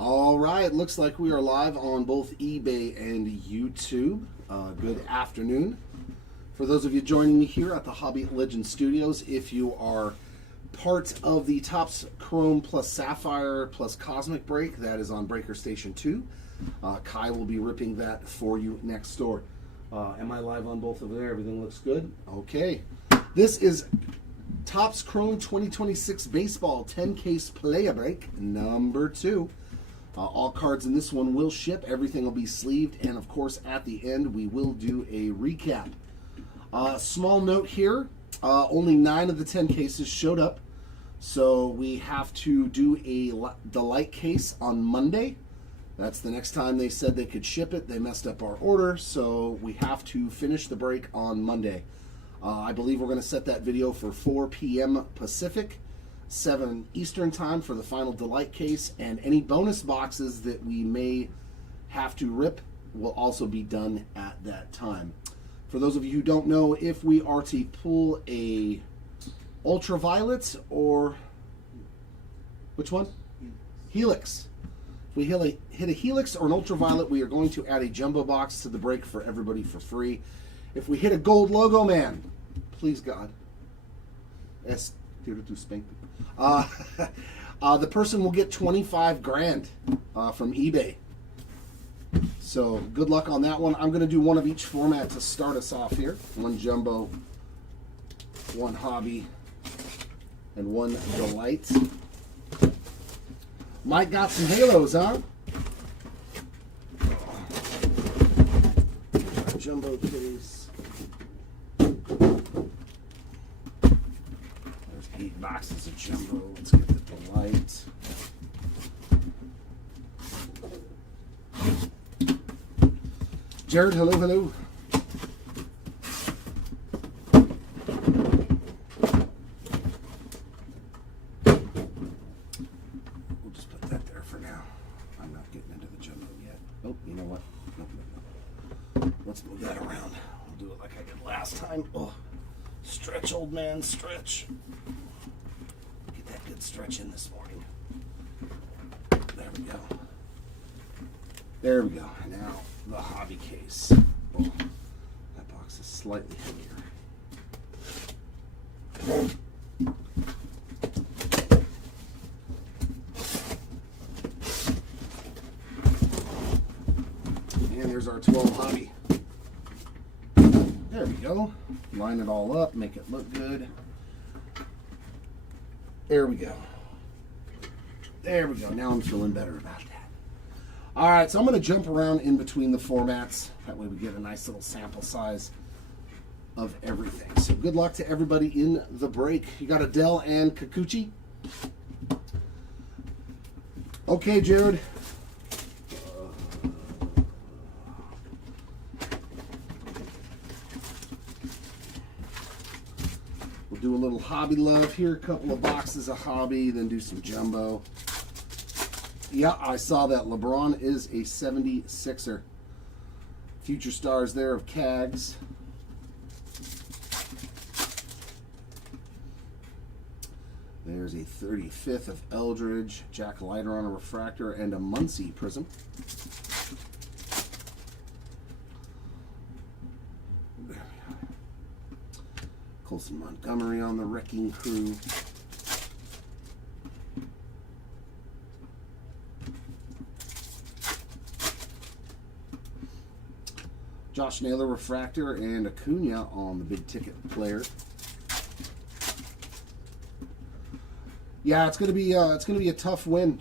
All right, looks like we are live on both eBay and YouTube. Good afternoon. For those of you joining me here at the Hobby Legend Studios, if you are part of the Topps Chrome plus Sapphire plus Cosmic break, that is on Breaker Station 2. Kai will be ripping that for you next door. Am I live on both of there? Everything looks good? Okay. This is Topps Chrome 2026 Baseball 10-case player break number 2. All cards in this one will ship. Everything will be sleeved. And, of course, at the end, we will do a recap. Small note here. Only 9 of the 10 cases showed up. So we have to do the light case on Monday. That's the next time they said they could ship it. They messed up our order. So we have to finish the break on Monday. I believe we're going to set that video for 4 p.m. Pacific, 7 Eastern time for the final delight case, and any bonus boxes that we may have to rip will also be done at that time. For those of you who don't know, if we are to pull a ultraviolet or which one? Helix. If we hit a helix or an ultraviolet, we are going to add a jumbo box to the break for everybody for free. If we hit a gold logo man, please God, the person will get 25 grand from eBay. So good luck on that one. I'm going to do one of each format to start us off here. 1 jumbo, 1 hobby, and 1 delight. Mike got some halos, huh? Jumbo case. There's 8 boxes of jumbo. Let's get the delight. Jared, hello, hello. We'll just put that there for now. I'm not getting into the jumbo yet. Oh, you know what? No. Let's move that around. We'll do it like I did last time. Oh, stretch, old man, stretch. Get that good stretch in this morning. There we go. There we go. Now, the hobby case. Oh, that box is slightly heavier. And there's our 12 hobby. There we go. Line it all up, make it look good. There we go. There we go. Now I'm feeling better about that. All right, so I'm going to jump around in between the formats. That way we get a nice little sample size of everything. So good luck to everybody in the break. You got Adele and Kikuchi. Okay, Jared. We'll do a little hobby love here. A couple of boxes of hobby, then do some jumbo. Yeah, I saw that. LeBron is a 76er. Future stars there of Cags. There's a 35th of Eldridge, Jack Leiter on a refractor, and a Muncie prism. Colson Montgomery on the Wrecking Crew. Josh Naylor refractor and Acuna on the big ticket player. Yeah, it's gonna be a tough win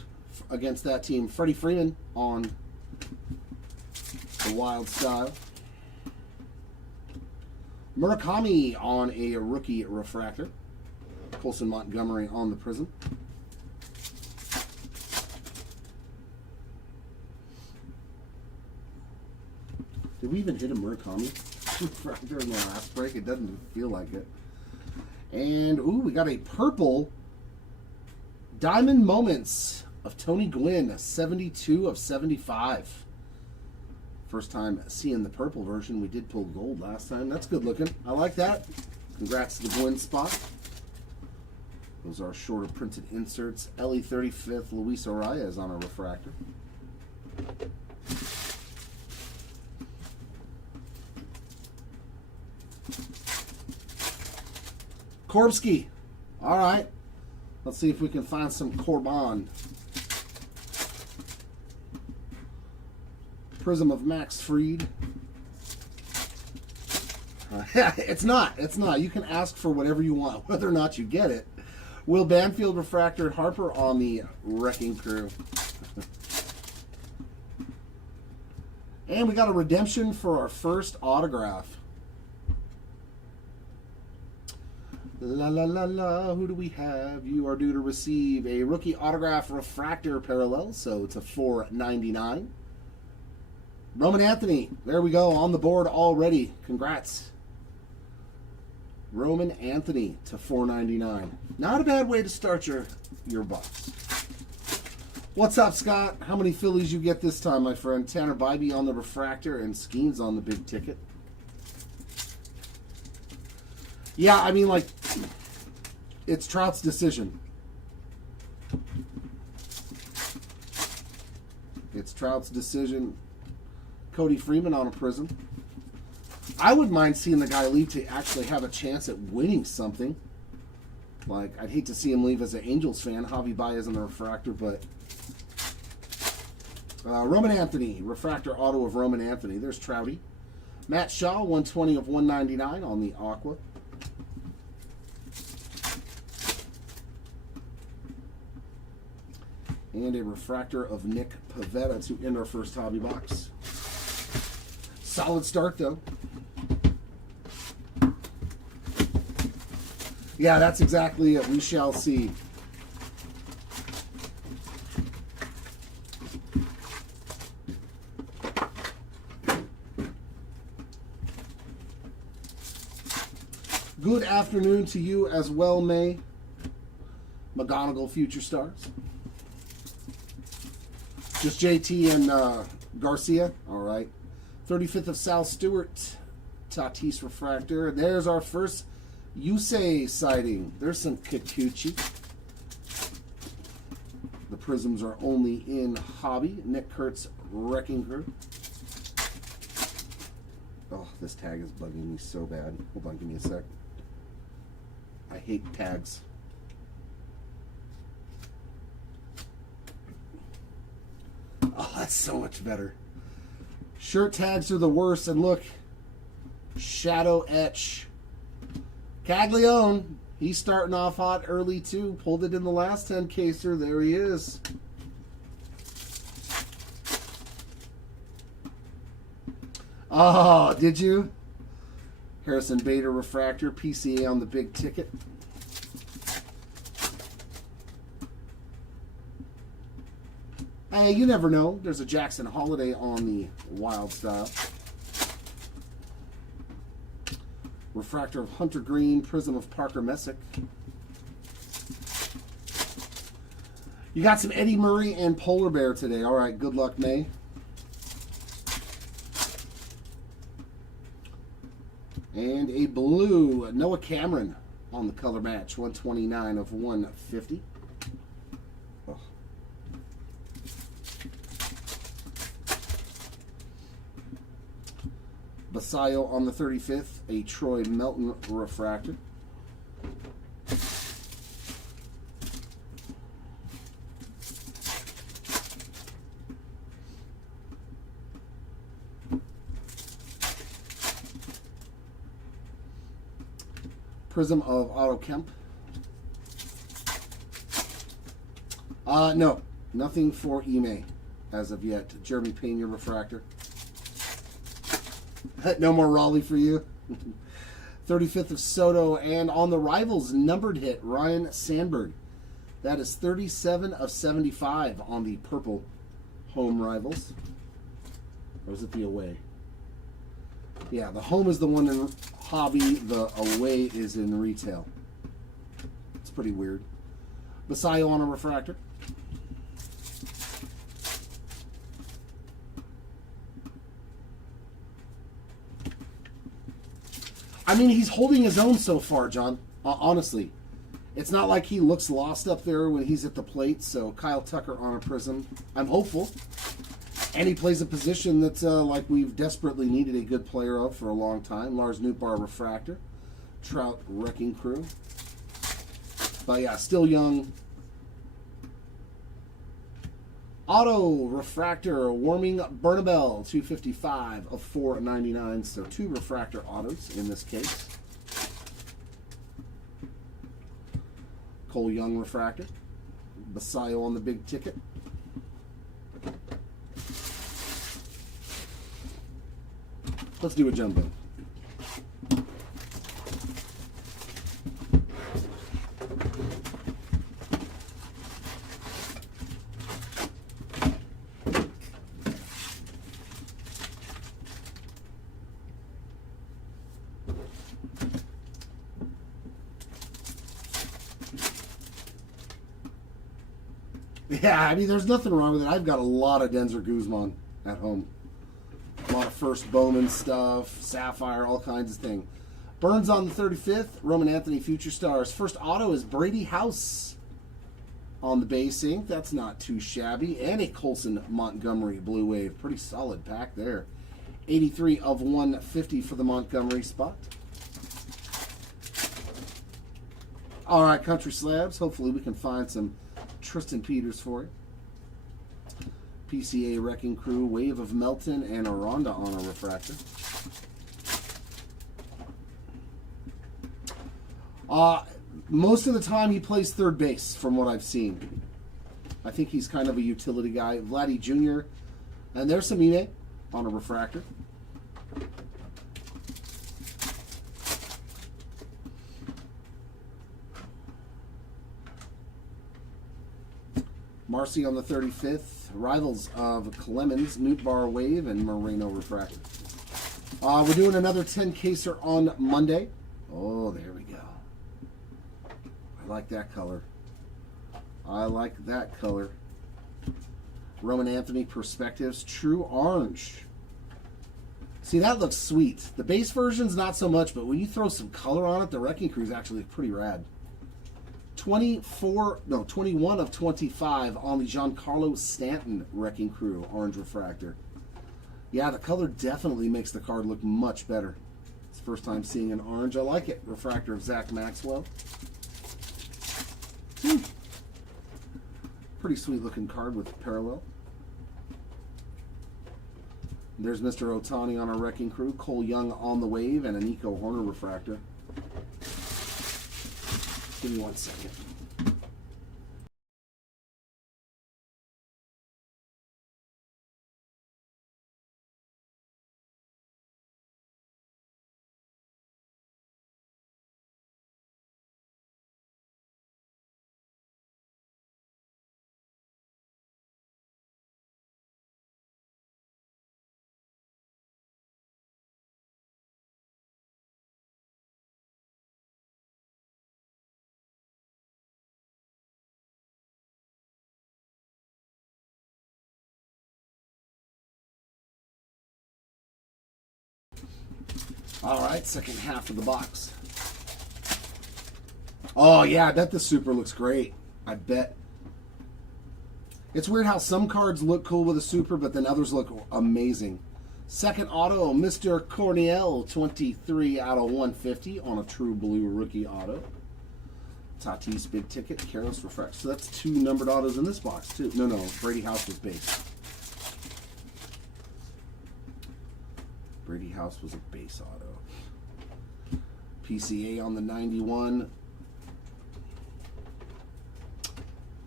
against that team. Freddie Freeman on the Wild Style. Murakami on a rookie refractor. Colson Montgomery on the Prism. Did we even hit a Murakami refractor in the last break? It doesn't feel like it. And, ooh, we got a purple Diamond Moments of Tony Gwynn, 72 of 75. First time seeing the purple version. We did pull gold last time. That's good looking. I like that. Congrats to the Gwynn spot. Those are shorter printed inserts. Ellie 35th, Luis Arias on a refractor. Korbsky. All right. Let's see if we can find some Corbin. Prism of Max Fried. It's not. It's not. You can ask for whatever you want, whether or not you get it. Will Banfield refractor Harper on the Wrecking Crew. And we got a redemption for our first autograph. La la la la, who do we have? You are due to receive a rookie autograph refractor parallel, so it's a $4.99. Roman Anthony, there we go, on the board already. Congrats. Roman Anthony to $4.99. Not a bad way to start your box. What's up, Scott? How many Phillies you get this time, my friend? Tanner Bybee on the refractor and Skeens on the big ticket. Yeah, I mean, like, it's Trout's decision. It's Trout's decision. Cody Freeman on a prism. I wouldn't mind seeing the guy leave to actually have a chance at winning something. Like, I'd hate to see him leave as an Angels fan. Javi Baez on the refractor, but... Roman Anthony, refractor auto of Roman Anthony. There's Trouty. Matt Shaw, 120 of 199 on the Aqua. And a refractor of Nick Pivetta to end our first hobby box. Solid start, though. Yeah, that's exactly it. We shall see. Good afternoon to you as well, May. McGonigal Future Stars. Just JT and Garcia. All right. 35th of Sal Stewart. Tatis refractor. There's our first Yusei sighting. There's some Kikuchi. The prisms are only in hobby. Nick Kurtz Wrecking Crew. Oh, this tag is bugging me so bad. Hold on, give me a sec. I hate tags. Oh, that's so much better. Shirt tags are the worst. And look, Shadow Etch. Caglione, he's starting off hot early too. Pulled it in the last 10-caser. There he is. Oh, did you? Harrison Bader refractor, PCA on the big ticket. Hey, you never know. There's a Jackson Holiday on the Wild Style. Refractor of Hunter Green, Prism of Parker Messick. You got some Eddie Murray and Polar Bear today. All right, good luck, May. And a blue Noah Cameron on the color match, 129 of 150. Oh. Basayo on the 35th, a Troy Melton refractor. Prism of Otto Kemp. No, nothing for eBay as of yet. Jeremy Pena refractor. No more Raleigh for you. 35th of Soto, and on the Rivals numbered hit, Ryan Sandberg. That is 37 of 75 on the purple home Rivals. Or is it the away? Yeah, the home is the one in hobby, the away is in retail. It's pretty weird. Basayo on a refractor. I mean, he's holding his own so far, John. Honestly. It's not like he looks lost up there when he's at the plate, so Kyle Tucker on a prism. I'm hopeful. And he plays a position that's like we've desperately needed a good player of for a long time. Lars Nootbaar refractor. Trout Wrecking Crew. But yeah, still young. Auto refractor Warming Bernabel, 255 of 499. So 2 refractor autos in this case. Cole Young refractor. Basayo on the big ticket. Let's do a jumbo. Yeah, I mean, there's nothing wrong with it. I've got a lot of Denzer Guzman at home. A lot of first Bowman stuff, Sapphire, all kinds of things. Burns on the 35th, Roman Anthony Future Stars. First auto is Brady House on the base ink. That's not too shabby. And a Colson Montgomery Blue Wave. Pretty solid pack there. 83 of 150 for the Montgomery spot. All right, Country Slabs. Hopefully we can find some Tristan Peters for you. PCA Wrecking Crew, Wave of Melton, and Aranda on a refractor. Most of the time he plays third base from what I've seen. I think he's kind of a utility guy. Vladdy Jr. And there's some eBay on a refractor. Marcy on the 35th. Rivals of Clemens, Nootbaar Wave, and Moreno refractor. We're doing another 10-caser on Monday. Oh, there we go. I like that color. I like that color. Roman Anthony Perspectives, True Orange. See, that looks sweet. The base version's not so much, but when you throw some color on it, the Wrecking Crew's actually pretty rad. 21 of 25 on the Giancarlo Stanton Wrecking Crew Orange Refractor. Yeah, the color definitely makes the card look much better. It's the first time seeing an orange. I like it. Refractor of Zach Maxwell. Pretty sweet looking card with parallel. There's Mr. Otani on a Wrecking Crew. Cole Young on the Wave, and a Nico Horner Refractor. Give me 1 second. All right, second half of the box. Oh, yeah, I bet the Super looks great. I bet. It's weird how some cards look cool with a Super, but then others look amazing. Second auto, Mr. Corniel, 23 out of 150 on a True Blue rookie auto. Tatis big ticket, Karos refresh. So that's 2 numbered autos in this box, too. No, Brady House was base. Brady House was a base auto. PCA on the 91.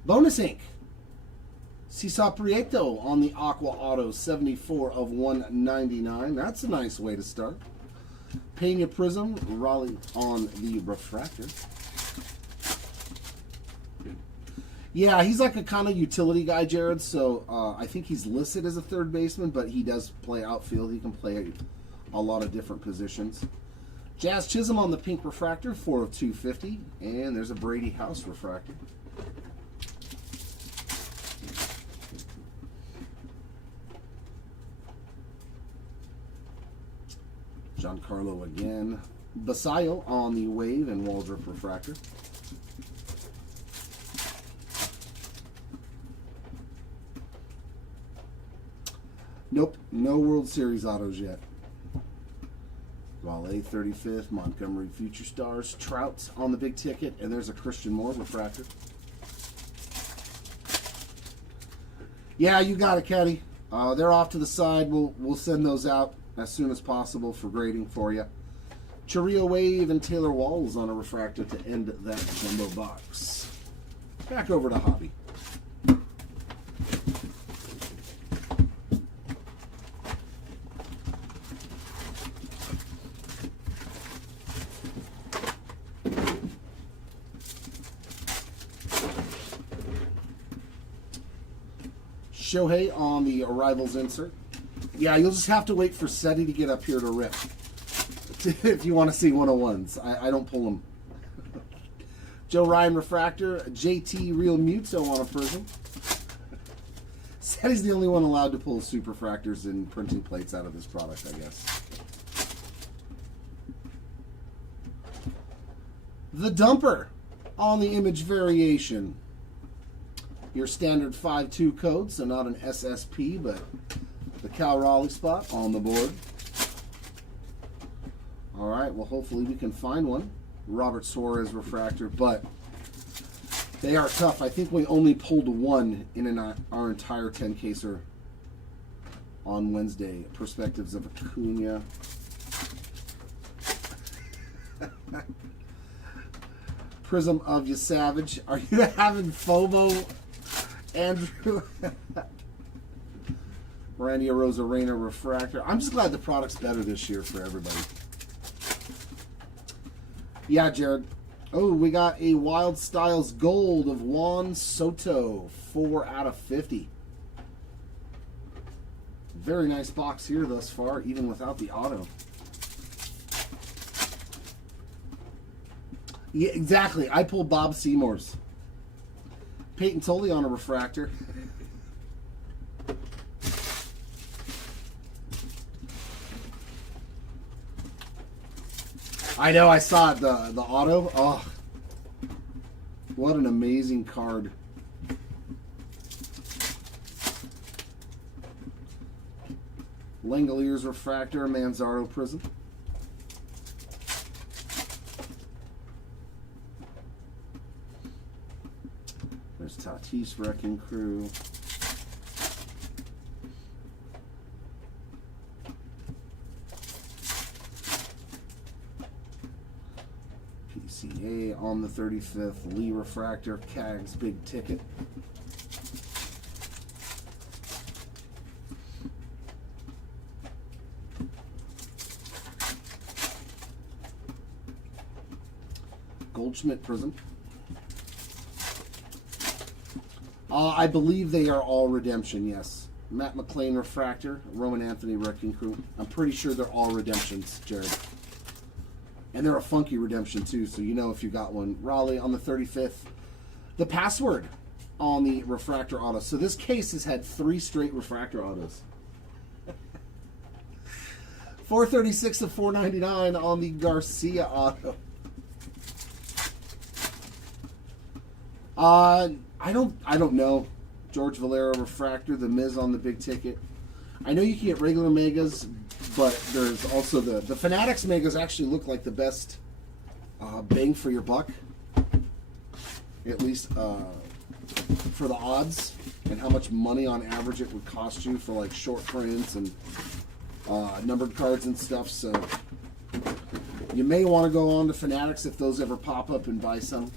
Bonus ink. Cesar Prieto on the Aqua Auto, 74 of 199. That's a nice way to start. Pena Prism, Raleigh on the refractor. Yeah, he's like a kind of utility guy, Jared, so I think he's listed as a third baseman, but he does play outfield. He can play a lot of different positions. Jazz Chisholm on the pink refractor, 4 of 250. And there's a Brady House refractor. Giancarlo again. Basayo on the Wave and Waldrop refractor. Nope, no World Series autos yet. Raleigh 35th, Montgomery Future Stars, Trout on the big ticket, and there's a Christian Moore refractor. Yeah, you got it, Caddy. They're off to the side. We'll send those out as soon as possible for grading for you. Chirrio Wave and Taylor Walls on a refractor to end that jumbo box. Back over to Hobby. Shohei on the Arrivals insert. Yeah, you'll just have to wait for Seti to get up here to rip. If you want to see 101s. I don't pull them. Joe Ryan refractor. JT Real Muto on a Prism. Seti's the only one allowed to pull super fractors and printing plates out of this product, I guess. The Dumper on the image variation. Your standard 5-2 code, so not an SSP, but the Cal Raleigh spot on the board. All right, well, hopefully we can find one. Robert Suarez refractor, but they are tough. I think we only pulled one in our entire 10-caser on Wednesday. Perspectives of Acuna. Prism of You Savage. Are you having FOMO, Andrew? Randy Rosarena refractor. I'm just glad the product's better this year for everybody. Yeah, Jared. Oh, we got a Wild Styles Gold of Juan Soto. 4 out of 50. Very nice box here thus far, even without the auto. Yeah, exactly. I pulled Bob Seymour's. Peyton Tully on a refractor. I know, I saw it, the auto. Oh, what an amazing card. Langoliers refractor, Manzardo Prism. There's Tatis Wrecking Crew. PCA on the 35th. Lee refractor. Cags big ticket. Goldschmidt Prism. I believe they are all redemption, yes. Matt McClain refractor, Roman Anthony Wrecking Crew. I'm pretty sure they're all redemptions, Jared. And they're a funky redemption too, so you know if you got one. Raleigh on the 35th. The password on the refractor auto. So this case has had 3 straight refractor autos. 436 of 499 on the Garcia auto. I don't know. George Valera refractor, the Miz on the big ticket. I know you can get regular megas, but there's also the Fanatics megas actually look like the best bang for your buck. At least for the odds and how much money on average it would cost you for like short prints and numbered cards and stuff. So you may want to go on to Fanatics if those ever pop up and buy some.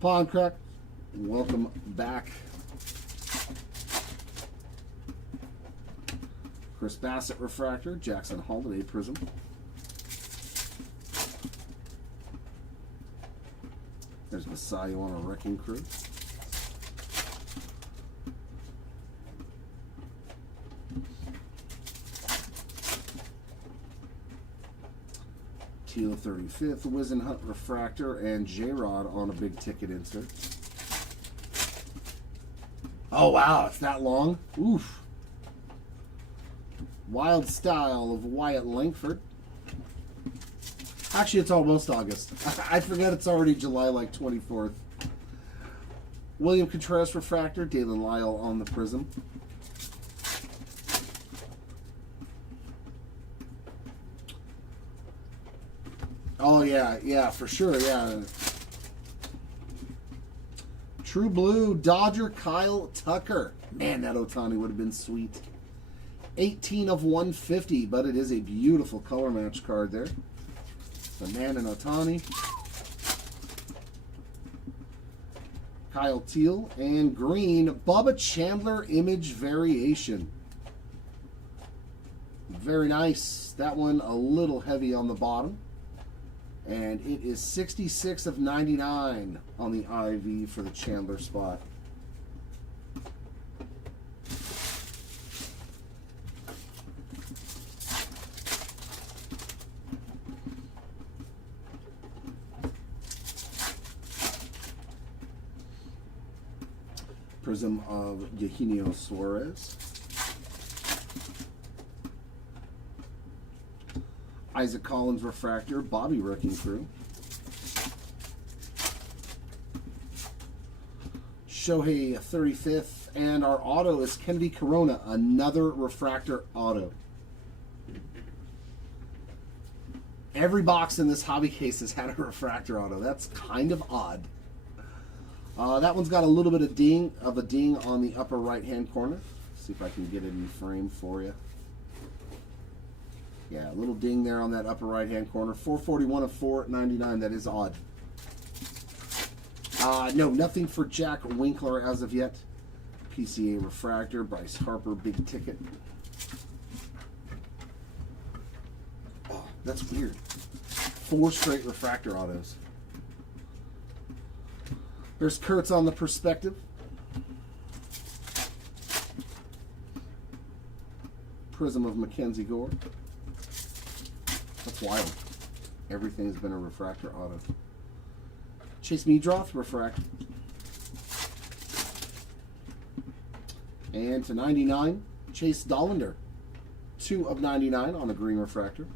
Pawn Crack, welcome back. Chris Bassett refractor, Jackson Holiday Prism. There's Messiah on a Wrecking Crew. Teal 35th, Wizenhunt refractor, and J-Rod on a big ticket insert. Oh wow, it's that long? Oof. Wild Style of Wyatt Langford. Actually, it's almost August. I forget it's already July like 24th. William Contreras refractor, Dalen Lyle on the prism. Oh, yeah, for sure, yeah. True Blue, Dodger, Kyle Tucker. Man, that Ohtani would have been sweet. 18 of 150, but it is a beautiful color match card there. The man and Ohtani. Kyle Teal, and green, Bubba Chandler image variation. Very nice. That one a little heavy on the bottom. And it is 66 of 99 on the IV for the Chandler spot. Prism of Eugenio Suarez. Isaac Collins refractor, Bobby Wrecking Crew. Shohei 35th, and our auto is Kennedy Corona, another refractor auto. Every box in this hobby case has had a refractor auto. That's kind of odd. That one's got a little bit of a ding on the upper right-hand corner. See if I can get it in frame for you. Yeah, a little ding there on that upper right-hand corner. 441 of 499. That is odd. No, nothing for Jack Winkler as of yet. PCA refractor, Bryce Harper, big ticket. Oh, that's weird. 4 straight refractor autos. There's Kurtz on the perspective. Prism of Mackenzie Gore. That's wild. Everything has been a refractor auto. Chase Meadroth, refractor. And to 99, Chase Dollander. 2 of 99 on a green refractor.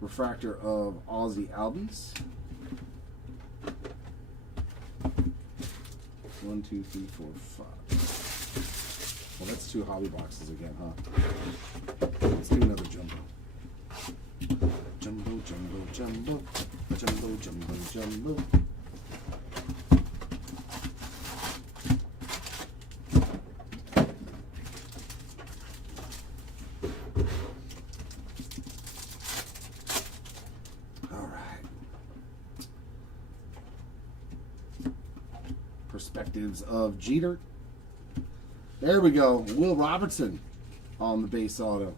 Refractor of Ozzie Albies. 1, 2, 3, 4, 5. Well, that's 2 hobby boxes again, huh? Let's do another jumbo. Jumbo, jumbo, jumbo. Jumbo, jumbo, jumbo. Perspectives of Jeter. There we go. Will Robertson on the base auto.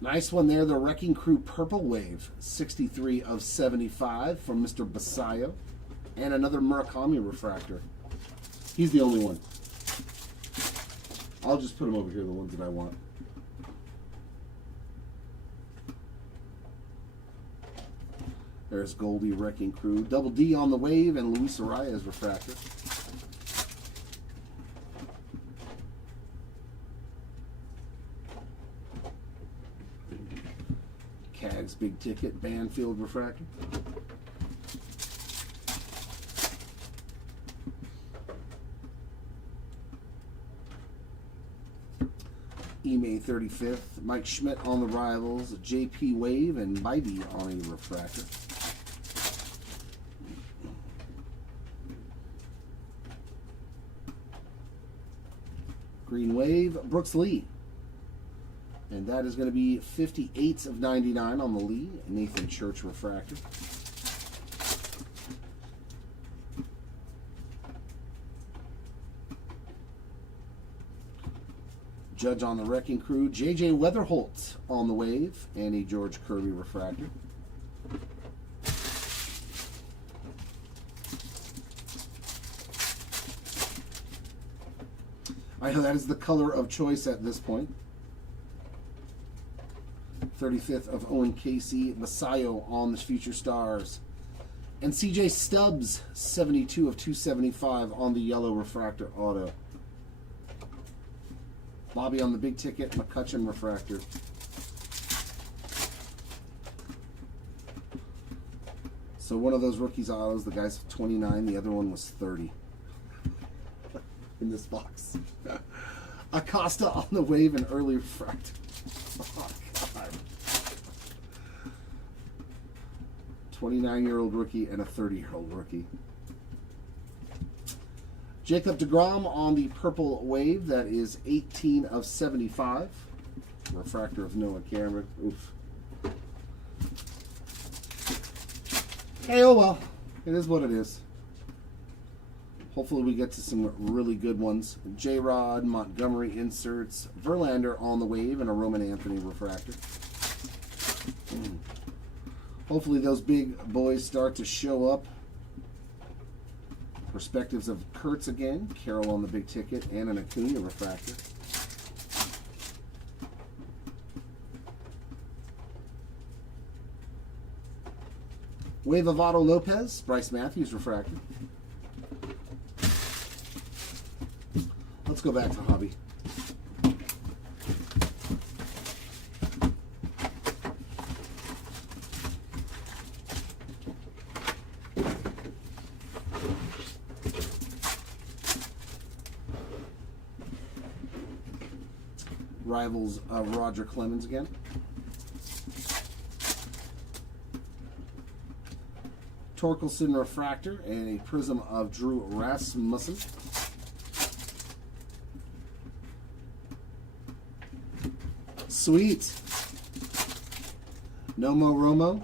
Nice one there. The Wrecking Crew Purple Wave. 63 of 75 from Mr. Basayo. And another Murakami refractor. He's the only one. I'll just put them over here, the ones that I want. There's Goldie Wrecking Crew. Double D on the wave, and Luis Arias refractor. Cags big ticket, Banfield refractor. eBay 35th, Mike Schmidt on the Rivals, JP Wave, and Bidey on a refractor. Green Wave, Brooks Lee. And that is going to be 58 of 99 on the Lee. Nathan Church refractor. Judge on the Wrecking Crew, J.J. Weatherholt on the wave, and a George Kirby refractor. I know that is the color of choice at this point. 35th of Owen Casey, Masayo on the Future Stars. And CJ Stubbs, 72 of 275 on the yellow refractor auto. Bobby on the big ticket, McCutcheon refractor. So one of those rookies autos, the guy's 29, the other one was 30 in this box. Acosta on the wave and early refractor. Oh, God. 29-year-old rookie and a 30-year-old rookie. Jacob deGrom on the purple wave. That is 18 of 75. Refractor of Noah Cameron. Oof. Hey, oh well. It is what it is. Hopefully we get to some really good ones. J-Rod, Montgomery inserts, Verlander on the wave, and a Roman Anthony refractor. Hopefully those big boys start to show up. Perspectives of Kurtz again, Carroll on the big ticket, and an Acuna refractor. Wave of Otto Lopez, Bryce Matthews refractor. Let's go back to hobby. Rivals of Roger Clemens again. Torkelson refractor and a prism of Drew Rasmussen. Sweet. Nomo Romo.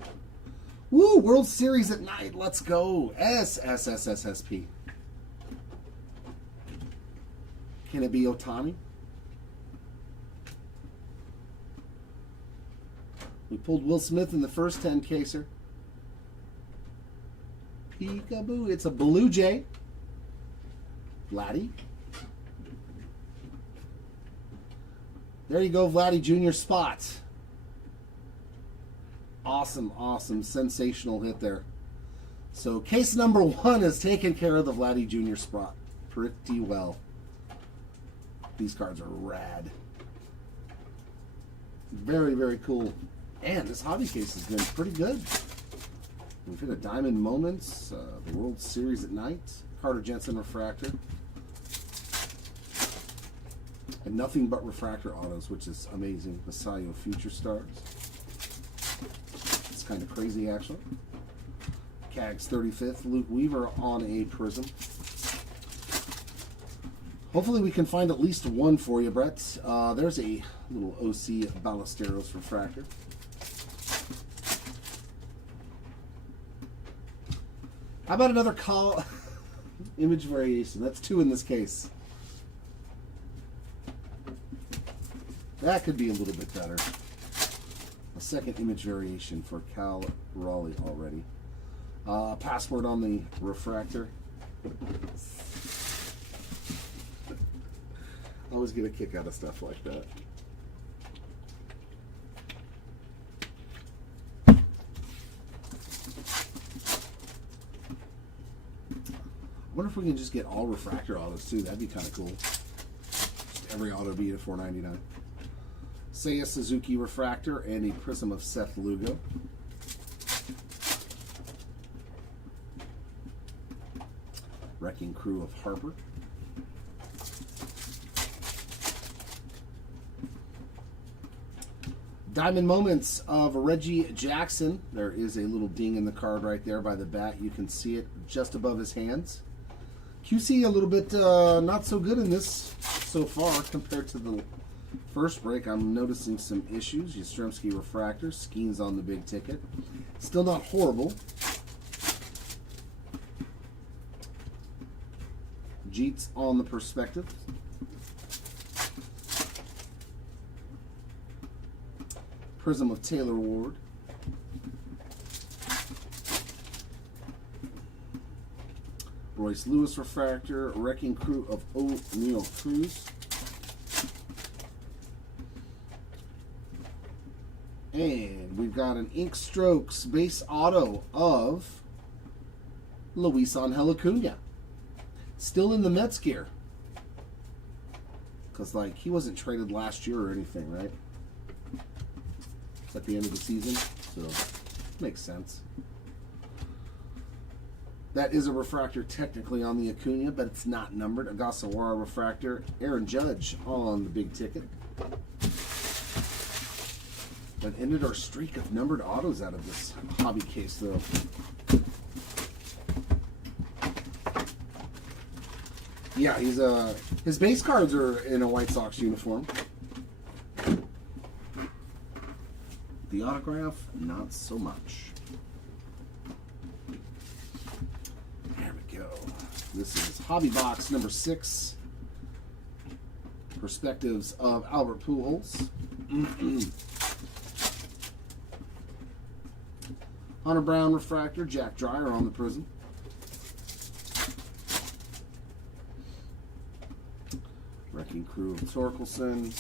Woo! World Series at night. Let's go. SSSSSP. Can it be Ohtani? We pulled Will Smith in the first 10-caser. Peekaboo. It's a Blue Jay. Vladdy. There you go, Vladdy Jr. spot. Awesome, awesome, sensational hit there. So case number 1 has taken care of the Vladdy Jr. spot pretty well. These cards are rad. Very, very cool. And this hobby case has been pretty good. We've hit a Diamond Moments, the World Series at night, Carter Jensen refractor, and nothing but refractor autos, which is amazing. Basayo Future Stars. It's kind of crazy, actually. Cags 35th, Luke Weaver on a prism. Hopefully we can find at least one for you, Brett. There's a little OC Ballesteros refractor. How about another call image variation? That's 2 in this case. That could be a little bit better. A second image variation for Cal Raleigh already. Password on the refractor. I always get a kick out of stuff like that. I wonder if we can just get all refractor autos too. That'd be kind of cool. Just every auto be at $4.99. Seiya Suzuki refractor and a prism of Seth Lugo. Wrecking Crew of Harper. Diamond Moments of Reggie Jackson. There is a little ding in the card right there by the bat. You can see it just above his hands. QC a little bit not so good in this so far compared to the first break. I'm noticing some issues. Yastrzemski refractor, Skeens on the big ticket. Still not horrible. Jeets on the perspective. Prism of Taylor Ward. Royce Lewis refractor, Wrecking Crew of O'Neal Cruz. And we've got an Ink Strokes base auto of Luis Angel Acuna. Still in the Mets gear. Because, like, he wasn't traded last year or anything, right? It's at the end of the season, so makes sense. That is a refractor technically on the Acuna, but it's not numbered. Agasawara refractor. Aaron Judge on the big ticket. That ended our streak of numbered autos out of this hobby case, though. Yeah, he's his base cards are in a White Sox uniform. The autograph, not so much. There we go. This is Hobby Box number 6. Perspectives of Albert Pujols. Hunter Brown refractor, Jack Dreyer on the Prism. Wrecking Crew of Torkelson.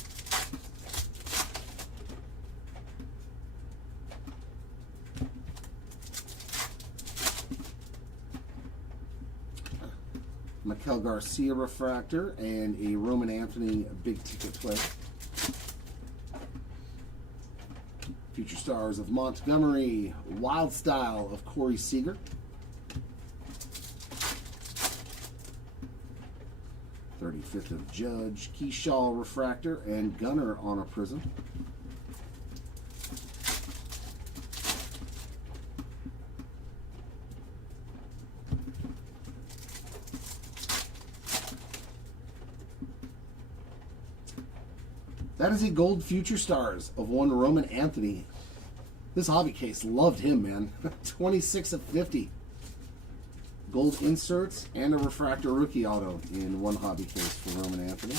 Mikel Garcia refractor and a Roman Anthony big ticket play. Future Stars of Montgomery, Wild Style of Corey Seager. '35th of Judge, Keyshaw refractor, and Gunner on a Prism. That is a gold Future Stars of one Roman Anthony. This hobby case loved him, man. 26 of 50. Gold inserts and a refractor rookie auto in one hobby case for Roman Anthony.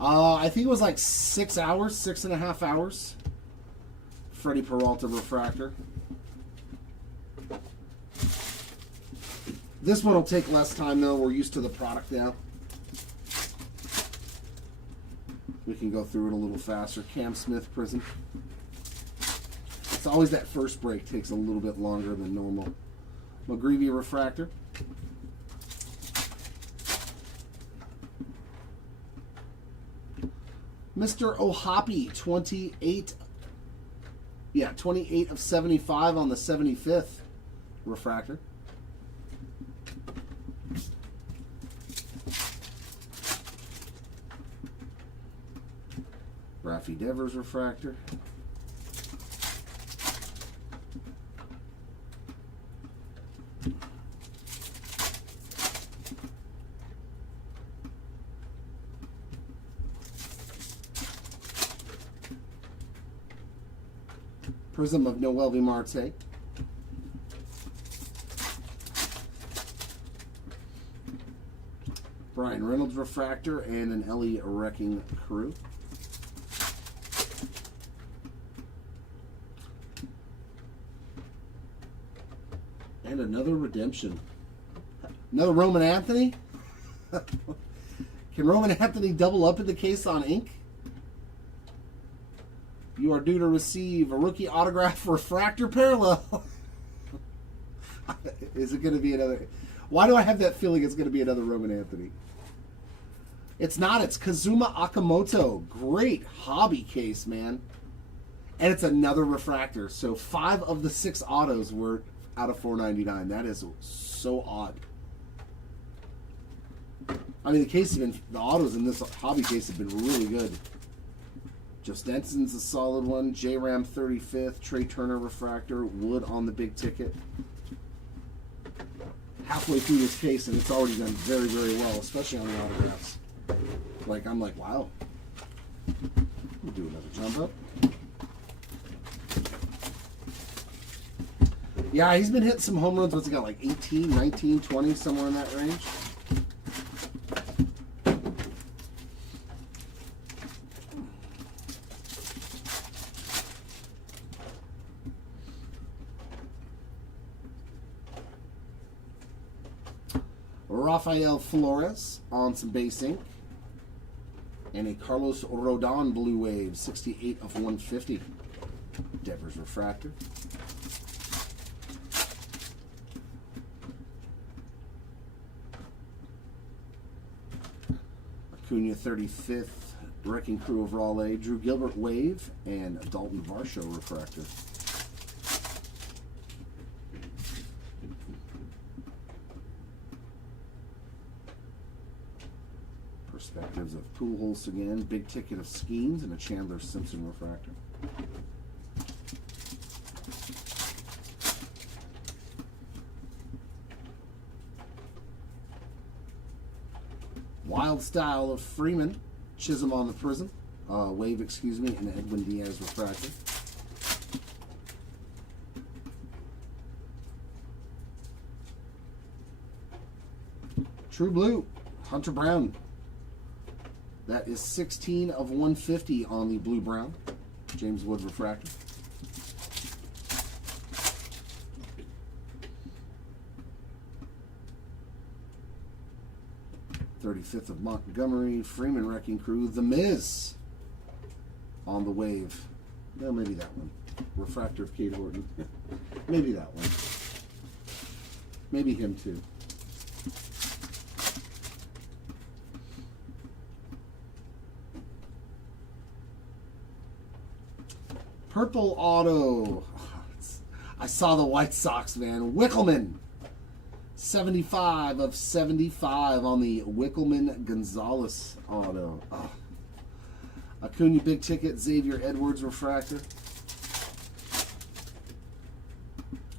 I think it was like 6 hours, 6.5 hours. Freddie Peralta refractor. This one will take less time though. We're used to the product now. We can go through it a little faster. Cam Smith Prism. It's always that first break takes a little bit longer than normal. McGreevy refractor. Mr. O'Hoppe, 28 of 75 on the 75th refractor. Rafi Devers refractor. Prism of Noelvi Marte. Brian Reynolds refractor and an Ellie Wrecking Crew. And another redemption. Another Roman Anthony? Can Roman Anthony double up in the case on ink? You are due to receive a rookie autograph refractor parallel. Is it going to be another? Why do I have that feeling it's going to be another Roman Anthony? It's not. It's Kazuma Akamoto. Great hobby case, man. And it's another refractor. So 5 of the 6 autos were out of $4.99. That is so odd. I mean, the autos in this hobby case have been really good. Joe Stenson's a solid one. J-Ram 35th. Trey Turner refractor. Wood on the big ticket. Halfway through this case, and it's already done very, very well, especially on the autographs. I'm like, wow. We'll do another jump up. Yeah, he's been hitting some home runs. What's he got, like 18, 19, 20, somewhere in that range? Rafael Flores on some base ink. And a Carlos Rodon Blue Wave, 68 of 150. Devers refractor. Acuna 35th, Wrecking Crew of Raleigh, Drew Gilbert Wave, and Dalton Varsho refractor. Pujols again. Big ticket of Skeens and a Chandler Simpson refractor. Wild Style of Freeman. Chisholm on the Prism. Wave, excuse me, and Edwin Diaz refractor. True Blue. Hunter Brown. That is 16 of 150 on the Blue Brown. James Wood refractor. '35th of Montgomery, Freeman Wrecking Crew, The Miz on the Wave. No, maybe that one. Refractor of Kate Horton. Maybe that one. Maybe him too. Purple auto. I saw the White Sox, man. Wickelman. 75 of 75 on the Wickelman Gonzalez auto. Oh. Acuna big ticket, Xavier Edwards refractor.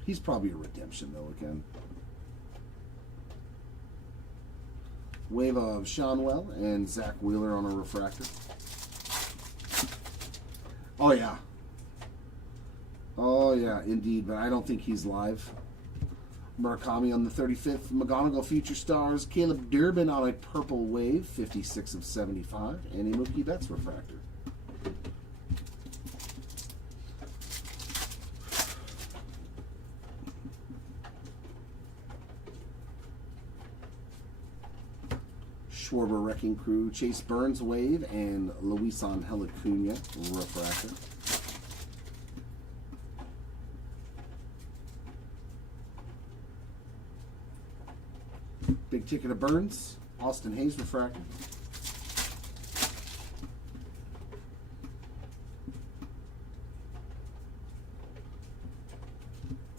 He's probably a redemption though again. Wave of Shanwell and Zach Wheeler on a refractor. Oh yeah. Oh yeah, indeed, but I don't think he's live. Murakami on the 35th. McGonigal Future Stars. Caleb Durbin on a purple wave. 56 of 75. And a Mookie Betts refractor. Schwarber Wrecking Crew. Chase Burns wave. And Luis Angel Acuna refractor. Big ticket of Burns, Austin Hayes refractor.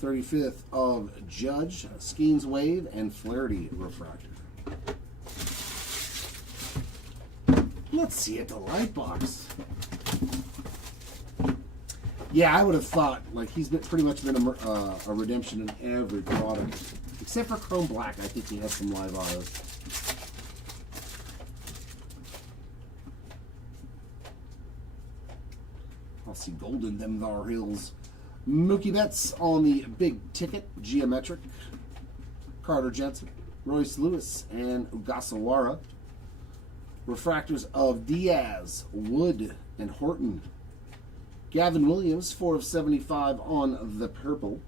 '35th of Judge, Skeens wave, and Flaherty refractor. Let's see at the light box. Yeah, I would have thought like he's been pretty much been a redemption in every product. Except for Chrome Black, I think he has some live autos. I'll see gold in them thar hills. Mookie Betts on the big ticket, geometric. Carter Jensen, Royce Lewis, and Ugasawara. Refractors of Diaz, Wood, and Horton. Gavin Williams, 4 of 75 on the purple.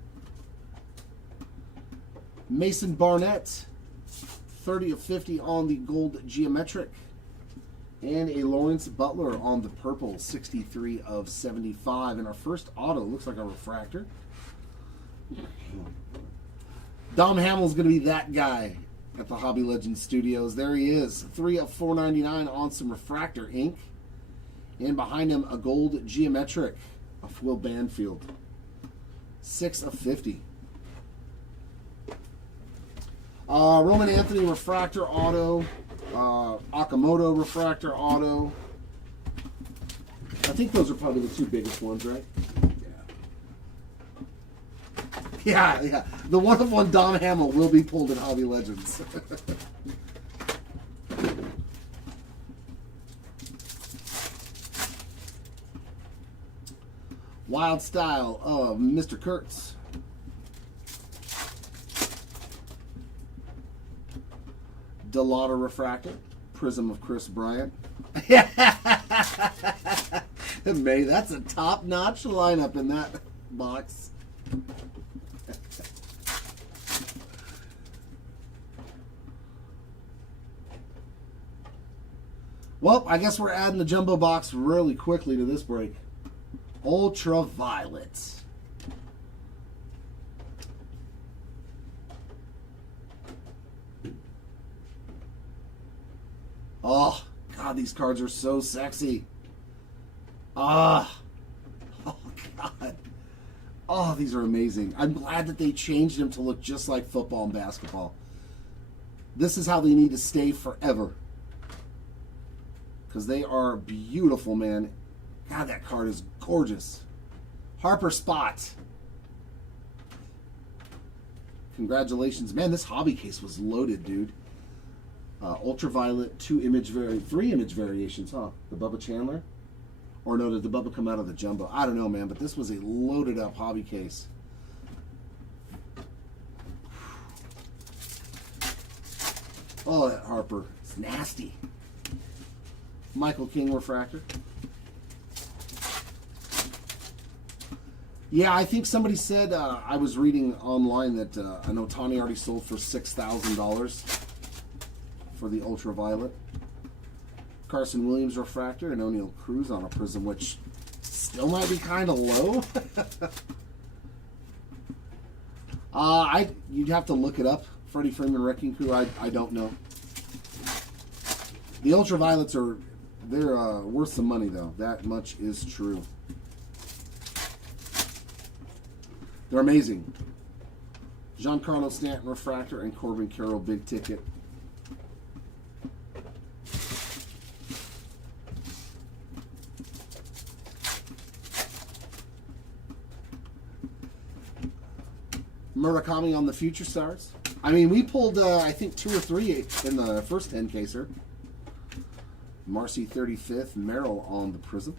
Mason Barnett, 30 of 50 on the gold geometric. And a Lawrence Butler on the purple, 63 of 75. And our first auto looks like a refractor. Dom Hamill's going to be that guy at the Hobby Legends Studios. There he is, 3 of 499 on some refractor ink. And behind him, a gold geometric of Will Banfield, 6 of 50. Roman Anthony refractor auto, Okamoto refractor auto. I think those are probably the two biggest ones, right? Yeah. The one of one Dom Hamill will be pulled in Hobby Legends. Wild Style of Mr. Kurtz. Delauder refractor, Prism of Chris Bryant. May, that's a top-notch lineup in that box. Well, I guess we're adding the jumbo box really quickly to this break. Ultraviolet. Oh, God, these cards are so sexy. Oh, God. Oh, these are amazing. I'm glad that they changed them to look just like football and basketball. This is how they need to stay forever. because they are beautiful, man. God, that card is gorgeous. Harper Spot. Congratulations. Man, this hobby case was loaded, dude. Ultraviolet, 3 image variations, huh? The Bubba Chandler? Or no, did the Bubba come out of the Jumbo? I don't know, man, but this was a loaded up hobby case. Oh, that Harper. It's nasty. Michael King refractor. Yeah, I think somebody said, I was reading online that I know Tawny already sold for $6,000 for the Ultraviolet. Carson Williams refractor and O'Neal Cruz on a Prism, which still might be kind of low. You'd have to look it up. Freddie Freeman Wrecking Crew, I don't know. The Ultraviolets they're worth some money though. That much is true. They're amazing. Giancarlo Stanton refractor and Corbin Carroll big ticket. Murakami on the Future Stars. I mean, we pulled, I think, 2 or 3 in the first 10 caser. Marcy 35th, Merrill on the Prism.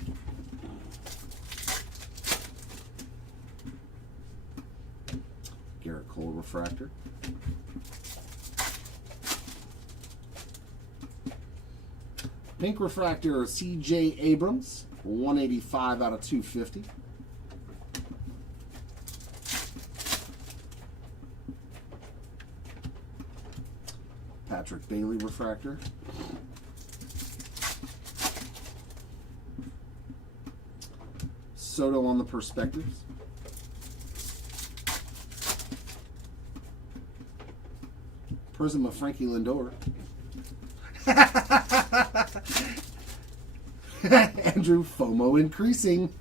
Garrett Cole refractor. Pink refractor, C.J. Abrams, 185 out of 250. Patrick Bailey refractor. Soto on the Perspectives. Prism of Frankie Lindor. Andrew, FOMO increasing.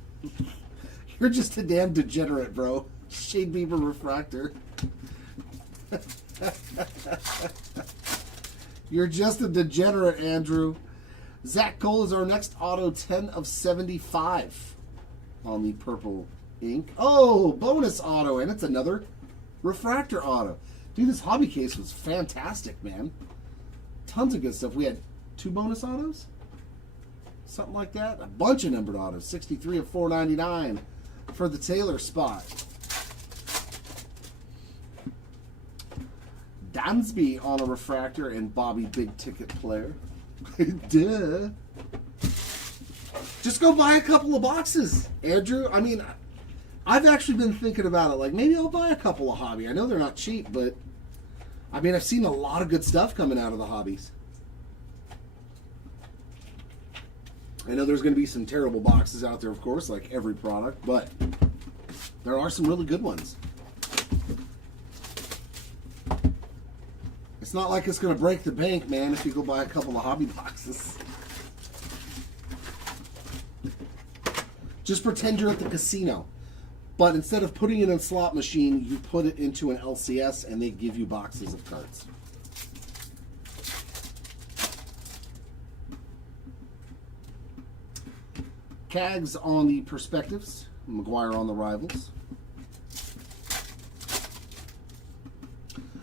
You're just a damn degenerate, bro. Shade Bieber refractor. You're just a degenerate, Andrew. Zach Cole is our next auto, 10 of 75 on the purple ink. Oh, bonus auto, and it's another refractor auto. Dude, this hobby case was fantastic, man. Tons of good stuff. We had 2 bonus autos? Something like that. A bunch of numbered autos. 63 of 499 for the Taylor spot. Dansby on a refractor and Bobby big ticket player. Duh. Just go buy a couple of boxes, Andrew. I mean, I've actually been thinking about it. Like, maybe I'll buy a couple of hobby. I know they're not cheap, but I mean, I've seen a lot of good stuff coming out of the hobbies. I know there's going to be some terrible boxes out there, of course, like every product, but there are some really good ones. It's not like it's going to break the bank, man, if you go buy a couple of hobby boxes. Just pretend you're at the casino. But instead of putting it in a slot machine, you put it into an LCS and they give you boxes of cards. Cags on the Perspectives. McGuire on the Rivals.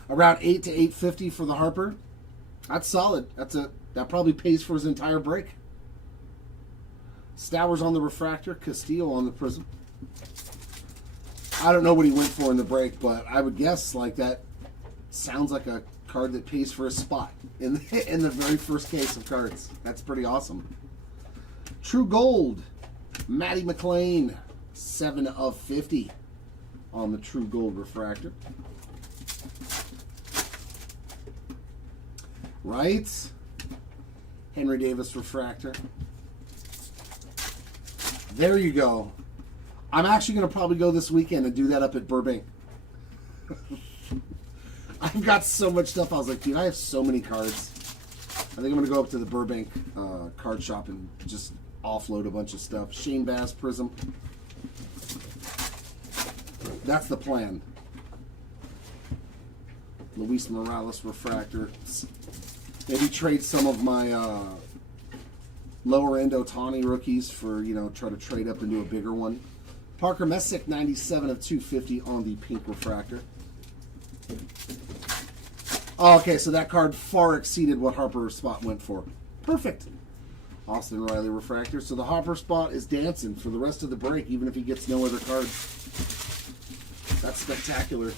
Around 8 to 850 for the Harper. That's solid. That probably pays for his entire break. Stowers on the Refractor. Castillo on the Prism. I don't know what he went for in the break, but I would guess like that sounds like a card that pays for a spot in the very first case of cards. That's pretty awesome. True Gold. Matty McLean. 7 of 50 on the True Gold Refractor. Right? Henry Davis Refractor. There you go. I'm actually going to probably go this weekend and do that up at Burbank. I've got so much stuff. I was like, dude, I have so many cards. I think I'm going to go up to the Burbank card shop and just offload a bunch of stuff. Shane Bass Prism. That's the plan. Luis Morales Refractor. Maybe trade some of my lower end Otani rookies for, try to trade up into a bigger one. Parker Messick, 97 of 250 on the pink refractor. Oh, okay, so that card far exceeded what Harper spot went for. Perfect. Austin Riley refractor. So the Harper spot is dancing for the rest of the break, even if he gets no other cards. That's spectacular.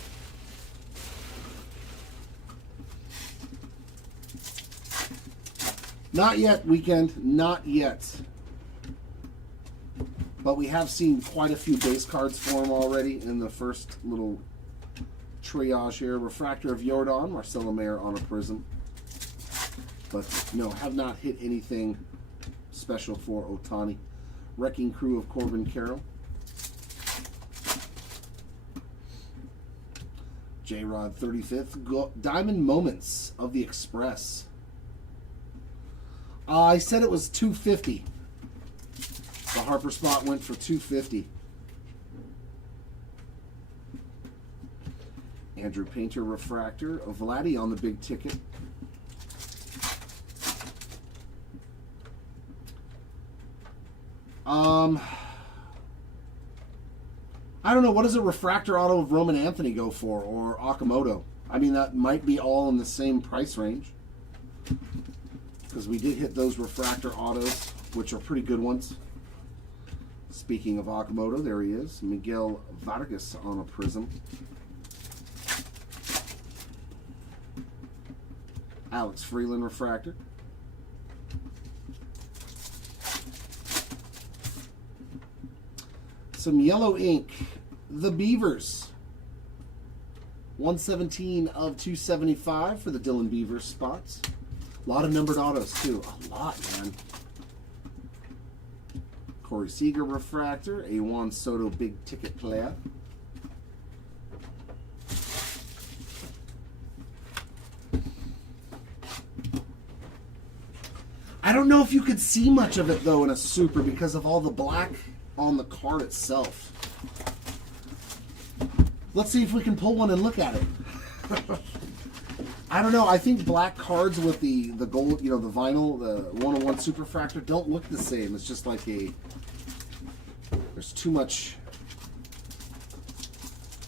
Not yet, Weekend. Not yet. But we have seen quite a few base cards for him already in the first little triage here. Refractor of Yordan, Marcelo Mayer on a prism. But no, have not hit anything special for Otani. Wrecking Crew of Corbin Carroll. J-Rod 35th. Diamond Moments of the Express. I said it was 250. The Harper spot went for 250. Andrew Painter refractor of Vladdy on the big ticket. I don't know, what does a refractor auto of Roman Anthony go for, or Okamoto? I mean, that might be all in the same price range, because we did hit those refractor autos, which are pretty good ones. Speaking of Okamoto, there he is, Miguel Vargas on a prism. Alex Freeland refractor. Some yellow ink. The Beavers. 117 of 275 for the Dylan Beavers spots. A lot of numbered autos, too. A lot, man. Corey Seager refractor. A Juan Soto big ticket player. I don't know if you could see much of it, though, in a super because of all the black on the card itself. Let's see if we can pull one and look at it. I don't know. I think black cards with the gold, the vinyl, the 101 Superfractor don't look the same. It's just like there's too much.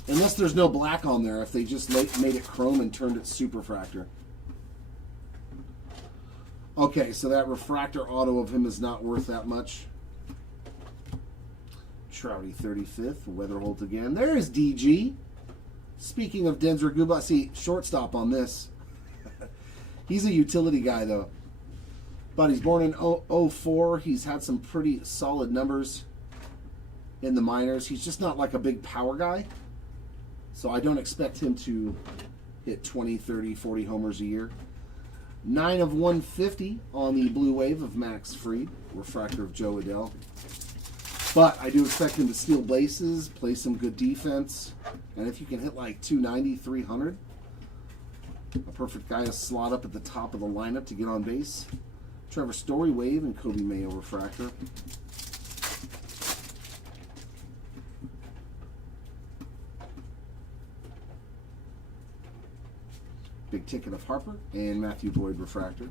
Unless there's no black on there, if they just made it chrome and turned it Superfractor. Okay, so that refractor auto of him is not worth that much. Trouty 35th, Weatherholt again. There's DG. Speaking of Denzer Guba, see, shortstop on this. He's a utility guy, though. But he's born in 04. He's had some pretty solid numbers in the minors. He's just not like a big power guy. So I don't expect him to hit 20, 30, 40 homers a year. 9 of 150 on the Blue Wave of Max Fried. Refractor of Joe Adell. But I do expect him to steal bases, play some good defense, and if you can hit like 290, 300, a perfect guy to slot up at the top of the lineup to get on base. Trevor Story Wave and Kobe Mayo refractor. Big ticket of Harper and Matthew Boyd refractor.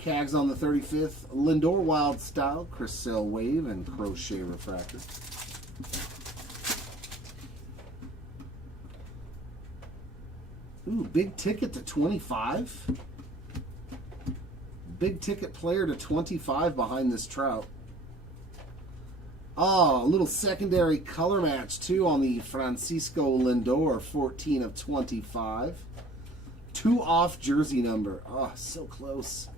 Cags on the 35th. Lindor Wild Style, Chris Sale Wave, and Crochet refractor. Ooh, big ticket to 25. Big ticket player to 25 behind this Trout. Oh, a little secondary color match too on the Francisco Lindor, 14 of 25. 2 off jersey number. Oh, so close.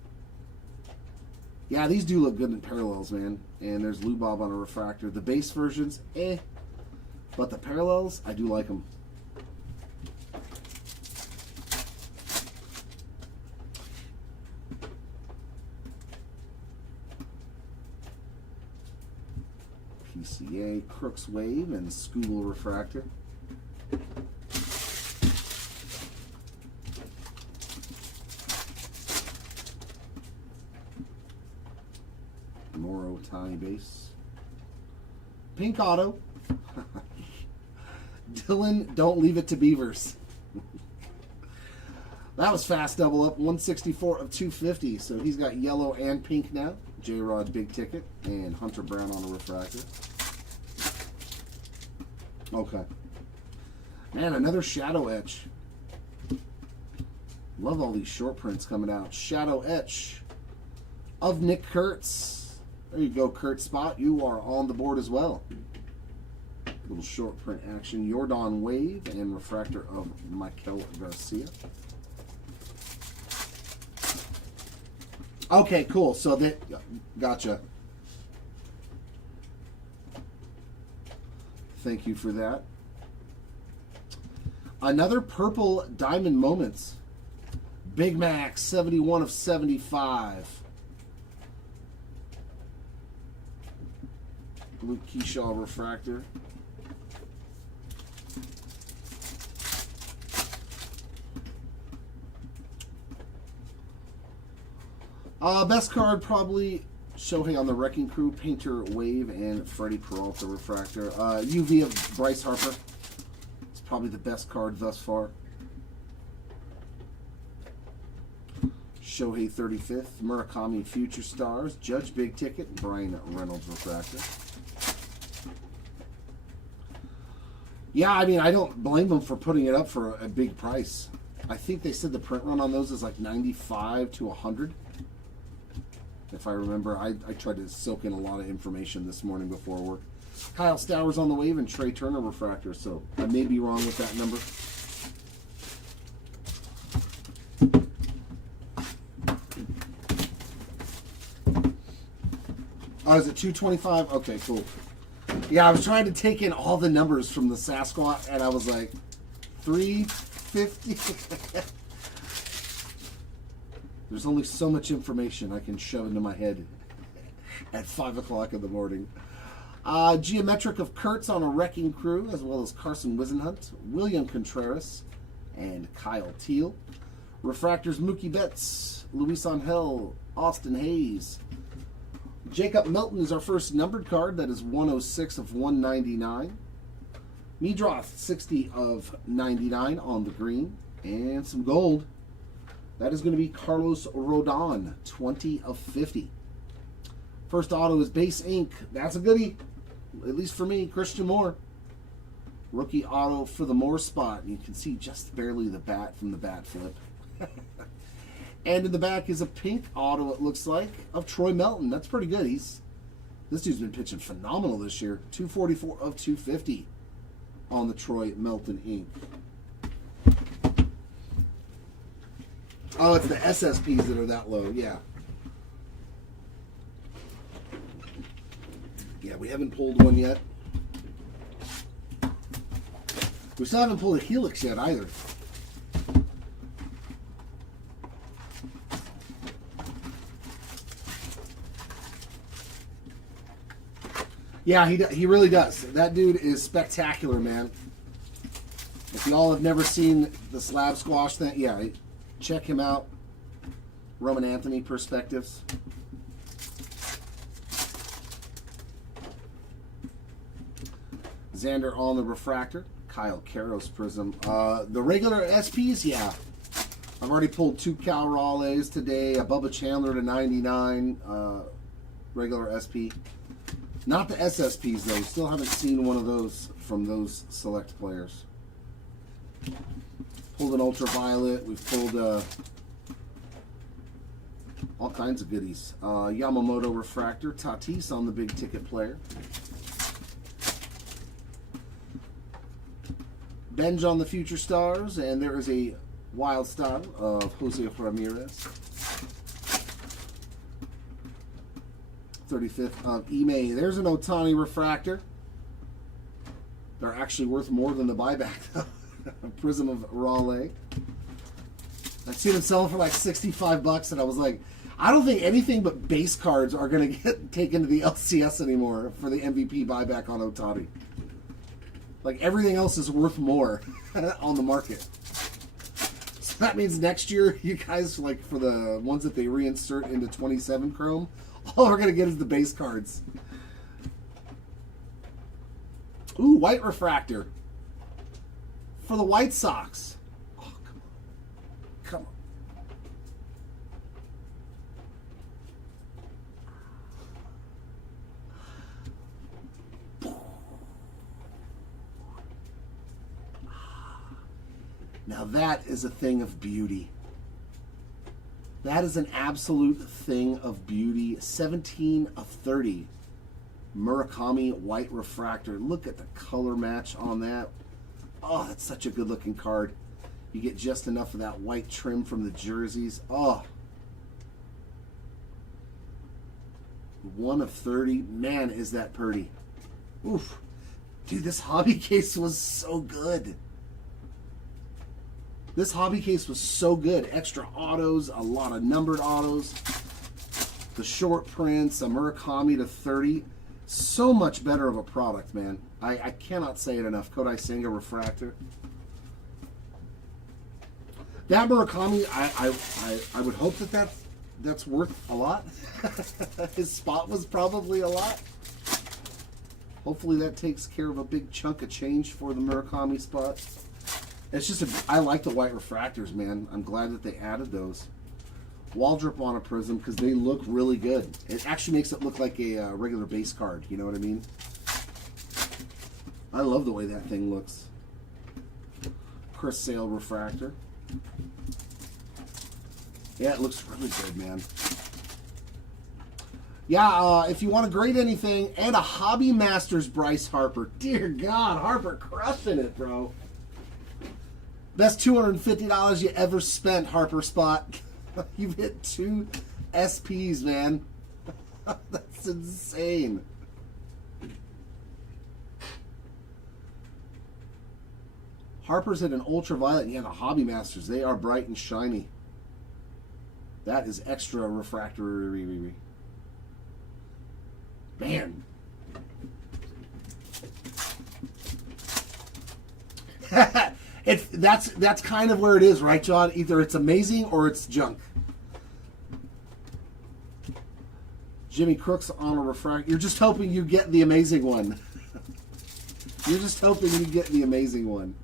Yeah, these do look good in parallels, man. And there's Lou Bob on a refractor. The base versions, but the parallels, I do like them. PCA, Crooks Wave, and Scooble refractor. More Otani base. Pink auto. Dylan, don't leave it to Beavers. That was fast double up, 164 of 250. So he's got yellow and pink now. J-Rod big ticket and Hunter Brown on a refractor. Okay. Man, another shadow etch. Love all these short prints coming out. Shadow etch of Nick Kurtz. There you go, Kurt Spot. You are on the board as well. Little short print action. Jordan Wave and refractor of Michael Garcia. Okay, cool. So that, gotcha. Thank you for that. Another purple Diamond Moments. Big Max, 71 of 75. Luke Keyshaw refractor. Best card probably Shohei on the Wrecking Crew, Painter Wave, and Freddie Peralta refractor. UV of Bryce Harper. It's probably the best card thus far. Shohei 35th, Murakami Future Stars, Judge Big Ticket, Brian Reynolds refractor. Yeah, I mean, I don't blame them for putting it up for a big price. I think they said the print run on those is like 95 to 100. If I remember, I tried to soak in a lot of information this morning before work. Kyle Stowers on the wave and Trey Turner refractor, so I may be wrong with that number. Oh, is it 225? Okay, cool. Yeah, I was trying to take in all the numbers from the Sasquatch, and I was like, 350? There's only so much information I can shove into my head at 5 o'clock in the morning. Geometric of Kurtz on a Wrecking Crew, as well as Carson Wisenhunt, William Contreras, and Kyle Teal. Refractors Mookie Betts, Luis Angel, Austin Hayes. Jacob Milton is our first numbered card. That is 106 of 199. Meadroth, 60 of 99 on the green. And some gold. That is going to be Carlos Rodon, 20 of 50. First auto is Base Ink. That's a goodie, at least for me. Christian Moore. Rookie auto for the Moore spot. You can see just barely the bat from the bat flip. And in the back is a pink auto, it looks like, of Troy Melton. That's pretty good. This dude's been pitching phenomenal this year. 244 of 250 on the Troy Melton ink. Oh, it's the SSPs that are that low, yeah. Yeah, we haven't pulled one yet. We still haven't pulled a Helix yet either. Yeah, he really does. That dude is spectacular, man. If y'all have never seen the Slab Squash thing, yeah, check him out. Roman Anthony Perspectives. Xander on the refractor. Kyle Caros Prism. The regular SPs, yeah. I've already pulled 2 Cal Raleighs today. A Bubba Chandler to 99. Regular SP. Not the SSPs, though. Still haven't seen one of those from those select players. Pulled an Ultraviolet. We've pulled all kinds of goodies. Yamamoto Refractor. Tatis on the big ticket player. Benj on the Future Stars. And there is a Wild Style of Jose Ramirez. 35th of eBay. There's an Ohtani refractor. They're actually worth more than the buyback, though. A Prism of Raleigh. I've seen them selling for like $65, and I was like, I don't think anything but base cards are going to get taken to the LCS anymore for the MVP buyback on Ohtani. Like, everything else is worth more on the market. So that means next year, you guys, like, for the ones that they reinsert into 27 Chrome, all we're going to get is the base cards. Ooh, white refractor. for the White Sox. Oh, come on. Come on. Now that is a thing of beauty. That is an absolute thing of beauty. 17 of 30. Murakami white refractor. Look at the color match on that. Oh, that's such a good looking card. You get just enough of that white trim from the jerseys. Oh. 1 of 30. Man, is that pretty. Oof. Dude, this hobby case was so good. This hobby case was so good. Extra autos, a lot of numbered autos. The short prints, a Murakami to 30. So much better of a product, man. I cannot say it enough. Kodai Senga refractor. That Murakami, I would hope that's worth a lot. His spot was probably a lot. Hopefully that takes care of a big chunk of change for the Murakami spot. It's just I like the white refractors, man. I'm glad that they added those. Wall drip on a prism because they look really good. It actually makes it look like a regular base card. You know what I mean? I love the way that thing looks. Chris Sale refractor. Yeah, it looks really good, man. Yeah, if you want to grade anything, and a Hobby Masters Bryce Harper. Dear God, Harper crushing it, bro. Best $250 you ever spent, Harper spot. You've hit 2 SPs, man. That's insane. Harper's hit an ultraviolet. Yeah, the Hobby Masters, they are bright and shiny. That is extra refractory. Man. That's kind of where it is, right, John? Either it's amazing or it's junk. Jimmy Crooks on a refractor. You're just hoping you get the amazing one. You're just hoping you get the amazing one.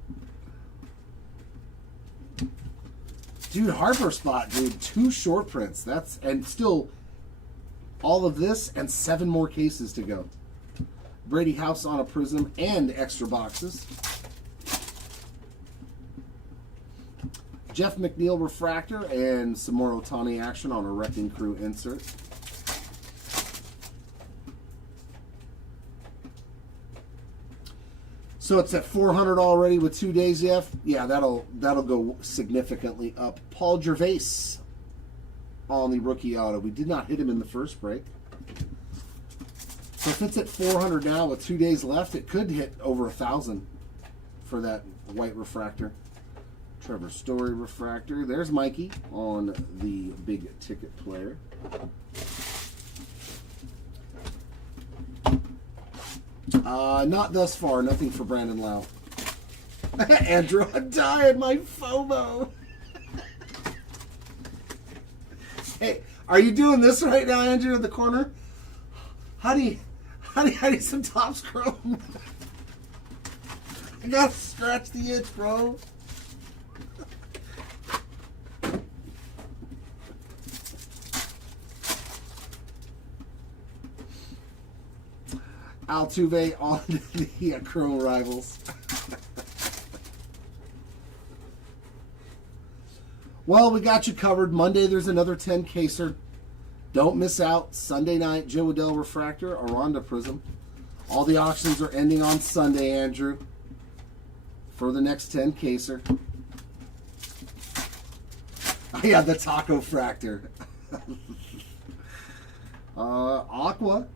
Dude, Harper spot, dude. 2 short prints. And still all of this and 7 more cases to go. Brady House on a prism and extra boxes. Jeff McNeil refractor and some more Ohtani action on a Wrecking Crew insert. So it's at 400 already with 2 days left. Yeah, that'll go significantly up. Paul Gervais on the rookie auto. We did not hit him in the first break. So if it's at 400 now with 2 days left, it could hit over 1,000 for that white refractor. Trevor Story refractor. There's Mikey on the big ticket player. Not thus far. Nothing for Brandon Lau. Andrew, I'm dying. My FOMO. Hey, are you doing this right now, Andrew, in the corner? How do you some Topps Chrome? I gotta scratch the itch, bro. Altuve on the Chrome Rivals. Well, we got you covered. Monday, there's another 10-caser. Don't miss out. Sunday night, Joe Adell refractor, Aranda prism. All the auctions are ending on Sunday, Andrew, for the next 10-caser. Yeah, the Taco Fractor. Aqua.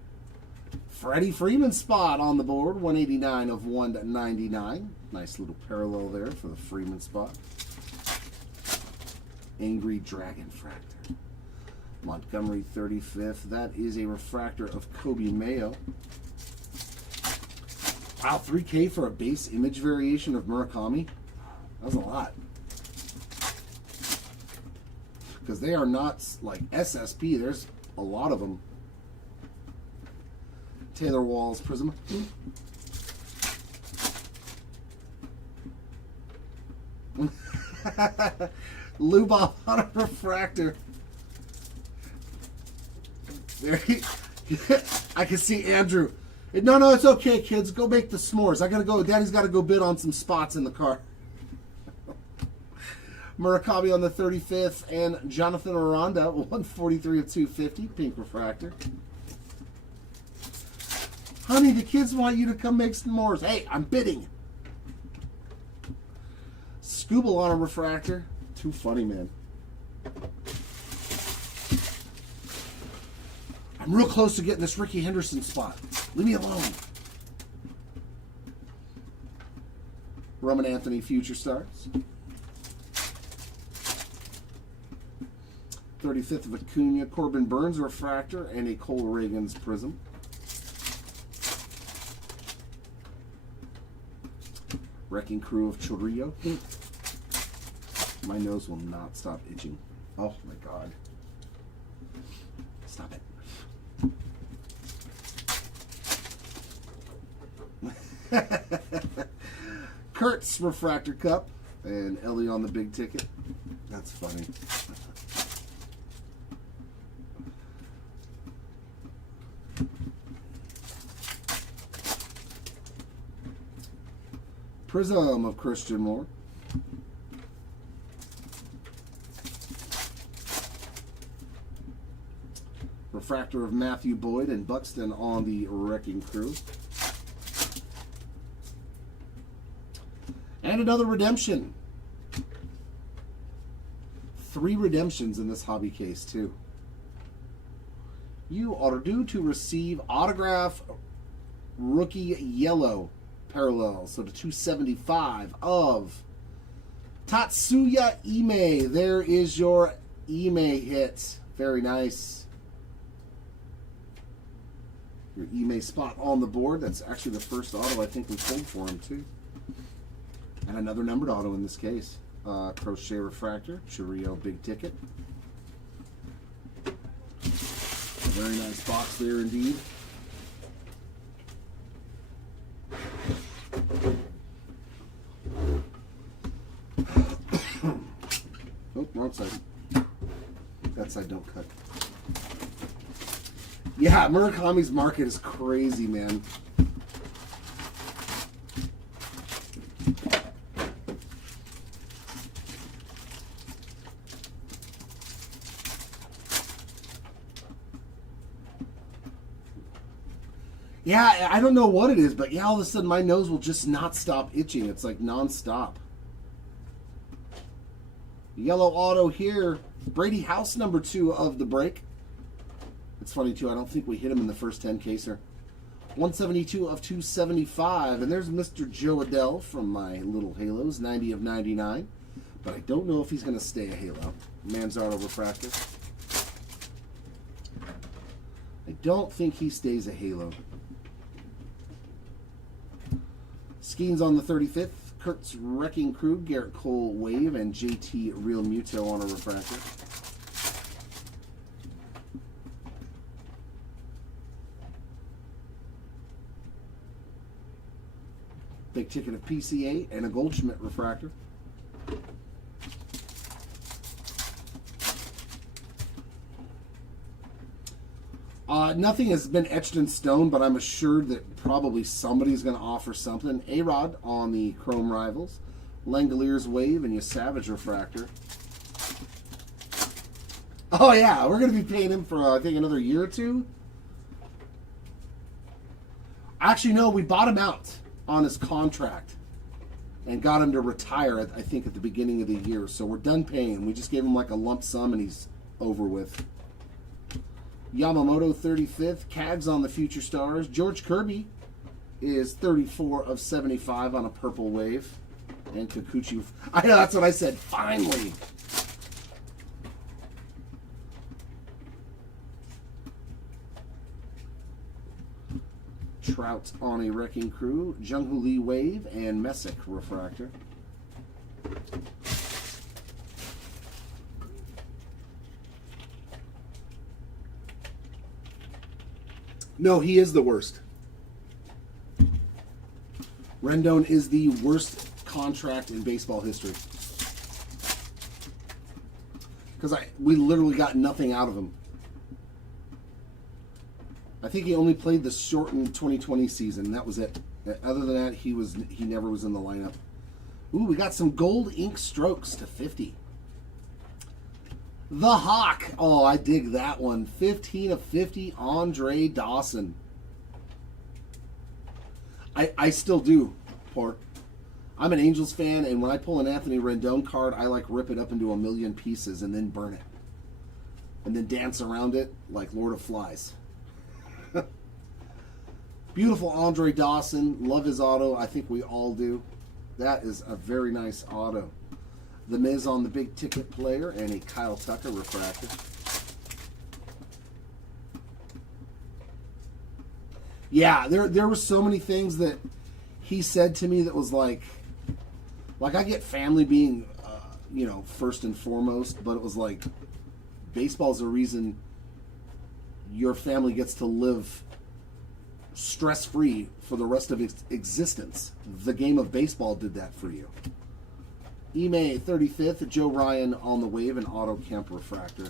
Freddie Freeman spot on the board, 189 of 199. Nice little parallel there for the Freeman spot. Angry Dragon Fractor. Montgomery 35th. That is a refractor of Kobe Mayo. Wow, 3K for a base image variation of Murakami. That was a lot. Because they are not like SSP. There's a lot of them. Taylor Walls prism. Lubov on a refractor. There I can see Andrew. No, it's okay, kids. Go make the s'mores. I gotta go. Daddy's got to go bid on some spots in the car. Murakami on the 35th, and Jonathan Aranda, 143 of 250, pink refractor. Honey, the kids want you to come make s'mores. Hey, I'm bidding. Scooble on a refractor. Too funny, man. I'm real close to getting this Ricky Henderson spot. Leave me alone. Roman Anthony Future Stars. 35th of Acuna, Corbin Burns refractor, and a Cole Reagan's prism. Wrecking Crew of Chorrillo. My nose will not stop itching. Oh my God. Stop it. Kurtz refractor cup, and Ellie on the big ticket. That's funny. Prism of Christian Moore. Refractor of Matthew Boyd and Buxton on the Wrecking Crew. And another redemption. 3 redemptions in this hobby case, too. You are due to receive autograph rookie yellow parallel. So the 275 of Tatsuya Ime. There is your Ime hit. Very nice. Your Ime spot on the board. That's actually the first auto I think we pulled for him, too. And another numbered auto in this case. Crochet refractor, Chorrillo big ticket. A very nice box there indeed. Oh, wrong side. That side don't cut. Yeah, Murakami's market is crazy, man. Yeah, I don't know what it is, but yeah, all of a sudden my nose will just not stop itching. It's like non-stop. Yellow auto here. Brady House number 2 of the break. It's funny too, I don't think we hit him in the first 10 caser. 172 of 275. And there's Mr. Joe Adell from my little Halos, 90 of 99. But I don't know if he's going to stay a Halo. Manzardo refractor. I don't think he stays a Halo. Skeens on the 35th. Kurt's Wrecking Crew, Garrett Cole Wave, and JT Real Muto on a refractor. Big ticket of PCA and a Goldschmidt refractor. Nothing has been etched in stone, but I'm assured that probably somebody's going to offer something. A-Rod on the Chrome Rivals. Langoliers Wave and your Savage refractor. Oh, yeah. We're going to be paying him for, I think, another year or 2. Actually, no. We bought him out on his contract and got him to retire, I think, at the beginning of the year. So we're done paying. We just gave him like a lump sum, and he's over with. Yamamoto 35th, Cags on the Future Stars. George Kirby is 34 of 75 on a purple wave. And Kikuchi. I know, that's what I said. Finally. Trout on a Wrecking Crew. Jung-Hoo Lee Wave and Messick refractor. No, he is the worst. Rendon is the worst contract in baseball history. because we literally got nothing out of him. I think he only played the shortened 2020 season. That was it. Other than that, he never was in the lineup. Ooh, we got some gold ink strokes to 50. The Hawk. Oh, I dig that one. 15 of 50, Andre Dawson. I still do, Port. I'm an Angels fan, and when I pull an Anthony Rendon card, I like rip it up into a million pieces and then burn it. And then dance around it like Lord of Flies. Beautiful Andre Dawson. Love his auto. I think we all do. That is a very nice auto. The Miz on the big ticket player and a Kyle Tucker refractor. Yeah, there were so many things that he said to me that was like I get family being, first and foremost, but it was like baseball's the reason your family gets to live stress-free for the rest of its existence. The game of baseball did that for you. eBay 35th, Joe Ryan on the wave, and Auto Kemp refractor.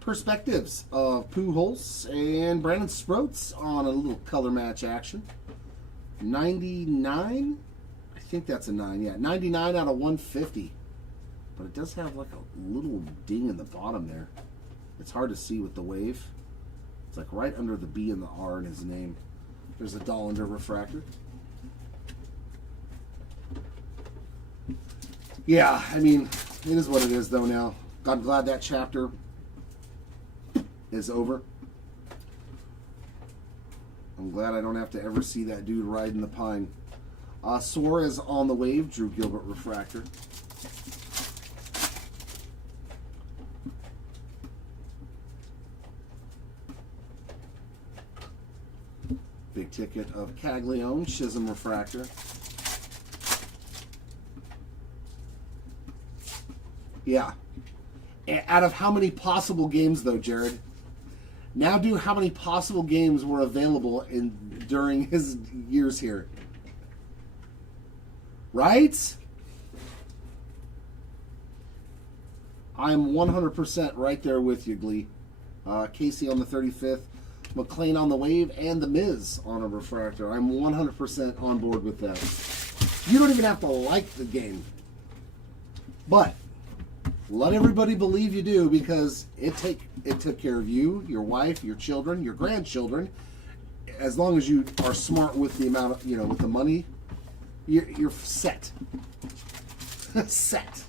Perspectives of Pujols and Brandon Sproats on a little color match action. 99? I think that's a 9, yeah. 99 out of 150. But it does have like a little ding in the bottom there. It's hard to see with the wave. It's like right under the B and the R in his name. There's a Dollander refractor. Yeah, I mean, it is what it is though now. I'm glad that chapter is over. I'm glad I don't have to ever see that dude riding the pine. Suarez on the wave, Drew Gilbert refractor. Big ticket of Caglione, Chisholm refractor. Yeah. Out of how many possible games, though, Jared? Now do how many possible games were available during his years here. Right? I'm 100% right there with you, Glee. Casey on the 35th. McLean on the wave, and the Miz on a refractor. I'm 100% on board with that. You don't even have to like the game. But let everybody believe you do, because it took care of you, your wife, your children, your grandchildren. As long as you are smart with the amount of, with the money, you're set. Set.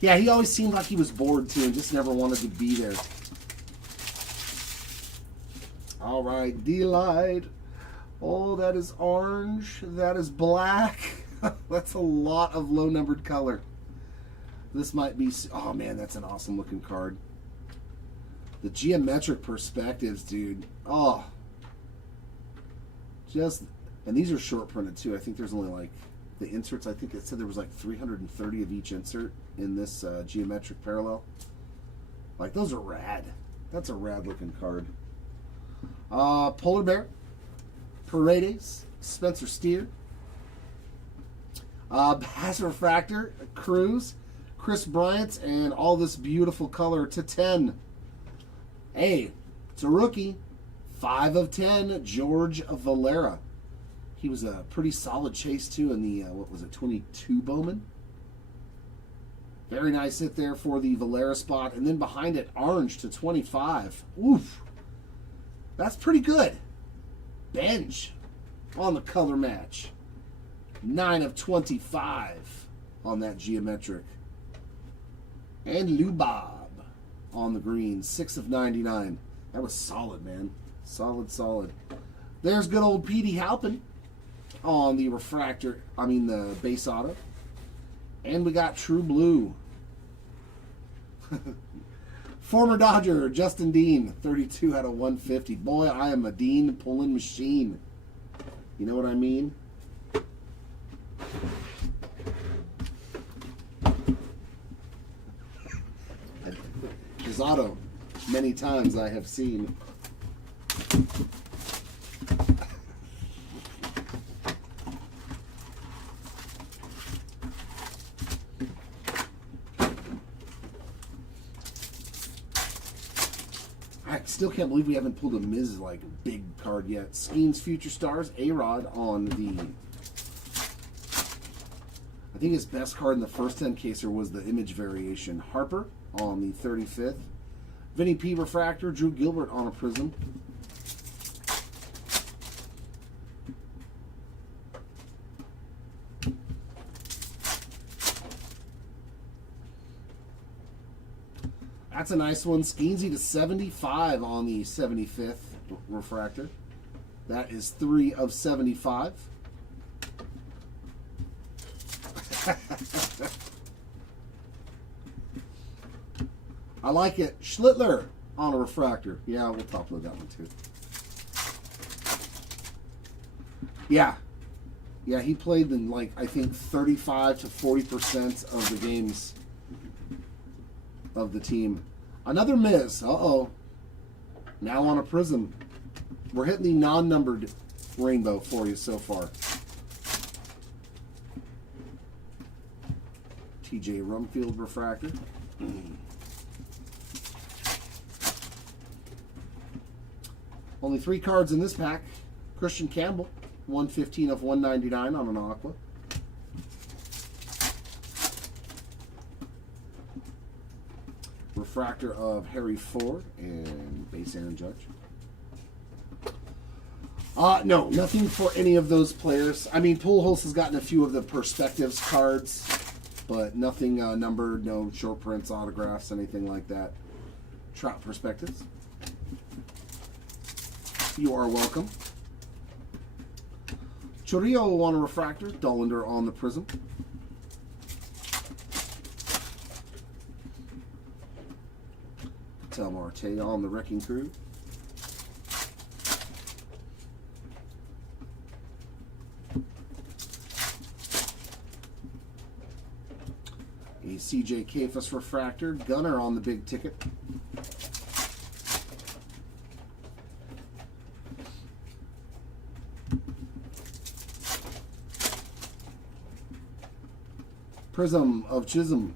Yeah, he always seemed like he was bored, too, and just never wanted to be there. All right, Delight. Oh, that is orange. That is black. That's a lot of low-numbered color. This might be... Oh, man, that's an awesome-looking card. The geometric perspectives, dude. Oh. And these are short-printed, too. I think there's only, like... The inserts, I think it said there was like 330 of each insert in this geometric parallel. Like, those are rad. That's a rad looking card. Polar Bear, Paredes, Spencer Steer, Bass Refractor, Cruz, Chris Bryant, and all this beautiful color to 10. Hey, it's a rookie. 5 of 10, George Valera. He was a pretty solid chase, too, in the, 22 Bowman. Very nice hit there for the Valera spot. And then behind it, orange to 25. Oof. That's pretty good. Benj on the color match. 9 of 25 on that geometric. And Lubob on the green. 6 of 99. That was solid, man. Solid, solid. There's good old Petey Halpin on the the base auto. And we got True Blue. Former Dodger, Justin Dean, 32 out of 150. Boy, I am a Dean pulling machine. You know what I mean? His auto, many times I have seen. I still can't believe we haven't pulled a Miz like big card yet. Skeens Future Stars, A-Rod on the... I think his best card in the first 10 caser was the image variation. Harper on the 35th. Vinny P. Refractor, Drew Gilbert on a Prism. That's a nice one. Skeensy to 75 on the 75th Refractor. That is 3 of 75. I like it. Schlittler on a Refractor. Yeah, we'll top load that one too. Yeah. Yeah, he played in like, I think 35 to 40% of the games of the team. Another miss. Uh-oh. Now on a Prism. We're hitting the non-numbered rainbow for you so far. TJ Rumfield Refractor. Only 3 cards in this pack. Christian Campbell, 115 of 199 on an Aqua. Refractor of Harry Ford and base Aaron Judge. No, nothing for any of those players. I mean, Pujols has gotten a few of the Perspectives cards, but nothing numbered, no short prints, autographs, anything like that. Trout Perspectives. You are welcome. Chorillo on a Refractor, Dollander on the Prism. Patel Marte on the Wrecking Crew. A CJ Kefas Refractor, Gunner on the big ticket. Prism of Chisholm.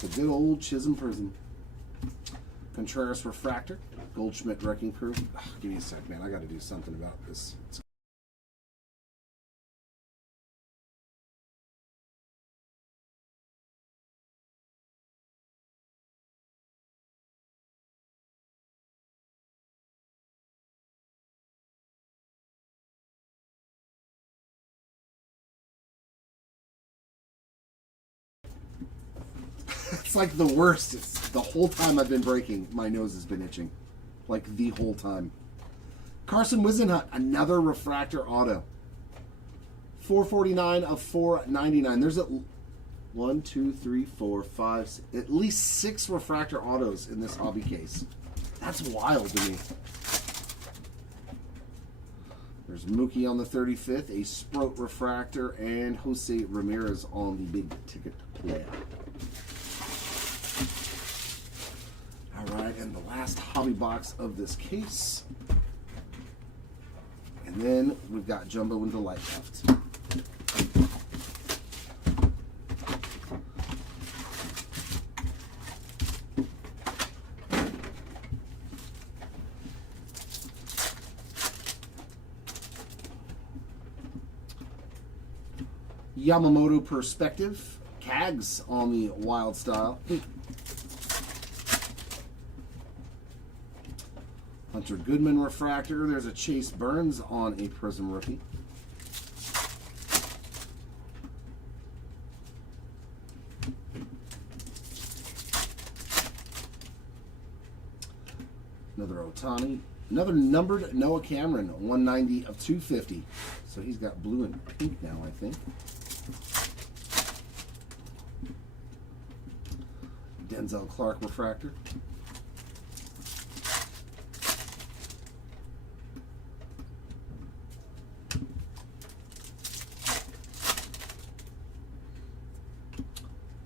The good old Chisholm Prism. Contreras Refractor. Goldschmidt Wrecking Crew. Oh, give me a sec, man. I got to do something about this. It's like the worst. It's the whole time I've been breaking, my nose has been itching. Like the whole time. Carson Wisenhunt, another Refractor auto. 449 of 499. There's at 1, 2, 3, 4, 5, 6, at least 6 Refractor autos in this hobby case. That's wild to me. There's Mookie on the 35th, a Sprout Refractor, and Jose Ramirez on the big ticket player. Alright, and the last hobby box of this case. And then we've got Jumbo and Delight left. Yamamoto Perspective. Cags on the Wild Style. Hunter Goodman Refractor. There's a Chase Burns on a Prism Rookie. Another Ohtani. Another numbered Noah Cameron, 190 of 250. So he's got blue and pink now, I think. Denzel Clark Refractor.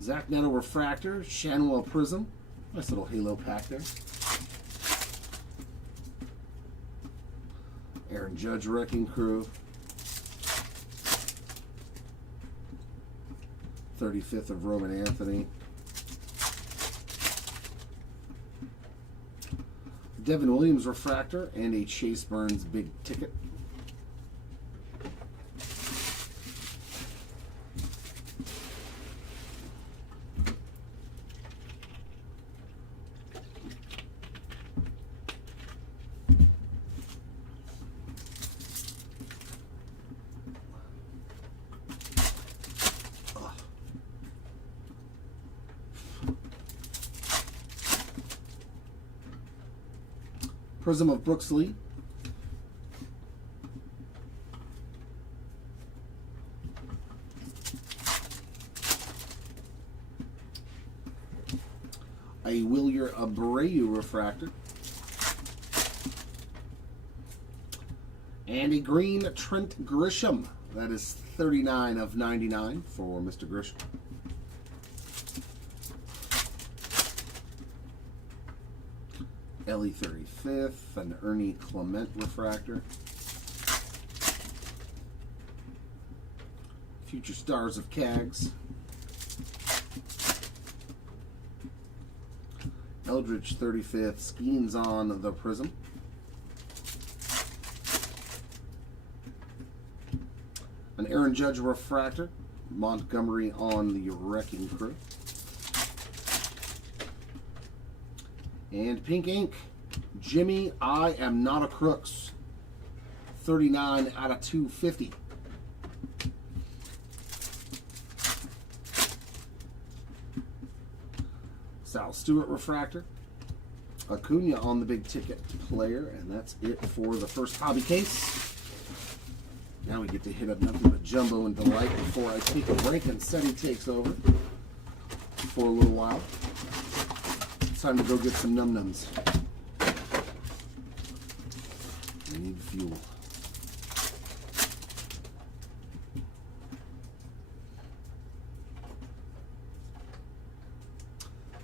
Zach Neto Refractor, Shanwell Prism. Nice little halo pack there. Aaron Judge Wrecking Crew. 35th of Roman Anthony. Devin Williams Refractor and a Chase Burns Big Ticket. Prism of Brooks Lee. A Wilyer Abreu Refractor. And a green Trent Grisham. That is 39 of 99 for Mr. Grisham. Ellie 35th, an Ernie Clement Refractor. Future Stars of Cags. Eldridge 35th, Skeens on the Prism. An Aaron Judge Refractor. Montgomery on the Wrecking Crew. And Pink Ink, Jimmy, I Am Not a Crooks. 39 out of 250. Sal Stewart Refractor. Acuna on the Big Ticket player. And that's it for the first hobby case. Now we get to hit up nothing but Jumbo and Delight before I take a break and Seti takes over for a little while. It's time to go get some num-nums. I need fuel.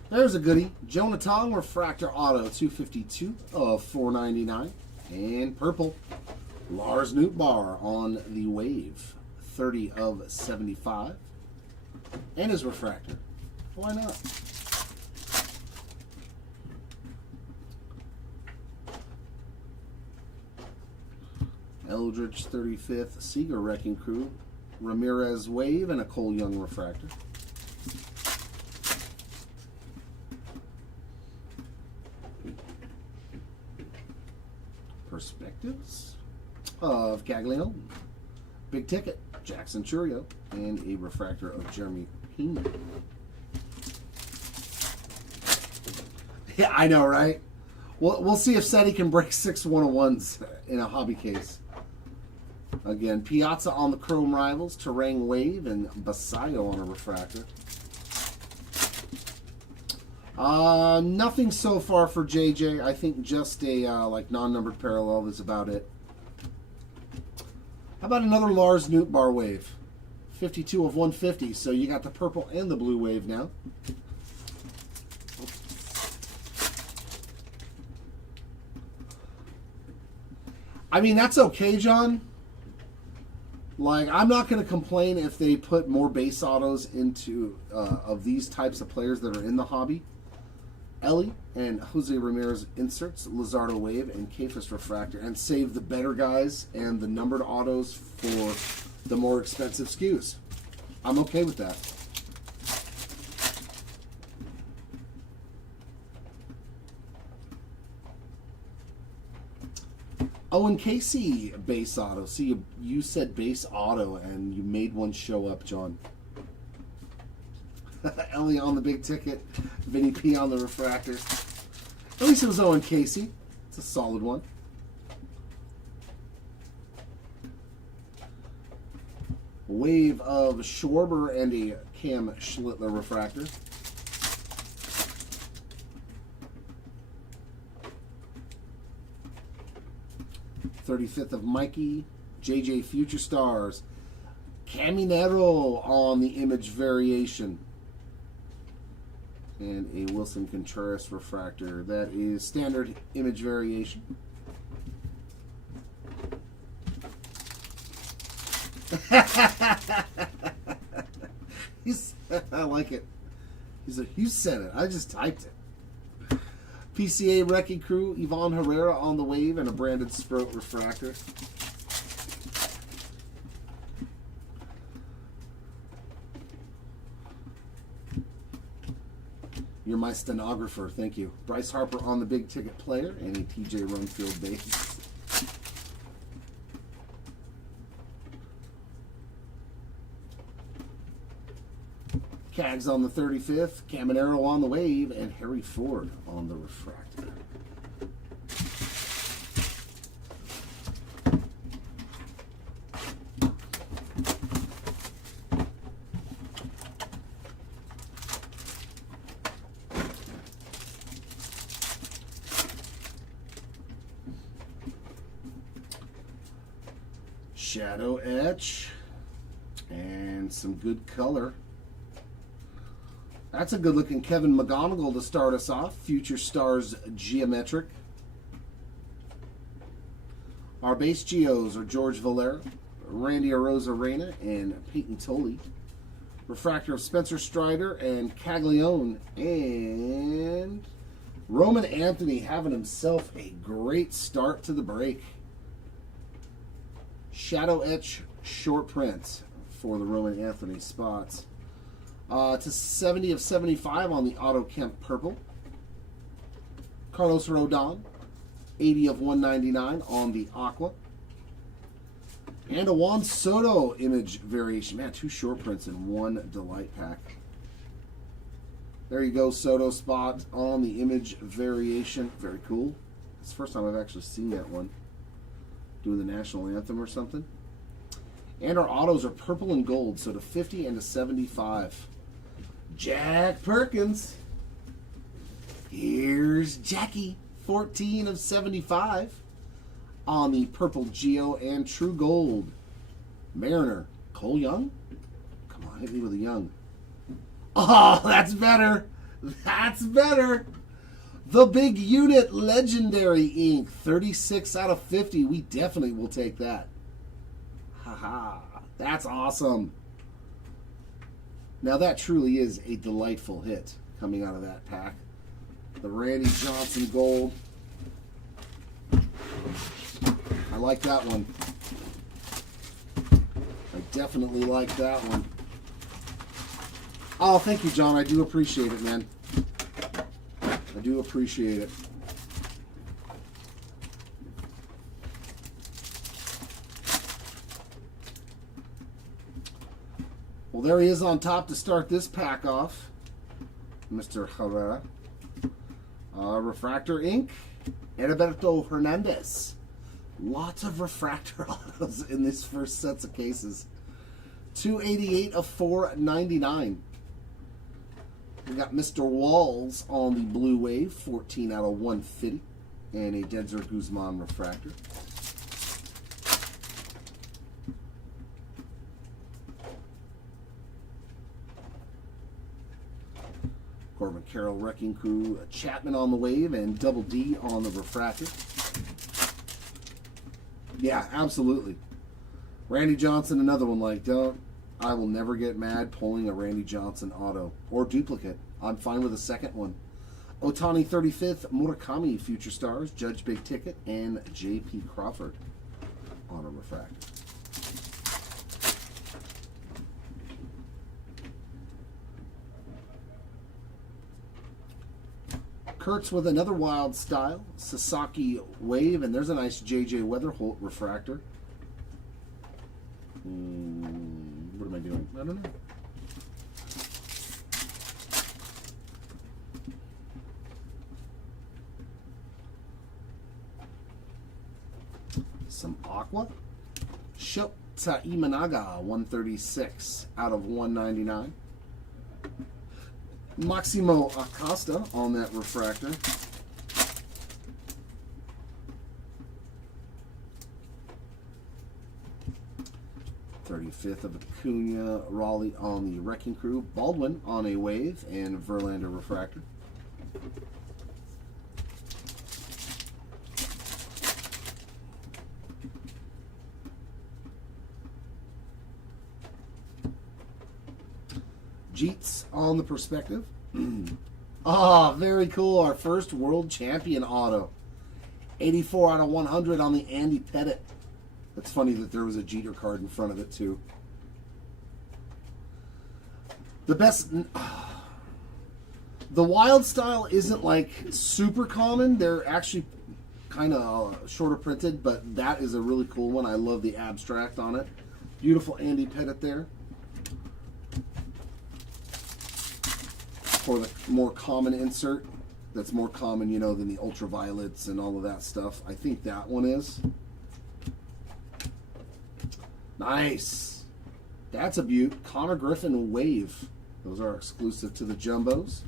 There's a goodie. Jonah Tong Refractor Auto 252 of 499. And purple. Lars Nootbaar on the Wave 30 of 75. And his refractor. Why not? Eldridge 35th, Seager Wrecking Crew, Ramirez Wave, and a Cole Young Refractor. Perspectives of Cagliano, Big Ticket, Jackson Churio, and a refractor of Jeremy Pena. Yeah, I know, right? We'll see if Seti can break 6 101s in a hobby case. Again, Piazza on the Chrome Rivals, Terang Wave, and Basayo on a refractor. Nothing so far for JJ. I think just a like non-numbered parallel is about it. How about another Lars Nootbaar Wave? 52 of 150. So you got the purple and the blue wave now. I mean, that's okay, John. Like, I'm not going to complain if they put more base autos into of these types of players that are in the hobby. Ellie and Jose Ramirez inserts, Lizardo Wave, and Kefis Refractor, and save the better guys and the numbered autos for the more expensive SKUs. I'm okay with that. Owen Casey base auto. See, you said base auto and you made one show up, John. Ellie on the Big Ticket. Vinny P on the refractor. At least it was Owen Casey. It's a solid one. Wave of Schwarber and a Cam Schlittler refractor. '35th of Mikey, JJ Future Stars, Caminero on the image variation, and a Wilson Contreras refractor. That is standard image variation. I like it. He's like, you said it. I just typed it. PCA Wrecking Crew, Yvonne Herrera on the wave, and a branded Sprout refractor. You're my stenographer. Thank you. Bryce Harper on the big ticket player, and a TJ Runfield base. Cags on the 35th, Caminero on the wave, and Harry Ford on the refractor. Shadow etch and some good color. That's a good looking Kevin McGonigal to start us off. Future Stars Geometric. Our base Geos are George Valera, Randy Arozarena, and Peyton Tolley. Refractor of Spencer Strider and Caglione. And Roman Anthony having himself a great start to the break. Shadow etch short print for the Roman Anthony spots. To 70 of 75 on the Otto Kemp purple. Carlos Rodon, 80 of 199 on the aqua. And a Juan Soto image variation. Man, 2 short prints in 1 delight pack. There you go, Soto spot on the image variation. Very cool. It's the first time I've actually seen that one. Doing the national anthem or something. And our autos are purple and gold, so to 50 and to 75. Jack Perkins. Here's Jackie, 14 of 75 on the purple Geo and true gold. Mariner, Cole Young? Come on, hit me with a Young. Oh, that's better. That's better. The Big Unit Legendary Ink, 36 out of 50. We definitely will take that. Haha, that's awesome. Now that truly is a delightful hit coming out of that pack. The Randy Johnson Gold. I like that one. I definitely like that one. Oh, thank you, John. I do appreciate it, man. I do appreciate it. Well, there he is on top to start this pack off, Mr. Herrera. Refractor ink, Heriberto Hernandez. Lots of refractor autos in these first sets of cases. 288 of 499. We got Mr. Walls on the blue wave, 14 out of 150, and a Denzer Guzman refractor. Corbin Carroll Wrecking Crew, Chapman on the wave, and Double D on the refractor. Yeah, absolutely. Randy Johnson, another one like, I will never get mad pulling a Randy Johnson auto or duplicate. I'm fine with a second one. Otani 35th, Murakami Future Stars, Judge Big Ticket, and J.P. Crawford on a refractor. Kurtz with another wild style, Sasaki Wave, and there's a nice J.J. Weatherholt refractor. What am I doing? I don't know. Some aqua. Shota Imanaga, 136 out of 199. Maximo Acosta on that refractor. '35th of Acuna, Raleigh on the Wrecking Crew, Baldwin on a wave, and Verlander refractor. Jeets on the perspective. Ah, very cool. Our first world champion auto. 84 out of 100 on the Andy Pettit. It's funny that there was a Jeter card in front of it, too. The best... The Wild style isn't, like, super common. They're actually kind of shorter printed, but that is a really cool one. I love the abstract on it. Beautiful Andy Pettit there. For the more common insert, that's more common, you know, than the ultraviolets and all of that stuff. I think that one is. Nice. That's a beaut. Connor Griffin Wave. Those are exclusive to the Jumbos.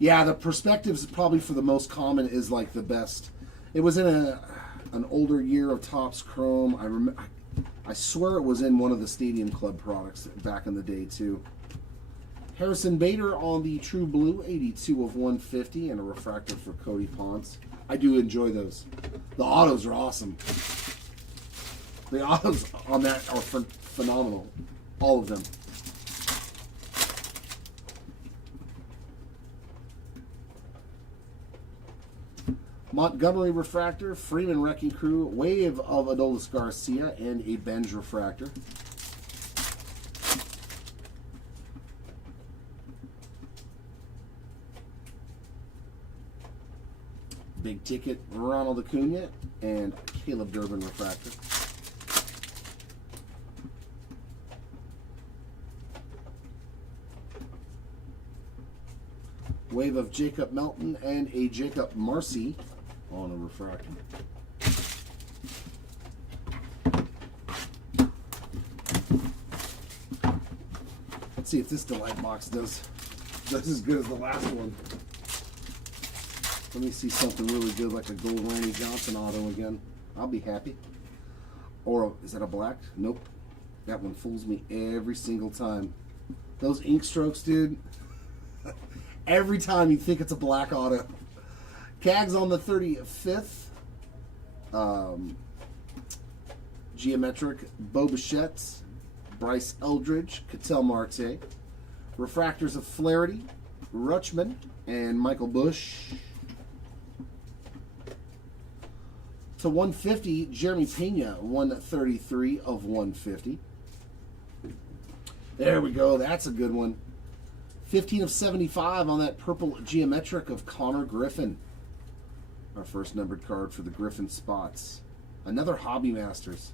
Yeah, the perspectives probably for the most common is like the best. It was in an older year of Topps Chrome. I swear it was in one of the Stadium Club products back in the day too. Harrison Bader on the True Blue, 82 of 150, and a refractor for Cody Ponce. I do enjoy those. The autos are awesome. The autos on that are phenomenal. All of them. Montgomery refractor, Freeman Wrecking Crew, Wave of Adolis Garcia, and a Benj refractor. Big ticket, Ronald Acuna, and Caleb Durbin refractor. Wave of Jacob Melton and a Jacob Marcy on a refractor. Let's see if this Delight box does as good as the last one. Let me see something really good like a gold Randy Johnson auto again. I'll be happy. Or is that a black? Nope. That one fools me every single time. Those ink strokes, dude. Every time you think it's a black auto. Cags on the 35th. Geometric, Bo Bichette, Bryce Eldridge, Ketel Marte. Refractors of Flaherty, Rutschman, and Michael Bush. To 150, Jeremy Pena, 133 of 150. There we go. That's a good one. 15 of 75 on that purple geometric of Connor Griffin. Our first numbered card for the Griffin spots. Another Hobby Masters.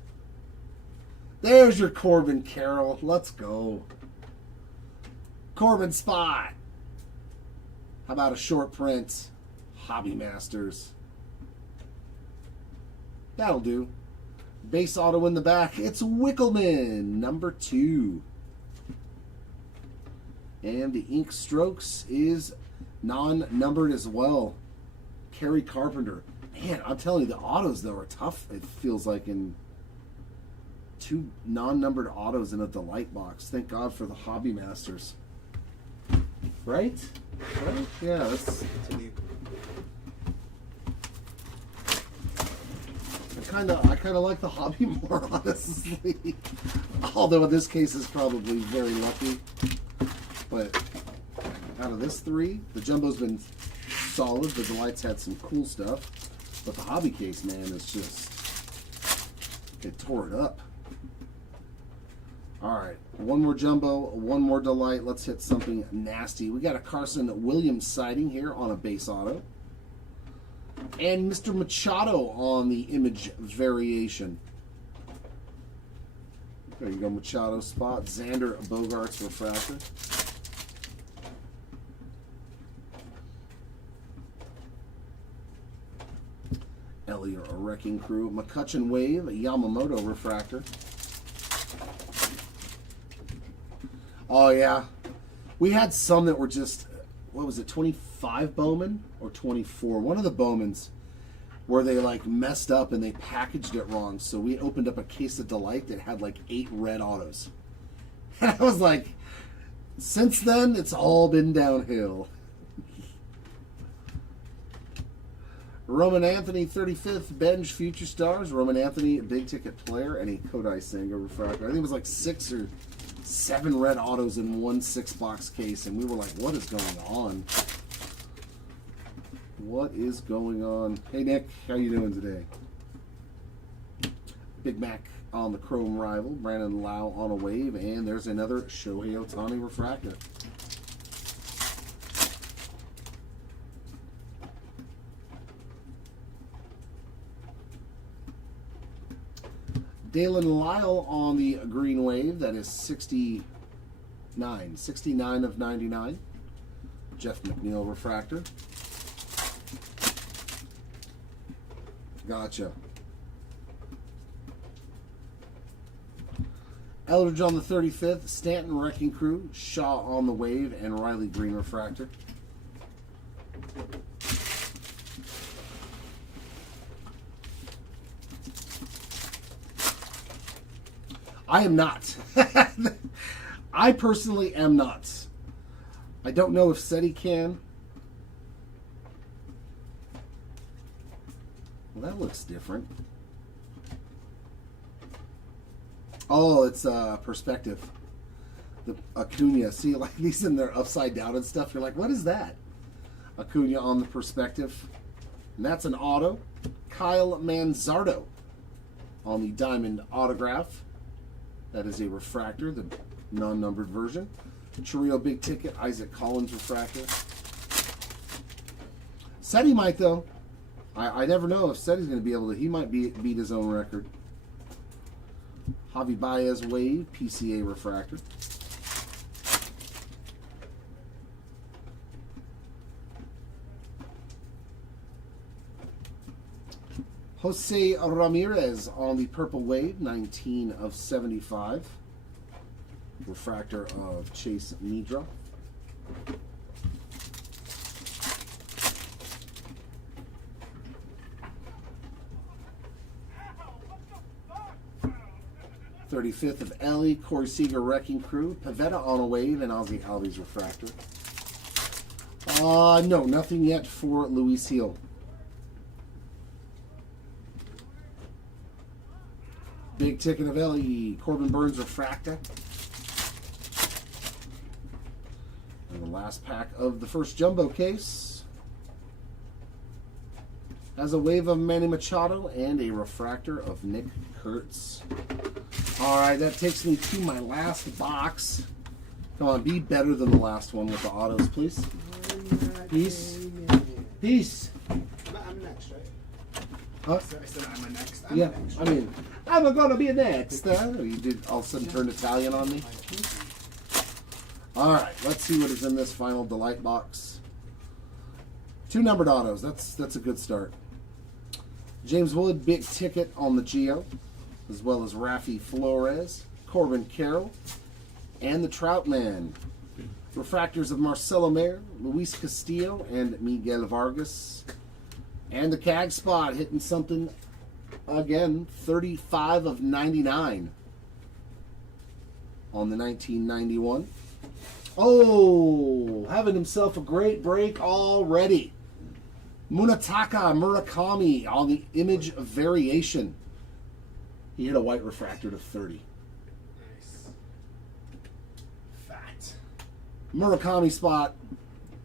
There's your Corbin Carroll. Let's go. Corbin spot. How about a short print? Hobby Masters. That'll do. Base auto in the back. It's Wickelman, number 2. And the ink strokes is non-numbered as well. Kerry Carpenter. Man, I'm telling you, the autos, though, are tough. It feels like in 2 non-numbered autos in a Delight box. Thank God for the Hobby Masters. Right? Right? Yeah, that's... I kind of like the Hobby more, honestly. Although in this case is probably very lucky. But out of this 3, the Jumbo's been solid. The Delight's had some cool stuff. But the Hobby case, man, is just... It tore it up. Alright, one more Jumbo, one more Delight. Let's hit something nasty. We got a Carson Williams sighting here on a base auto. And Mr. Machado on the image variation. There you go, Machado spot. Xander Bogaerts refractor. Elliott Wrecking Crew. McCutcheon Wave, Yamamoto refractor. Oh, yeah. We had some that were just, what was it, 25 Bowman or 24? One of the Bowmans where they like messed up and they packaged it wrong. So we opened up a case of Delight that had like 8 red autos. And I was like, since then, it's all been downhill. Roman Anthony, 35th, Benj Future Stars. Roman Anthony, big ticket player, and a Kodai Senga refractor. I think it was like 6 or 7 red autos in one 6-box case, and we were like, what is going on? What is going on? Hey, Nick, how you doing today? Big Mac on the Chrome Rival, Brandon Lau on a wave, and there's another Shohei Ohtani refractor. Dalen Lyle on the green wave, that is 69 of 99. Jeff McNeil refractor. Gotcha. Eldridge on the 35th, Stanton Wrecking Crew, Shaw on the wave, and Riley Green refractor. I am not. I personally am not. I don't know if Seti can. Well, that looks different. Oh, it's perspective. The Acuna. See, like these in there upside down and stuff. You're like, what is that? Acuna on the perspective. And that's an auto. Kyle Manzardo on the diamond autograph. That is a refractor, the non-numbered version. Churrillo Big Ticket, Isaac Collins refractor. Seti might, though. I never know if Seti's going to be able to. He might beat his own record. Javi Baez wave, PCA refractor. Jose Ramirez on the purple wave, 19 of 75. Refractor of Chase Nidra. '35th of Ellie, Corey Seager Wrecking Crew, Pavetta on a wave, and Ozzie Albies refractor. No, nothing yet for Luis Hill. Big Ticket of Ellie, Corbin Burns refractor. And the last pack of the first jumbo case has a wave of Manny Machado and a refractor of Nick Kurtz. All right, that takes me to my last box. Come on, be better than the last one with the autos, please. Peace. Peace. I'm next, right? Huh? I said I'm next. Yeah, next, I mean, I'm gonna be next. You did all of a sudden turn Italian on me. All right, let's see what is in this final delight box. 2 numbered autos. That's a good start. James Wood, Big Ticket on the Geo, as well as Rafi Flores, Corbin Carroll, and the Troutman. Refractors of Marcelo Mayer, Luis Castillo, and Miguel Vargas. And the CAG spot hitting something again, 35 of 99 on the 1991. Oh, having himself a great break already. Munetaka Murakami on the image variation. He hit a white refractor to 30. Nice. Fat. Murakami spot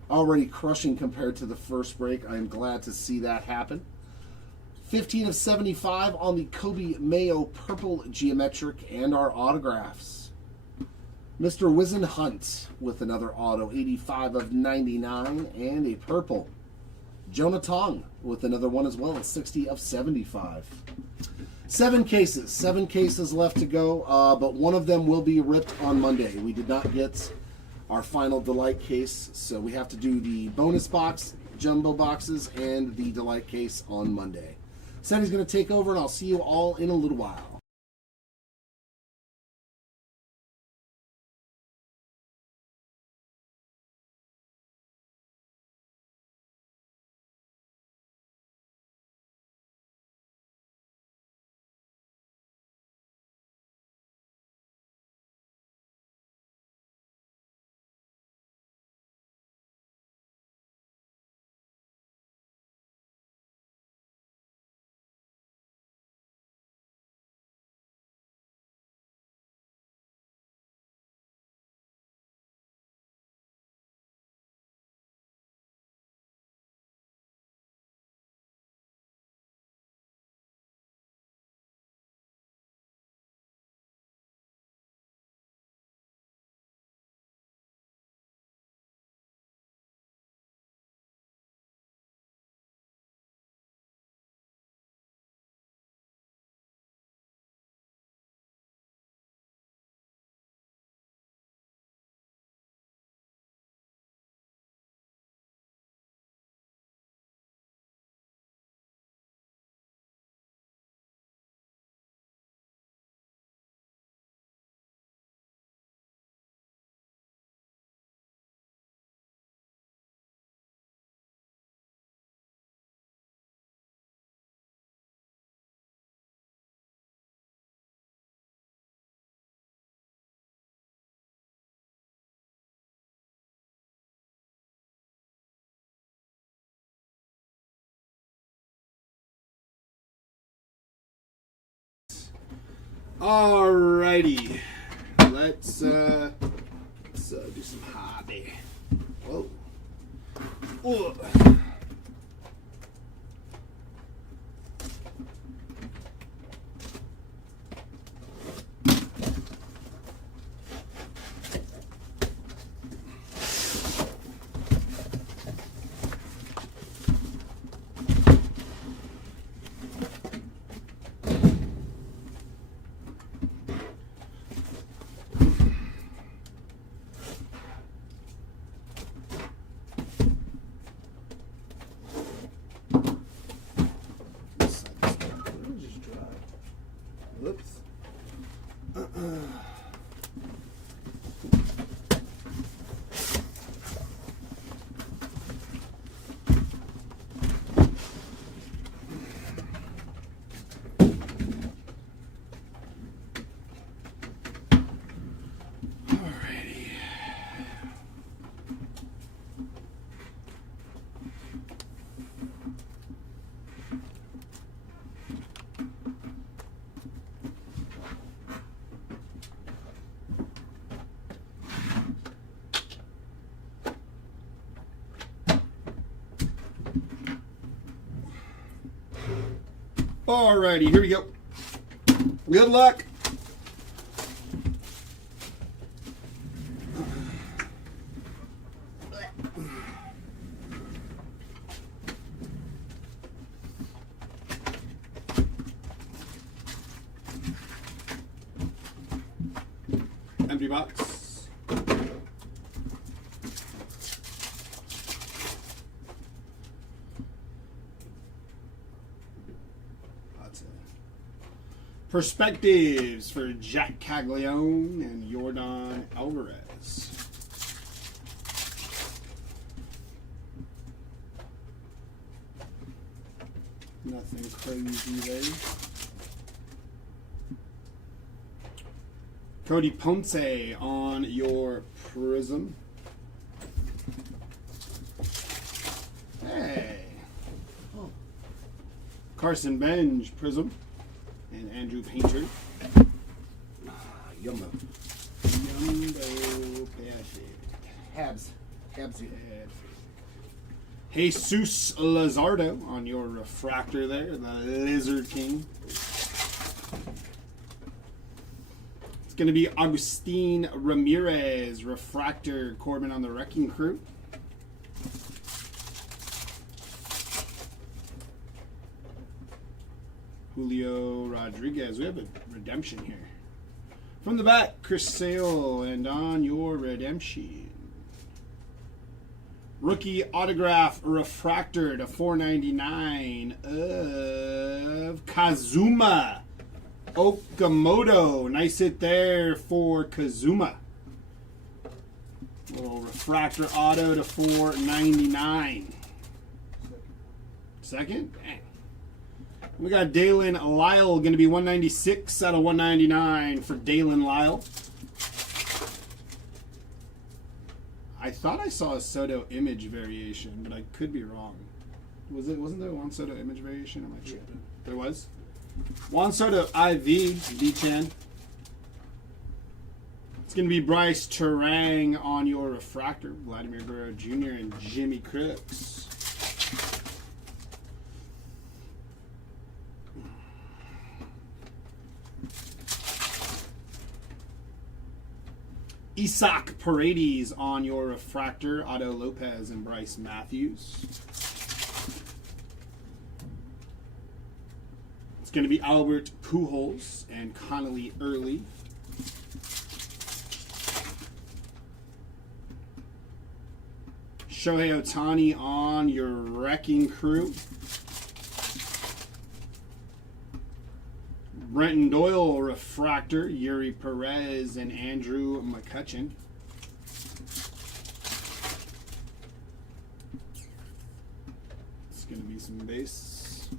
already crushing compared to the first break. I am glad to see that happen. 15 of 75 on the Kobe Mayo purple geometric and our autographs. Mr. Wizen Hunt with another auto, 85 of 99 and a purple. Jonah Tong with another one as well, 60 of 75. 7 cases left to go, but one of them will be ripped on Monday. We did not get our final Delight case, so we have to do the bonus box, jumbo boxes, and the Delight case on Monday. Sandy's going to take over, and I'll see you all in a little while. Alrighty. Let's do some hobby. Whoa. Ugh. Whoops. Alrighty. Alrighty, here we go. Good luck. Empty box. That's it. Perspectives for Jack Caglione and Jordan Alvarez. Nothing crazy there. Cody Ponce on your Prism. Hey. Oh. Carson Benj Prism. And Andrew Painter. Yumbo. Jumbo Pacific. Habs. Habs. Jesus Lazardo on your refractor there, the Lizard King. It's going to be Agustin Ramirez, refractor, Corbin on the Wrecking Crew. Julio Rodriguez. We have a redemption here. From the back, Chris Sale, and on your redemption. Rookie autograph refractor to $4.99 of Kazuma Okamoto. Nice hit there for Kazuma. Little refractor auto to $4.99. Second? Dang. We got Dalen Lyle, going to be $196 out of $199 for Dalen Lyle. I thought I saw a Soto image variation, but I could be wrong. Wasn't there one Soto image variation? Am I tripping? There was? Juan Soto IV, D10. It's going to be Bryce Terang on your refractor. Vladimir Guerrero Jr. and Jimmy Crooks. Isaac Paredes on your refractor. Otto Lopez and Bryce Matthews. It's going to be Albert Pujols and Connolly Early. Shohei Ohtani on your Wrecking Crew. Brenton Doyle refractor, Yuri Perez and Andrew McCutchen. It's going to be some base.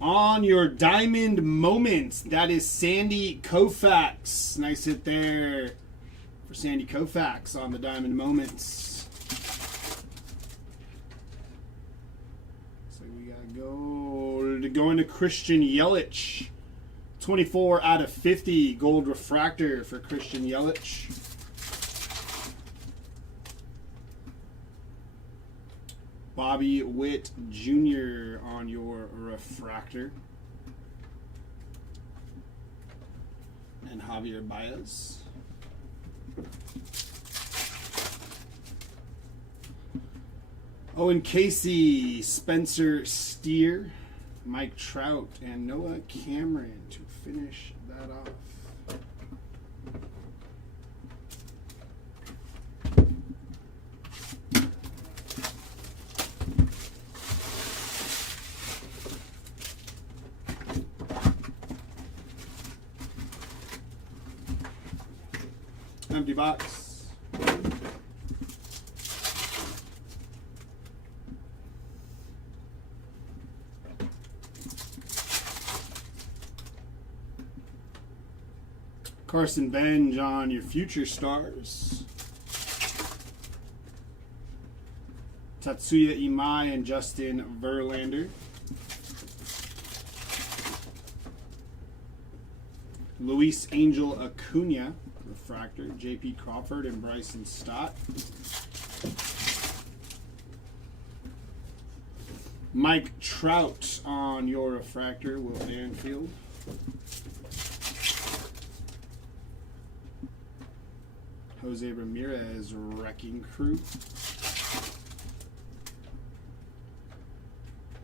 On your Diamond Moments, that is Sandy Koufax. Nice hit there for Sandy Koufax on the Diamond Moments. got gold. Going to Christian Yelich. 24 out of 50 gold refractor for Christian Yelich. Bobby Witt Jr. on your refractor. And Javier Baez. Owen Casey, Spencer Steer, Mike Trout, and Noah Cameron to finish that off. Empty box. Carson Benj on your future stars. Tatsuya Imai and Justin Verlander. Luis Angel Acuna, refractor. J.P. Crawford and Bryson Stott. Mike Trout on your refractor. Will Banfield. Jose Ramirez, Wrecking Crew.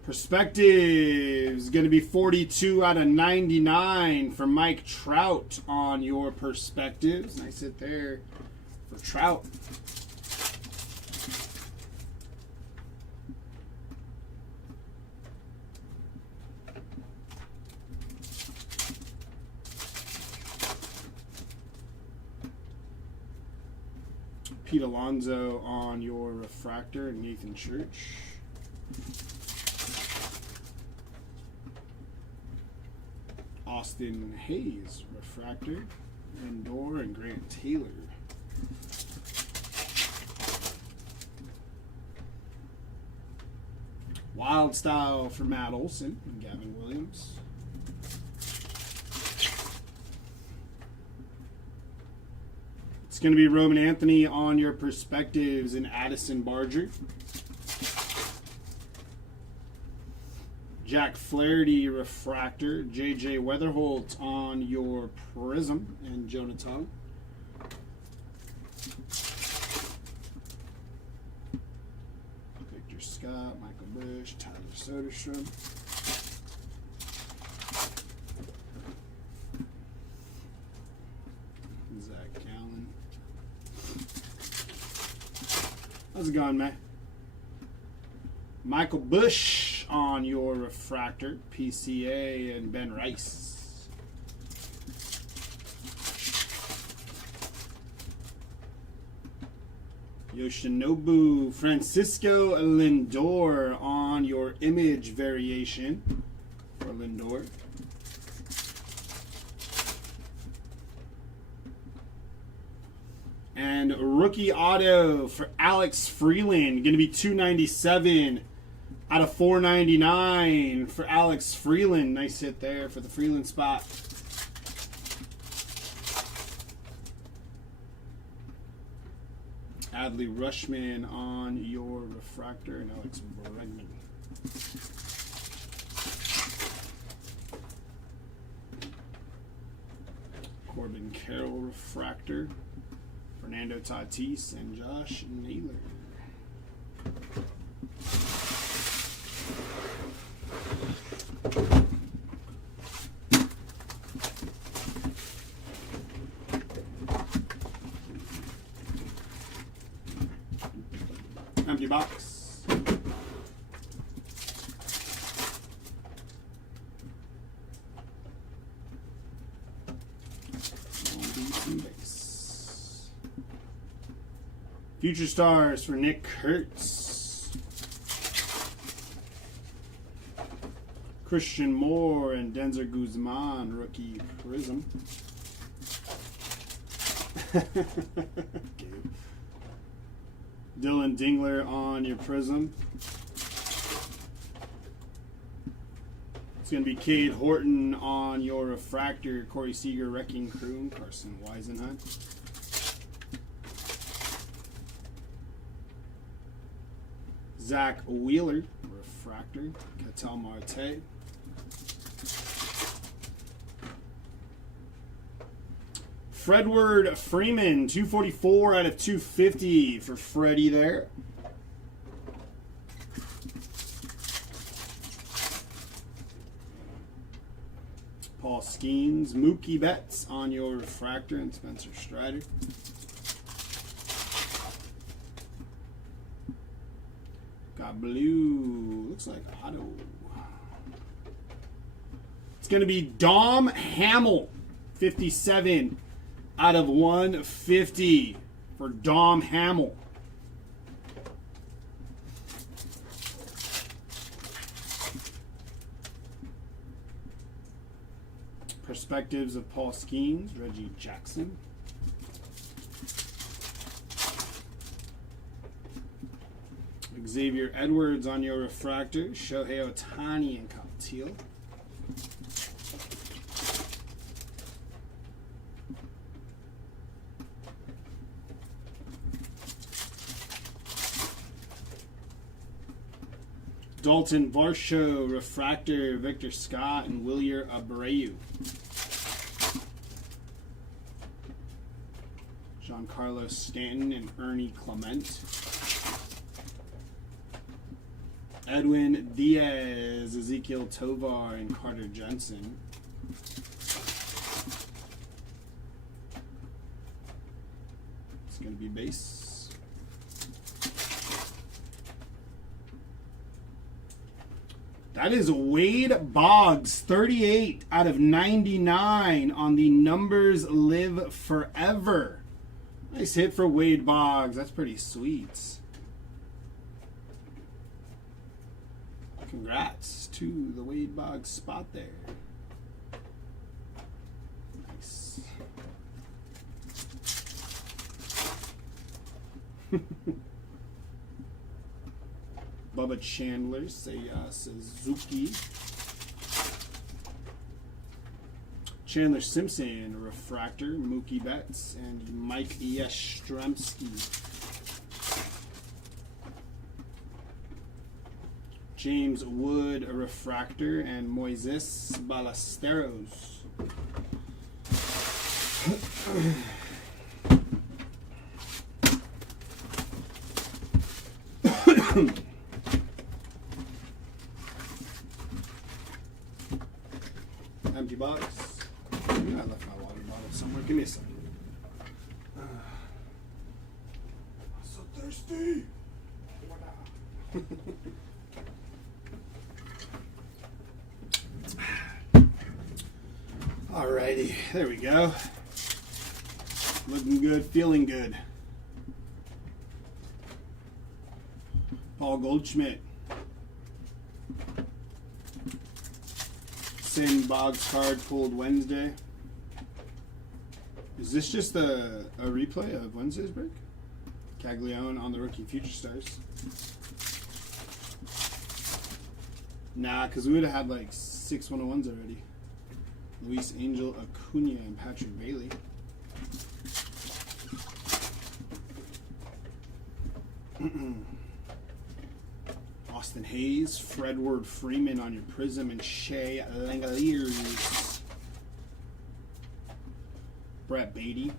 Perspectives, going to be 42 out of 99 for Mike Trout on your Perspectives. Nice hit there for Trout. Pete Alonso on your refractor, and Nathan Church. Austin Hayes, refractor, Lindor, and Grant Taylor. Wild Style for Matt Olson and Gavin Williams. It's going to be Roman Anthony on your Perspectives and Addison Barger. Jack Flaherty, refractor. J.J. Weatherholt on your Prism and Jonah Tong. Victor Scott, Michael Bush, Tyler Soderstrom. Zach Gallen. How's it going, man? Michael Bush on your refractor, PCA, and Ben Rice. Yoshinobu Francisco Lindor on your image variation for Lindor. And rookie auto for Alex Freeland, going to be $297 out of $499 for Alex Freeland. Nice hit there for the Freeland spot. Adley Rushman on your refractor, and Alex Bregman. Corbin Carroll refractor. Fernando Tatis and Josh Naylor. Empty box. Future Stars for Nick Kurtz. Christian Moore and Denzer Guzman, rookie Prism. Okay. Dylan Dingler on your Prism. going to be Cade Horton on your refractor, Corey Seager, Wrecking Crew, and Carson Weisenhunt. Zach Wheeler, refractor, Ketel Marte. Fredward Freeman, 244 out of 250 for Freddie there. Paul Skeens, Mookie Betts on your refractor, and Spencer Strider. Got blue, looks like auto. It's going to be Dom Hamill, 57 out of 150 for Dom Hamill. Perspectives of Paul Skeens, Reggie Jackson. Xavier Edwards on your refractor, Shohei Ohtani and Kyle Teal. Dalton Varsho, refractor, Victor Scott and Wilyer Abreu. Giancarlo Stanton and Ernie Clement. Edwin Diaz, Ezekiel Tovar, and Carter Jensen. It's going to be base. That is Wade Boggs, 38 out of 99 on the Numbers Live Forever. Nice hit for Wade Boggs. That's pretty sweet. Congrats to the Wade Boggs spot there. Nice. Bubba Chandler, Seiya Suzuki. Chandler Simpson, refractor, Mookie Betts, and Mike Yastrzemski. James Wood, a refractor, and Moises Ballesteros. Empty box. I left my water bottle somewhere. Give me a second. I'm so thirsty. Alrighty, there we go. Looking good, feeling good. Paul Goldschmidt. Same Boggs card pulled Wednesday. Is this just a replay of Wednesday's break? Caglione on the rookie Future Stars. Nah, because we would have had like 6 101s already. Luis Angel Acuna and Patrick Bailey. Austin Hayes, Fredward Freeman on your Prism, and Shea Langoliers. Brett Beatty.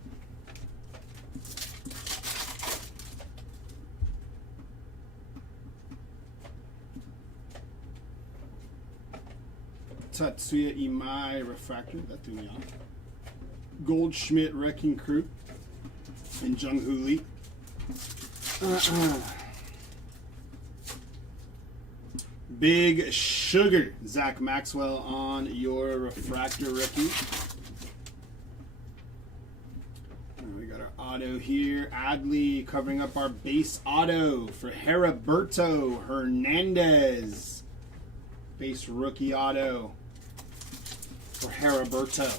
Tatsuya Imai, refractor, that threw me off. Goldschmidt, Wrecking Crew, and Jung Hoo Lee. Big Sugar, Zach Maxwell on your refractor rookie. And we got our auto here. Adley covering up our base auto for Heriberto Hernandez. Base rookie auto for Heriberto.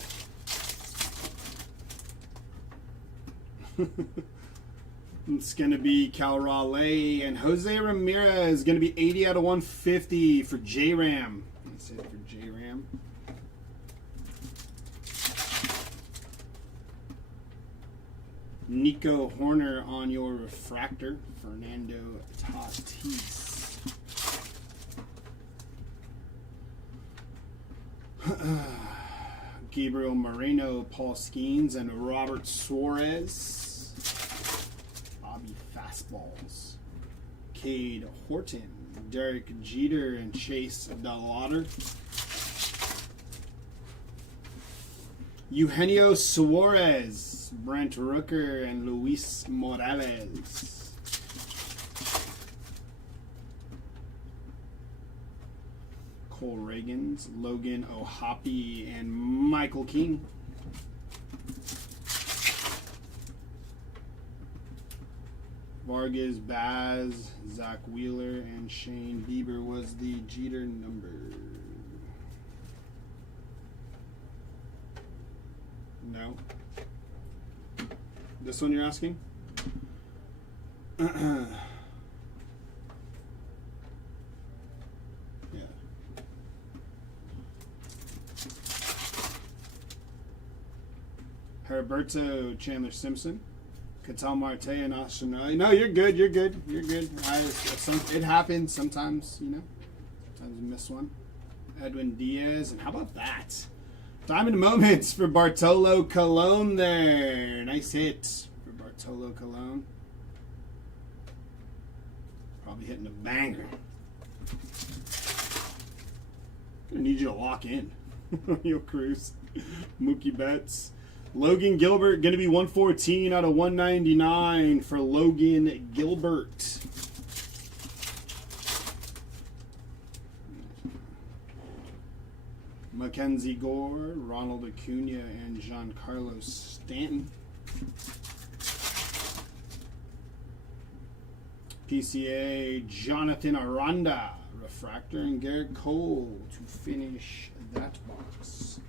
It's going to be Cal Raleigh, and Jose Ramirez is going to be 80 out of 150 for J-Ram. That's it for J-Ram. Nico Horner on your refractor. Fernando Tatis. Gabriel Moreno, Paul Skeens, and Robert Suarez. Bobby Fastballs. Cade Horton, Derek Jeter, and Chase DeLauder. Eugenio Suarez, Brent Rooker, and Luis Morales. Cole Reagans, Logan O'Hoppe, and Michael King. Vargas, Baz, Zach Wheeler, and Shane Bieber was the Jeter number. No. This one you're asking? Yeah. Heriberto Chandler Simpson. Catal Marte and Austin. No, you're good. You're good. You're good. It happens sometimes, you know. Sometimes you miss one. Edwin Diaz. And how about that? Diamond Moments for Bartolo Colon there. Nice hit for Bartolo Colon. Probably hitting a banger. Gonna need you to lock in. Yo, Cruz. Mookie Betts. Logan Gilbert, going to be 114 out of 199 for Logan Gilbert. Mackenzie Gore, Ronald Acuna, and Giancarlo Stanton. PCA, Jonathan Aranda, Refractor, and Garrett Cole to finish that box.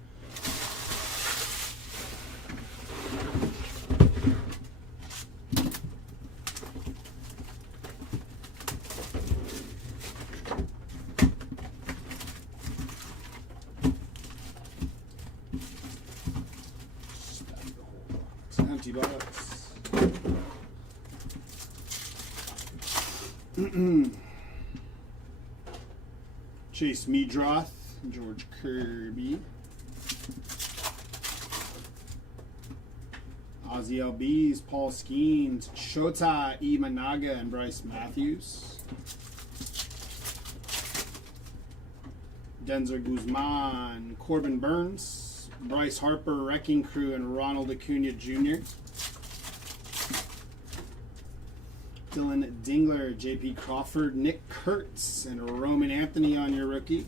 Empty box. Chase Meadroth, George Kirby. Ozzy LBs, Paul Skeens, Shota Imanaga, and Bryce Matthews. Denzer Guzman, Corbin Burns, Bryce Harper, Wrecking Crew, and Ronald Acuna Jr. Dylan Dingler, JP Crawford, Nick Kurtz, and Roman Anthony on your rookie.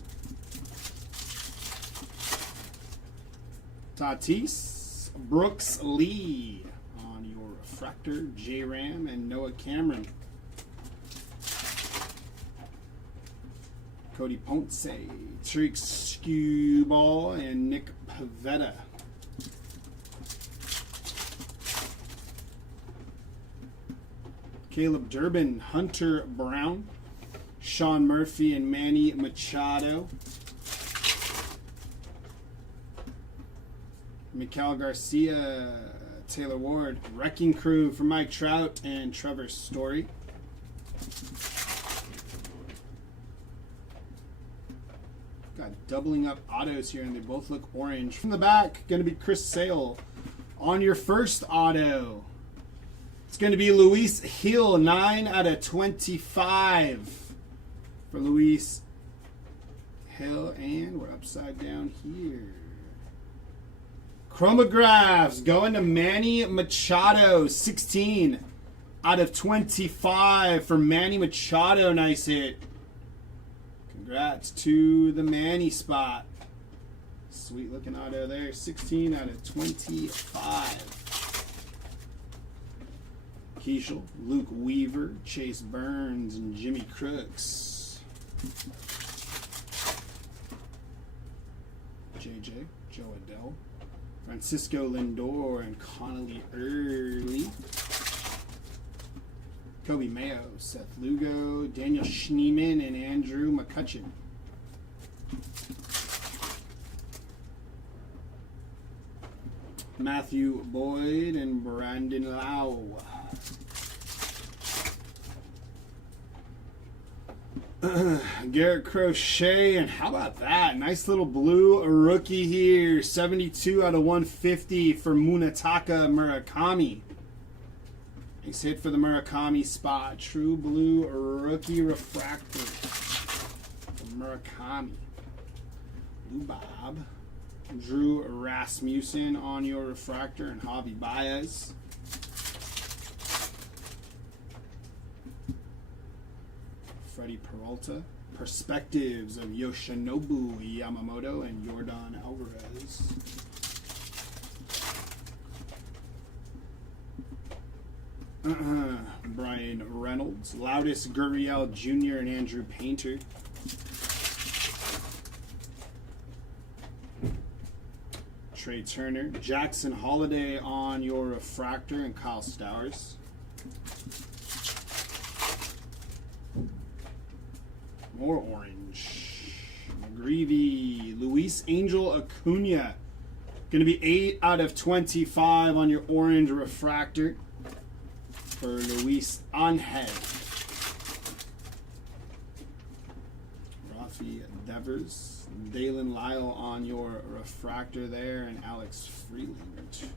Tatis, Brooks Lee on your refractor, J-Ram, and Noah Cameron. Cody Ponce, Tariq Skewball, and Nick Pavetta. Caleb Durbin, Hunter Brown, Sean Murphy, and Manny Machado. Mikal Garcia, Taylor Ward, Wrecking Crew for Mike Trout, and Trevor Story. Got doubling up autos here, and they both look orange. From the back, going to be Chris Sale. On your first auto, it's going to be Luis Hill, 9 out of 25 for Luis Hill. And we're upside down here. Chromographs going to Manny Machado, 16 out of 25 for Manny Machado. Nice hit. Congrats to the Manny spot. Sweet looking auto there. 16 out of 25. Keishel, Luke Weaver, Chase Burns, and Jimmy Crooks. JJ, Joe Adele, Francisco Lindor, and Connolly Early. Kobe Mayo, Seth Lugo, Daniel Schneeman, and Andrew McCutcheon. Matthew Boyd and Brandon Lau. Garrett Crochet, and how about that? Nice little blue rookie here. 72 out of 150 for Munetaka Murakami. Nice hit for the Murakami spot. True blue rookie refractor for Murakami. Blue Bob. Drew Rasmussen on your refractor and Javi Baez. Freddie Peralta. Perspectives of Yoshinobu Yamamoto and Yordan Alvarez. Brian Reynolds. Loudis Gurriel Jr. and Andrew Painter. Trey Turner. Jackson Holiday on your refractor and Kyle Stowers. More orange. McGreevy. Luis Angel Acuna. Going to be 8 out of 25 on your orange refractor for Luis Angel. Rafi Devers. Dalen Lyle on your refractor there, and Alex Freeland.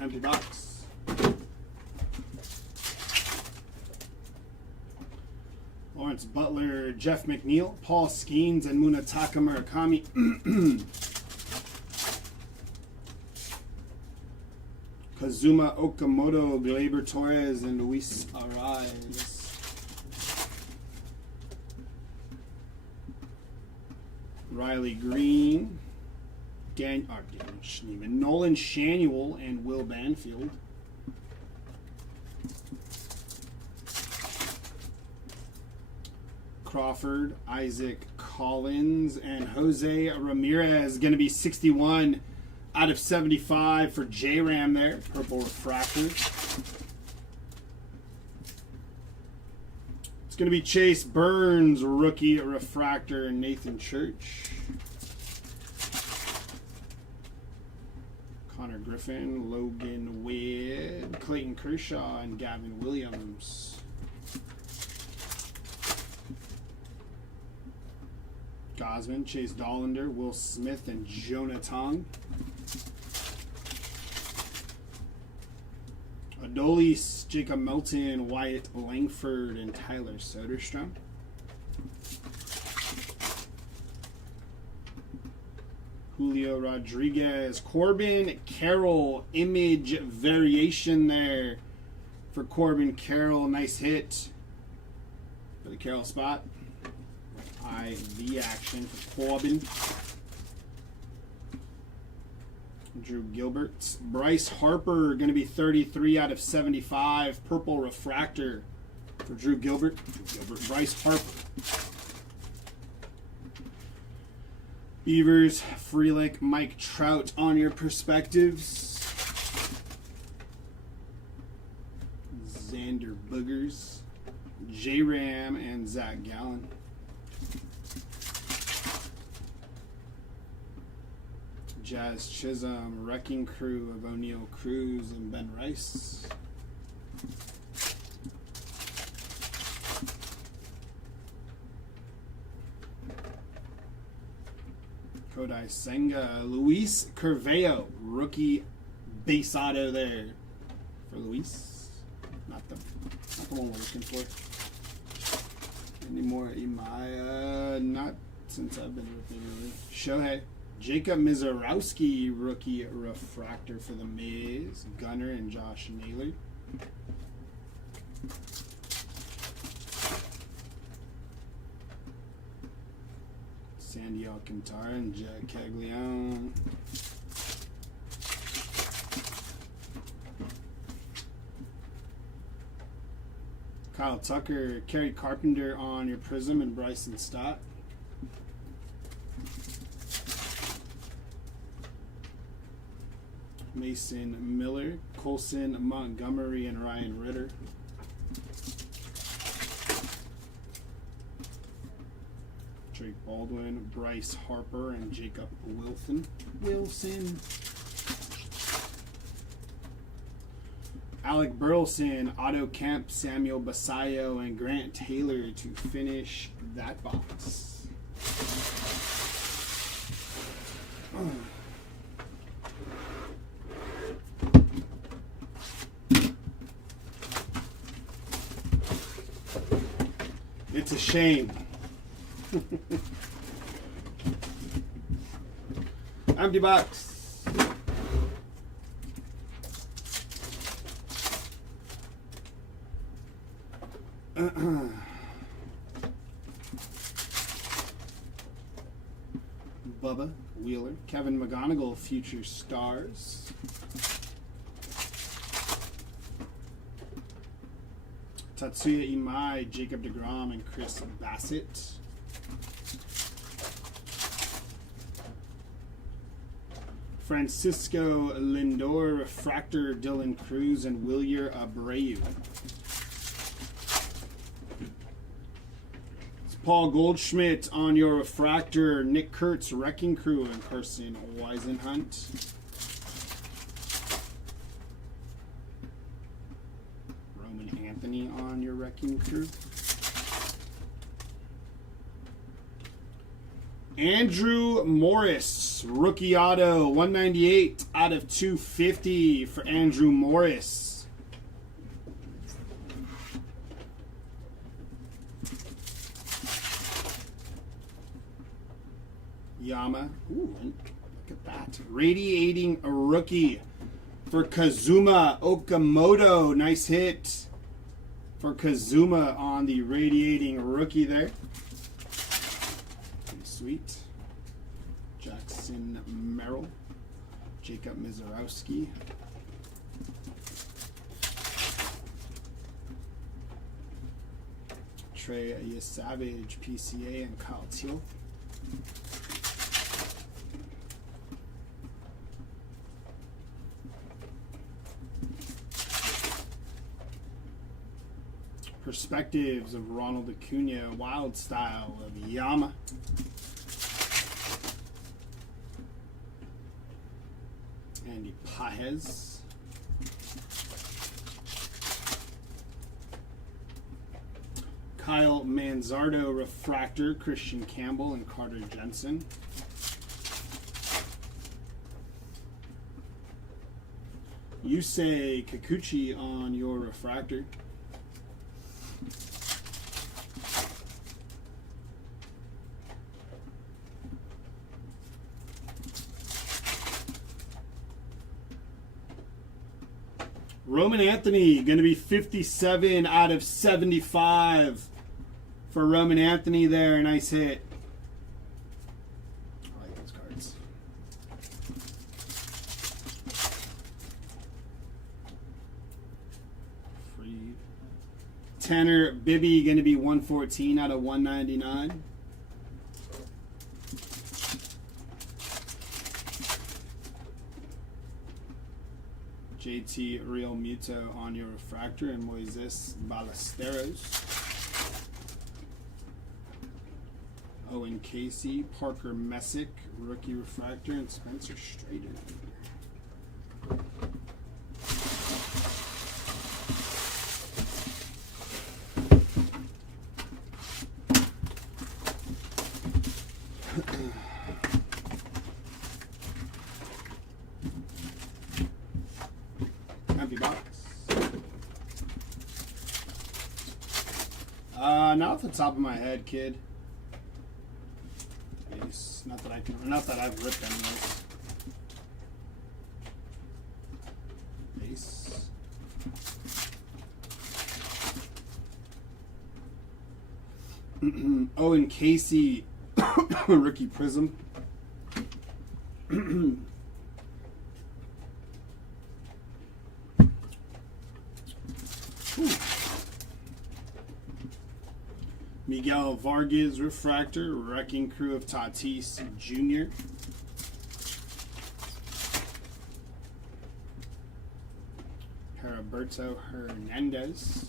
Empty box. Lawrence Butler, Jeff McNeil, Paul Skeens, and Munetaka Murakami. Kazuma Okamoto, Gleyber Torres, and Luis Arraez. Riley Green, Daniel Schneeman, Nolan Shanuel, and Will Banfield. Crawford, Isaac Collins, and Jose Ramirez. Going to be 61 out of 75 for J-Ram there. Purple refractor. It's going to be Chase Burns, rookie refractor, and Nathan Church. Connor Griffin, Logan Wade, Clayton Kershaw, and Gavin Williams. Gosman, Chase Dollander, Will Smith, and Jonah Tong. Adolis, Jacob Melton, Wyatt Langford, and Tyler Soderstrom. Julio Rodriguez, Corbin Carroll, image variation there for Corbin Carroll. Nice hit for the Carroll spot. IV action for Corbin. Drew Gilbert. Bryce Harper, going to be 33 out of 75. Purple refractor for Drew Gilbert. Bryce Harper. Beavers, Freelick, Mike Trout on your perspectives. Xander Boogers, J-Ram, and Zach Gallen. Jazz Chisholm, Wrecking Crew of O'Neal Cruz and Ben Rice. Kodai Senga, Luis Curveo, rookie base auto there for Luis. Not the one we're looking for. Any more Imaya? Not since I've been looking really. Shohei. Jacob Mizorowski, rookie refractor for the Mays. Gunner and Josh Naylor. Sandy Alcantara and Jack Caglione. Kyle Tucker, Kerry Carpenter on your Prism, and Bryson Stott. Mason Miller, Colson Montgomery, and Ryan Ritter. Drake Baldwin, Bryce Harper, and Jacob Wilson. Alec Burleson, Otto Kemp, Samuel Basayo, and Grant Taylor to finish that box. It's a shame. Empty box. Bubba Wheeler, Kevin McGonigal, Future Stars. Tatsuya Imai, Jacob deGrom, and Chris Bassett. Francisco Lindor, Refractor, Dylan Cruz, and Wilyer Abreu. It's Paul Goldschmidt on your Refractor, Nick Kurtz, Wrecking Crew, and Carson Weisenhunt. Roman Anthony on your Wrecking Crew. Andrew Morris, rookie auto, 198 out of 250 for Andrew Morris. Yama, ooh, look at that. Radiating a rookie for Kazuma Okamoto. Nice hit for Kazuma on the radiating rookie there. Sweet. Jackson Merrill, Jacob Mizorowski. Trey Savage, PCA, and Kyle Teal. Perspectives of Ronald Acuna, Wild Style of Yama. Andy Paez. Kyle Manzardo, Refractor, Christian Campbell, and Carter Jensen. Yusei Kikuchi on your Refractor. Roman Anthony, going to be 57 out of 75 for Roman Anthony there. Nice hit. I like those cards. Free. Tanner Bibby, going to be 114 out of 199. JT Real Muto on your Refractor, and Moises Ballesteros. Owen Casey, Parker Messick, Rookie Refractor, and Spencer Strader. Empty box. Not off the top of my head, kid. Base. Not that I can. Not that I've ripped anyways. Base. Owen Casey, Rookie Prism. Miguel Vargas refractor, Wrecking Crew of Tatis Jr. Heriberto Hernandez.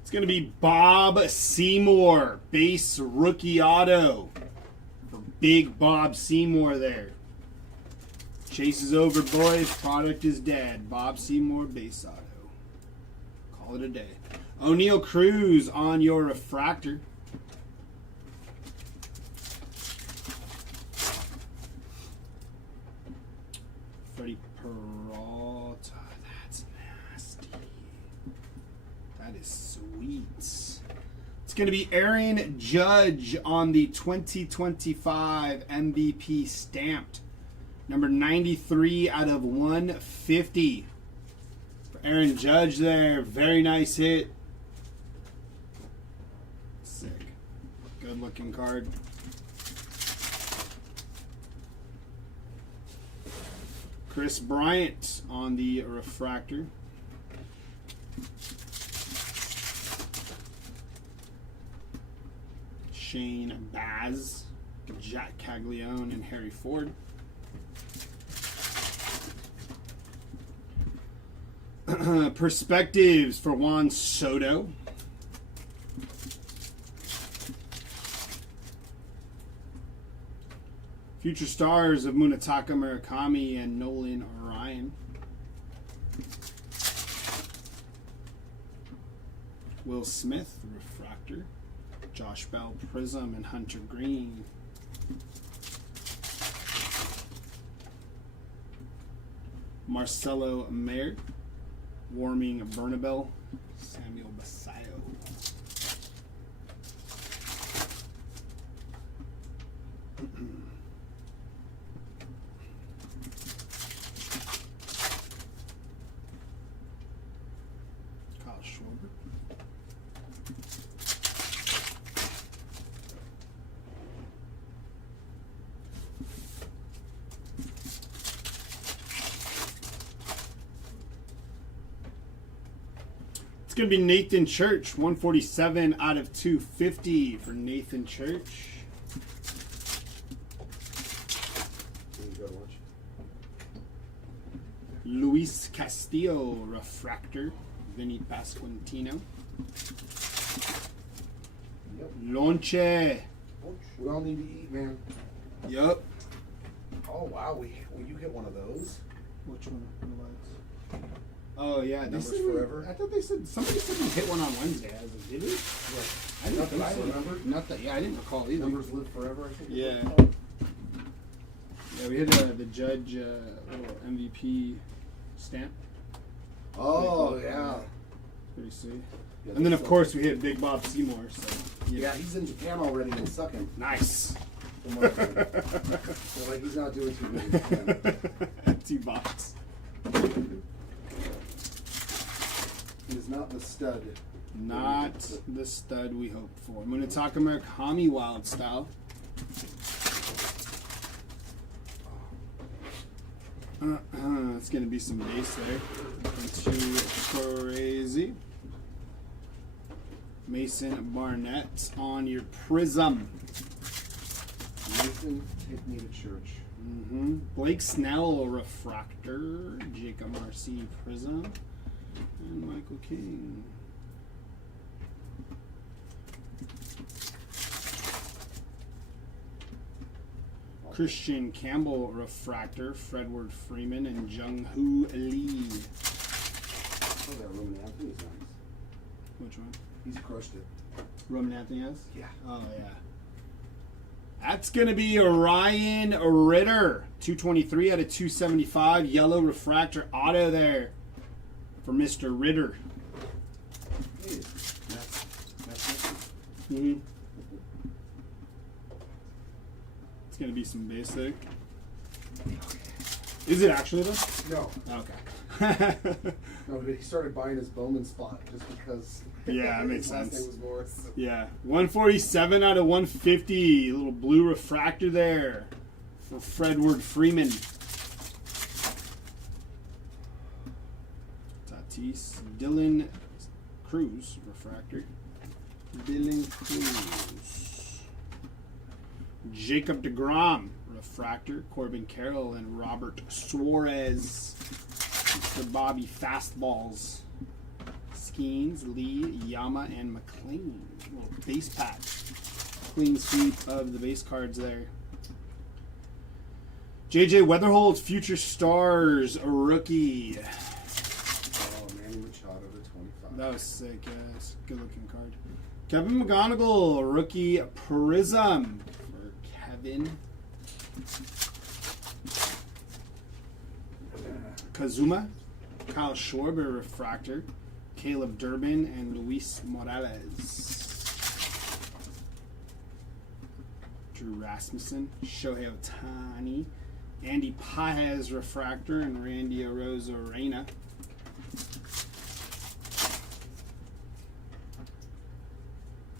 It's going to be Bob Seymour, base rookie auto. For Big Bob Seymour there. Chase is over, boys. Product is dead. Bob Seymour, base auto. Call it a day. O'Neal Cruz on your refractor. Freddie Peralta. That's nasty. That is sweet. It's going to be Aaron Judge on the 2025 MVP stamped. Number 93 out of 150. For Aaron Judge there. Very nice hit. Sick. Good looking card. Chris Bryant on the refractor. Shane Baz, Jack Caglione, and Harry Ford. Perspectives for Juan Soto. Future stars of Munetaka Murakami and Nolan Ryan. Will Smith, refractor. Josh Bell, Prism, and Hunter Green. Marcelo Mayer, Warming Bernabel, Samuel Basayo. Kyle Schwarber. It's going to be Nathan Church, 147 out of 250 for Nathan Church. Luis Castillo, refractor, Vinny Pasquantino. Yep. Lonche. We all need to eat, man. Yup. Oh wow, will you get one of those? Which one? Oh yeah, they Numbers said forever? I thought they said somebody said we hit one on Wednesday. I was like, did we? I didn't Not think that I so. remember. Not that. Yeah, I didn't recall either. Numbers live forever, I think. Yeah. Yeah, we hit the Judge little MVP stamp. Oh yeah. Pretty sweet. Yeah, And then of that's course we hit Big Bob Seymour. So Yeah, he's in Japan already and sucking. nice. From what I've heard. So like he's not doing too good in Japan. Empty box. He is not the stud. Not the stud we hoped for. Munetaka Murakami wild style. It's going to be some base there. Nothing too crazy. Mason Barnett on your Prism. Nathan, take me to church. Blake Snell refractor. Jacob Marcy Prism. And Michael King. Christian Campbell refractor, Fredward Freeman, and Jung-Hoo Lee. Oh, that Roman Anthony's nice. Which one? He's crushed it. Roman Anthony has? Yeah. Oh, yeah. That's going to be Ryan Ritter. 223 out of 275. Yellow refractor auto there for Mr. Ritter. Hey, that's Mm-hmm. It's going to be some basic. Is it actually though? No. Okay. No, he started buying his Bowman spot just because. Yeah, that makes his last sense. name was Morris. Yeah, 147 out of 150. Little blue refractor there for Fredward Freeman. Tatis. Dylan Cruz, refractor. Dylan Cruz. Jacob DeGrom, refractor. Corbin Carroll and Robert Suarez. Mr. Bobby Fastballs. Skeens, Lee, Yama, and McLean. Little base pack. Clean sweep of the base cards there. JJ Weatherholt, Future Stars, a rookie. Oh, Manny Machado to 25. That was sick, yeah. It's a good looking card. Kevin McGonigal, rookie Prism for Kevin. Kazuma, Kyle Schwarber, refractor. Caleb Durbin and Luis Morales. Drew Rasmussen, Shohei Ohtani, Andy Paez, refractor, and Randy Arozarena.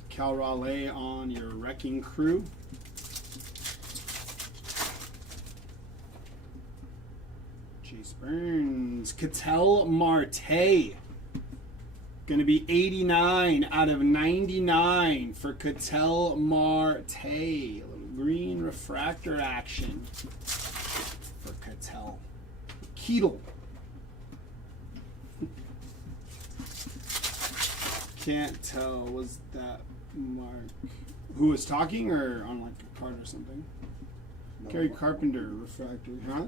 Cal Raleigh on your Wrecking Crew. Chase Burns, Ketel Marte. Going to be 89 out of 99 for Ketel Marte. A little green refractor action for Ketel. Ketel. Can't tell. Was that Mark? Who was talking or on like a card or something? No, Gary Mark. Carpenter refractor. Huh?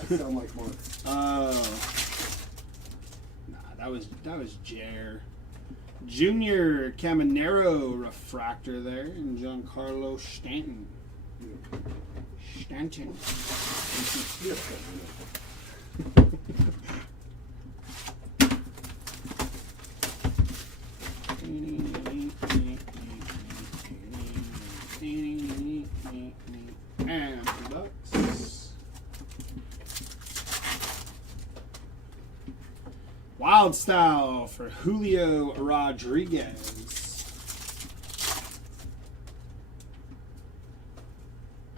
I sound like Mark. Oh. Nah, that was Jer. Junior Caminero refractor there, and Giancarlo Stanton. Stanton. And Bucks. Wild Style for Julio Rodriguez.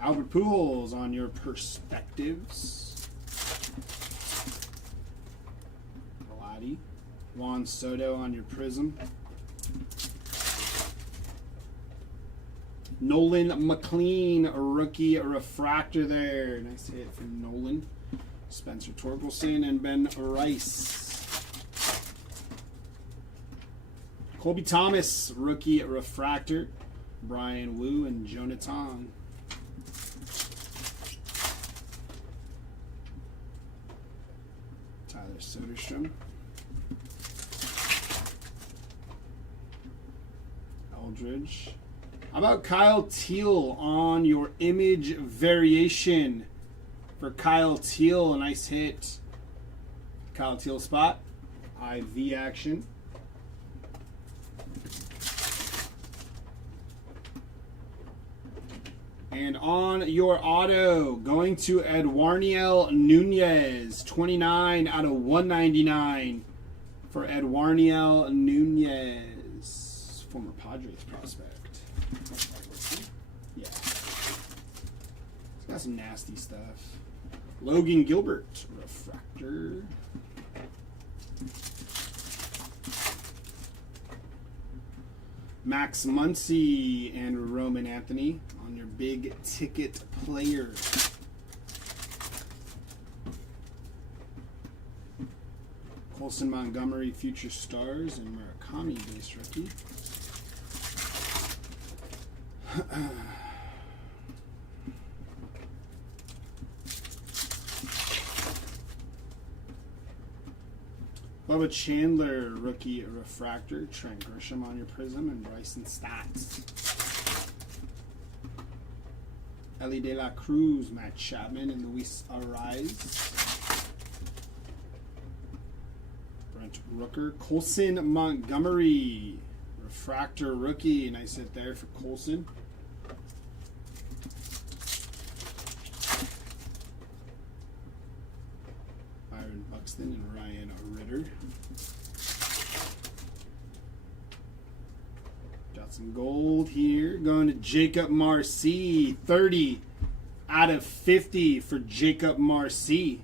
Albert Pujols on your Perspectives. Vladi. Juan Soto on your Prism. Nolan McLean, a rookie refractor there. Nice hit from Nolan. Spencer Torkelson and Ben Rice. Colby Thomas, rookie refractor. Brian Wu and Jonathan. Tyler Soderstrom. Eldridge. How about Kyle Teal on your image variation? For Kyle Teal, a nice hit. Kyle Teal spot. IV action. And on your auto, going to Eduarniel Nunez. 29 out of 199 for Eduarniel Nunez. Former Padres prospect. Yeah. It's got some nasty stuff. Logan Gilbert, refractor. Max Muncy and Roman Anthony on your big ticket player. Colson Montgomery, Future Stars, and Murakami base rookie. Bubba Chandler, rookie refractor. Trent Grisham on your Prism, and Bryson Stats. Ellie De La Cruz, Matt Chapman, and Luis Ariz. Brent Rooker. Colson Montgomery, refractor rookie. Nice hit there for Colson. Byron Buxton and Ryan Ritter. Got some gold here. Going to Jacob Marcy. 30 out of 50 for Jacob Marcy.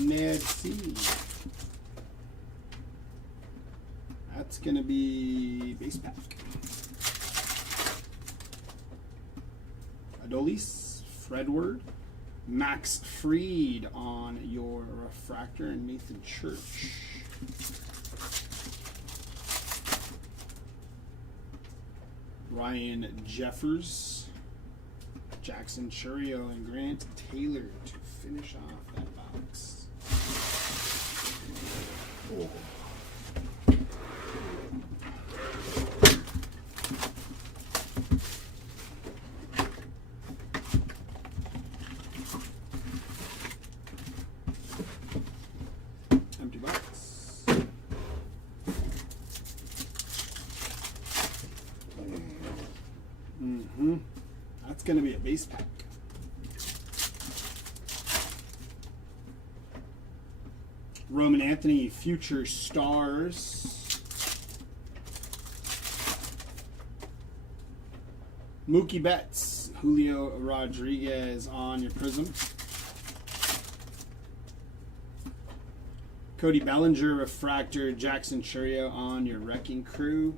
Merci. That's going to be base pack. Adolis, Fredward, Max Fried on your refractor, and Nathan Church. Ryan Jeffers, Jackson Churio, and Grant Taylor to finish off that box. Oh. Empty box. That's going to be a base pack. Roman Anthony, Future Stars. Mookie Betts, Julio Rodriguez on your Prism. Cody Bellinger, Refractor, Jackson Churio on your Wrecking Crew.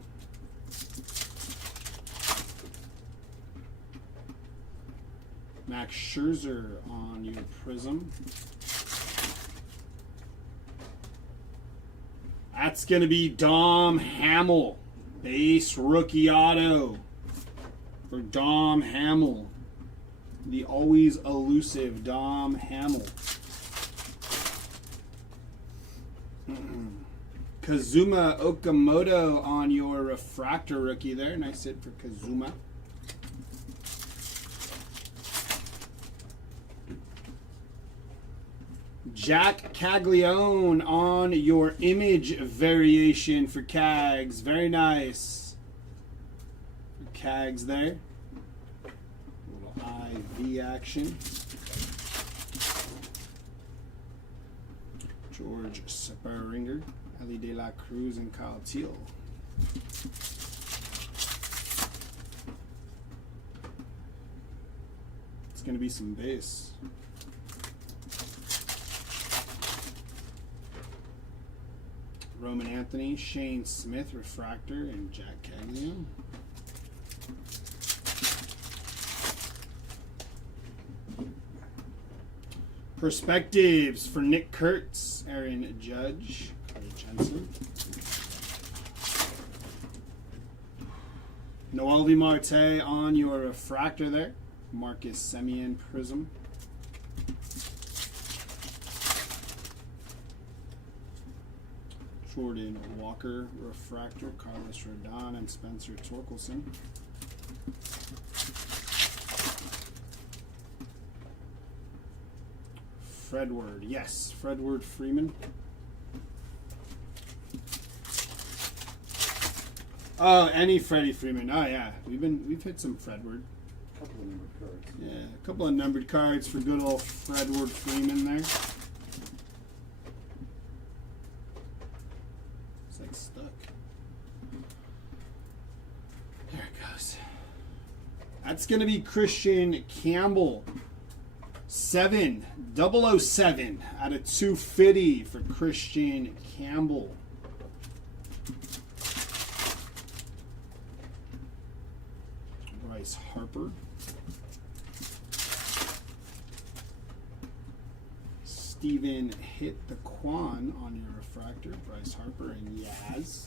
Max Scherzer on your Prism. That's going to be Dom Hamill. Base rookie auto for Dom Hamill. The always elusive Dom Hamill. Kazuma Okamoto on your refractor rookie there. Nice hit for Kazuma. Jack Caglione on your image variation for Cags. Very nice. Cags there. A little IV action. George Springer, Ellie De La Cruz, and Kyle Teal. It's going to be some base. Roman Anthony, Shane Smith, Refractor, and Jack Caglione. Perspectives for Nick Kurtz, Aaron Judge, Carter Jensen. Noelvi Marte on your refractor there. Marcus Semien Prism. Jordan Walker refractor, Carlos Rodon, and Spencer Torkelson. Fredward, yes, Fredward Freeman. Oh, any Freddie Freeman. Oh yeah, we've hit some Fredward. Couple of numbered cards. Yeah, a couple of numbered cards for good old Fredward Freeman there. It's like stuck. There it goes. That's gonna be Christian Campbell. 007 out of 250 for Christian Campbell. Bryce Harper. Steven hit the Quan on your refractor. Bryce Harper and Yaz.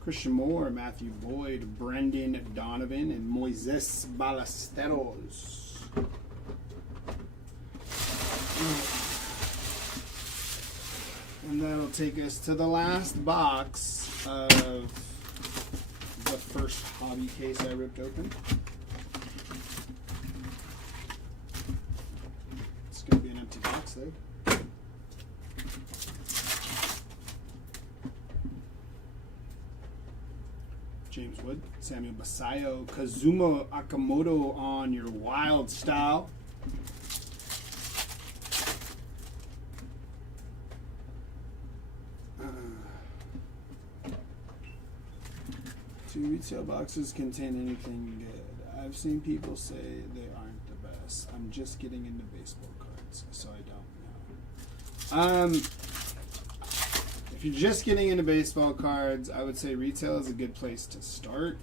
Christian Moore, Matthew Boyd, Brendan Donovan, and Moises Ballesteros. And that'll take us to the last box of the first hobby case I ripped open. It's going to be an empty box though. James Wood, Samuel Basayo, Kazuma Akamoto on your Wild Style. Do retail boxes contain anything good? I've seen people say they aren't the Yes, I'm just getting into baseball cards, so I don't know. If you're just getting into baseball cards, I would say retail is a good place to start.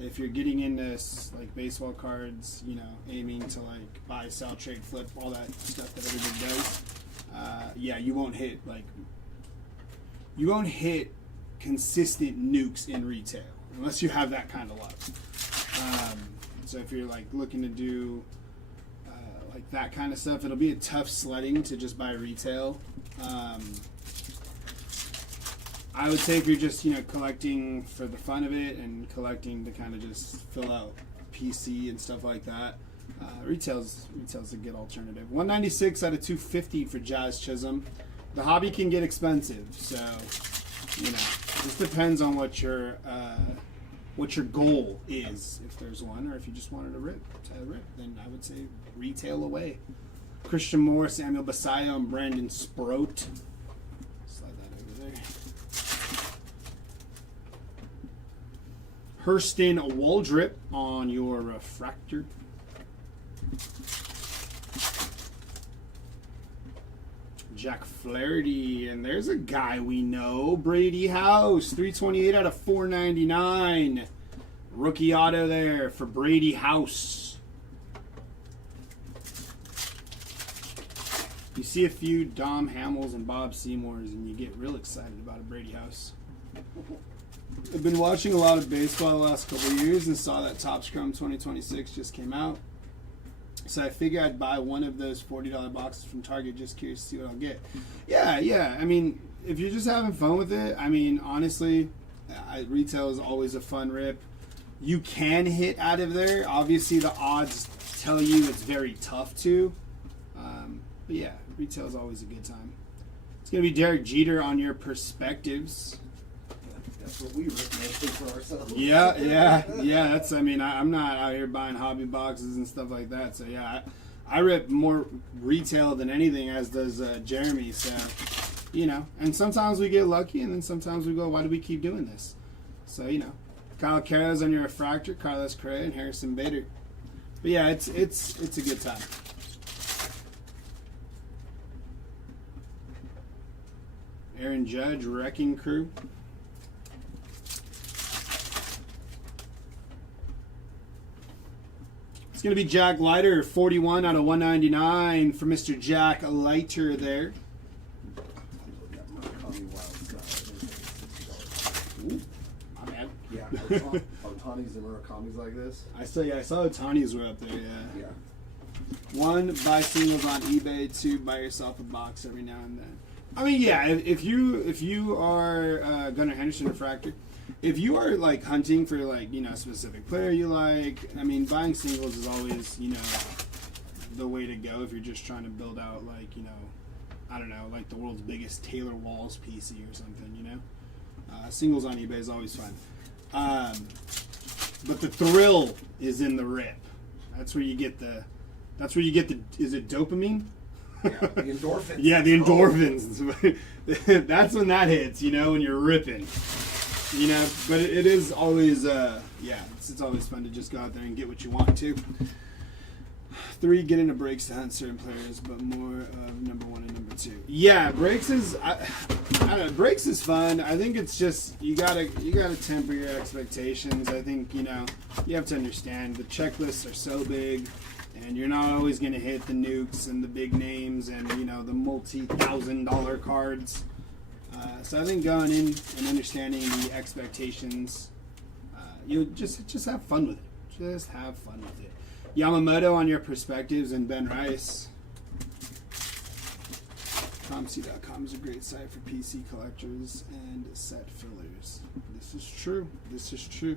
If you're getting into like baseball cards, you know, aiming to like buy, sell, trade, flip, all that stuff that everybody does, yeah, you won't hit consistent nukes in retail unless you have that kind of luck. So if you're like looking to do like that kind of stuff, it'll be a tough sledding to just buy retail. I would say if you're just, you know, collecting for the fun of it and collecting to kind of just fill out PC and stuff like that, retail's a good alternative. 196 out of 250 for Jazz Chisholm. The hobby can get expensive, so you know, this depends on what your goal is, if there's one, or if you just wanted to rip, then I would say retail away. Christian Moore, Samuel Basayo, and Brandon Sproat. Slide that over there. Hurston Waldrip on your refractor. Jack Flaherty, and there's a guy we know, Brady House, 328 out of 499. Rookie auto there for Brady House. You see a few Dom Hamels and Bob Seymours, and you get real excited about a Brady House. I've been watching a lot of baseball the last couple of years and saw that Top Scrum 2026 just came out. So I figured I'd buy one of those $40 boxes from Target, just curious to see what I'll get. Yeah. I mean, if you're just having fun with it, I mean, honestly, retail is always a fun rip. You can hit out of there. Obviously, the odds tell you it's very tough to. But yeah, retail is always a good time. It's going to be Derek Jeter on your perspectives. That's what we rip mostly for ourselves. Yeah. That's. I mean, I'm not out here buying hobby boxes and stuff like that. So yeah, I rip more retail than anything, as does Jeremy. So you know, and sometimes we get lucky, and then sometimes we go, why do we keep doing this? So you know, Kyle Carroll's on your refractor, Carlos Correa, and Harrison Bader. But yeah, it's a good time. Aaron Judge, Wrecking Crew. It's going to be Jack Leiter, 41 out of 199 for Mr. Jack Leiter there. Ooh, my bad. Yeah, Otani's and Murakamis like this. I saw Otani's were up there, Yeah. One, buy singles on eBay. Two, buy yourself a box every now and then. I mean, yeah, if you are Gunnar Henderson refractor, if you are like hunting for like, you know, a specific player you like, I mean, buying singles is always, you know, the way to go if you're just trying to build out like, you know, I don't know, like the world's biggest Taylor Walls PC or something, you know. Singles on eBay is always fun. But the thrill is in the rip. That's where you get the is it dopamine? Yeah, the endorphins. Yeah, the endorphins. That's when that hits, you know, when you're ripping. You know, but it is always, it's always fun to just go out there and get what you want to. 3, get into breaks to hunt certain players, but more of number 1 and number 2. Yeah, breaks is, I don't know, breaks is fun. I think it's just, you gotta temper your expectations. I think, you know, you have to understand the checklists are so big. And you're not always going to hit the nukes and the big names and, you know, the multi-$1,000 cards. So I think going in and understanding the expectations, you just have fun with it. Just have fun with it. Yamamoto on your perspectives and Ben Rice. ComC.com is a great site for PC collectors and set fillers. This is true.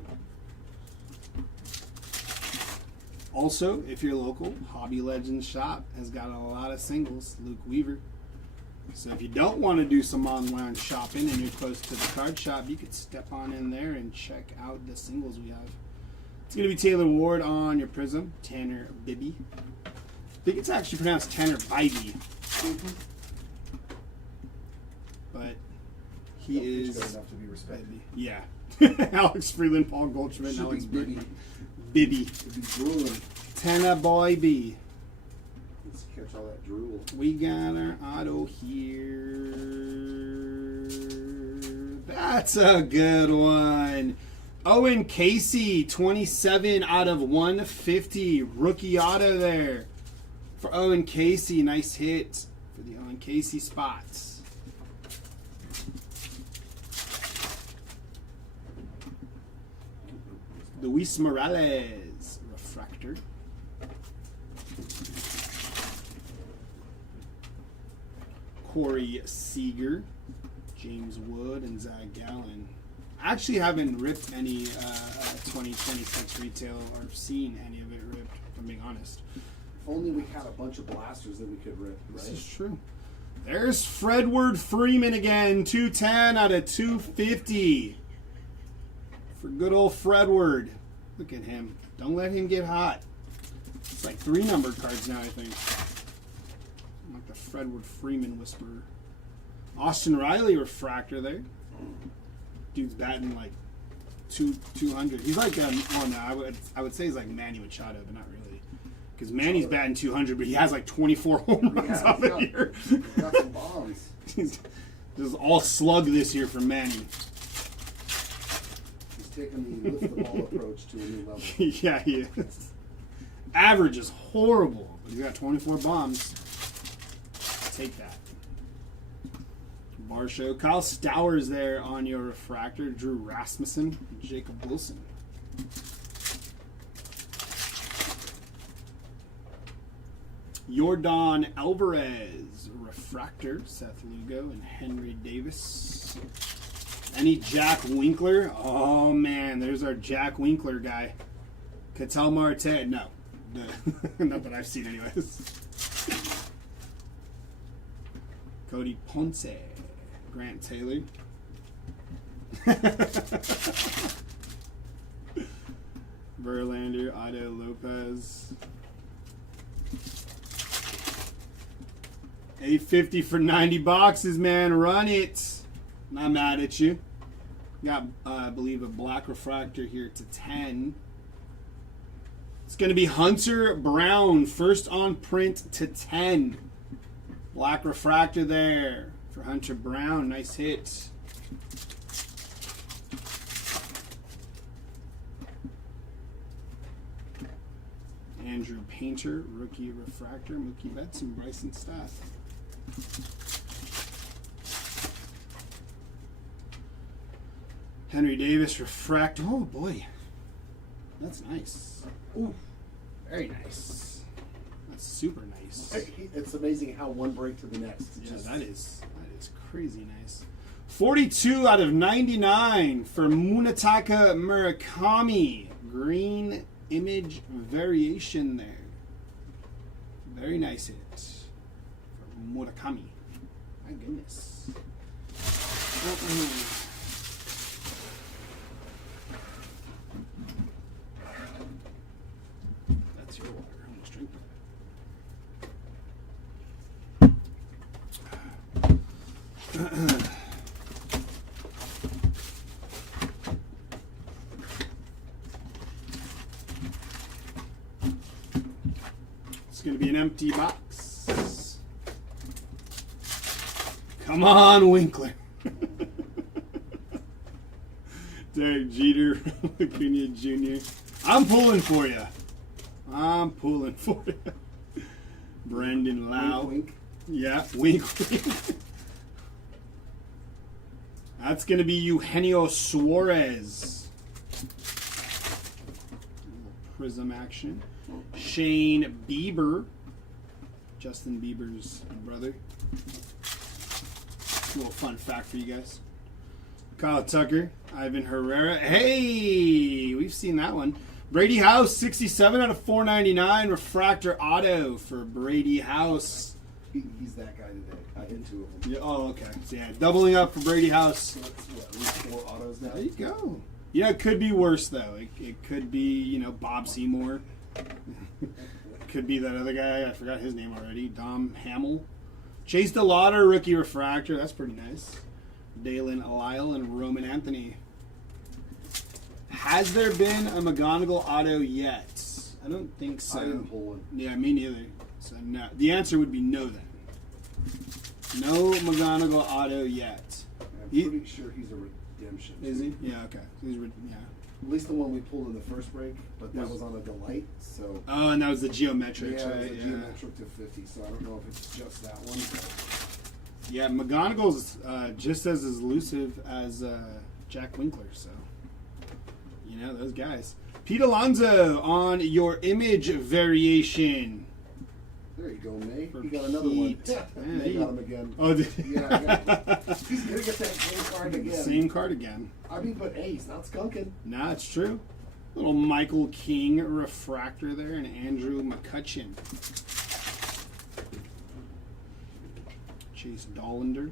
Also, if you're local, Hobby Legends Shop has got a lot of singles. Luke Weaver. So if you don't want to do some online shopping and you're close to the card shop, you could step on in there and check out the singles we have. It's going to be Taylor Ward on your Prism. Tanner Bibby. I think it's actually pronounced Tanner Bibby. Mm-hmm. But he is... good enough to be respected. Bibby. Yeah. Alex Freeland, Paul Goldschmidt, and Alex Bibby. Bibby. It'd be drooling. Tenna boy B. Let's catch all that drool. We got our auto here. That's a good one. Owen Casey, 27 out of 150. Rookie auto there for Owen Casey. Nice hit for the Owen Casey spots. Luis Morales, refractor. Corey Seager, James Wood, and Zach Gallen. I actually haven't ripped any 2026 retail or seen any of it ripped, if I'm being honest. If only we had a bunch of blasters that we could rip, right? This is true. There's Fredward Freeman again, 210 out of 250. For good old Fredward. Look at him. Don't let him get hot. It's like 3 numbered cards now, I think. I'm like the Fredward Freeman whisperer. Austin Riley refractor there. Dude's batting like 200. He's like I would say he's like Manny Machado, but not really. Because Manny's batting 200, but he has like 24 home runs off a year. He's got some bombs. This is all slug this year for Manny. He's taking the lift the ball approach to a new level. Yeah, he is. Average is horrible, but he's got 24 bombs. Take that. Bar show. Kyle Stowers there on your refractor. Drew Rasmussen, Jacob Wilson. Yordan Alvarez, refractor. Seth Lugo and Henry Davis. Any Jack Winkler? Oh man, there's our Jack Winkler guy. Ketel Marte? No. Not that I've seen anyways. Cody Ponce. Grant Taylor. Verlander, Otto Lopez. 850 for 90 boxes, man. Run it. Not mad at you. Got, I believe, a black refractor here to 10. It's going to be Hunter Brown. First on print to 10. Black refractor there for Hunter Brown. Nice hit. Andrew Painter, rookie refractor. Mookie Betts and Bryson Stott. Henry Davis refractor. Oh boy, that's nice. Ooh, very nice. That's super nice. It's amazing how one break to the next. Yeah, that is crazy nice. 42 out of 99 for Munetaka Murakami. Green image variation there. Very nice hit for Murakami. My goodness. That's your water. I'm gonna drink that. It's going to be an empty box. Come on, Winkler. Derek Jeter, Acuna Jr. I'm pulling for you. I'm pulling for you. Brandon Lau. Wink, wink. Yeah, wink, wink. That's going to be Eugenio Suarez. Prism action. Shane Bieber. Justin Bieber's brother. A little fun fact for you guys. Kyle Tucker. Ivan Herrera. Hey! We've seen that one. Brady House, 67 out of 499. Refractor auto for Brady House. He's that guy today. I hit 2 of them. Yeah, oh, okay. So, yeah, doubling up for Brady House. So that's what, at least 4 autos now? There you go. Yeah, it could be worse, though. It could be, Bob Seymour. Could be that other guy. I forgot his name already. Dom Hamill. Chase DeLauder, rookie refractor. That's pretty nice. Dalen Lyle and Roman Anthony. Has there been a McGonagall auto yet? I don't think so. I didn't pull one. Yeah, me neither. So no. The answer would be no then. No McGonagall auto yet. I'm He- pretty sure he's a redemption. Is he? Yeah, okay. So he's yeah. At least the one we pulled in the first break, but that was on a delight, so. Oh, and that was the geometrics, Yeah, right? it was a geometric to 50, so I don't know if it's just that one. But Yeah, McGonagall's just as elusive as Jack Winkler, so you know those guys. Pete Alonso on your image variation. there you go, May. For He got another one. Pete. Yeah, Man, May he- got him again. Oh, Yeah, he's gonna get that same card again. same card again. I mean, but hey, he's not skunking. Nah, it's true. Little Michael King refractor there, and Andrew McCutcheon. Chase Dollander.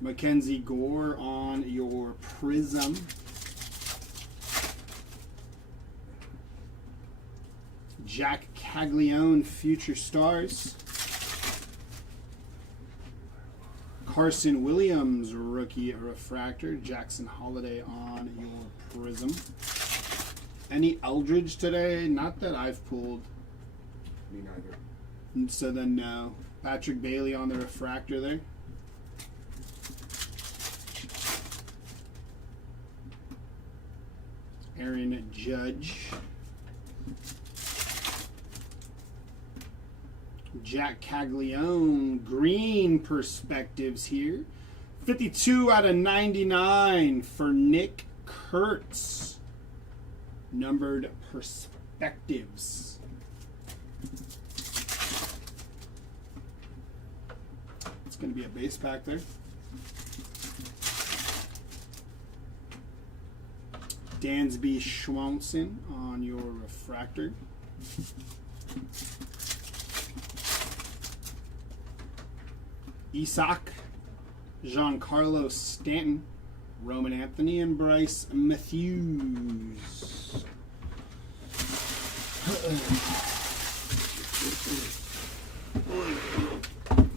Mackenzie Gore on your Prism. Jack Caglione, Future Stars. Carson Williams, rookie refractor. Jackson Holiday on your Prism. Any Eldridge today? Not that I've pulled. Me neither. So then no. Patrick Bailey on the refractor there. Aaron Judge. Jack Caglione, green perspectives here. 52 out of 99 for Nick Kurtz. Numbered perspectives. It's going to be a base pack there. Dansby Schwanson on your refractor. Isak, Giancarlo Stanton, Roman Anthony, and Bryce Matthews.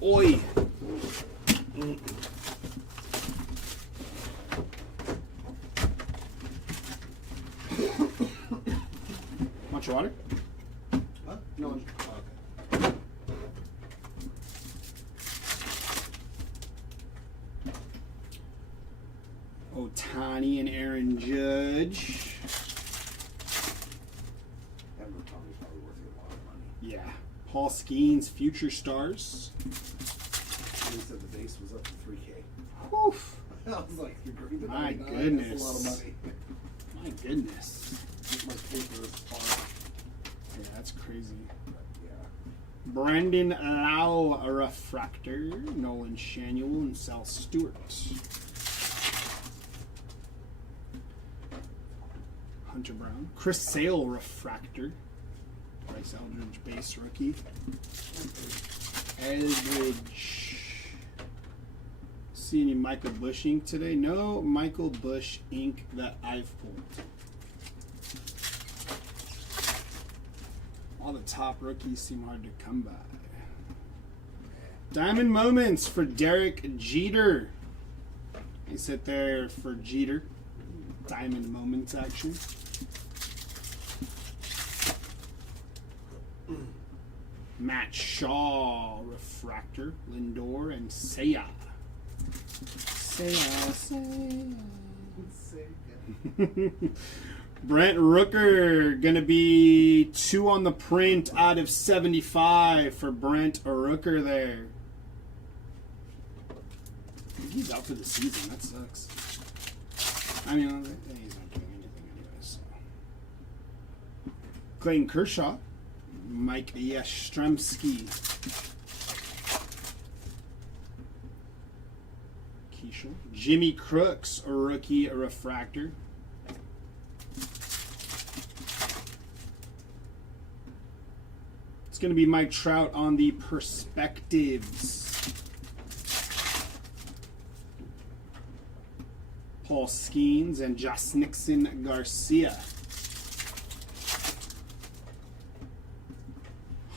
Oi! Want your water? Huh? No. Otani and Aaron Judge. That Otani's probably worth a lot of money. Yeah. Paul Skeens, Future Stars. And he said the base was up to 3K. Whew. I was like, you're green. My That's goodness. a lot of money. My goodness. Get my paper is far. Yeah, that's crazy. But yeah. Brandon Lau, a refractor. Nolan Shanuel and Sal Stewart. Hunter Brown. Chris Sale, refractor. Bryce Eldridge, base rookie. Eldridge. See any Michael Bush ink today? No Michael Bush ink that I've pulled. All the top rookies seem hard to come by. Diamond Moments for Derek Jeter. I sit there for Jeter. Diamond Moments action. Matt Shaw, refractor. Lindor and Seiya. Seiya. Brent Rooker, gonna be 2 on the print out of 75 for Brent Rooker there. He's out for the season. That sucks. I mean, he's not doing anything anyway. So. Clayton Kershaw, Mike Yastrzemski, Keishel, Jimmy Crooks, a rookie, a refractor. It's going to be Mike Trout on the perspectives. Paul Skeens and Josh Nixon Garcia.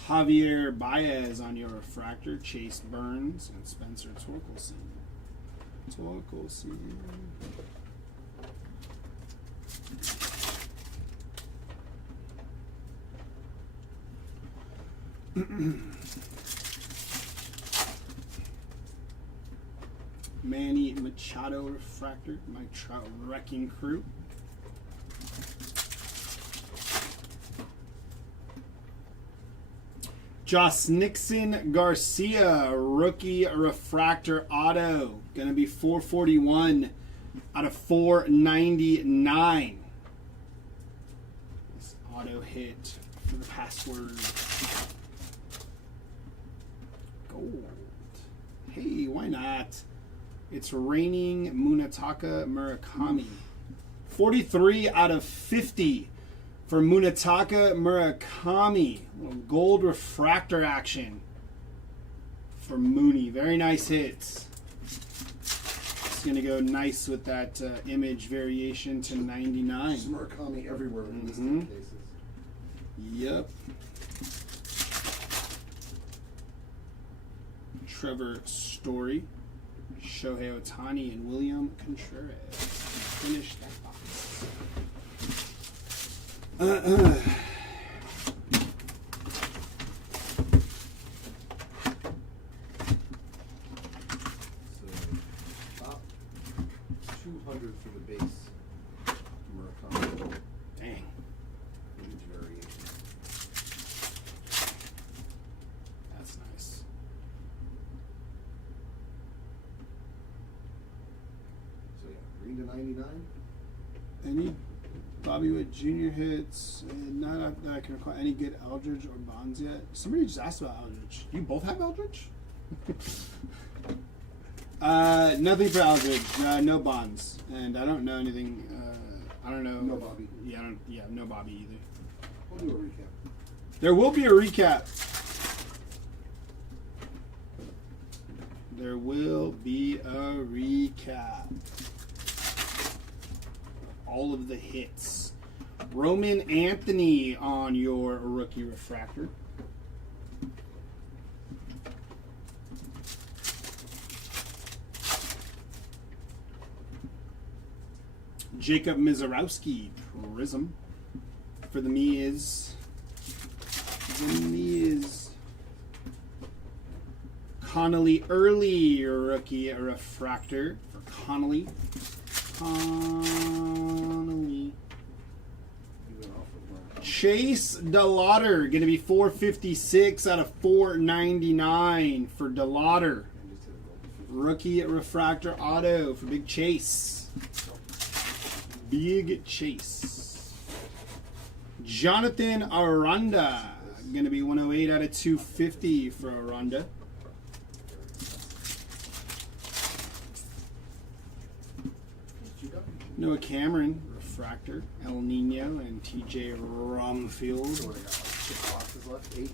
Javier Baez on your refractor. Chase Burns and Spencer Torkelson. Manny Machado refractor, Mike Trout wrecking crew. Josh Nixon Garcia rookie refractor auto, gonna be 441 out of 499. This auto hit for the password. Gold. Hey, why not? It's raining Munetaka Murakami. 43 out of 50 for Munetaka Murakami. Little gold refractor action for Mooney. Very nice hits. It's going to go nice with that image variation to 99. Murakami everywhere in these Mhm. cases. Yep. Trevor Story, Shohei Ohtani, and William Contreras. Finish that box. So, top 200 for the base. Murakami. Dang. Image variation. That's nice. So yeah, green to 99. Any Bobby Witt Jr. hits? Not that I can recall any good Eldridge or Bonds yet. Somebody just asked about Eldridge. You both have Eldridge? Nothing for Eldridge. No Bonds, and I don't know anything. I don't know. No Bobby. Yeah, no Bobby either. We'll do a recap. There will be a recap. There will be a recap. All of the hits. Roman Anthony on your rookie refractor. Jacob Mizorowski Prism for the Miz. Connolly Early rookie refractor for Connolly. You went off with Murakami. Chase DeLauder, going to be 456 out of 499 for DeLauder. And just hit a roll. Rookie refractor auto for Big Chase. Big Chase. Jonathan Aranda, going to be 108 out of 250 for Aranda. Noah Cameron, refractor, El Nino, and TJ Rumfield. So what, I got like 6 boxes left? 8?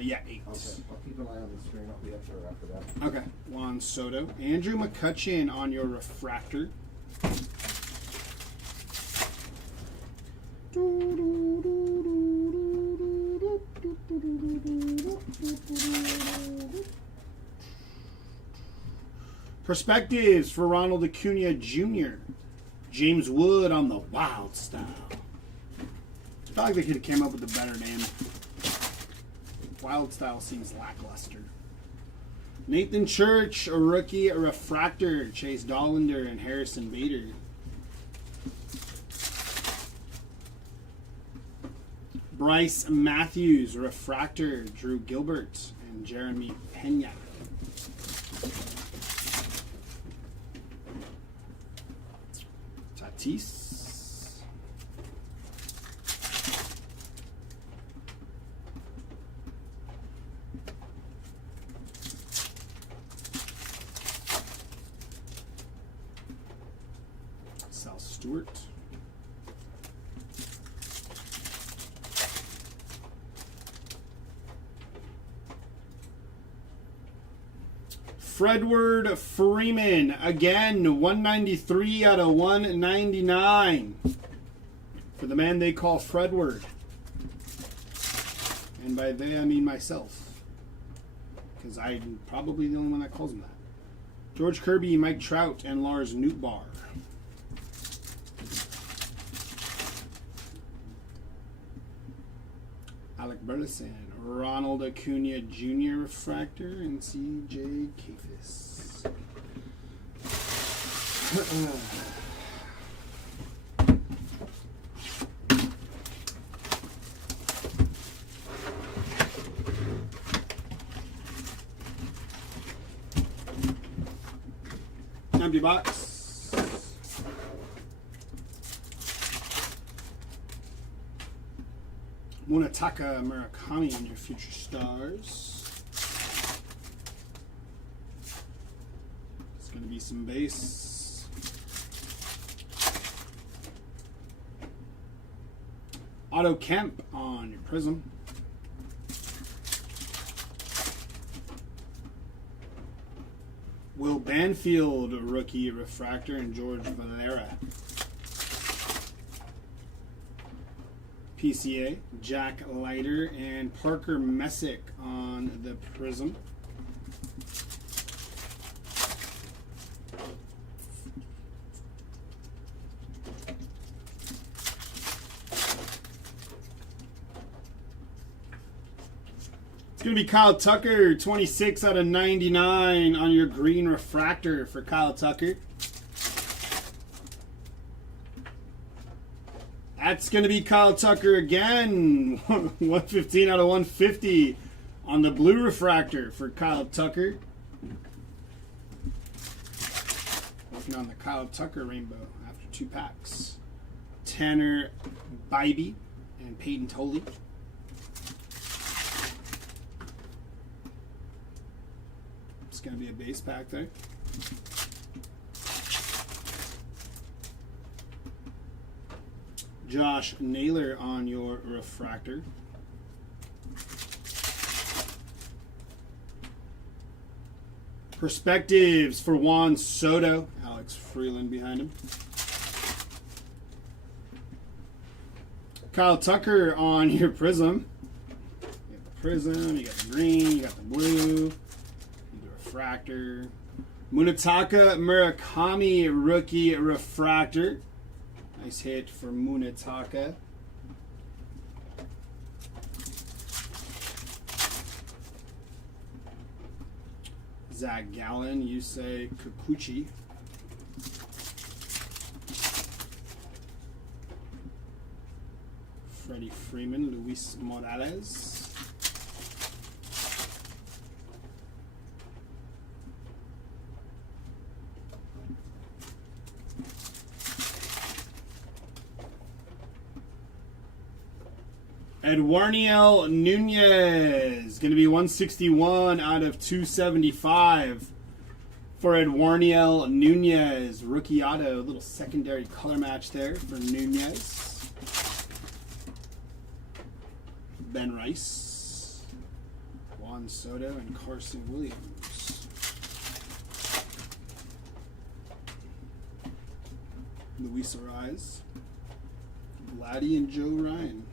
Yeah, 8. Okay. I'll keep an eye on the screen. I'll be up there after that. Okay, Juan Soto. Andrew McCutcheon on your refractor. Perspectives for Ronald Acuna Jr. James Wood on the Wild Style. I feel like they could have came up with a better name. Wild Style seems lackluster. Nathan Church, a rookie, a refractor, Chase Dollander, and Harrison Bader. Bryce Matthews, refractor, Drew Gilbert, and Jeremy Pena. Tatis. Sal Stewart. Fredward Freeman, again, 193 out of 199 for the man they call Fredward. And by they, I mean myself, because I'm probably the only one that calls him that. George Kirby, Mike Trout, and Lars Nootbaar. Burleson, Ronald Acuna Jr. refractor, and CJ Kafis. Empty box. Munetaka Murakami in your future stars. It's going to be some base. Otto Kemp on your prism. Will Banfield rookie refractor and George Valera. PCA, Jack Leiter and Parker Messick on the prism. It's going to be Kyle Tucker, 26 out of 99 on your green refractor for Kyle Tucker. That's going to be Kyle Tucker again. 115 out of 150 on the blue refractor for Kyle Tucker. Working on the Kyle Tucker rainbow after 2 packs. Tanner Bybee and Peyton Tolley. It's going to be a base pack there. Josh Naylor on your refractor. Perspectives for Juan Soto. Alex Freeland behind him. Kyle Tucker on your prism. You got the prism, you got the green, you got the blue, the refractor. Munetaka Murakami rookie refractor. Nice hit for Munetaka. Zach Gallen, Yusei Kikuchi. Freddie Freeman, Luis Morales. Eduardo Nunez, going to be 161 out of 275 for Eduardo Nunez. Rookie auto, a little secondary color match there for Nunez. Ben Rice, Juan Soto, and Carson Williams. Luis Ariz, Vladdy, and Joe Ryan.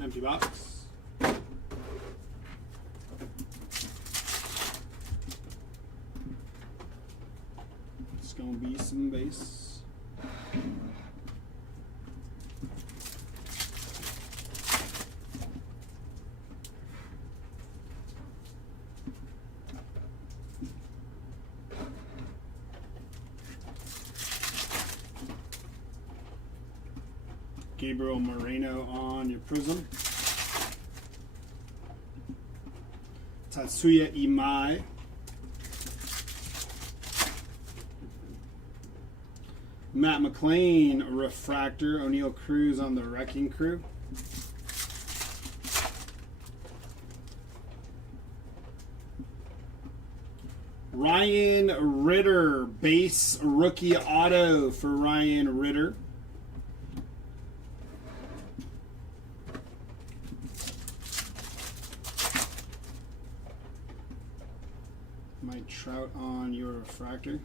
Empty box. It's gonna be some base. Gabriel Moreno on your prism. Tatsuya Imai. Matt McLean refractor. O'Neal Cruz on the Wrecking Crew. Ryan Ritter, base rookie auto for Ryan Ritter. Mike Trout on your refractor.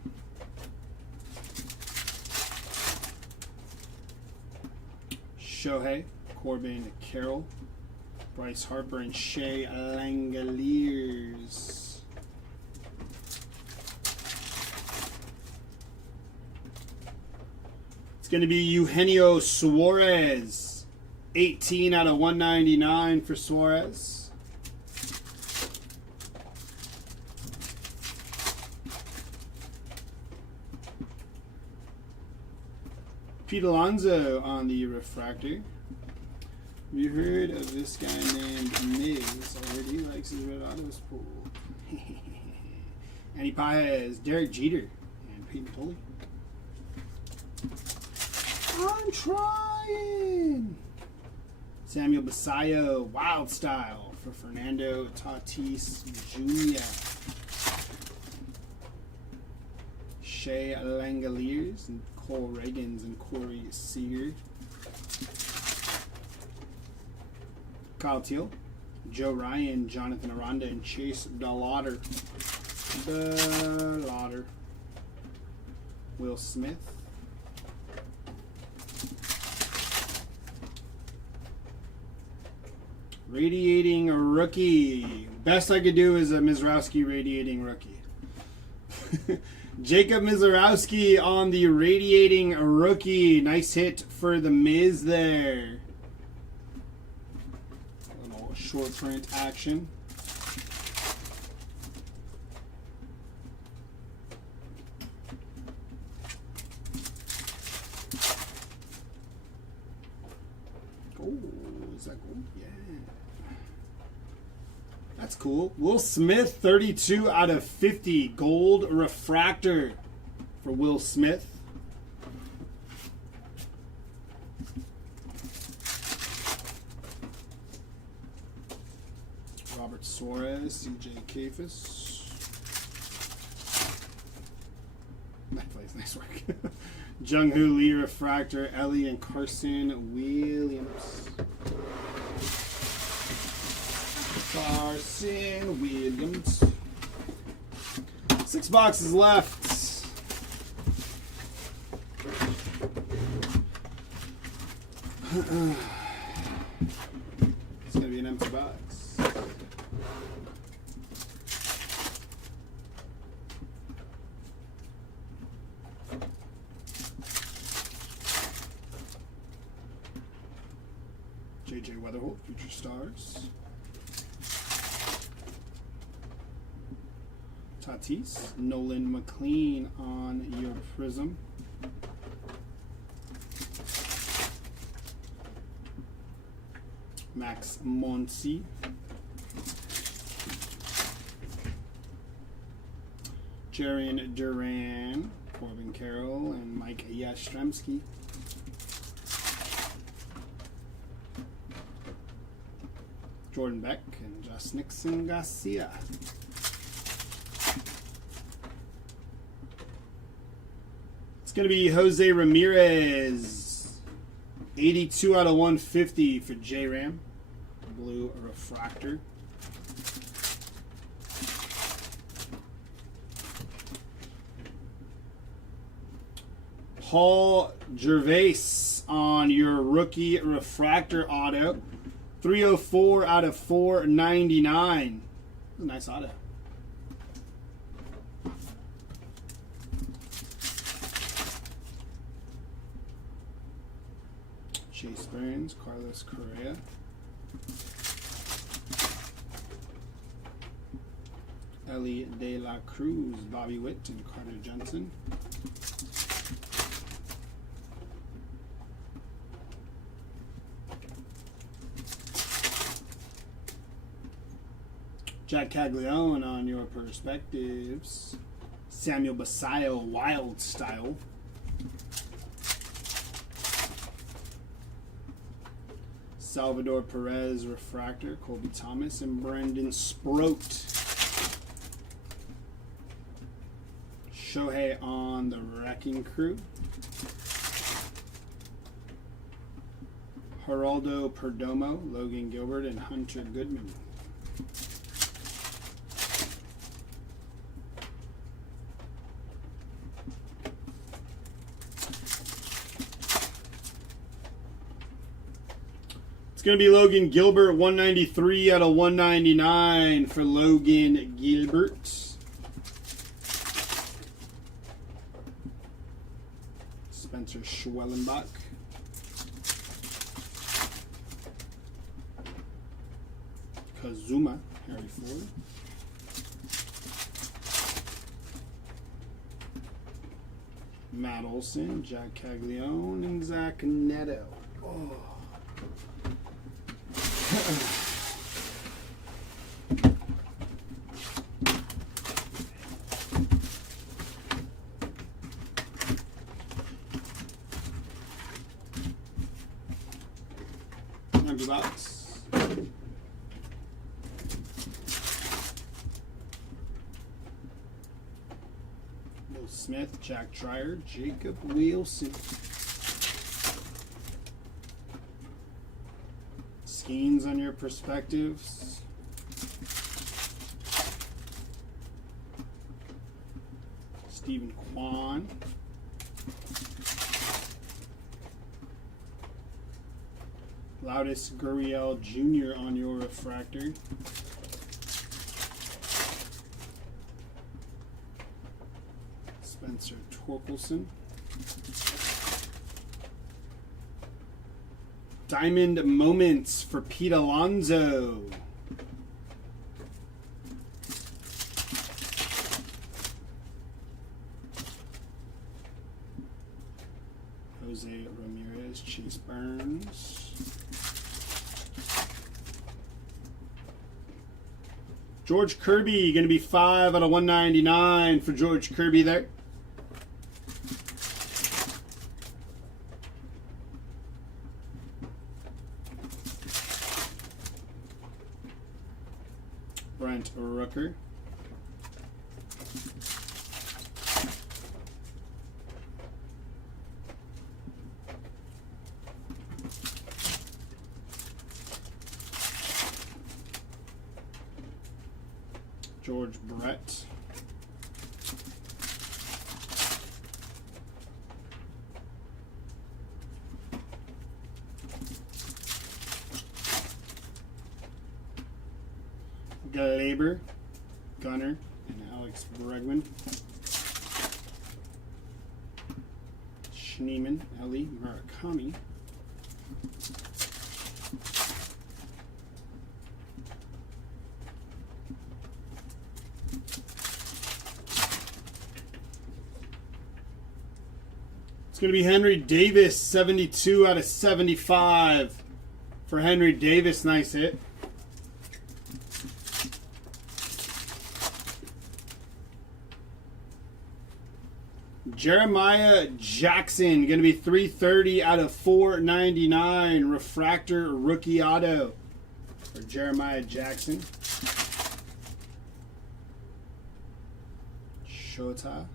Shohei, Corbin Carroll, Bryce Harper, and Shea Langeliers. It's going to be Eugenio Suarez, 18 out of 199 for Suarez. Pete Alonso on the refractor. Have you heard of this guy named Miz? I heard he likes his red autos pool. Andy Paez, Derek Jeter, and Peyton Tully. I'm trying. Samuel Basayo, Wild Style for Fernando Tatis Jr. Shea Langeliers and Cole Reagans and Corey Seager. Kyle Teal, Joe Ryan, Jonathan Aranda, and Chase DeLauder. Will Smith. Radiating a rookie. Best I could do is a Mizrowski radiating rookie. Jacob Mizrowski on the radiating rookie. Nice hit for the Miz there. A little short print action. Oh, is that gold? Yeah. That's cool. Will Smith, 32 out of 50. Gold refractor for Will Smith. Robert Suarez, CJ Kafis. Nice work. Jung-Hoo Lee refractor, Ellie and Carson Williams. Carson Williams. 6 boxes left. It's going to be an empty box. JJ Weatherholt, Future Stars. Tatis, Nolan McLean on your Prism. Max Monsi. Jarian Duran, Corbin Carroll, and Mike Yastrzemski. Jordan Beck and Josh Nixon Garcia. It's going to be Jose Ramirez, 82 out of 150 for J-Ram. Blue refractor. Paul Gervais on your rookie refractor auto. 304 out of 499. That's a nice auto. Chase Burns, Carlos Correa. Ellie De La Cruz, Bobby Witt, and Carter Johnson. Jack Caglione on your perspectives. Samuel Basayo, Wild Style. Salvador Perez, refractor. Colby Thomas and Brendan Sproat. Shohei on the Wrecking Crew. Geraldo Perdomo, Logan Gilbert, and Hunter Goodman. It's going to be Logan Gilbert, 193 out of 199 for Logan Gilbert. Spencer Schwellenbach. Kazuma, Harry Ford. Matt Olson, Jack Caglione, and Zach Neto. Oh. Empty box. Will Smith, Jack Trier, Jacob Wilson. Skeins on your perspectives. Stephen Kwan. Loudis Gurriel Jr. on your refractor. Spencer Torkelson. Diamond Moments for Pete Alonso. Jose Ramirez, Chase Burns. George Kirby, going to be 5 out of 199 for George Kirby there. Brent Rooker. George Brett. Glaber, Gunner, and Alex Bregman. Schneeman, Ellie Murakami. It's going to be Henry Davis, 72 out of 75 for Henry Davis. Nice hit. Jeremiah Jackson, going to be 330 out of 499. Refractor rookie auto for Jeremiah Jackson. Shota.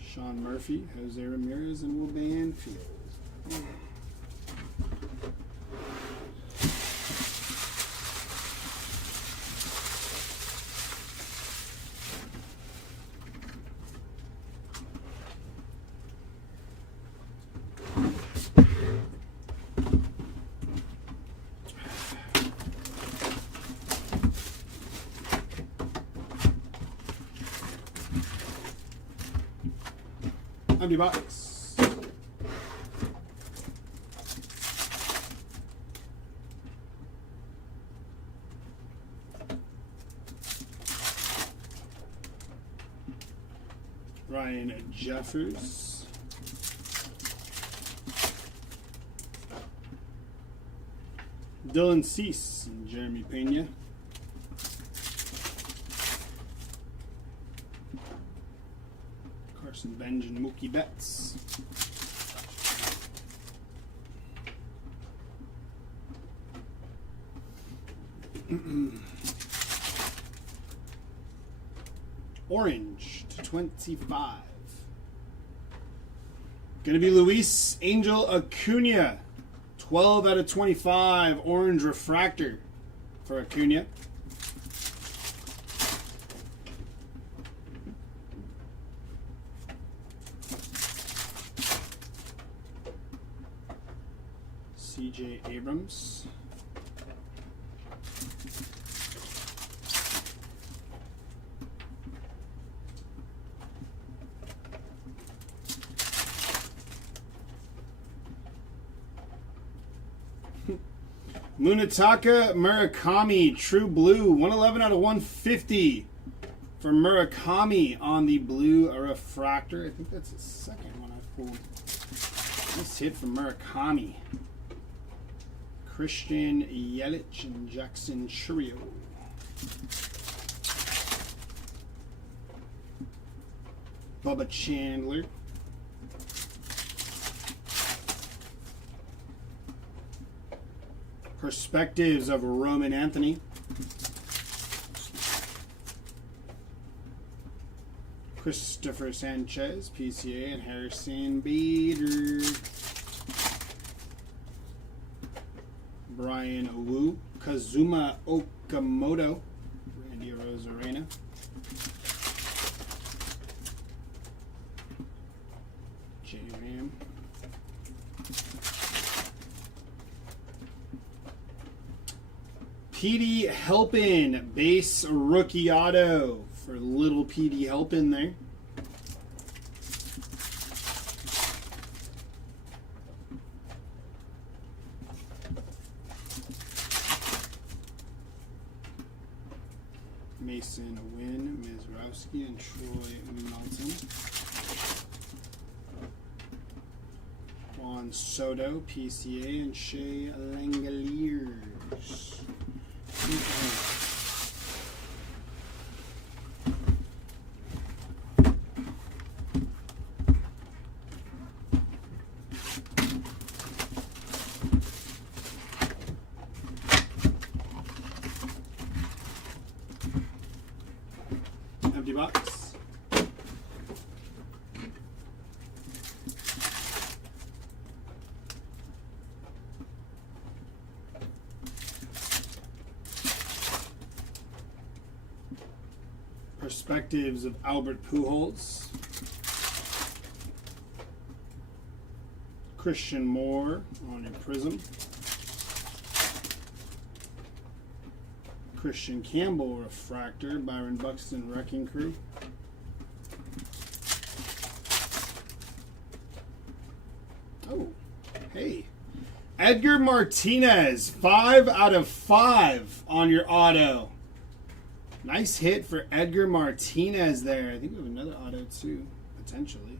Sean Murphy, Jose Ramirez, and Will Banfield. Empty box. Ryan Jeffers. Dylan Cease and Jeremy Pena. Carson Benj and Mookie Betts. Orange to 25. Gonna be Luis Angel Acuna. 12 out of 25. Orange refractor for Acuna. C.J. Abrams. Munetaka Murakami, True Blue, 111 out of 150 for Murakami on the blue refractor. I think that's the second one I've pulled. Nice hit from Murakami. Christian Yelich and Jackson Churio. Bubba Chandler. Perspectives of Roman Anthony. Christopher Sanchez, PCA, and Harrison Bader. Brian Wu, Kazuma Okamoto, Randy Rosarena. J-Ram. PD Helpin, base rookie auto for little PD Helpin there. Mason Wynn, Mizrowski, and Troy Melton. Juan Soto, PCA, and Shea Langoliers. Empty box. Perspectives of Albert Pujols. Christian Moore on your Prism. Christian Campbell refractor, Byron Buxton Wrecking Crew. Oh, hey. Edgar Martinez, 5 out of 5 on your auto. Nice hit for Edgar Martinez there. I think we have another auto too, potentially.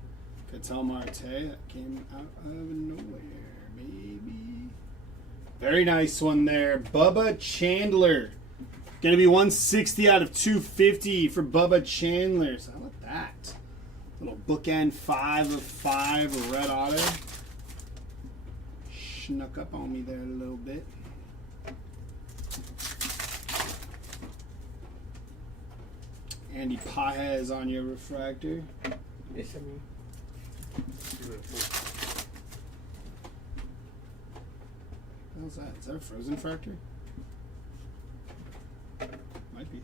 Ketel Marte, that came out of nowhere, baby. Very nice one there. Bubba Chandler. Going to be 160 out of 250 for Bubba Chandler. So how about that? Little bookend 5 of 5 red auto. Snuck up on me there a little bit. Andy Pajes on your refractor. Yes, I mean. What the hell's that? Is that a frozen refractor? Might be.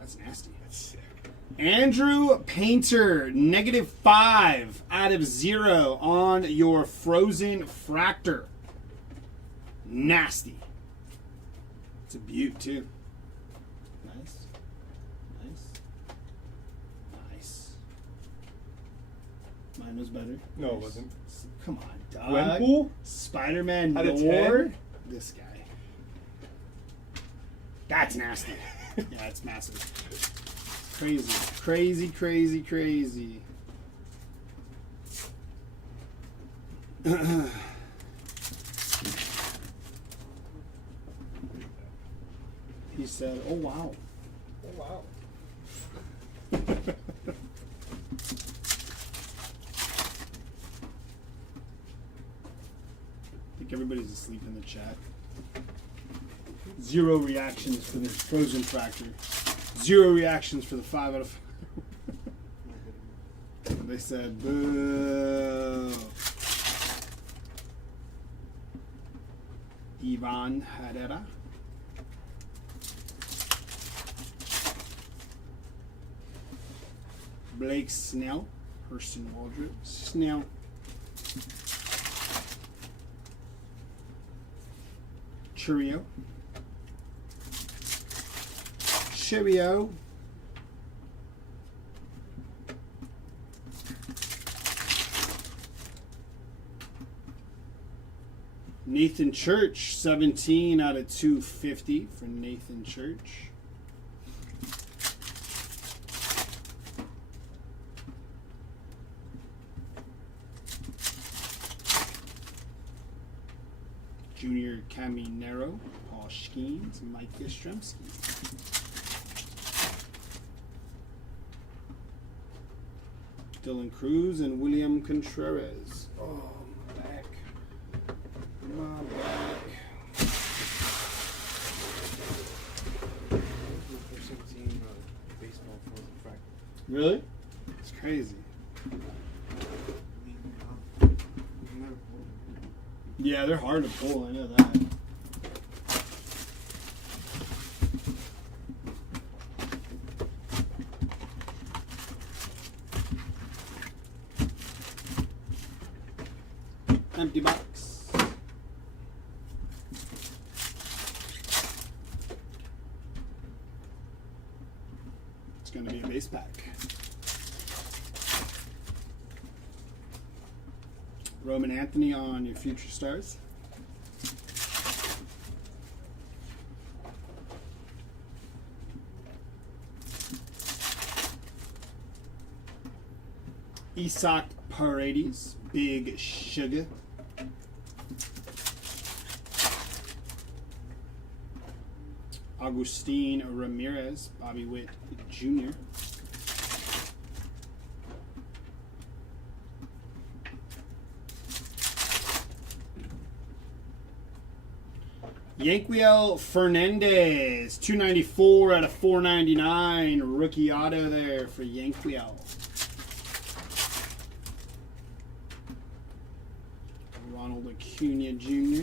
That's nasty. That's sick. Andrew Painter, -5 out of 0 on your frozen fractor. Nasty. It's a beaut too. Nice. Nice. Nice. Mine was better. No, it Nice. wasn't. Come on, dog. Gwenpool? Spider-Man Out of Noir. 10? This guy. That's nasty. Yeah, it's massive. Crazy. Crazy, crazy, crazy. He said, oh, wow. Oh, wow. I think everybody's asleep in the chat. 0 reactions for the frozen fractor. 0 reactions for the 5 out of 5. They said, boo. Ivan Herrera. Blake Snell. Hurston Waldrop. Snell. Cheerio. Cheerio. Nathan Church, 17 out of 250 for Nathan Church. Junior Caminero, Paul Skeens, Mike Yastrzemski. Dylan Cruz and William Contreras. Oh, my back. My back. Baseball frozen fracture. Really? It's crazy. Yeah, they're hard to pull, I know that. Empty box. It's going to be a base pack. Roman Anthony on your future stars. Isaac Paredes, Big Sugar. Agustin Ramirez, Bobby Witt Jr. Yanquiel Fernandez, 294 out of 499. Rookie auto there for Yanquiel. Ronald Acuna Jr.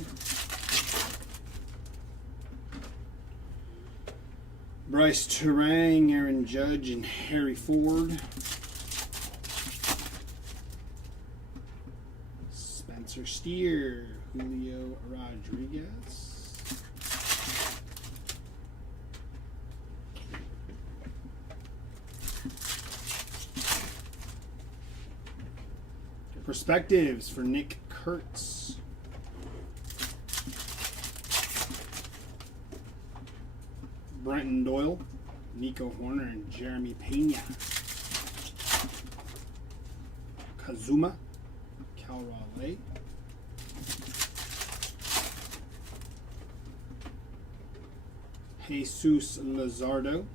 Bryce Terang, Aaron Judge, and Harry Ford. Spencer Steer, Julio Rodriguez. Perspectives for Nick Kurtz. Brenton Doyle, Nico Horner, and Jeremy Pena. Kazuma, Cal Raleigh. Jesus Luzardo.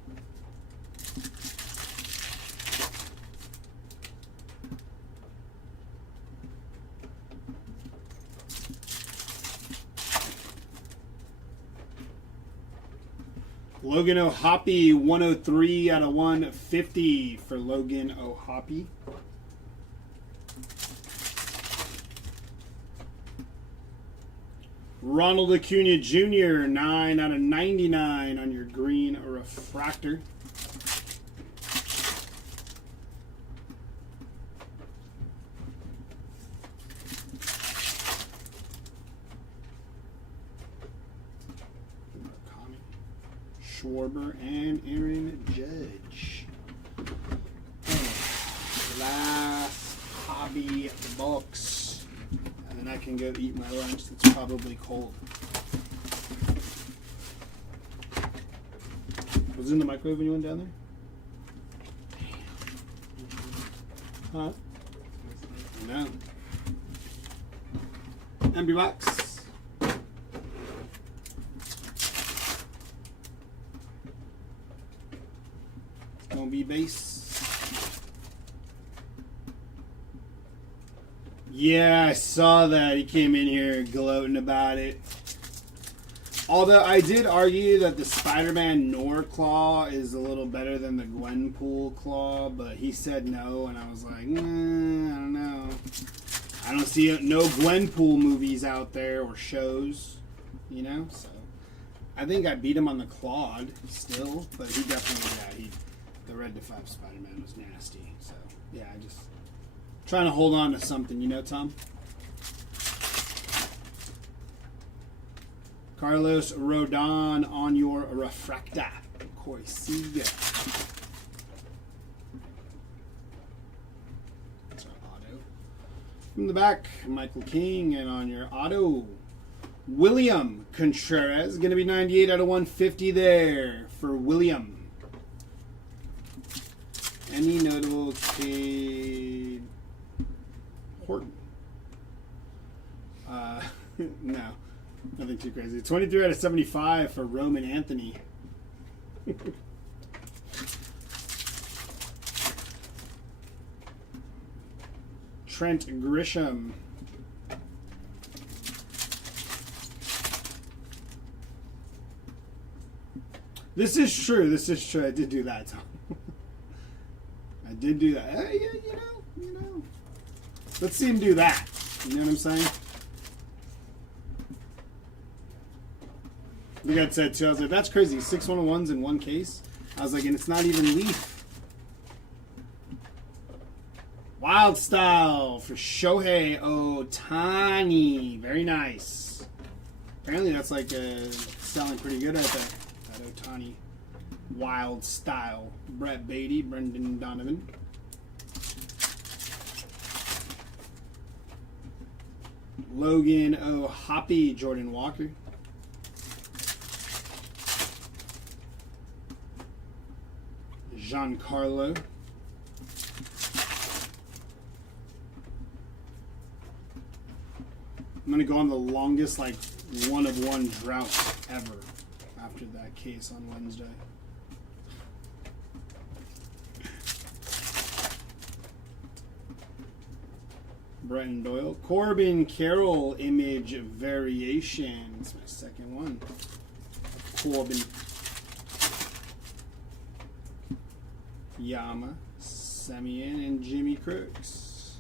Logan O'Hoppe, 103 out of 150 for Logan O'Hoppe. Ronald Acuna Jr., 9 out of 99 on your green refractor. Schwarber and Aaron Judge. Last hobby box. And then I can go eat my lunch that's probably cold. Was it in the microwave when you went down there? Huh? No. Empty box. Gonna be base. Yeah, I saw that. He came in here gloating about it. Although I did argue that the Spider-Man Norclaw is a little better than the Gwenpool Claw, but he said no, and I was like, I don't know. I don't see no Gwenpool movies out there or shows, you know? So I think I beat him on the Clawed still, but he definitely, the Red to 5 Spider-Man was nasty. So, yeah, I just trying to hold on to something, you know, Tom? Carlos Rodon on your refractor. Corsiga. That's our auto. From the back, Michael King, and on your auto, William Contreras. Going to be 98 out of 150 there for William. Any notable Cade Horton? No, nothing too crazy. 23 out of 75 for Roman Anthony. Trent Grisham. This is true. This is true. I did do that, Tom. I did do that. Hey, yeah, you know. Let's see him do that. You know what I'm saying? We got said too. I was like, that's crazy. 6 101s in one case. I was like, and it's not even Leaf. Wild Style for Shohei Ohtani. Very nice. Apparently that's like selling pretty good right there. That Ohtani. Wild Style. Brett Beatty, Brendan Donovan. Logan O'Hoppe, Jordan Walker. Giancarlo. I'm going to go on the longest, like, 1-of-1 drought ever after that case on Wednesday. Brenton Doyle. Corbin Carroll image variation. That's my second one. Corbin. Yama, Semien, and Jimmy Crooks.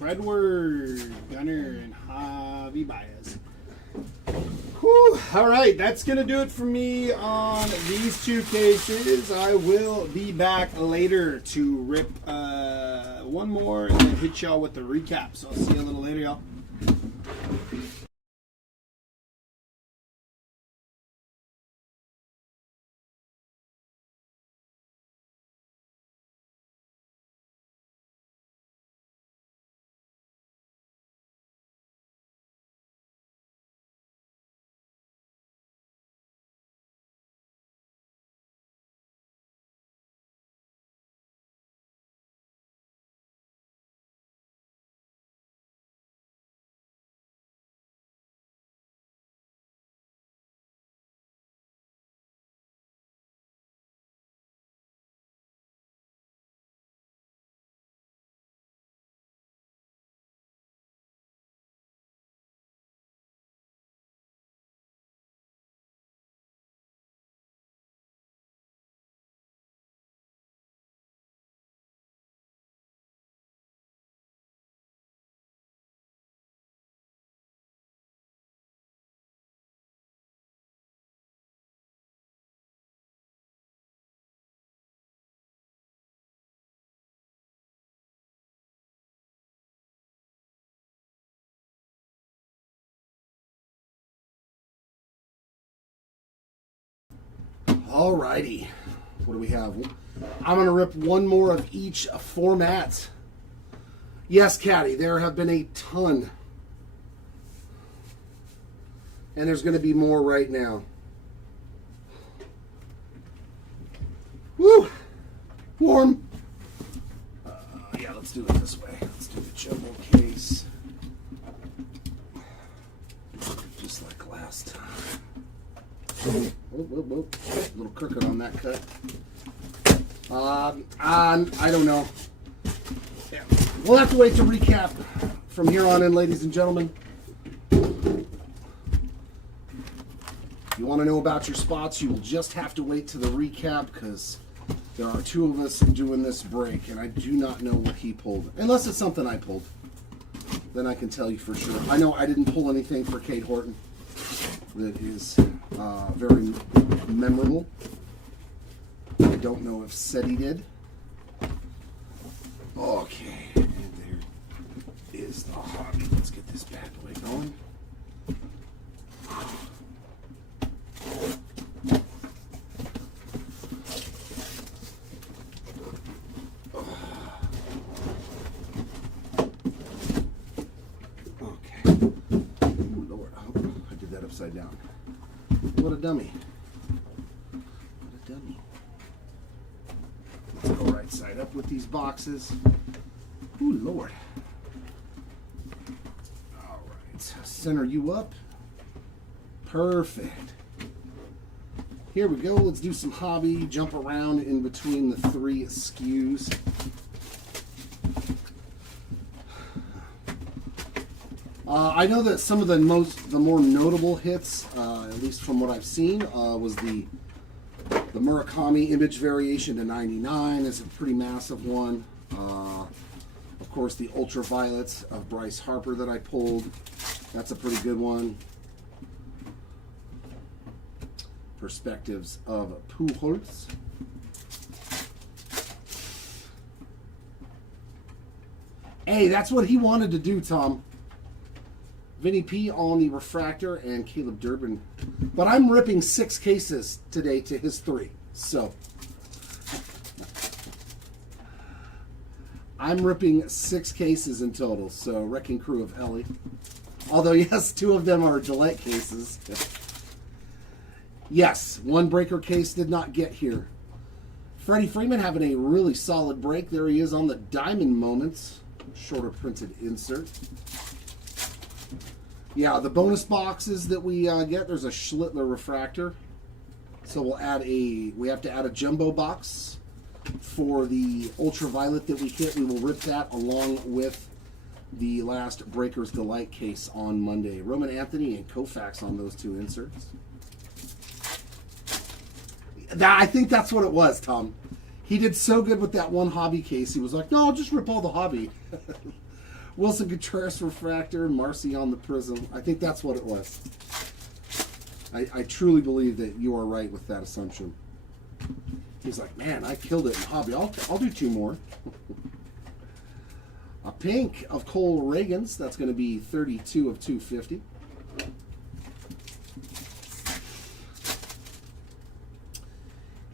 Fredward, Gunner, and Javi Baez. Whew. All right, that's going to do it for me on these two cases. I will be back later to rip one more and then hit y'all with the recap. So I'll see you a little later, y'all. Alrighty, what do we have? I'm going to rip one more of each format. Yes, Caddy, there have been a ton. And there's going to be more right now. Woo! Warm. Yeah, let's do it this way. Let's do the jumbo case. Just like last time. Whoa. A little crooked on that cut. I don't know. Yeah. We'll have to wait to recap from here on in, ladies and gentlemen. If you want to know about your spots, you will just have to wait to the recap because there are two of us doing this break, and I do not know what he pulled. Unless it's something I pulled. Then I can tell you for sure. I know I didn't pull anything for Cade Horton that is very memorable. I don't know if Seti did. Okay, and this bad boy going. Okay. Ooh, Lord, I did that upside down. What a dummy. What a dummy. Let's go right side up with these boxes. Ooh, Lord. All right. Center you up. Perfect. Here we go. Let's do some hobby. Jump around in between the 3 SKUs. I know that some of the more notable hits, at least from what I've seen, was the Murakami image variation to 99 is a pretty massive one. Of course, the Ultraviolets of Bryce Harper that I pulled. That's a pretty good one. Perspectives of Pujols. Hey, that's what he wanted to do, Tom. Vinny P on the refractor and Caleb Durbin. But I'm ripping 6 cases today to his 3. So I'm ripping 6 cases in total. So Wrecking Crew of Ellie. Although, yes, 2 of them are Delight cases. Yes, 1 breaker case did not get here. Freddie Freeman having a really solid break. There he is on the Diamond Moments. Shorter printed insert. Yeah, the bonus boxes that we get, there's a Schlittler refractor. So we have to add a jumbo box for the ultraviolet that we hit. We will rip that along with the last Breaker's Delight case on Monday. Roman Anthony and Koufax on those 2 inserts. I think that's what it was, Tom. He did so good with that 1 hobby case. He was like, no, I'll just rip all the hobby. Wilson Contreras refractor, Marcy on the prism. I think that's what it was. I truly believe that you are right with that assumption. He's like, man, I killed it in hobby. I'll do 2 more. A pink of Cole Reagans. That's going to be 32 of 250.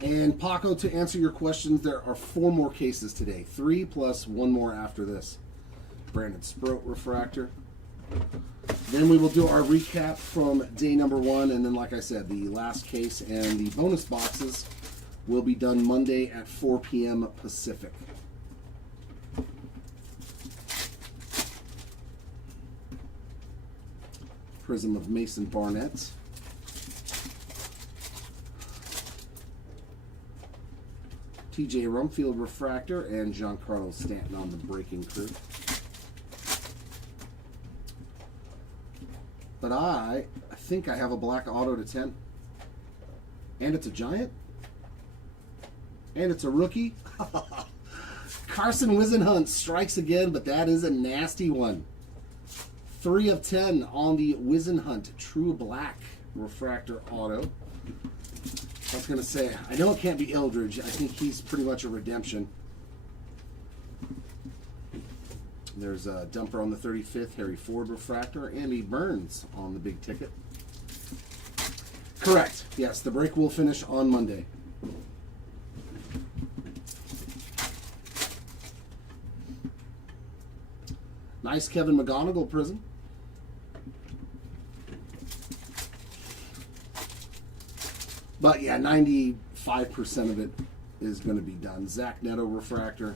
And Paco, to answer your questions, there are 4 more cases today. 3 plus 1 more after this. Brandon Sproat refractor. Then we will do our recap from day number 1, and then, like I said, the last case and the bonus boxes will be done Monday at 4 p.m. Pacific. Prism of Mason Barnett. TJ Rumfield refractor and Giancarlo Stanton on the Breaking Crew. But I think I have a black auto to 10. And it's a Giant. And it's a rookie. Carson Wisenhunt strikes again, but that is a nasty one. 3 of 10 on the Wisenhunt True Black refractor auto. I was going to say, I know it can't be Eldridge. I think he's pretty much a redemption. There's a Dumper on the 35th, Harry Ford refractor, and he Burns on the big ticket. Correct. Yes, the break will finish on Monday. Nice Kevin McGonigal prism. But yeah, 95% of it is going to be done. Zach Neto refractor.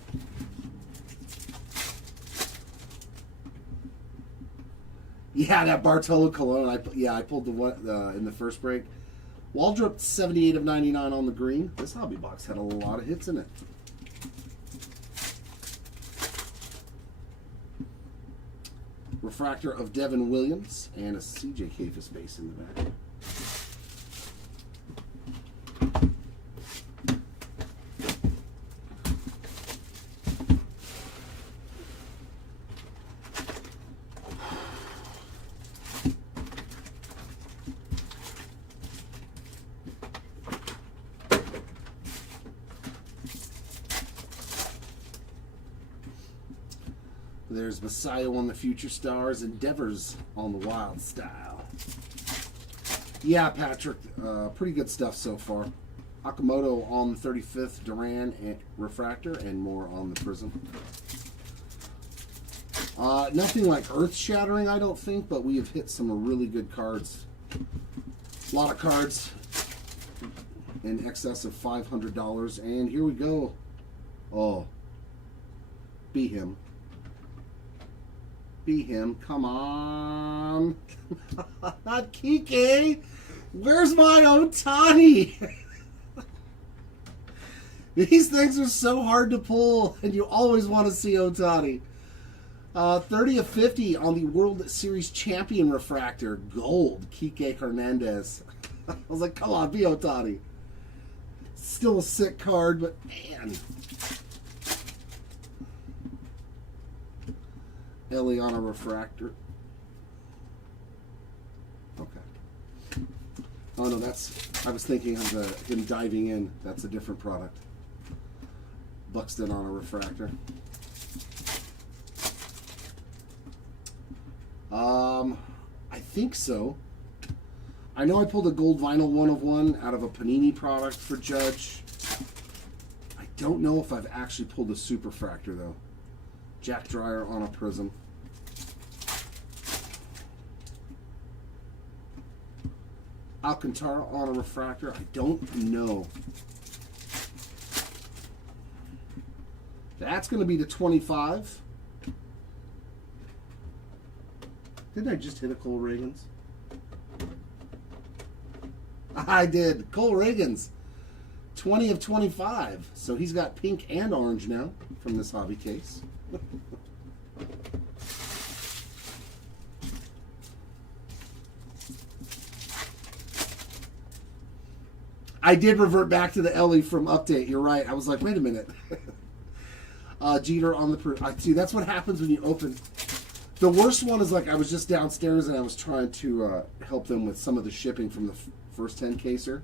Yeah, that Bartolo Colon. I pulled the one in the first break. Waldrop 78 of 99 on the green. This hobby box had a lot of hits in it. Refractor of Devin Williams and a CJ Kafis base in the back. There's Messiah on the Future Stars, Endeavors on the Wild Style. Yeah, Patrick, pretty good stuff so far. Akamoto on the 35th Duran and Refractor, and more on the Prism. Nothing like earth-shattering, I don't think, but we have hit some really good cards. A lot of cards in excess of $500, and here we go. Oh, be him. Be him. Come on. Not Kike. Where's my Ohtani? These things are so hard to pull, and you always want to see Ohtani. 30 of 50 on the World Series Champion Refractor. Gold. Kike Hernandez. I was like, come on, be Ohtani. Still a sick card, but man. Eliana Refractor. Okay. Oh no, I was thinking of him diving in. That's a different product. Buxton on a Refractor. I think so. I know I pulled a gold vinyl 1/1 out of a Panini product for Judge. I don't know if I've actually pulled a Superfractor though. Jack Dreyer on a Prism. Alcantara on a Refractor. I don't know. That's going to be the 25. Didn't I just hit a Cole Reagans? I did. Cole Reagans. 20 of 25. So he's got pink and orange now from this hobby case. I did revert back to the Ellie from Update. You're right. I was like, wait a minute. Jeter on the... See, that's what happens when you open... The worst one is like I was just downstairs and I was trying to help them with some of the shipping from the first 10 caser.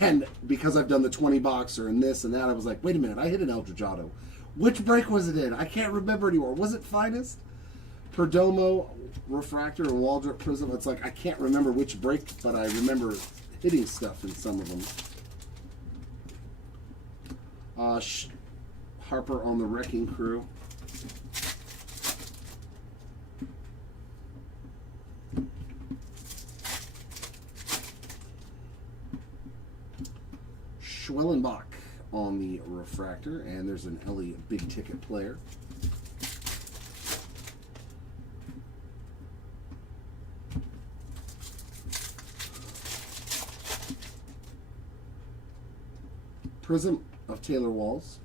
And because I've done the 20 boxer and this and that, I was like, wait a minute, I hit an Eldridge Auto. Which break was it in? I can't remember anymore. Was it Finest? Perdomo, Refractor, and Waldrop Prism. It's like I can't remember which break, but I remember hitting stuff in some of them. Harper on the Wrecking Crew. Schwellenbach on the Refractor, and there's an Ellie big ticket player. Prism of Taylor Walls.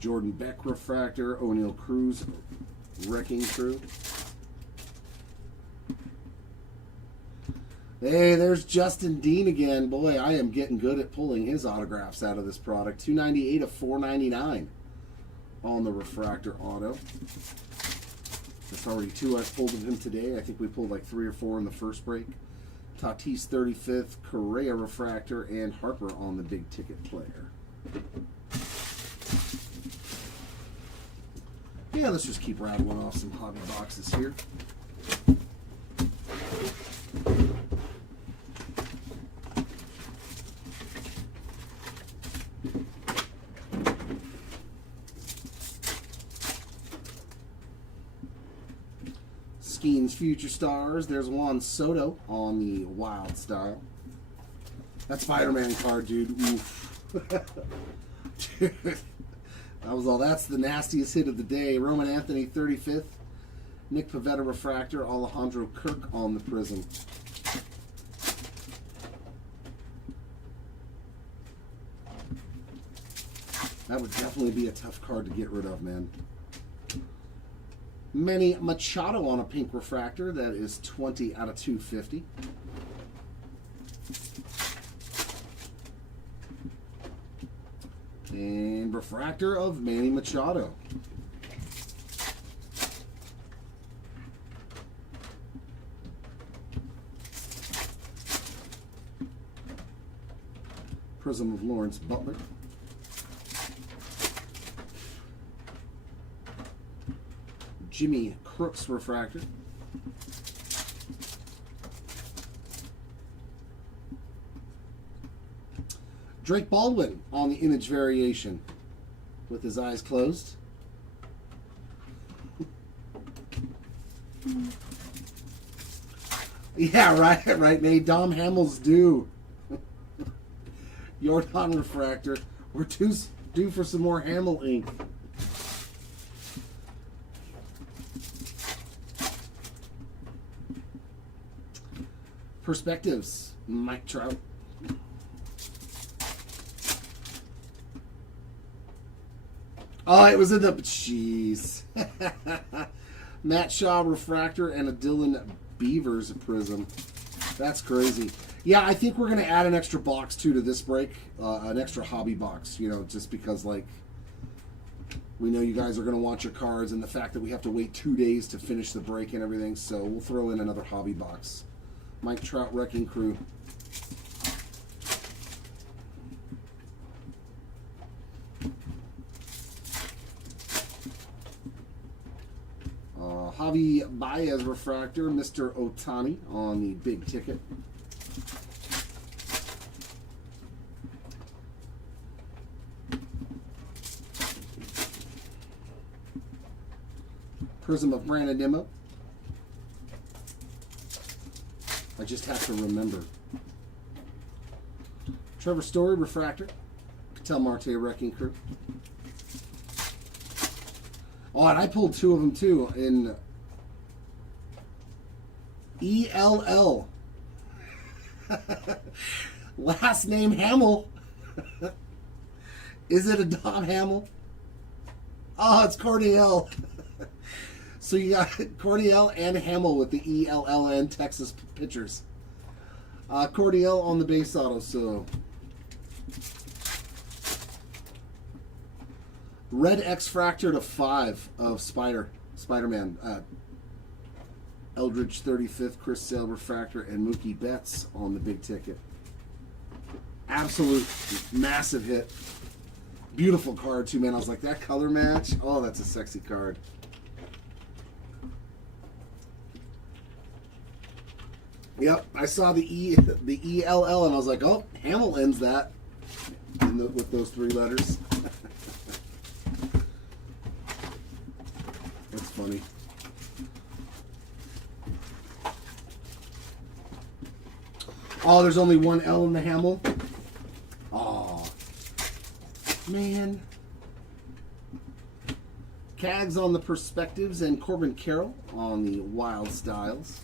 Jordan Beck Refractor, O'Neal Cruz Wrecking Crew. Hey, there's Justin Dean again. Boy, I am getting good at pulling his autographs out of this product. 298 of 499 on the Refractor Auto. That's already 2 I've pulled of him today. I think we pulled like 3 or 4 in the first break. Tatis 35th, Correa Refractor, and Harper on the big ticket player. Yeah, let's just keep rattling off some hobby boxes here. Skeens Future Stars. There's Juan Soto on the Wild Style. That Spider-Man card, dude. Oof. Dude. That's the nastiest hit of the day. Roman Anthony 35th. Nick Pivetta Refractor. Alejandro Kirk on the Prism. That would definitely be a tough card to get rid of, man. Manny Machado on a pink Refractor. That is 20 out of 250. And Refractor of Manny Machado. Prism of Lawrence Butler. Jimmy Crooks refractor. Drake Baldwin on the image variation with his eyes closed. Yeah, right, Nate. Dom Hamill's due. Jordan refractor. We're due for some more Hamill ink. Perspectives. Mike Trout. Oh, it was in the... Jeez. Matt Shaw refractor and a Dylan Beavers prism. That's crazy. Yeah, I think we're going to add an extra box, too, to this break. An extra hobby box, you know, just because, like, we know you guys are going to want your cards, and the fact that we have to wait 2 days to finish the break and everything, so we'll throw in another hobby box. Mike Trout Wrecking Crew. Javi Baez refractor, Mr. Otani on the big ticket. Prism of Brandon Nimmo. I just have to remember. Trevor Story refractor, Patel Marte Wrecking Crew. Oh, and I pulled two of them too in ELL. Last name Hamill. Is it a Dom Hamill? Oh, it's Cordial. So you got Cordial and Hamill with the ELLN Texas pitchers. Cordial on the base auto, so Red X-Fractor to 5 of Spider-Man. Eldridge 35th, Chris Sale refractor, and Mookie Betts on the big ticket. Absolute massive hit. Beautiful card too, man. I was like, that color match? Oh, that's a sexy card. Yep, I saw the ELL and I was like, oh, Hamill ends that with those 3 letters. That's funny. Oh, there's only one L in the Hamill. Oh, man. Cags on the Perspectives and Corbin Carroll on the Wild Styles.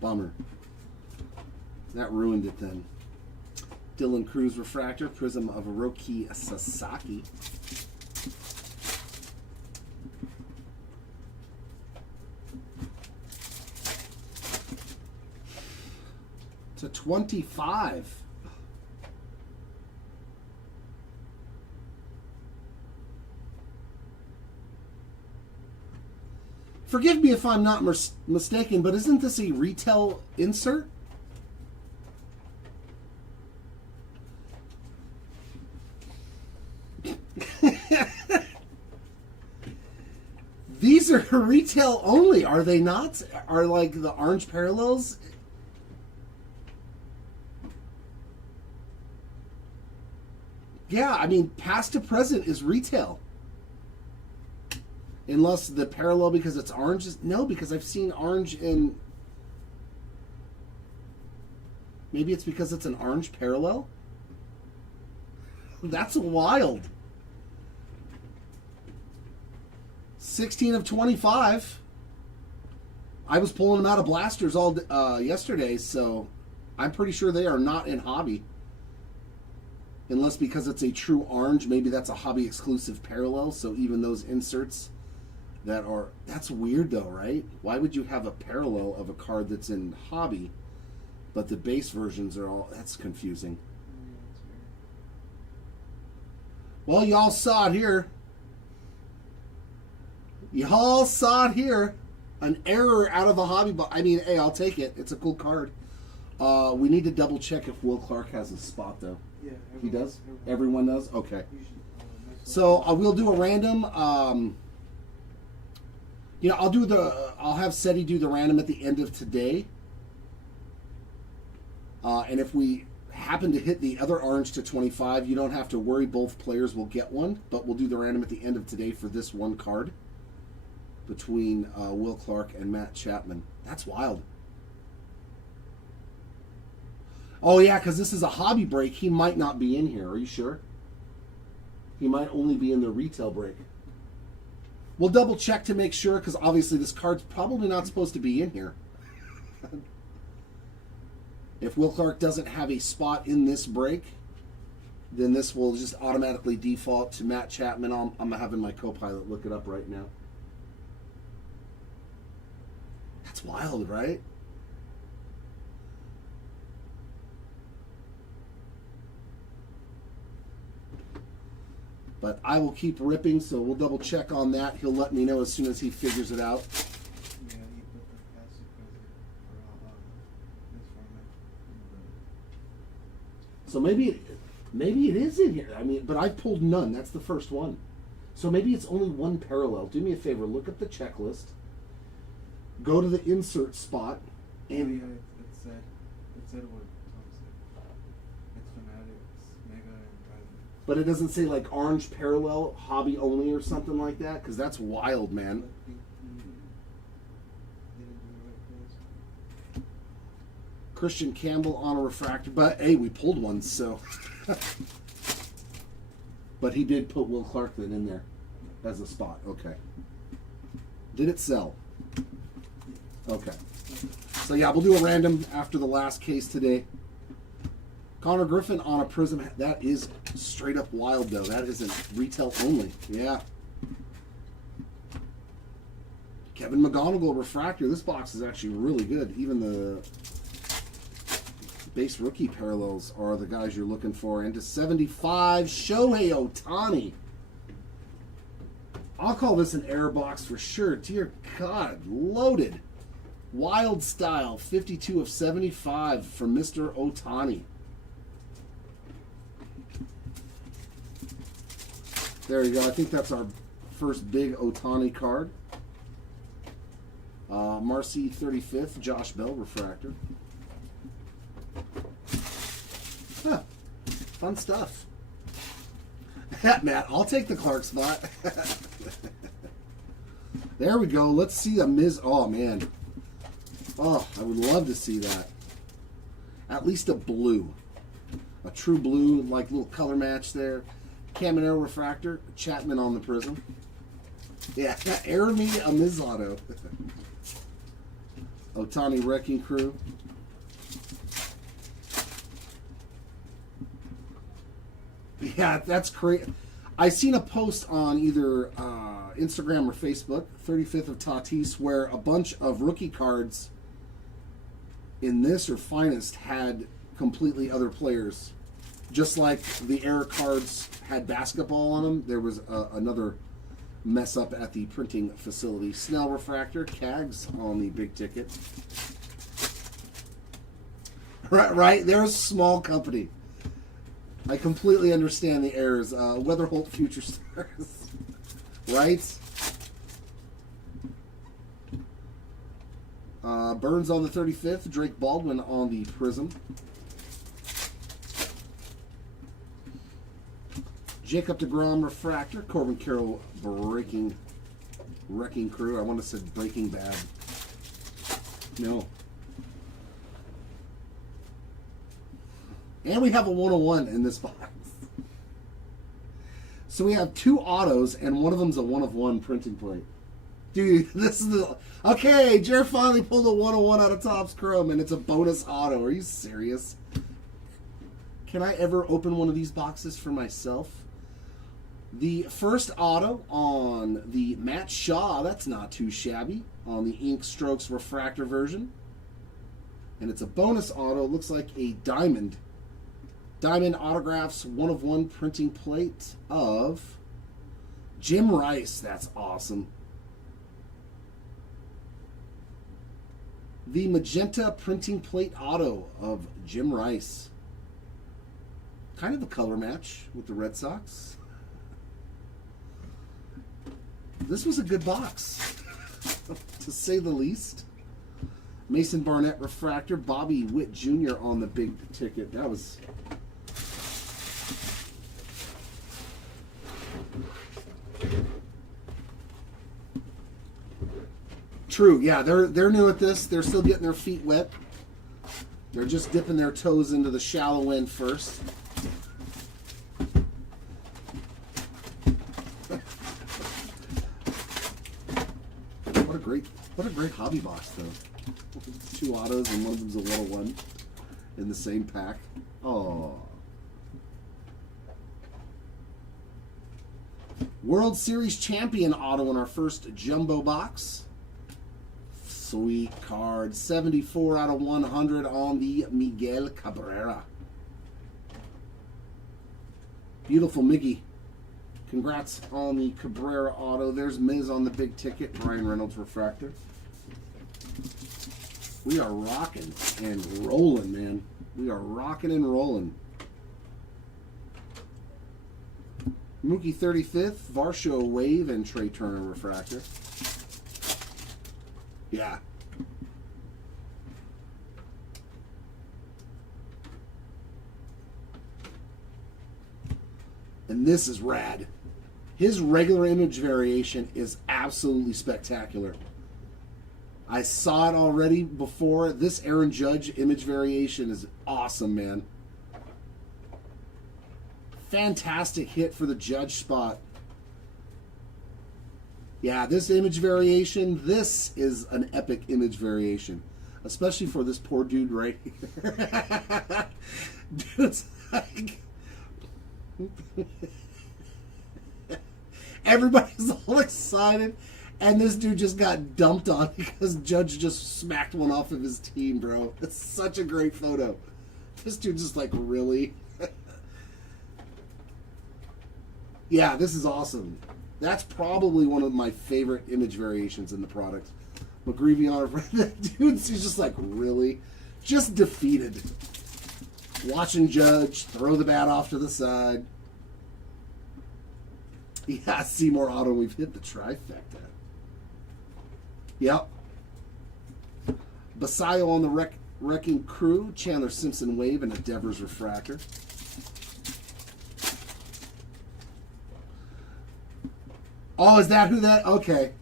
Bummer. That ruined it then. Dylan Cruz refractor, Prism of Hiroki Sasaki. To 25. Forgive me if I'm not mistaken, but isn't this a retail insert? These are retail only, are they not? Are like the orange parallels? Yeah, I mean, past to present is retail. Unless the parallel because it's orange is... No, because I've seen orange in... Maybe it's because it's an orange parallel? That's wild. 16 of 25. I was pulling them out of blasters all yesterday, so I'm pretty sure they are not in hobby. Unless because it's a true orange, maybe that's a hobby exclusive parallel, so even those inserts that are... That's weird though, right? Why would you have a parallel of a card that's in hobby, but the base versions are all... That's confusing. Well, y'all saw it here. Y'all saw it here. An error out of a hobby box. I mean, hey, I'll take it. It's a cool card. We need to double check if Will Clark has a spot though. Yeah, he does? Everyone does? Okay. So we'll do a random. You know, I'll have Seti do the random at the end of today. And if we happen to hit the other orange to 25, you don't have to worry. Both players will get one, but we'll do the random at the end of today for this one card between Will Clark and Matt Chapman. That's wild. Oh, yeah, because this is a hobby break. He might not be in here. Are you sure? He might only be in the retail break. We'll double check to make sure, because obviously this card's probably not supposed to be in here. If Will Clark doesn't have a spot in this break, then this will just automatically default to Matt Chapman. I'm having my co-pilot look it up right now. That's wild, right? But I will keep ripping, so we'll double check on that. He'll let me know as soon as he figures it out. Yeah, he put the plastic present for this format. So maybe it is in here. I mean, but I've pulled none. That's the first one. So maybe it's only one parallel. Do me a favor. Look at the checklist. Go to the insert spot. And Yeah, it said what Tom said. It's Fanatics, Mega, and Private. but it doesn't say like orange parallel, hobby only or something like that, because that's wild, man. But he didn't do the right place. Christian Campbell on a refractor. But hey, we pulled one, so. But he did put Will Clark then in there as a spot. Okay. Did it sell? Okay. So yeah, we'll do a random after the last case today. Connor Griffin on a Prism. That is straight up wild, though. That isn't retail only. Yeah. Kevin McGonigal refractor. This box is actually really good. Even the base rookie parallels are the guys you're looking for. And to 75, Shohei Ohtani. I'll call this an error box for sure. Dear God, loaded. Wild style, 52 of 75 from Mr. Ohtani. There you go. I think that's our first big Ohtani card. Marcy 35th, Josh Bell refractor. Huh. Fun stuff. Matt, I'll take the Clark spot. There we go. Let's see a Miz. Oh, man. Oh, I would love to see that. At least a blue. A true blue, like little color match there. Caminero refractor. Chapman on the Prism. Yeah, air me a Miz auto. Ohtani Wrecking Crew. Yeah, that's great. I seen a post on either Instagram or Facebook, 35th of Tatis, where a bunch of rookie cards in this or Finest had completely other players. Just like the error cards had basketball on them, there was another mess up at the printing facility. Snell refractor, Cags on the big ticket. Right? They're a small company. I completely understand the errors. Weatherholt Future Stars. Right? Burns on the 35th. Drake Baldwin on the Prism. Jacob deGrom refractor. Corbin Carroll Wrecking Crew. I want to say Breaking Bad. No. And we have a 101 in this box. So we have two autos, and one of them's a 1-of-1 printing plate. Dude, this is the... Okay, Jared finally pulled a 101 out of Topps Chrome, and it's a bonus auto. Are you serious? Can I ever open one of these boxes for myself? The first auto on the Matt Shaw, that's not too shabby, on the Ink Strokes refractor version. And it's a bonus auto. It looks like a diamond autographs 1-of-1 printing plate of Jim Rice. That's awesome. The magenta printing plate auto of Jim Rice. Kind of a color match with the Red Sox. This was a good box. to say the least. Mason Barnett refractor, Bobby Witt Jr. on the big ticket. That was... True, yeah, they're new at this. They're still getting their feet wet. They're just dipping their toes into the shallow end first. What a great hobby box, though. 2 autos and one of them's a little one in the same pack. Oh. World Series champion auto in our first jumbo box. Sweet card. 74 out of 100 on the Miguel Cabrera. Beautiful Miggy. Congrats on the Cabrera auto. There's Miz on the big ticket. Brian Reynolds refractor. We are rocking and rolling, man. We are rocking and rolling. Mookie 35th, Varsho Wave, and Trey Turner refractor. Yeah. And this is rad. His regular image variation is absolutely spectacular. I saw it already before. This Aaron Judge image variation is awesome, man. Fantastic hit for the Judge spot. Yeah, this image variation, this is an epic image variation. Especially for this poor dude right here. Dude's like... Everybody's all excited, and this dude just got dumped on because Judge just smacked one off of his team, bro. It's such a great photo. This dude just like, really? Yeah, this is awesome. That's probably one of my favorite image variations in the product. McGreevy on it. Dude's just like, really? Just defeated. Watching Judge throw the bat off to the side. Yeah, Seymour Auto, we've hit the trifecta. Yep. Basayo on the Wrecking Crew, Chandler Simpson Wave, and a Devers refractor. Oh, is that who that? Okay.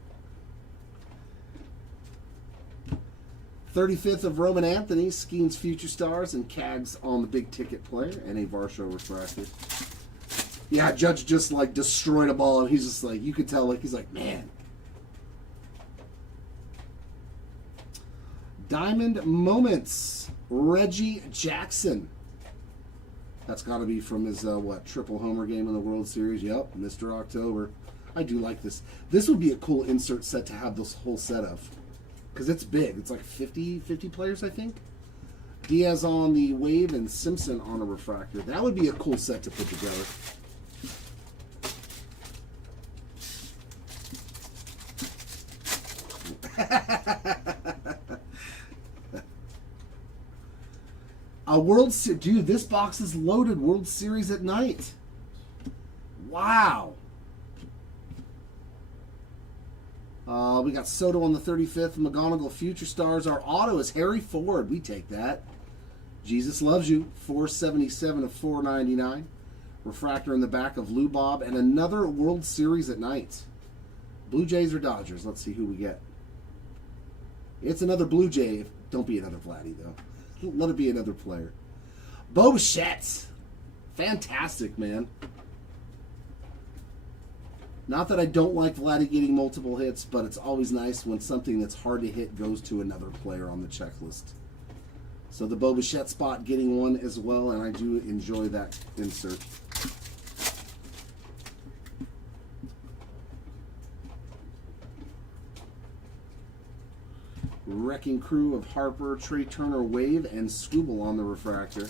35th of Roman Anthony, Skeens Future Stars, and Cags on the big ticket player, and a Varsho refractor. Yeah, Judge just like destroyed a ball, and he's just like, you could tell, like, he's like, man. Diamond Moments, Reggie Jackson. That's got to be from his, triple homer game in the World Series. Yep, Mr. October. I do like this. This would be a cool insert set to have this whole set of. Because it's big. It's like 50 players, I think. Diaz on the Wave and Simpson on a refractor. That would be a cool set to put together. Dude, this box is loaded. World Series at night. Wow. We got Soto on the 35th. McGonigal Future Stars. Our auto is Harry Ford. We take that. Jesus Loves You. 477 of 499. Refractor in the back of Lou Bob. And another World Series at night. Blue Jays or Dodgers? Let's see who we get. It's another Blue Jay. Don't be another Vladdy, though. Let it be another player. Bo Bichette. Fantastic, man. Not that I don't like Vladdy getting multiple hits, but it's always nice when something that's hard to hit goes to another player on the checklist. So the Bo Bichette spot getting one as well, and I do enjoy that insert. Wrecking Crew of Harper, Trey Turner Wave, and Scooble on the refractor.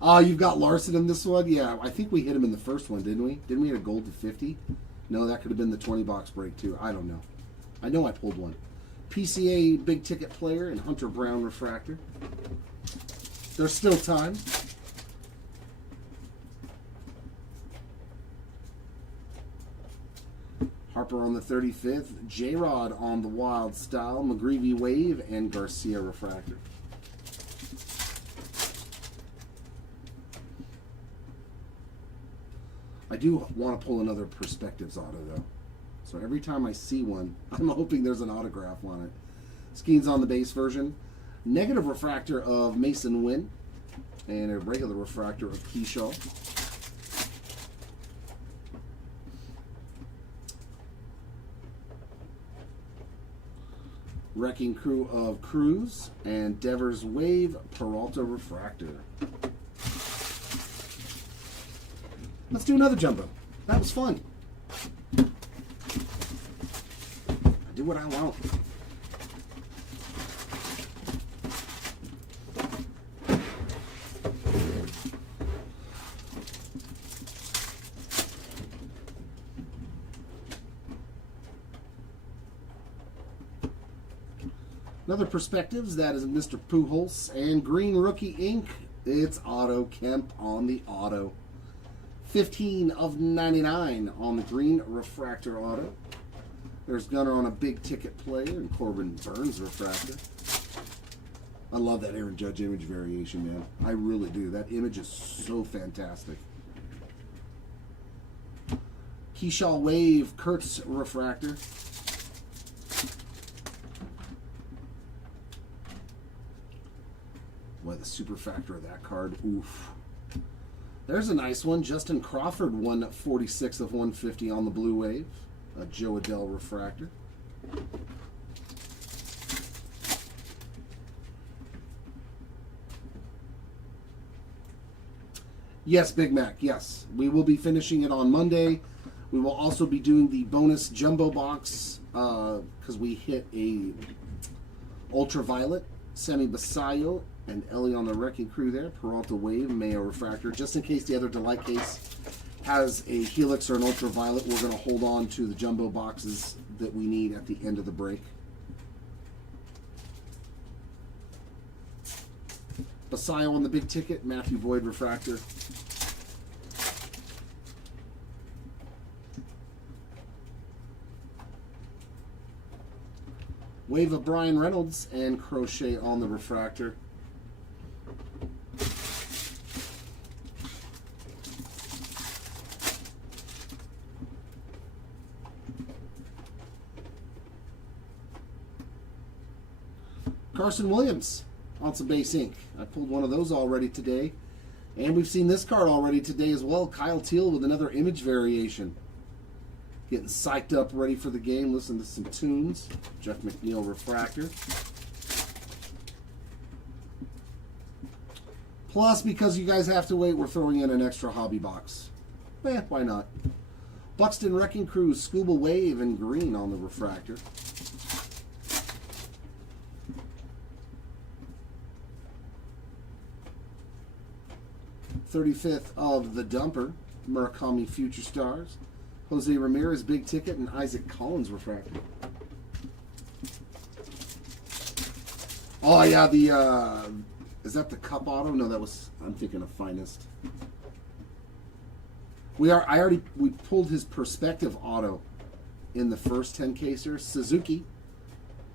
Oh, you've got Larson in this one? Yeah, I think we hit him in the first one, didn't we? Didn't we hit a gold to 50? No, that could have been the 20-box break, too. I don't know. I know I pulled one. PCA big ticket player and Hunter Brown refractor. There's still time. Harper on the 35th, J-Rod on the Wild Style, McGreevy Wave, and Garcia Refractor. I do want to pull another Perspectives auto, though. So every time I see one, I'm hoping there's an autograph on it. Skeens on the base version. Negative refractor of Mason Wynn. And a regular refractor of Keyshaw. Wrecking Crew of Cruz. And Devers Wave Peralta Refractor. Let's do another jumbo. That was fun. I do what I want. Another Perspectives, that is Mr. Pujols. And Green Rookie Ink, it's Otto Kemp on the auto. 15 of 99 on the green refractor auto. There's Gunner on a big ticket player and Corbin Burns refractor. I love that Aaron Judge image variation, man. I really do. That image is so fantastic. Keyshaw Wave Kurtz refractor. Boy, the super factor of that card. Oof. There's a nice one. Justin Crawford, 146 of 150 on the Blue Wave. A Joe Adele refractor. Yes, Big Mac, yes. We will be finishing it on Monday. We will also be doing the bonus jumbo box because we hit a ultraviolet, Sammy Basayo, and Ellie on the Wrecking Crew there. Peralta Wave, Mayo refractor. Just in case the other Delight case has a Helix or an ultraviolet, we're going to hold on to the jumbo boxes that we need at the end of the break. Basayo on the big ticket, Matthew Boyd refractor. Wave of Brian Reynolds and Crochet on the refractor. Carson Williams on some base ink. I pulled one of those already today. And we've seen this card already today as well. Kyle Teal with another image variation. Getting psyched up, ready for the game. Listen to some tunes. Jeff McNeil refractor. Plus, because you guys have to wait, we're throwing in an extra hobby box. Why not? Buxton Wrecking Crew, Scuba Wave, and green on the refractor. '35th of the Dumper, Murakami Future Stars. Jose Ramirez, big ticket, and Isaac Collins refractor. Oh yeah, the is that the Cup auto? No, that was, I'm thinking of Finest. We pulled his Perspective auto in the first 10 caser. Suzuki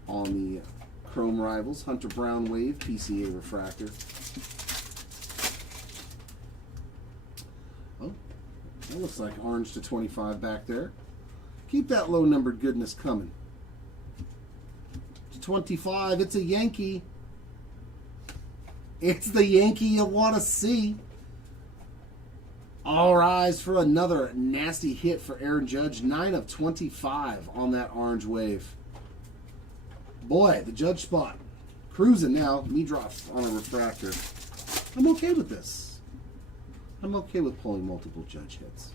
on the Chrome Rivals, Hunter Brown Wave, PCA refractor. That looks like orange to 25 back there. Keep that low-numbered goodness coming. To 25, it's a Yankee. It's the Yankee you want to see. All rise for another nasty hit for Aaron Judge. 9 of 25 on that orange wave. Boy, the Judge spot. Cruising now. Me drops on a refractor. I'm okay with this. I'm okay with pulling multiple Judge hits.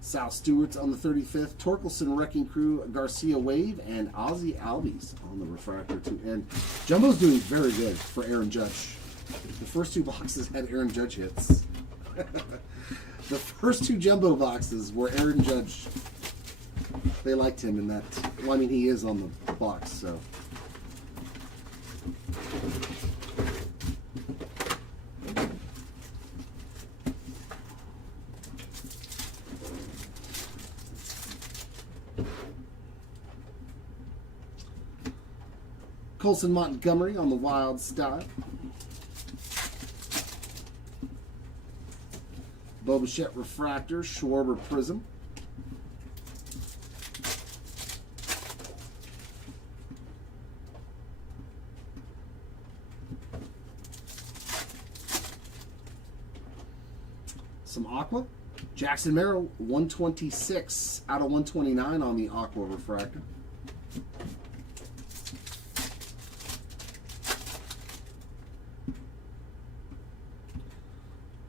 Sal Stewart's on the 35th. Torkelson Wrecking Crew, Garcia Wave, and Ozzie Albies on the refractor too. And Jumbo's doing very good for Aaron Judge. The first two boxes had Aaron Judge hits. The first two jumbo boxes were Aaron Judge. They liked him in that. Well, I mean, he is on the box, so. Colson Montgomery on the Wild Style. Bobichette Refractor, Schwarber Prism. Some Aqua. Jackson Merrill, 126 out of 129 on the Aqua Refractor.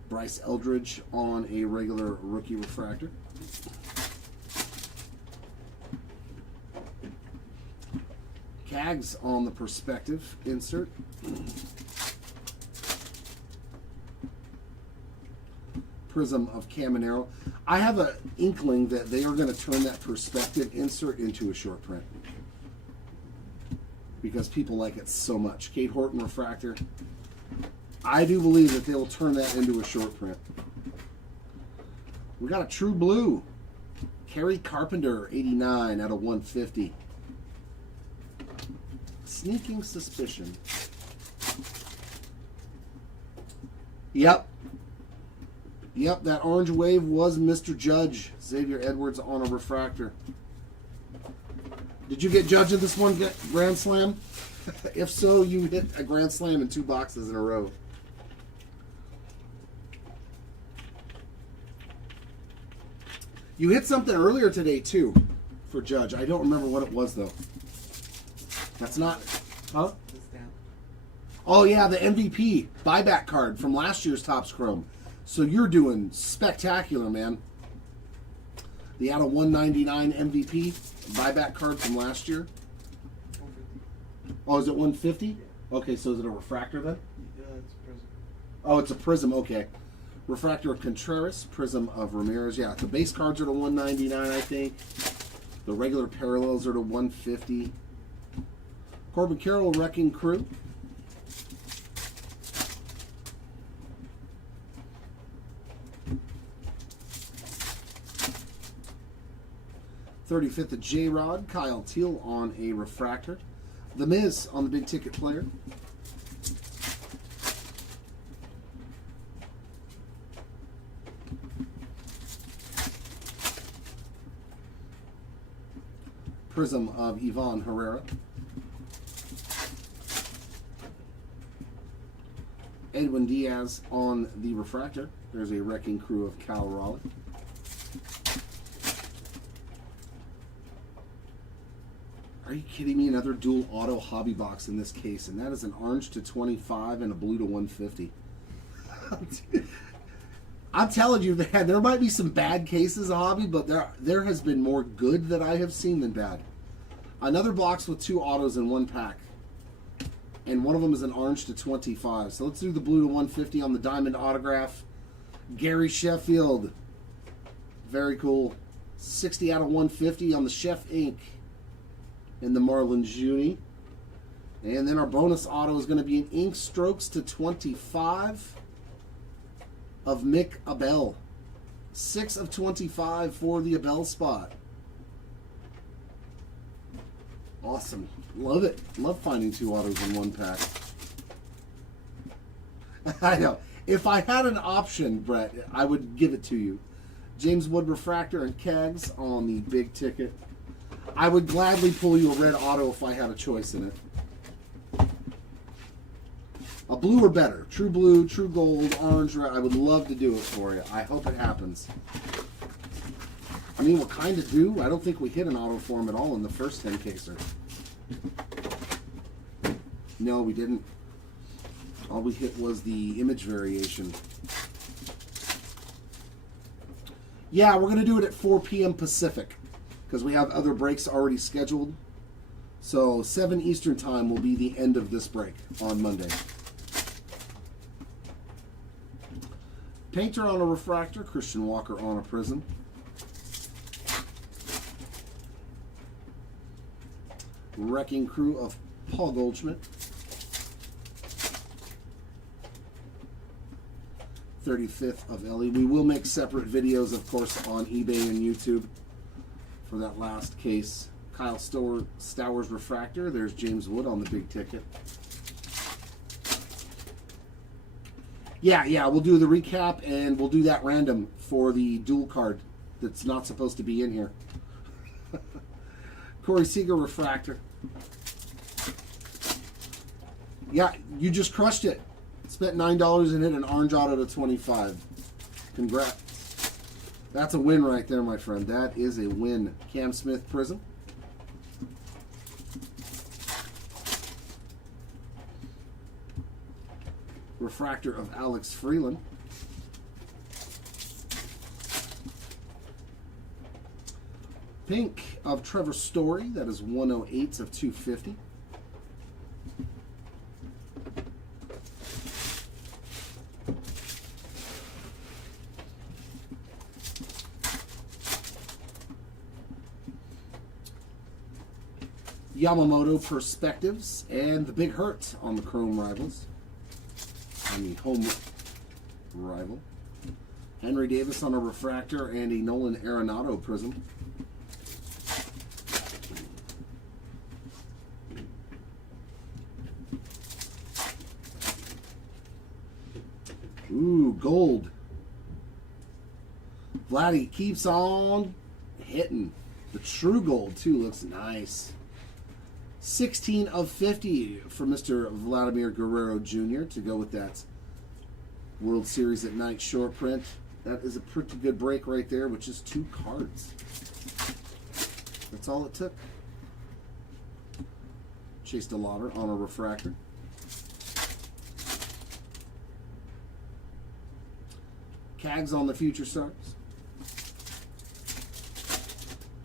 Bryce Eldridge on a regular rookie refractor. Cags on the perspective insert. Prism of Caminero. I have an inkling that they are going to turn that perspective insert into a short print because people like it so much. Kate Horton refractor. I do believe that they will turn that into a short print. We got a true blue. Kerry Carpenter, 89 out of 150. Sneaking suspicion. Yep. Yep, that orange wave was Mr. Judge. Xavier Edwards on a refractor. Did you get Judge in this one Grand Slam? If so, you hit a Grand Slam in 2 boxes in a row. You hit something earlier today, too, for Judge. I don't remember what it was, though. That's not... Huh? The stamp. Oh, yeah, the MVP buyback card from last year's Topps Chrome. So you're doing spectacular, man. The out of 199 MVP buyback card from last year. 150. Oh, is it 150? Yeah. Okay, so is it a refractor then? Yeah, it's present. Oh, it's a prism. Okay. Refractor of Contreras, prism of Ramirez. Yeah, the base cards are to 199, I think. The regular parallels are to 150. Corbin Carroll, Wrecking Crew. .35th of J-Rod, Kyle Teal on a refractor. The Miz on the big ticket player. Prism of Ivan Herrera. Edwin Diaz on the refractor. There's a Wrecking Crew of Cal Raleigh. Are you kidding me? Another dual auto hobby box in this case, and that is an orange to 25 and a blue to 150. I'm telling you, man, there might be some bad cases of hobby, but there has been more good that I have seen than bad. Another box with 2 autos in 1 pack, and one of them is an orange to 25. So let's do the blue to 150 on the diamond autograph. Gary Sheffield, very cool. 60 out of 150 on the Chef Ink. In the Marlon Juni. And then our bonus auto is going to be an Ink Strokes to 25 of Mick Abel. 6 of 25 for the Abel spot. Awesome. Love it. Love finding 2 autos in 1 pack. I know. If I had an option, Brett, I would give it to you. James Wood Refractor and Cags on the big ticket. I would gladly pull you a red auto if I had a choice in it. A blue or better. True blue, true gold, orange, red. I would love to do it for you. I hope it happens. I mean, we'll kind of do. I don't think we hit an auto for him at all in the first 10 caser. No, we didn't. All we hit was the image variation. Yeah, we're going to do it at 4 p.m. Pacific, because we have other breaks already scheduled. So 7 Eastern time will be the end of this break on Monday. Painter on a refractor, Christian Walker on a prism. Wrecking Crew of Paul Goldschmidt. 35th of Ellie. We will make separate videos, of course, on eBay and YouTube for that last case. Kyle Stowers refractor. There's James Wood on the big ticket. Yeah, we'll do the recap and we'll do that random for the dual card that's not supposed to be in here. Corey Seager refractor. Yeah, you just crushed it. Spent $9 and hit an orange auto to 25. Congrats. That's a win right there, my friend. That is a win. Cam Smith Prism. Refractor of Alex Freeland. Pink of Trevor Story. That is 108 of 250. Yamamoto Perspectives and the Big Hurt on the Chrome Rivals. On the home rival. Henry Davis on a refractor and a Nolan Arenado Prism. Ooh, gold. Vladdy keeps on hitting. The true gold, too, looks nice. 16 of 50 for Mr. Vladimir Guerrero Jr. to go with that World Series at Night short print. That is a pretty good break right there with just 2 cards. That's all it took. Chase DeLauder on a refractor. Cags on the Future Stars.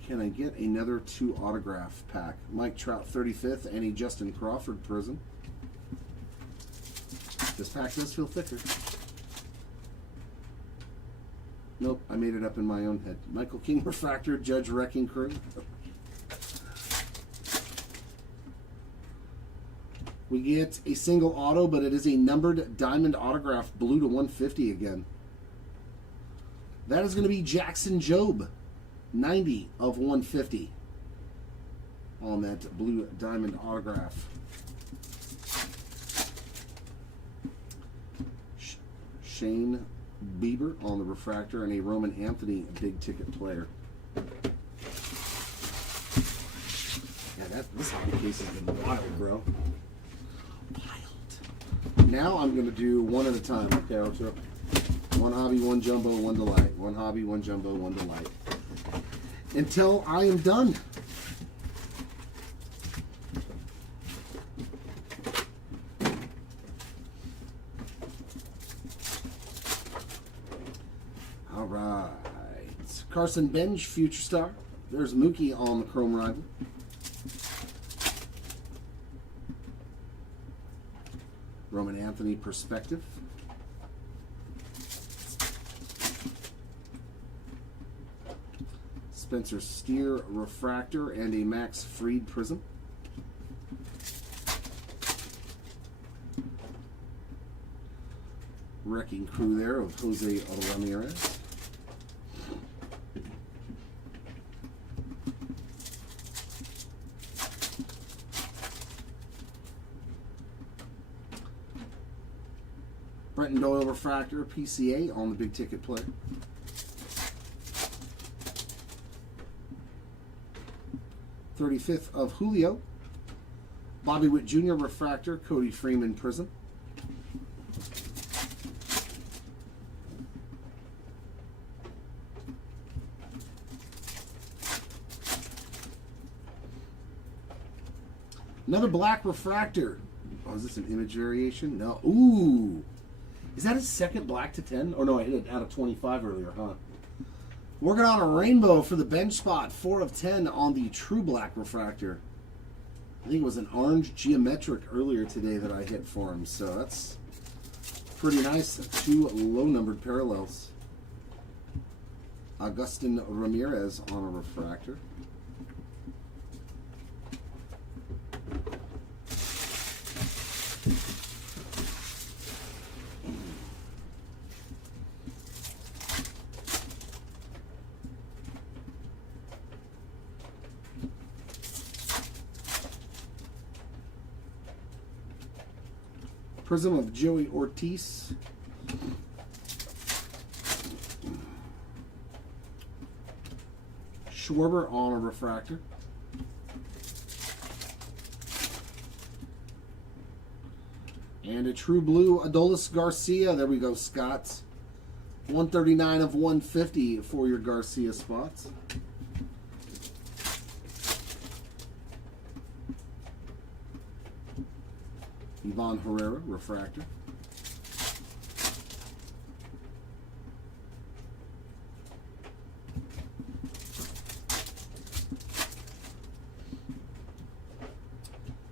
Can I get another 2 autograph pack? Mike Trout 35th and a Justin Crawford Prism. This pack does feel thicker. Nope, I made it up in my own head. Michael King refractor, Judge Wrecking Crew. We get a single auto, but it is a numbered diamond autograph, blue to 150 again. That is going to be Jackson Jobe. 90 of 150 on that blue diamond autograph. Shane Bieber on the refractor and a Roman Anthony big ticket player. Yeah, this hobby case has been wild, bro. Wild. Now I'm going to do one at a time, okay, Archer? One hobby, one jumbo, one delight. One hobby, one jumbo, one delight. Until I am done. All right. Carson Bench, Future Star. There's Mookie on the Chrome Rival. Roman Anthony Perspective. Spencer Steer refractor and a Max Fried Prism. Wrecking Crew there of Jose Ramirez. Brenton Doyle refractor, PCA on the big ticket player. .35th of Julio. Bobby Witt Jr. refractor, Cody Freeman Prism. Another black refractor. Oh, is this an image variation? No. Ooh. Is that his second black to 10? Oh no, I hit it out of 25 earlier, huh? Working on a rainbow for the bench spot. 4 of 10 on the true black refractor. I think it was an orange geometric earlier today that I hit for him. So that's pretty nice. 2 low-numbered parallels. Agustin Ramirez on a refractor. Prism of Joey Ortiz. Schwarber on a refractor. And a true blue Adolis Garcia. There we go, Scots. 139 of 150 for your Garcia spots. Ivan Herrera, refractor.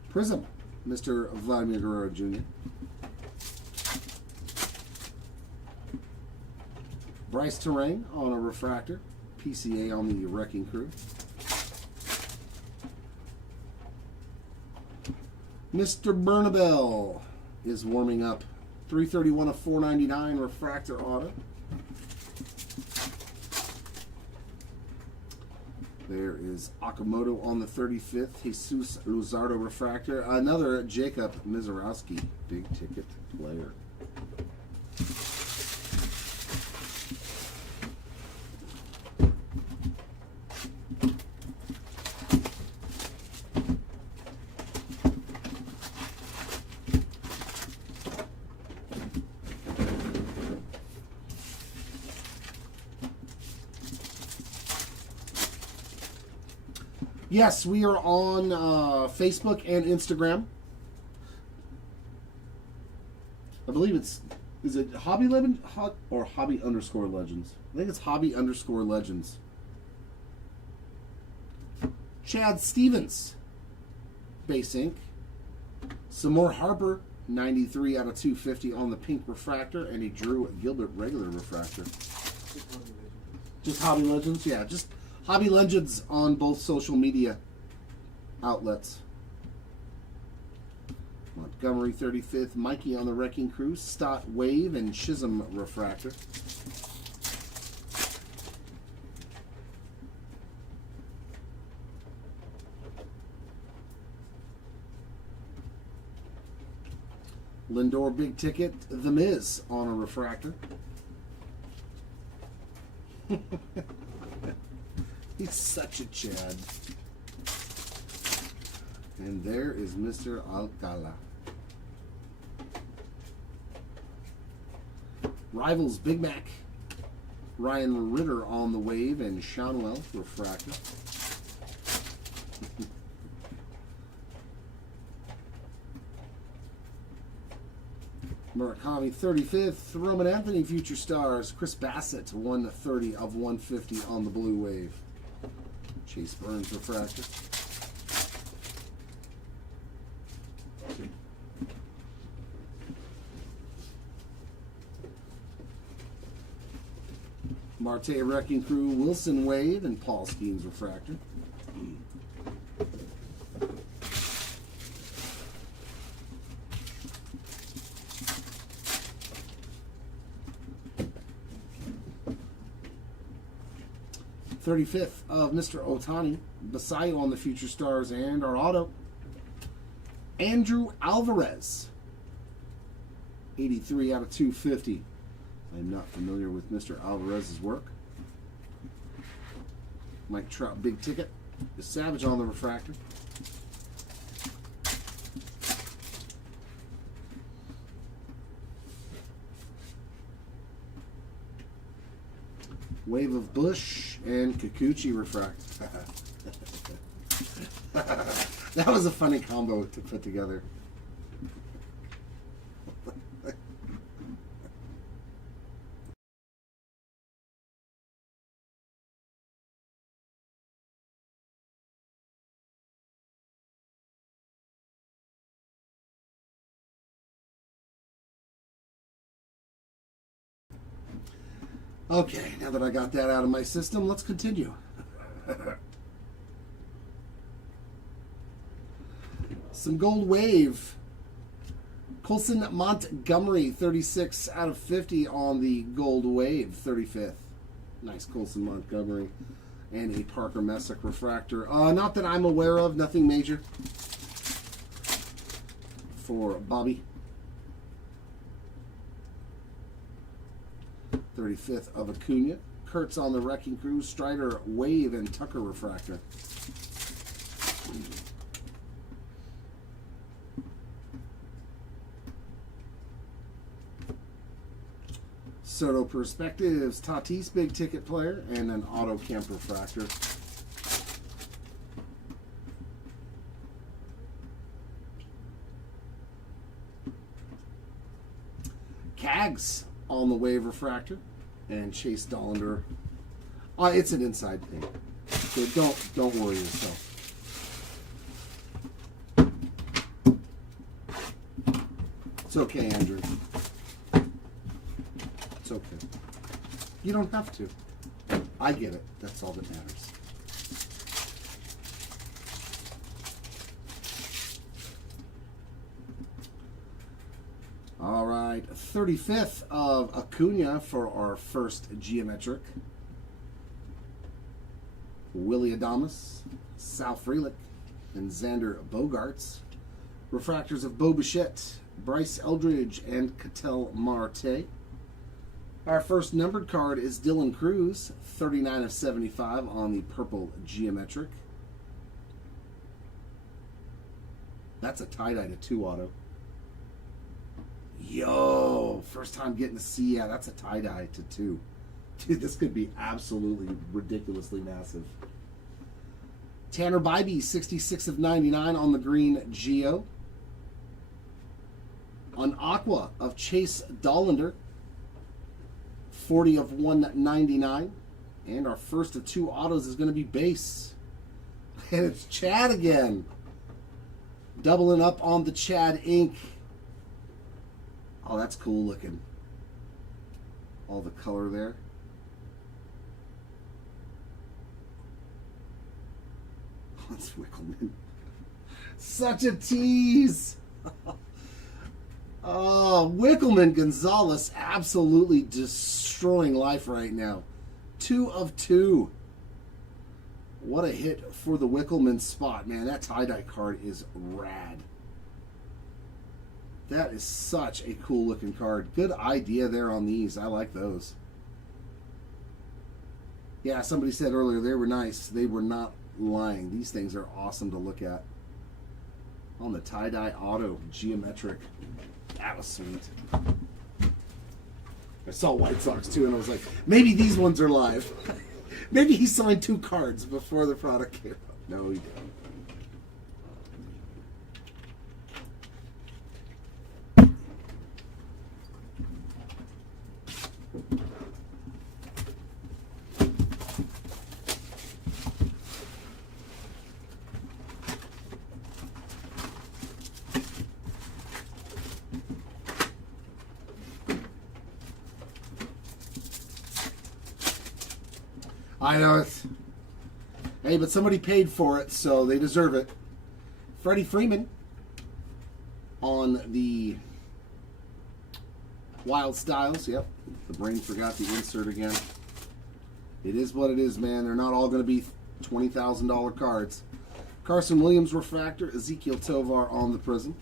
Prism, Mr. Vladimir Guerrero Jr. Bryce Terrain on a refractor. PCA on the Wrecking Crew. Mr. Bernabel is warming up. 331 of 499 refractor auto. There is Okamoto on the 35th. Jesus Luzardo refractor. Another Jacob Mizorowski big ticket player. Yes, we are on Facebook and Instagram. I believe is it Hobby Legend or Hobby _ Legends? I think it's Hobby _ Legends. Chad Stevens, base ink. Some more Harper, 93 out of 250 on the pink refractor, and a Drew Gilbert regular refractor. Just Hobby Legends, yeah, just Hobby Legends on both social media outlets. Montgomery 35th, Mikey on the Wrecking Crew, Stott Wave, and Chisholm refractor. Lindor big ticket, The Miz on a refractor. He's such a Chad. And there is Mr. Alcala. Rivals Big Mac. Ryan Ritter on the wave and Shonwell refractor. Murakami 35th, Roman Anthony Future Stars, Chris Bassett 130 of 150 on the blue wave. Chase Burns refractor. Marte Wrecking Crew, Wilson Wave, and Paul Skeens refractor. '35th of Mr. Otani, Basayo on the Future Stars, and our auto, Andrew Alvarez, 83 out of 250. I'm not familiar with Mr. Alvarez's work. Mike Trout big ticket, the Savage on the refractor. Wave of Bush and Kikuchi refractor. That was a funny combo to put together. Okay, now that I got that out of my system, let's continue. Some gold wave. Colson Montgomery, 36 out of 50 on the gold wave, 35th. Nice Colson Montgomery. And a Parker Messick refractor. Not that I'm aware of, nothing major for Bobby. 35th of Acuna. Kurtz on the Wrecking Crew, Strider, Wave, and Tucker refractor. Soto Perspectives, Tatis, big ticket player, and an Auto Camp refractor. Cags on the Wave refractor, and Chase Dollander. It's an inside thing, so don't worry yourself. It's okay, Andrew. It's okay. You don't have to. I get it. That's all that matters. All right, 35th of Acuna for our first geometric. Willie Adames, Sal Frelick, and Xander Bogaerts. Refractors of Bo Bichette, Bryce Eldridge, and Ketel Marte. Our first numbered card is Dylan Cruz, 39 of 75 on the purple geometric. That's a tie-dye to 2 auto. Yo, first time getting to see, yeah, that's a tie-dye to 2. Dude, this could be absolutely ridiculously massive. Tanner Bybee, 66 of 99 on the green Geo. On Aqua of Chase Dollander, 40 of 199. And our first of 2 autos is going to be base. And it's Chad again. Doubling up on the Chad ink. Oh, that's cool looking. All the color there. Oh, that's Wickelman. Such a tease. Oh, Wickelman Gonzalez absolutely destroying life right now. 2 of 2. What a hit for the Wickelman spot, man. That tie-dye card is rad. That is such a cool looking card. Good idea there on these. I like those. Yeah, somebody said earlier they were nice. They were not lying. These things are awesome to look at. On the tie-dye auto geometric. That was sweet. I saw White Sox too, and I was like, maybe these ones are live. Maybe he signed 2 cards before the product came out. No, he didn't. I know it's. Hey, but somebody paid for it, so they deserve it. Freddie Freeman on the Wild Styles. Yep, the brain forgot the insert again. It is what it is, man. They're not all going to be $20,000 cards. Carson Williams refractor, Ezekiel Tovar on the Prism.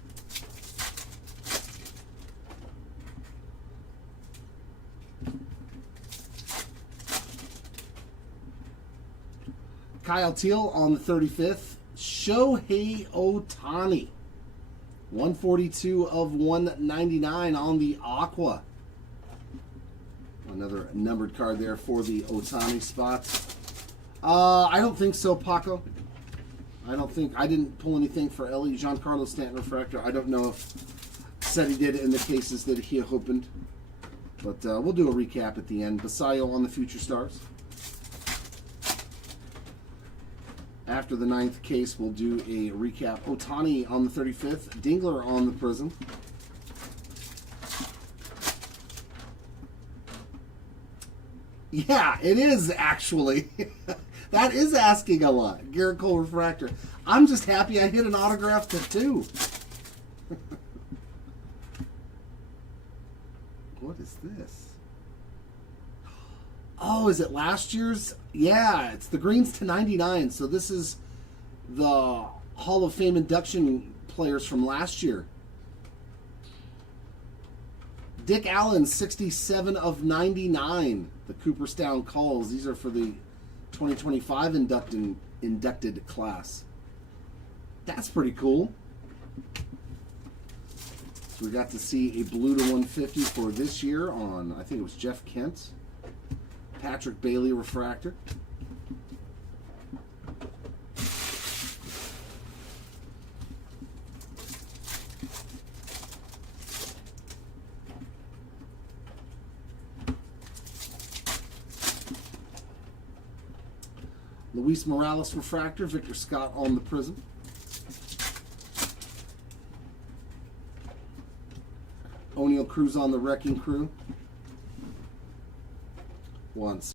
Kyle Teal on the 35th. Shohei Ohtani. 142 of 199 on the Aqua. Another numbered card there for the Ohtani spots. I don't think so, Paco. I didn't pull anything for Ellie. Giancarlo Stanton refractor. I don't know if said he did in the cases that he opened. But we'll do a recap at the end. Basayo on the Future Stars. After the 9th case, we'll do a recap. Ohtani on the 35th. Dingler on the Prism. Yeah, it is actually. That is asking a lot. Garrett Cole refractor. I'm just happy I hit an autograph to 2. What is this? Oh, is it last year's? Yeah, it's the greens to 99. So this is the Hall of Fame induction players from last year. Dick Allen, 67 of 99. The Cooperstown Calls. These are for the 2025 inducted class. That's pretty cool. So we got to see a blue to 150 for this year on, I think it was Jeff Kent. Patrick Bailey refractor. Luis Morales refractor, Victor Scott on the prism. O'Neal Cruz on the Wrecking Crew. Once.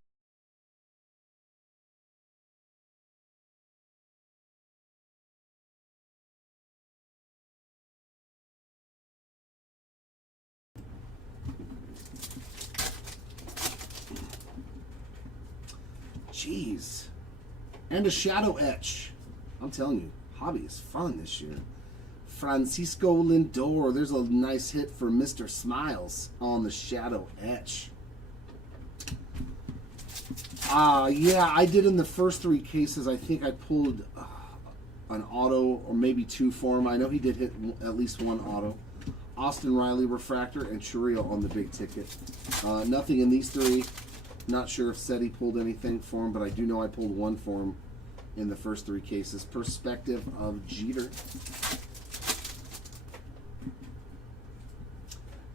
Jeez. And a shadow etch. I'm telling you, hobby is fun this year. Francisco Lindor. There's a nice hit for Mr. Smiles on the shadow etch. Yeah, I did in the first 3 cases. I think I pulled an auto or maybe 2 for him. I know he did hit at least 1 auto. Austin Riley refractor and Churriel on the big ticket. Nothing in these 3. Not sure if Seti pulled anything for him, but I do know I pulled 1 for him in the first 3 cases. Perspective of Jeter.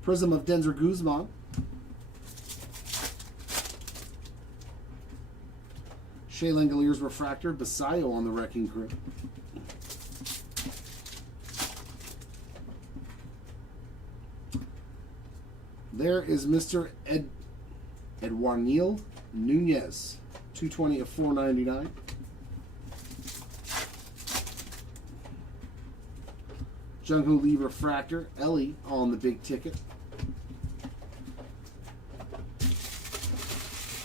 Prism of Denzer Guzman. Shea Langoliers refractor. Basayo on the Wrecking Crew. There is Mr. Eduardo Nunez, 220 of 499. Jung-Hoo Lee refractor, Ellie on the big ticket.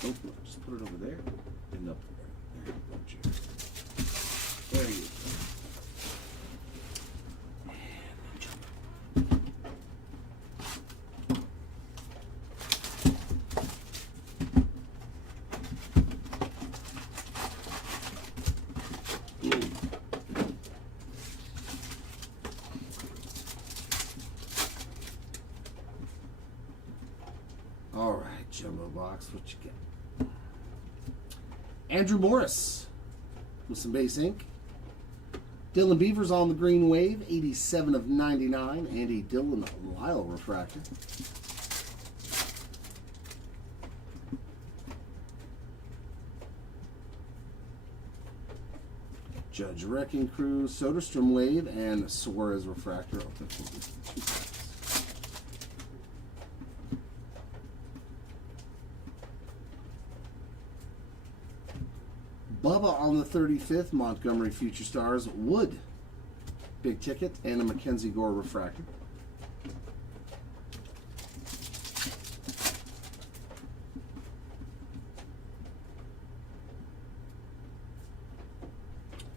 Oh, just put it over there and up there. There you go, Jerry. There you go. All right, Jumbo Box, what you get? Andrew Morris with some base ink. Dylan Beavers on the green wave, 87 of 99. Andy Dillon Lyle refractor. Judge Wrecking Crew, Soderstrom wave, and Suarez refractor. I'll take 2 seconds. Bubba on the 35th, Montgomery Future Stars, Wood, big ticket, and a Mackenzie Gore refractor.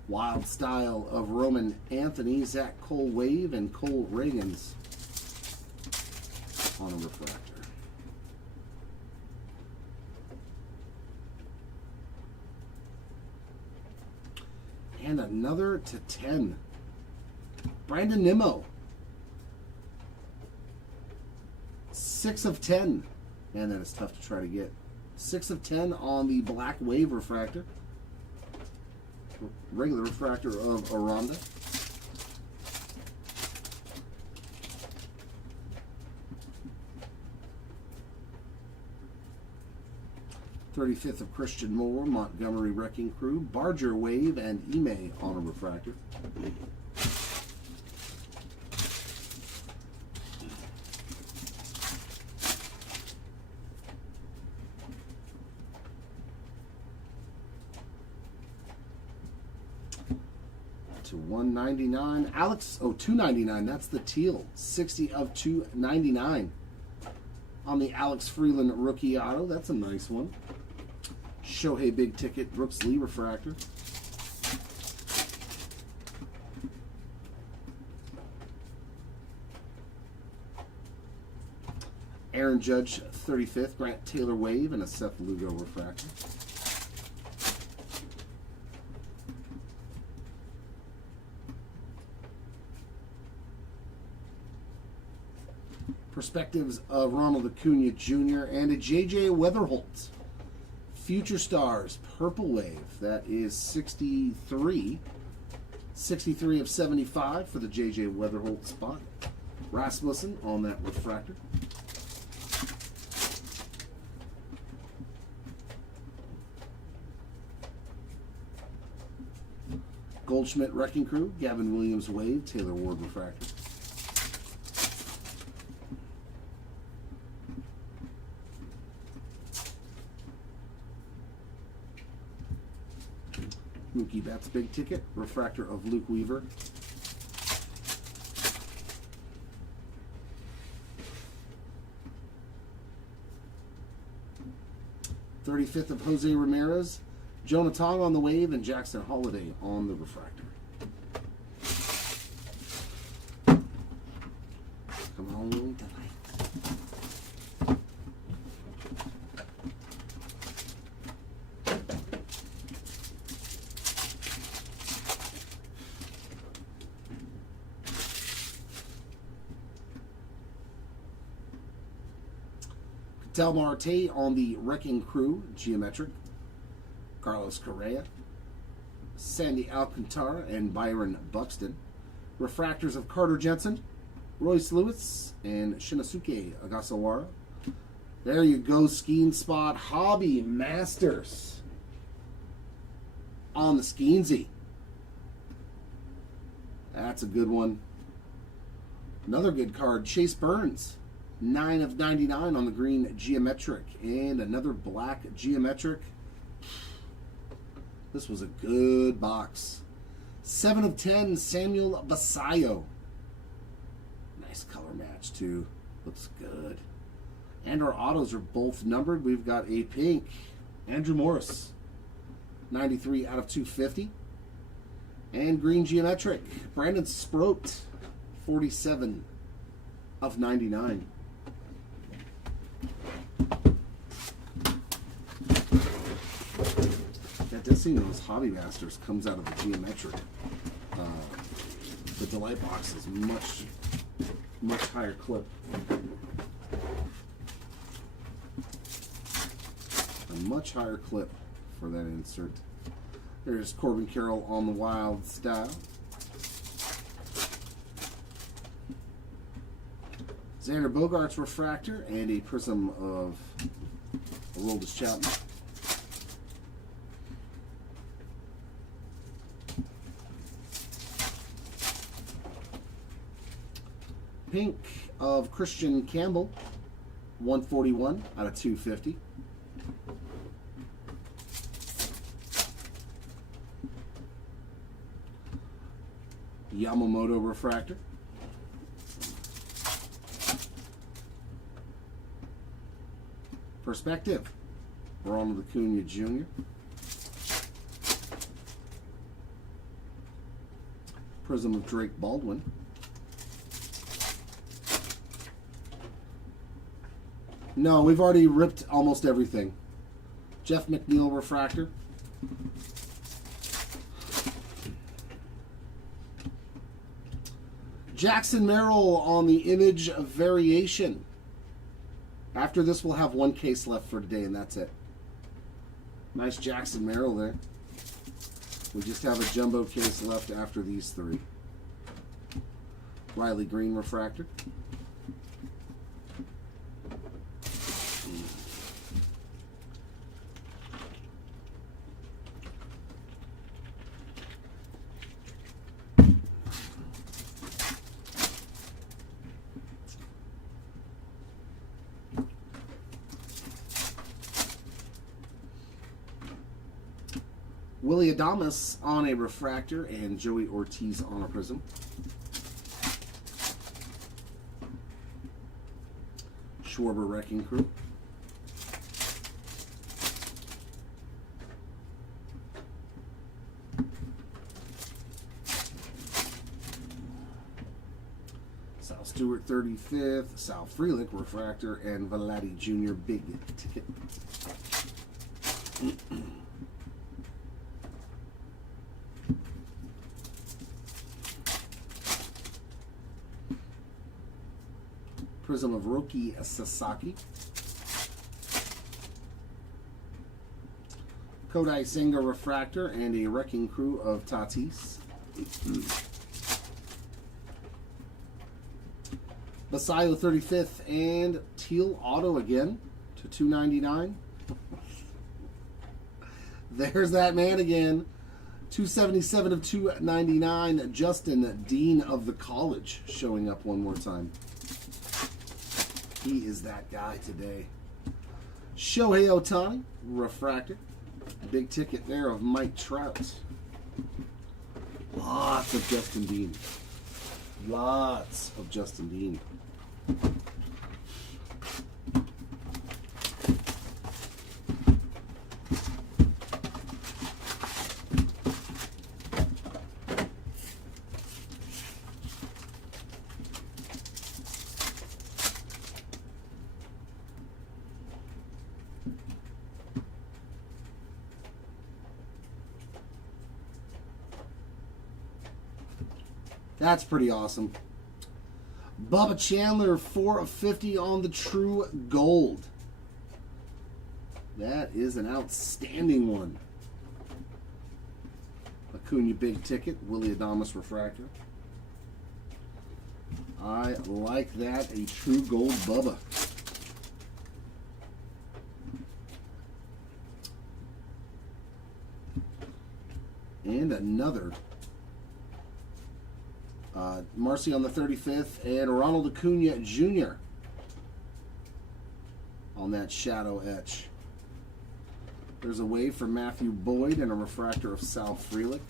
Wild Style of Roman Anthony, Zach Cole wave, and Cole Reagans on a refractor. And another to 10. Brandon Nimmo. 6 of 10. Man, that is tough to try to get. 6 of 10 on the black wave refractor. Regular refractor of Aranda. '35th of Christian Moore, Montgomery Wrecking Crew, Barger wave, and Ime on a refractor. To 199, Alex. Oh, 299. That's the teal. 60 of 299 on the Alex Freeland rookie auto. That's a nice one. Shohei big ticket, Brooks Lee refractor. Aaron Judge 35th, Grant Taylor Wave, and a Seth Lugo refractor. Perspectives of Ronald Acuna Jr. and a J.J. Weatherholt. Future Stars, Purple Wave. That is 63. 63 of 75 for the J.J. Weatherholt spot. Rasmussen on that refractor. Goldschmidt Wrecking Crew, Gavin Williams Wave, Taylor Ward refractor. Mookie Betts Big Ticket, refractor of Luke Weaver. '35th of Jose Ramirez, Jonah Tong on the Wave, and Jackson Holiday on the refractor. Come on, tonight. Del Marte on the Wrecking Crew, Geometric. Carlos Correa. Sandy Alcantara and Byron Buxton. Refractors of Carter Jensen, Royce Lewis, and Shinosuke Ogasawara. There you go, Skeen spot. Hobby Masters on the Skeensy. That's a good one. Another good card, Chase Burns. 9 of 99 on the green Geometric. And another black Geometric. This was a good box. 7 of 10, Samuel Basayo. Nice color match, too. Looks good. And our autos are both numbered. We've got a pink, Andrew Morris. 93 out of 250. And green Geometric, Brandon Sproat. 47 of 99. That does seem those Hobby Masters comes out of the Geometric. The Delight box is much higher clip. A much higher clip for that insert. There's Corbin Carroll on the Wild Style. Xander Bogaerts refractor and a prism of Aroldis Chapman. Pink of Christian Campbell, 141 out of 250. Yamamoto refractor. Perspective, Ronald Acuna Jr. Prism of Drake Baldwin. No, we've already ripped almost everything. Jeff McNeil refractor. Jackson Merrill on the image of variation. After this, we'll have one case left for today, and that's it. Nice Jackson Merrill there. We just have a jumbo case left after these three. Riley Green refractor. Willie Adames on a refractor and Joey Ortiz on a prism. Schwarber Wrecking Crew. Sal Stewart 35th, Sal Frelick refractor, and Vladdy Jr. big ticket. Prism of Roki Sasaki. Kodai Senga refractor and a Wrecking Crew of Tatis. Basayo 35th and teal auto again to $2.99. There's that man again. 277 of 299. Justin, Dean of the College, showing up one more time. He is that guy today. Shohei Ohtani, refractor. Big ticket there of Mike Trout. Lots of Justin Dean. Lots of Justin Dean. That's pretty awesome. Bubba Chandler, 4 of 50 on the True Gold. That is an outstanding one. Acuna big ticket, Willie Adames refractor. I like that, a True Gold Bubba. And another Marcy on the 35th, and Ronald Acuna Jr. on that shadow etch. There's a wave for Matthew Boyd and a refractor of Sal Frelick.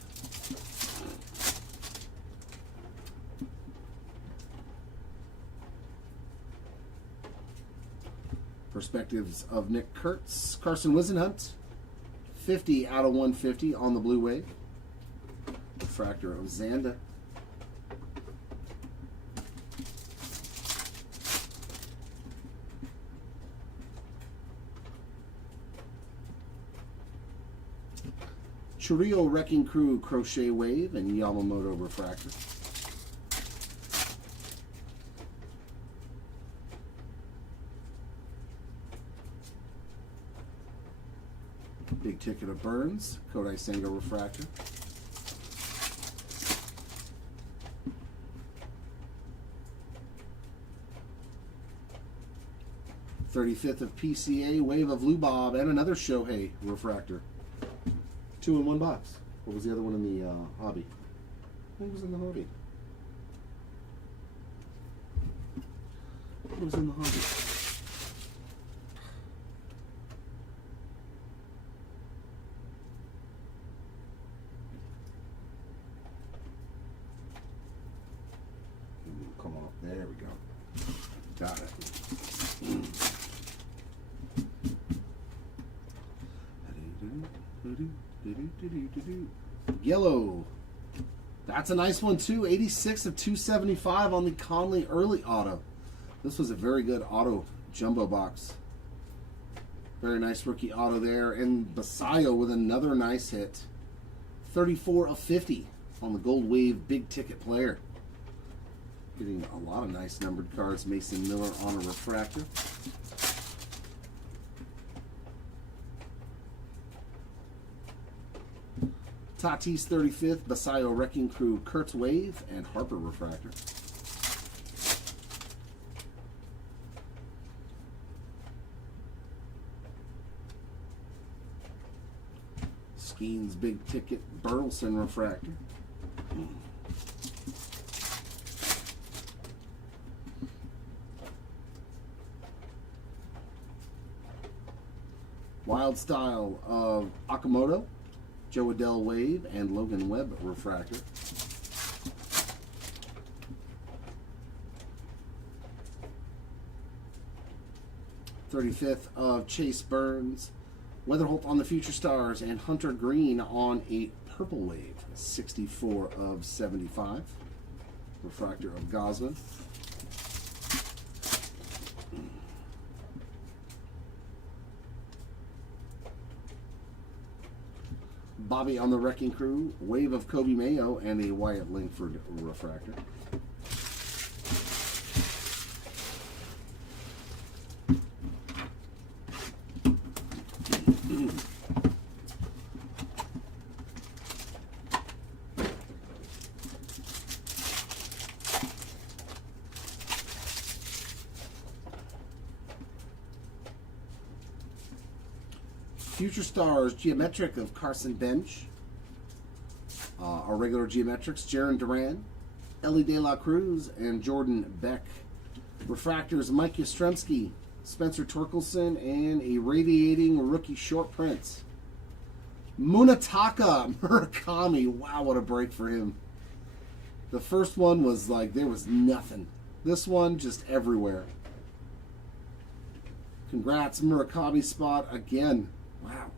Perspectives of Nick Kurtz. Carson Wisenhunt, 50 out of 150 on the blue wave. Refractor of Zanda. Churio Wrecking Crew Crochet Wave and Yamamoto refractor. Big ticket of Burns, Kodai Senga refractor. '35th of PCA, Wave of Lubob, and another Shohei refractor. 2 in one box. What was the other one in the hobby? I think it was in the hobby. What was in the hobby? Come on, there we go. Got it. Yellow. That's a nice one too. 86 of 275 on the Conley early auto. This was a very good auto jumbo box. Very nice rookie auto there. And Basayo with another nice hit. 34 of 50 on the Gold Wave big ticket player. Getting a lot of nice numbered cards. Mason Miller on a refractor. Tatis 35th, Basayo Wrecking Crew, Kurtz Wave, and Harper refractor. Skeens big ticket, Burleson refractor. Wild Style of Okamoto, Joe Adell Wave, and Logan Webb refractor. '35th of Chase Burns, Weatherholt on the Future Stars, and Hunter Green on a purple wave. 64 of 75. refractor of Gosman. Bobby on the Wrecking Crew, Wave of Kobe Mayo, and a Wyatt Langford refractor. Future Stars Geometric of Carson Bench. Our regular Geometrics, Jaron Duran, Ellie De La Cruz, and Jordan Beck. Refractors, Mike Yastrzemski, Spencer Torkelson, and a radiating rookie short print. Munetaka Murakami. Wow, what a break for him. The first one was like, there was nothing. This one, just everywhere. Congrats, Murakami spot again. Wow.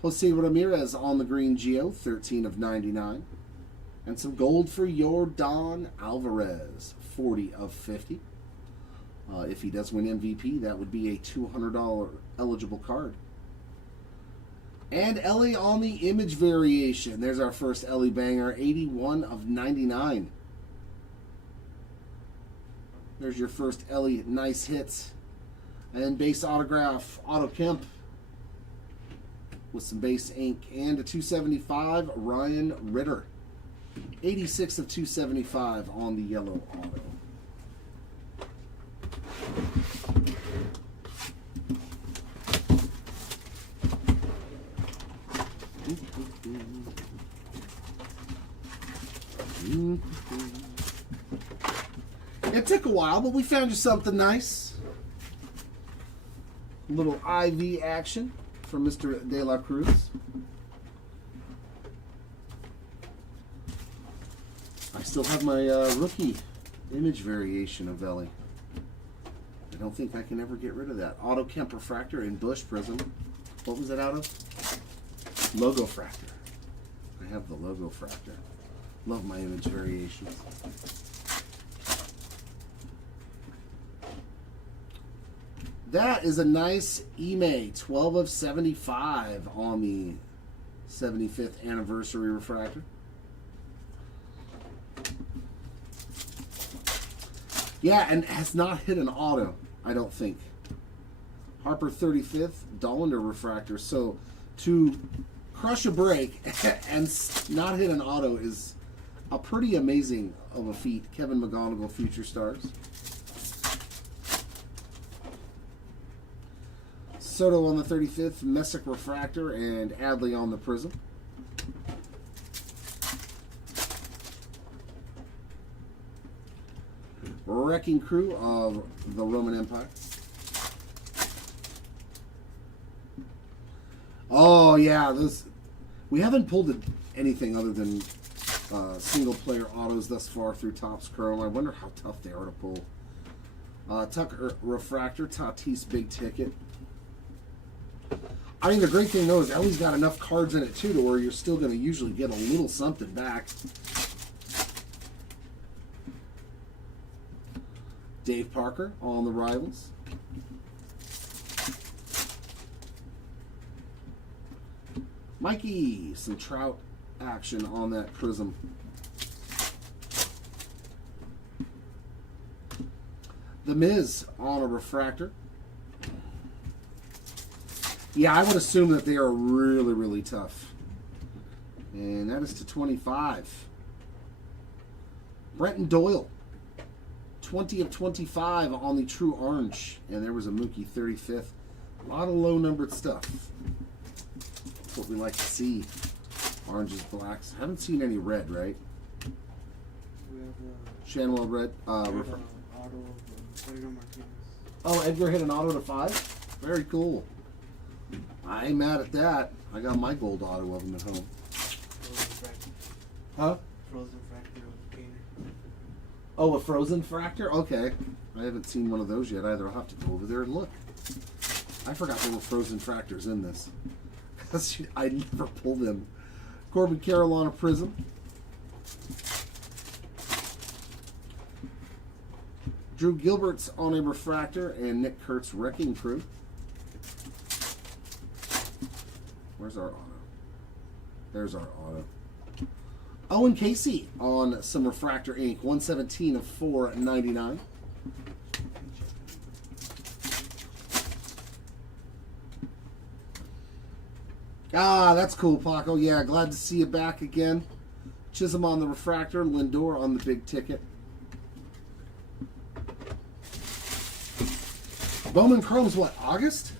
Jose Ramirez on the green Geo, 13 of 99. And some gold for Yordan Alvarez, 40 of 50. If he does win MVP, that would be a $200 eligible card. And Ellie on the image variation. There's our first Ellie banger, 81 of 99. There's your first Ellie nice hits. And base autograph, Otto Kemp with some base ink. And a 275, Ryan Ritter. 86 of 275 on the yellow auto. It took a while, but we found you something nice. Little IV action from Mr. De La Cruz. I still have my rookie image variation of Ellie. I don't think I can ever get rid of that. Otto Kemp refractor in Bush Prism. What was it out of? Logo Fractor. I have the Logo Fractor. Love my image variations. That is a nice eBay 12 of 75 on the 75th anniversary refractor. Yeah, and has not hit an auto, I don't think. Harper 35th, Dollander refractor. So to crush a break and not hit an auto is a pretty amazing of a feat. Kevin McGonigal, Future Stars. Soto on the 35th, Messick refractor, and Adley on the Prism. Wrecking Crew of the Roman Empire. Oh yeah, we haven't pulled anything other than single player autos thus far through Topps Chrome. I wonder how tough they are to pull. Tucker refractor, Tatis big ticket. I mean, the great thing though is Ellie's got enough cards in it too to where you're still going to usually get a little something back. Dave Parker on the Rivals. Mikey, some Trout action on that Prism. The Miz on a refractor. Yeah, I would assume that they are really, really tough. And that is to 25. Brenton Doyle. 20 of 25 on the True Orange. And there was a Mookie 35th. A lot of low-numbered stuff. That's what we like to see. Oranges, blacks. Haven't seen any red, right? We have Shanwell red. auto of Edgar Martinez. Oh, Edgar hit an auto to 5? Very cool. I ain't mad at that. I got my gold auto of him at home. Frozen Fractor. Huh? Frozen Fractor of Painter. Oh, a Frozen Fractor? Okay. I haven't seen one of those yet either. I'll have to go over there and look. I forgot there were Frozen Fractors in this. I never pull them. Corbin Carroll on a Prism. Drew Gilbert's on a refractor and Nick Kurt's Wrecking Crew. Where's our auto? There's our auto. Owen Casey on some refractor ink. 117 of 499. Ah, that's cool, Paco. Yeah, glad to see you back again. Chisholm on the refractor, Lindor on the big ticket. Bowman Chrome's what, August?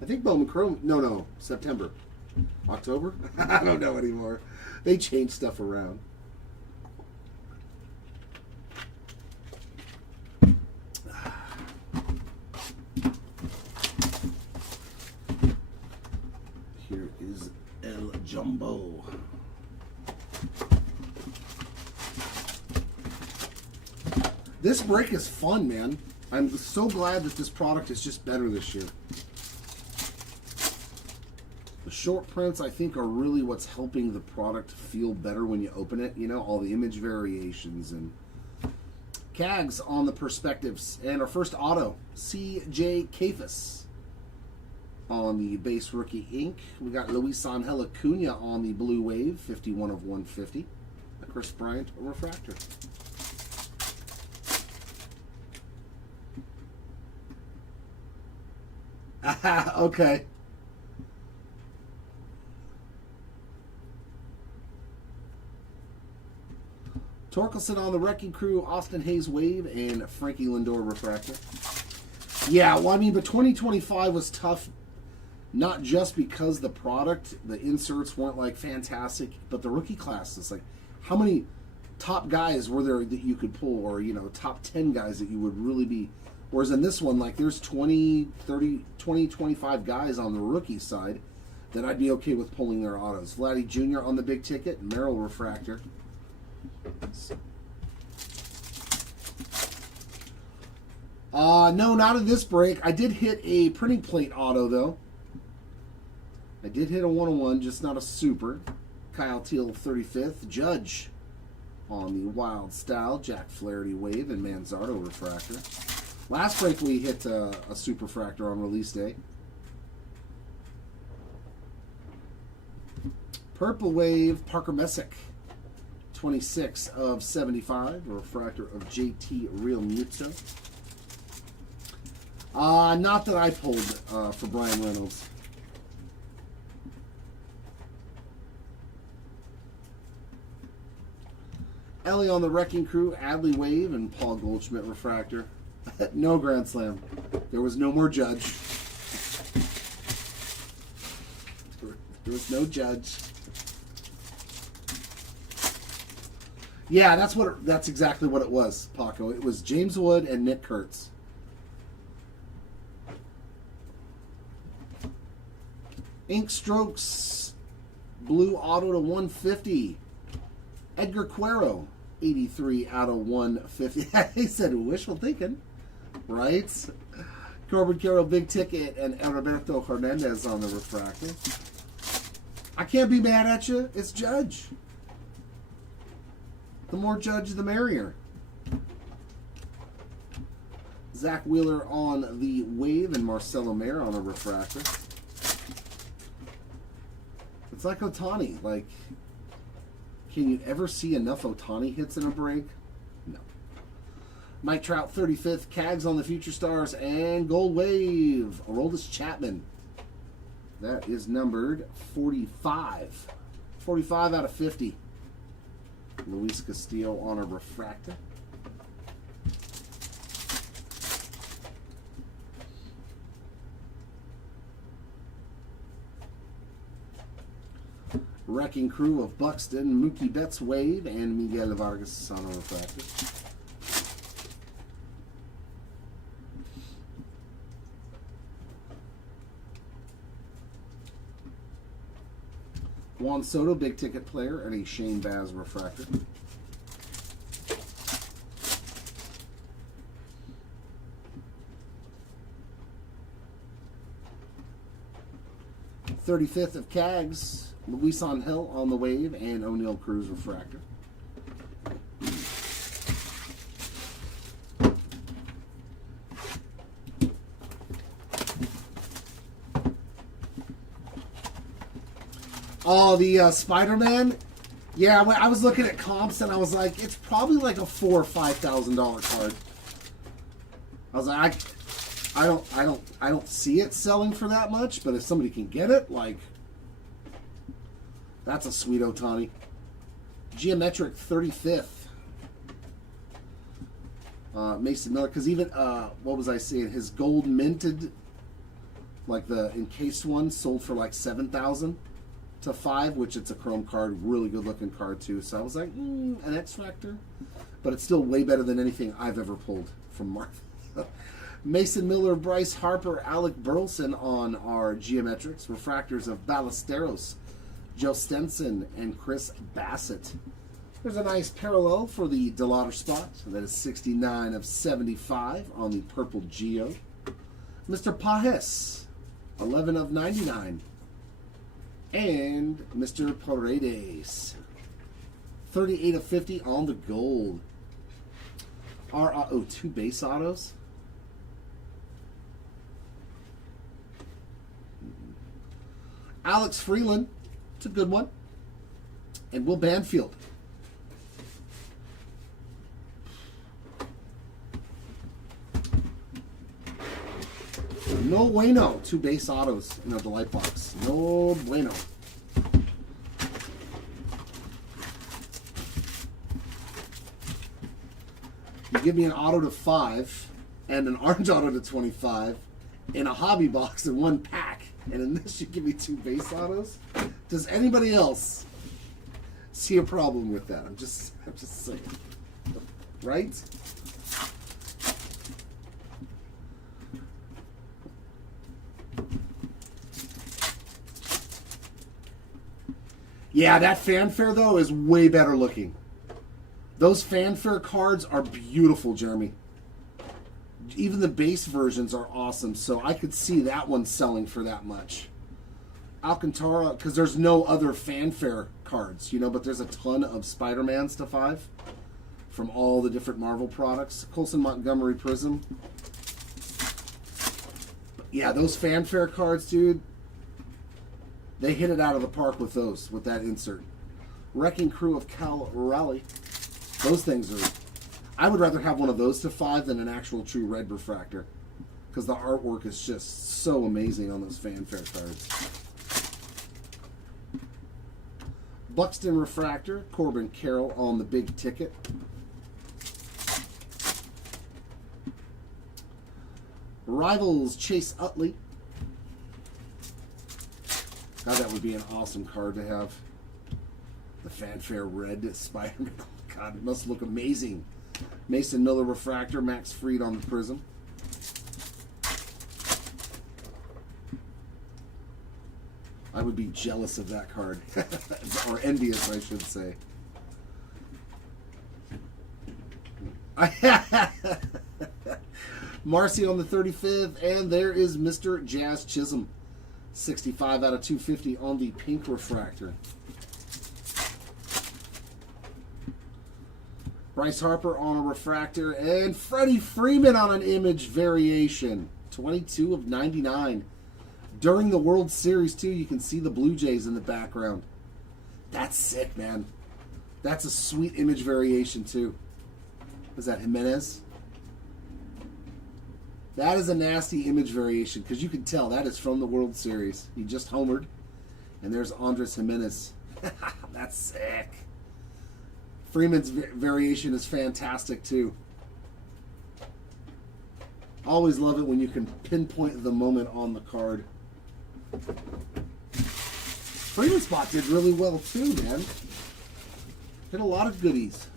I think Bowman Chrome, no, September. October? I don't know anymore. They change stuff around. Here is El Jumbo. This break is fun, man. I'm so glad that this product is just better this year. The short prints, I think, are really what's helping the product feel better when you open it. You know, all the image variations and CAGs on the perspectives. And our first auto, C.J. Kafis on the base rookie ink. We got Luis Angel Acuna on the Blue Wave, 51 of 150. A Chris Bryant refractor. Okay. Torkelson on the Wrecking Crew, Austin Hayes Wave, and Frankie Lindor refractor. Yeah, well, I mean, but 2025 was tough, not just because the product, the inserts weren't like fantastic, but the rookie class is like, how many top guys were there that you could pull, or, you know, top 10 guys that you would really be. Whereas in this one, like, there's 20, 30, 20, 25 guys on the rookie side that I'd be okay with pulling their autos. Vladdy Jr. on the big ticket, Merrill refractor. No, not in this break. I did hit a printing plate auto, though. I did hit a 101, just not a super. Kyle Teal, 35th. Judge on the Wild Style, Jack Flaherty Wave, and Manzardo refractor. Last break we hit a super fractor on release day. Purple Wave, Parker Messick, 26 of 75, a refractor of JT Real Muto. Not that I pulled for Brian Reynolds. Ellie on the Wrecking Crew, Adley Wave, and Paul Goldschmidt refractor. No Grand Slam. There was no more Judge. There was no Judge. Yeah, that's exactly what it was, Paco. It was James Wood and Nick Kurtz. Ink Strokes, blue auto to 150. Edgar Cuero, 83 out of 150. He said wishful thinking, right? Corbin Carroll, big ticket, and Roberto Hernandez on the refractor. I can't be mad at you. It's Judge. The more Judge, the merrier. Zach Wheeler on the Wave and Marcelo Mayer on a refractor. It's like Ohtani. Like, can you ever see enough Ohtani hits in a break? No. Mike Trout, 35th. CAGs on the Future Stars and Gold Wave. Aroldis Chapman. That is numbered 45. 45 out of 50. Luis Castillo on a refractor. Wrecking Crew of Buxton, Mookie Betts Wave, and Miguel Vargas on a refractor. Juan Soto, big ticket player, and a Shane Baz refractor. '35th of CAGs, Luis Angel on the wave, and O'Neal Cruz refractor. Oh, the Spider-Man. Yeah, I was looking at comps and I was like, it's probably like a $4,000 or $5,000 card. I was like, I don't see it selling for that much, but if somebody can get it, like, that's a sweet Ohtani. Geometric 35th. Mason Miller, because even what was I saying? His gold minted, like the encased one, sold for like $7,000 to $5,000, which it's a chrome card, really good looking card too. So I was like, an X Factor, but it's still way better than anything I've ever pulled from Marvel. Mason Miller, Bryce Harper, Alec Burleson on our geometrics. Refractors of Ballesteros, Joe Stenson, and Chris Bassett. There's a nice parallel for the Delauder spot. That is 69 of 75 on the purple Geo. Mr. Pajes, 11 of 99. And Mr. Paredes, 38 of 50 on the gold. Two base autos. Alex Freeland, it's a good one. And Will Banfield. No bueno. Two base autos in a delight box. No bueno. You give me an auto to 5 and an orange auto to 25 in a hobby box in one pack, and in this you give me two base autos. Does anybody else see a problem with that? I'm just saying, right? Yeah, that Fanfare, though, is way better looking. Those Fanfare cards are beautiful, Jeremy. Even the base versions are awesome, so I could see that one selling for that much. Alcantara, because there's no other Fanfare cards, but there's a ton of Spider-Mans to 5 from all the different Marvel products. Colson Montgomery Prism. But yeah, those Fanfare cards, dude, they hit it out of the park with those, with that insert. Wrecking Crew of Cal Raleigh. Those things are... I would rather have one of those to 5 than an actual true red refractor, because the artwork is just so amazing on those Fanfare cards. Buxton refractor, Corbin Carroll on the big ticket. Rivals, Chase Utley. God, that would be an awesome card to have. The Fanfare red Spider-Man. God, it must look amazing. Mason Miller refractor, Max Fried on the prism. I would be jealous of that card. Or envious, I should say. Marcy on the 35th, and there is Mr. Jazz Chisholm. 65 out of 250 on the pink refractor. Bryce Harper on a refractor, and Freddie Freeman on an image variation. 22 of 99. During the World Series, too, you can see the Blue Jays in the background. That's sick, man. That's a sweet image variation, too. Was that Jimenez? That is a nasty image variation, because you can tell that is from the World Series. He just homered. And there's Andres Jimenez. That's sick. Freeman's variation is fantastic, too. Always love it when you can pinpoint the moment on the card. Freeman's spot did really well, too, man. Hit a lot of goodies.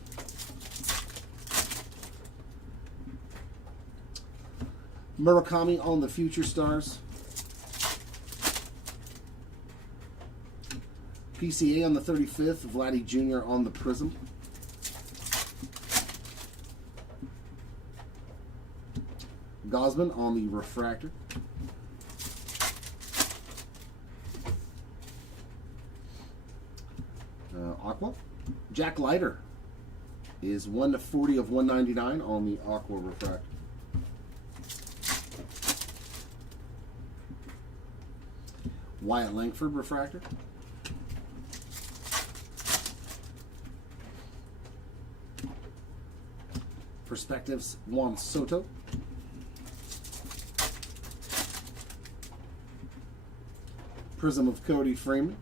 Murakami on the Future Stars. PCA on the 35th. Vladdy Jr. on the Prism. Gosman on the Refractor. Aqua. Jack Leiter is 1/40 of 199 on the Aqua refractor. Wyatt Langford refractor. Perspectives, Juan Soto. Prism of Cody Freeman.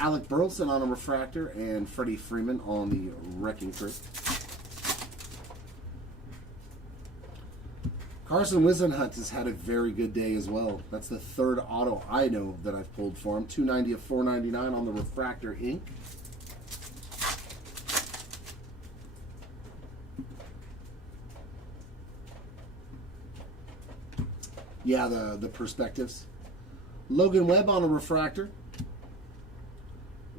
Alec Burleson on a refractor, and Freddie Freeman on the Wrecking Crew. Carson Wisenhunt has had a very good day as well. That's the third auto I know that I've pulled for him. 290 of 499 on the refractor ink. Yeah, the perspectives. Logan Webb on a refractor.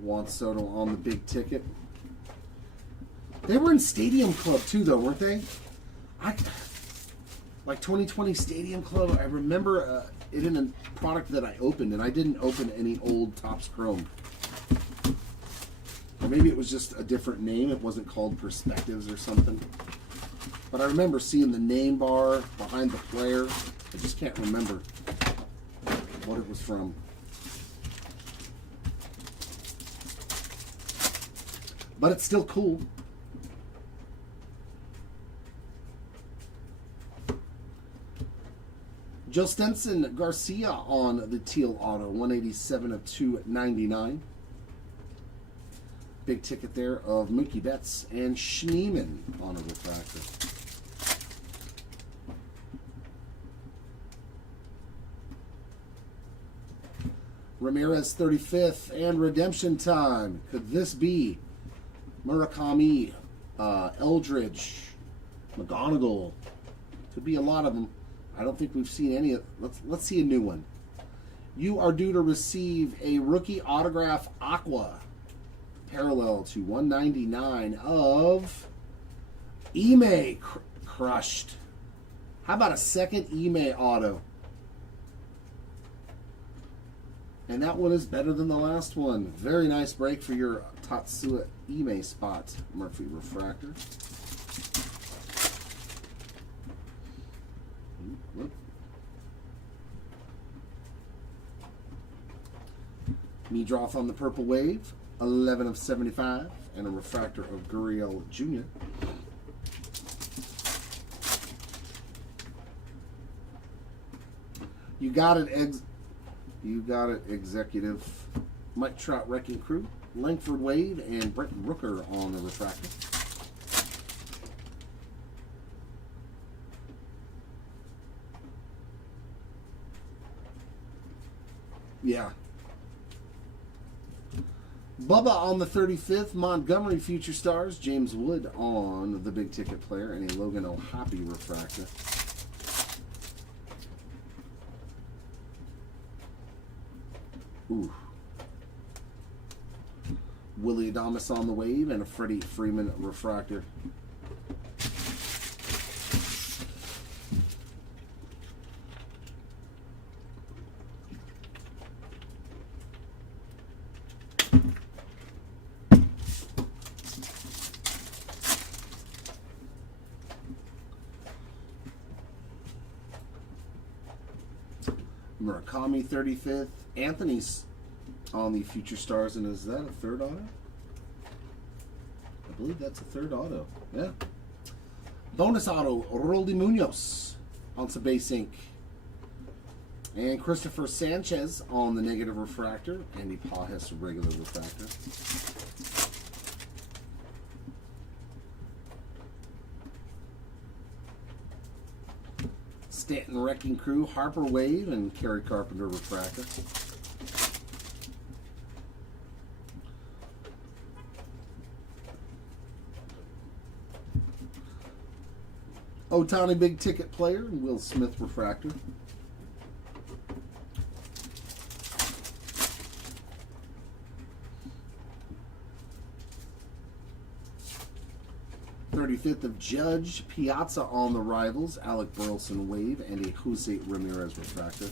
Juan Soto on the big ticket. They were in Stadium Club too, though, weren't they? Like 2020 Stadium Club. I remember it in a product that I opened, and I didn't open any old Topps Chrome. Or maybe it was just a different name. It wasn't called Perspectives or something. But I remember seeing the name bar behind the player. I just can't remember what it was from. But it's still cool. Joe Stenson Garcia on the teal auto, 187 of 299. Big ticket there of Mookie Betts and Schneemann on a refractor. Ramirez 35th and redemption time. Could this be Murakami, Eldridge, McGonigal? Could be a lot of them. I don't think we've seen any of. Let's see a new one. You are due to receive a rookie autograph Aqua, parallel to 199 of eBay crushed. How about a second eBay auto? And that one is better than the last one. Very nice break for your Tatsuya eBay spot. Murphy refractor. Meadroth on the Purple Wave, 11 of 75, and a refractor of Gurriel Jr. You got it, executive. Mike Trout Wrecking Crew, Langford Wade, and Brent Rooker on the refractor. Yeah. Bubba on the 35th, Montgomery Future Stars, James Wood on the big ticket player, and a Logan O'Hoppe refractor. Ooh. Willie Adames on the wave, and a Freddie Freeman refractor. Murakami 35th. Anthony's on the Future Stars, and is that a third auto? I believe that's a third auto. Yeah. Bonus auto, Roldy Munoz on some base ink. And Christopher Sanchez on the negative refractor. Andy Pajes regular refractor. Stanton Wrecking Crew, Harper Wave, and Kerry Carpenter refractor. Ohtani big ticket player, and Will Smith refractor. '35th of Judge Piazza on the Rivals, Alec Burleson Wave, and a Jose Ramirez refractor.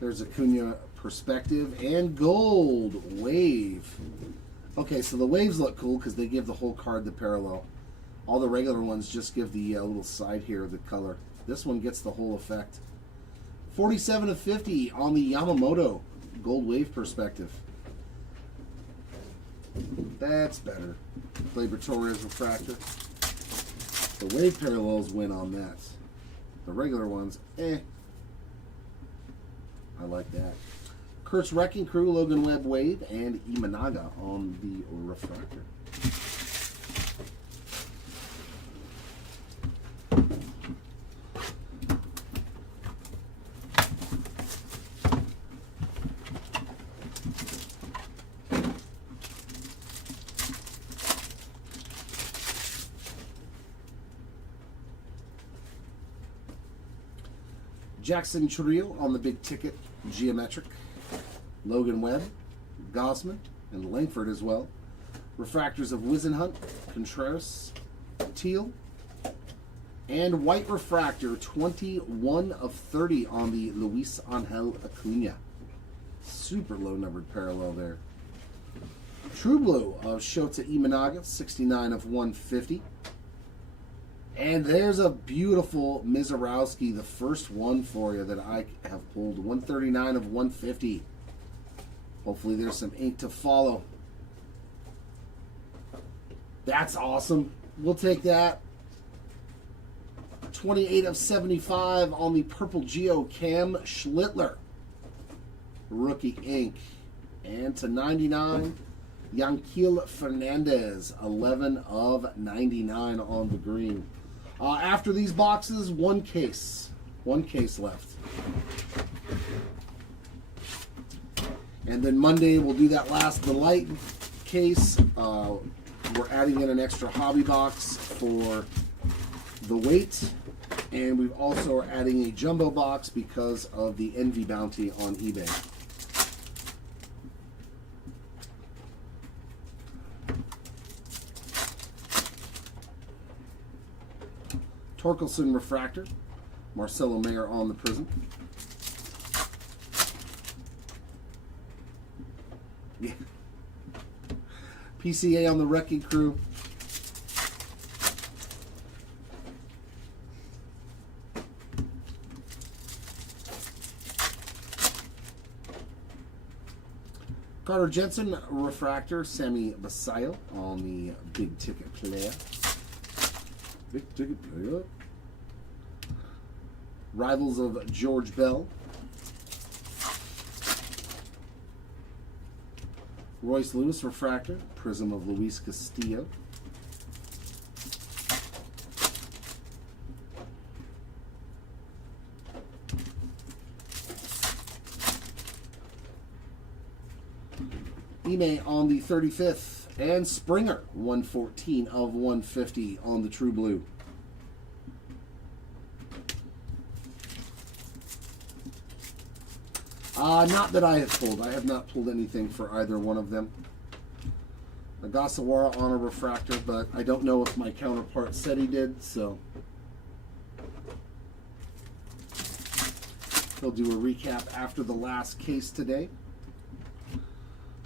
There's Acuna Perspective and Gold Wave. Okay, so the waves look cool because they give the whole card the parallel. All the regular ones just give the little side here the color. This one gets the whole effect. 47 of 50 on the Yamamoto Gold Wave Perspective. That's better. Gleyber Torres Refractor. The wave parallels win on that. The regular ones, I like that. Kurt's Wrecking Crew, Logan Webb Wave, and Imanaga on the refractor. Jackson Churrillo on the big ticket, Geometric. Logan Webb, Gosman, and Langford as well. Refractors of Wisenhunt, Contreras, Teal, and white refractor, 21 of 30 on the Luis Angel Acuna. Super low numbered parallel there. True Blue of Shota Imanaga, 69 of 150. And there's a beautiful Mizorowski, the first one for you that I have pulled, 139 of 150. Hopefully there's some ink to follow. That's awesome. We'll take that. 28 of 75 on the Purple Geo Cam Schlittler. Rookie ink. And to 99, Yanquiel Fernandez, 11 of 99 on the green. After these boxes, one case. One case left. And then Monday, we'll do that last the light case. We're adding in an extra hobby box for the weight. And we also are adding a jumbo box because of the Envy bounty on eBay. Torkelson Refractor, Marcelo Mayer on the Prism. Yeah. PCA on the Wrecking Crew. Carter Jensen Refractor, Sammy Basayo on the big ticket player. Big ticket player. Rivals of George Bell. Royce Lewis Refractor, Prism of Luis Castillo. Ime on the 35th. And Springer, 114 of 150 on the True Blue. Not that I have pulled. I have not pulled anything for either one of them. Nagasawara on a refractor, but I don't know if my counterpart said he did, so he'll do a recap after the last case today.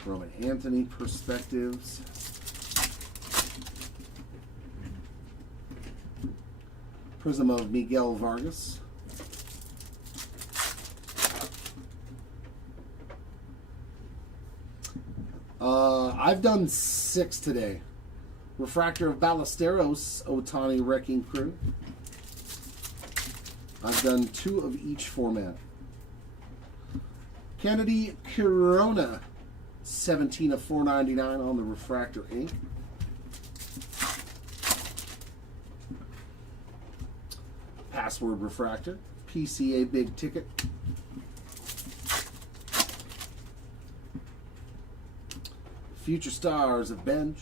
Roman Anthony Perspectives. Prism of Miguel Vargas. I've done 6 today. Refractor of Ballesteros, Otani Wrecking Crew. I've done 2 of each format. Kennedy Corona, 17 of 499 on the refractor ink. Password refractor, PCA big ticket. Future Stars of Bench.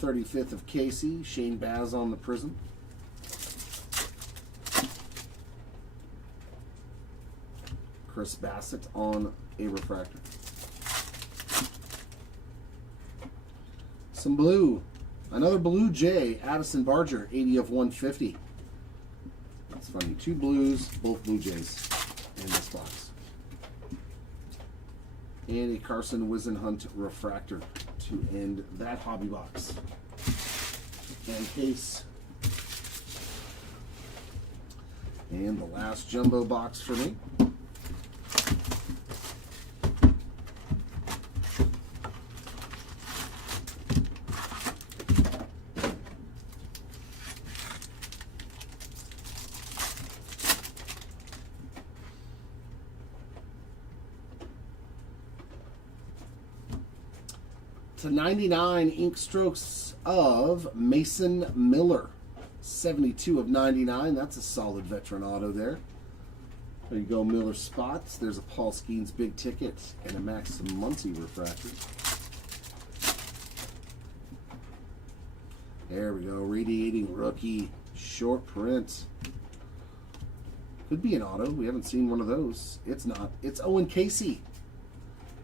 .35th of Casey, Shane Baz on the Prism. Chris Bassett on a refractor. Some blue. Another blue Jay, Addison Barger, 80 of 150. That's funny. 2 blues, both Blue Jays in this box. And a Carson Wisenhunt refractor to end that hobby box. And case. And the last jumbo box for me. To 99 ink strokes of Mason Miller. 72 of 99. That's a solid veteran auto there. There you go, Miller spots. There's a Paul Skeens big ticket and a Max Muncy refractor. There we go, radiating rookie, short print. Could be an auto. We haven't seen one of those. It's not. It's Owen Casey.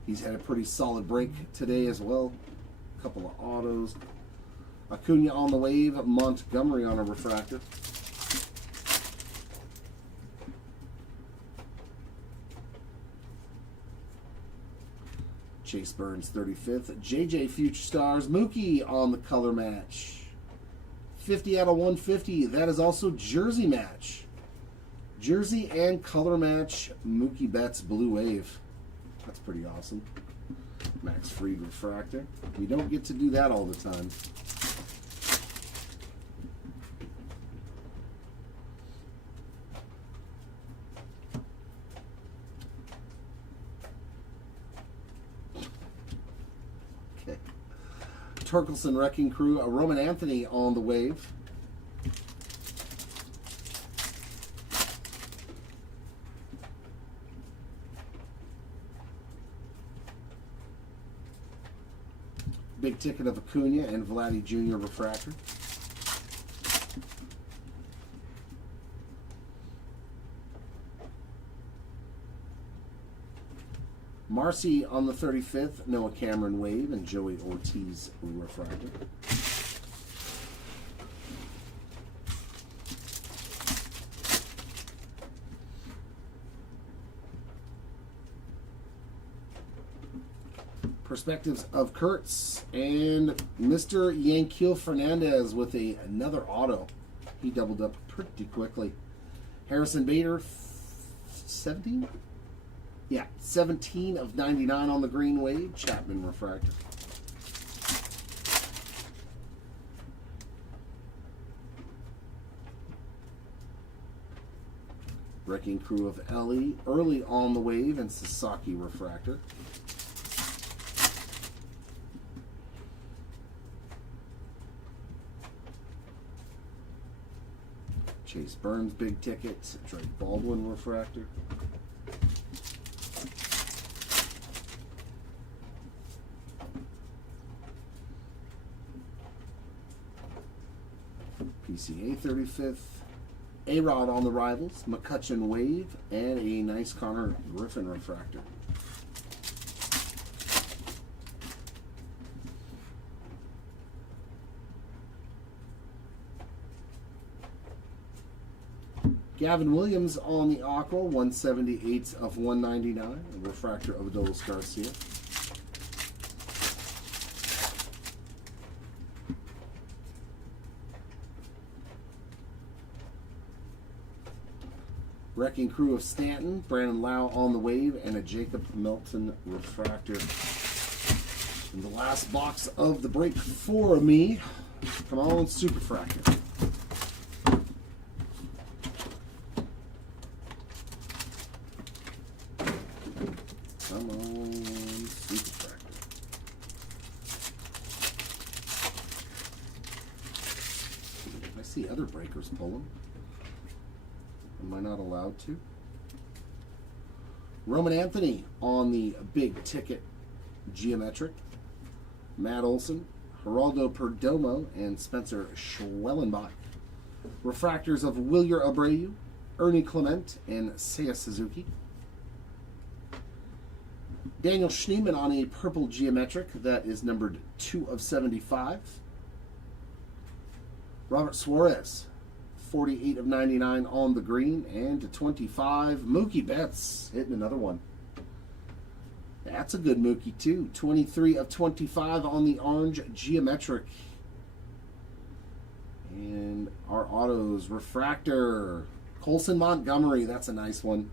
He's had a pretty solid break today as well. A couple of autos. Acuna on the wave, Montgomery on a refractor. Chase Burns 35th. JJ Future Stars. Mookie on the color match. 50 out of 150. That is also jersey match. Jersey and color match. Mookie Betts Blue Wave. That's pretty awesome. Max Fried refractor. We don't get to do that all the time. Okay. Torkelson Wrecking Crew. A Roman Anthony on the wave. Big ticket of Acuna and Vladdy Jr. refractor. Marcy on the 35th, Noah Cameron wave and Joey Ortiz refractor. Perspectives of Kurtz and Mr. Yanquiel Fernandez with another auto. He doubled up pretty quickly. Harrison Bader, 17? Yeah, 17 of 99 on the green wave. Chapman refractor. Wrecking Crew of Ellie, early on the wave and Sasaki refractor. Chase Burns big ticket, Drake Baldwin refractor. PCA 35th. A-Rod on the Rivals, McCutcheon wave, and a nice Connor Griffin refractor. Gavin Williams on the Aqua, 178 of 199, a refractor of Adolis Garcia. Wrecking Crew of Stanton, Brandon Lau on the wave, and a Jacob Melton refractor. And the last box of the break for me. Come on, Superfractor. Come on, Superfractor. I see other breakers pull them. Am I not allowed to? Roman Anthony on the big ticket geometric. Matt Olson, Geraldo Perdomo, and Spencer Schwellenbach. Refractors of Wilyer Abreu, Ernie Clement, and Seiya Suzuki. Daniel Schneemann on a purple geometric that is numbered 2 of 75. Robert Suarez, 48 of 99 on the green, and to 25, Mookie Betts hitting another one. That's a good Mookie too. 23 of 25 on the orange geometric. And our autos, refractor, Colson Montgomery, that's a nice one.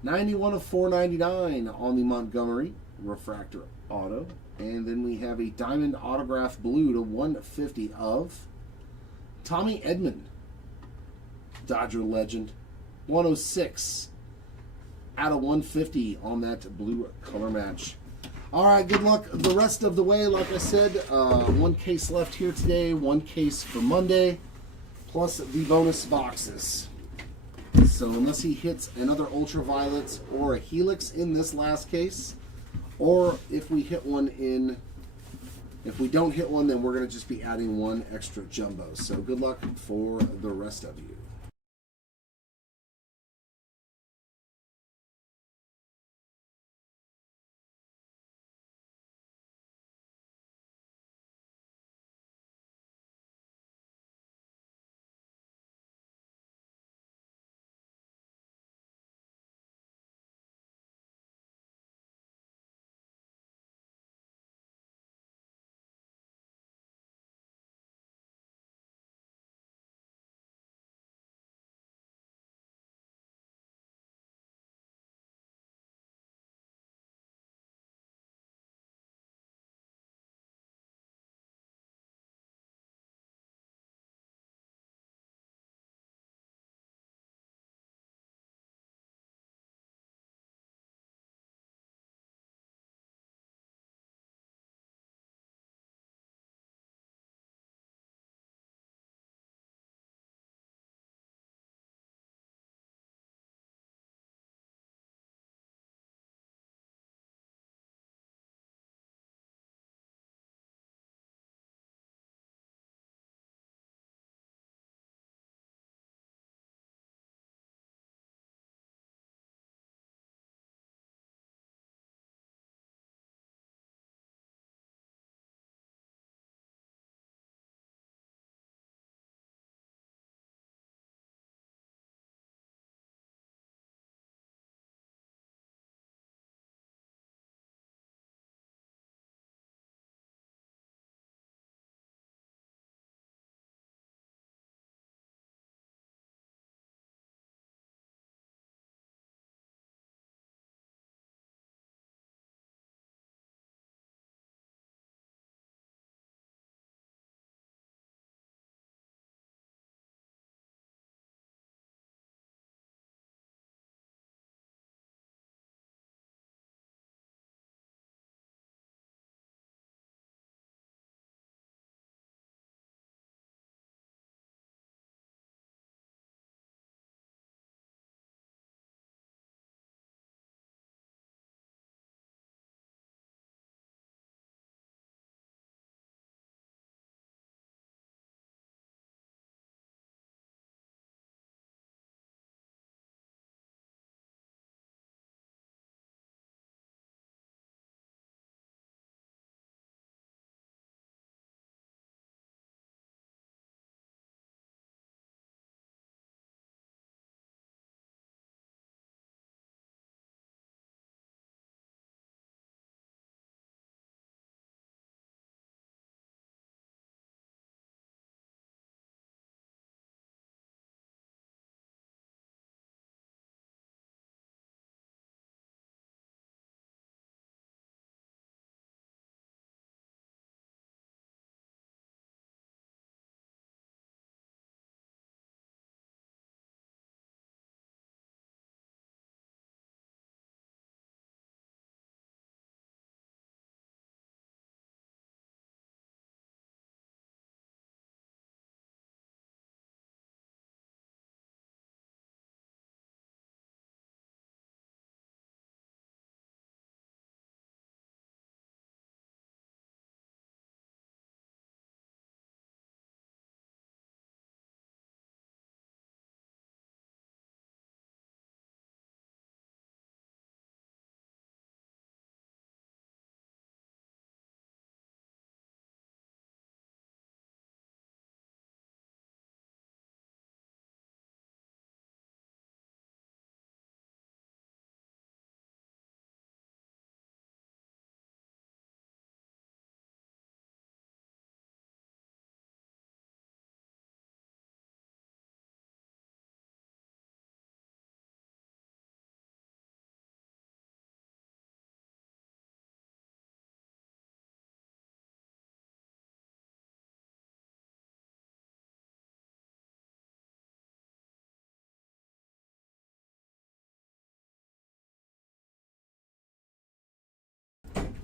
91 of 499 on the Montgomery refractor auto. And then we have a diamond autograph blue to 150 of Tommy Edman, Dodger legend. 106 out of 150 on that blue color match. All right, good luck the rest of the way. Like I said, one case left here today, one case for Monday, plus the bonus boxes. So unless he hits another ultraviolet or a helix in this last case, or if we hit one in, if we don't hit one, then we're going to just be adding one extra jumbo. So good luck for the rest of you.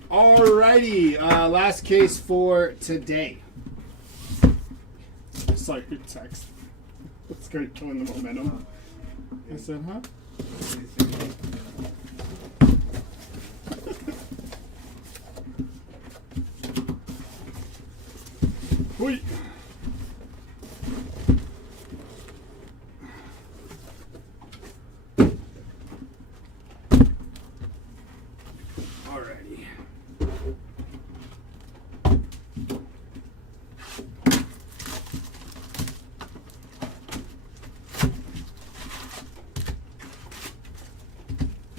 Alrighty, last case for today. I saw your text. Let's go killing the momentum. I said, huh? Wait. Alrighty.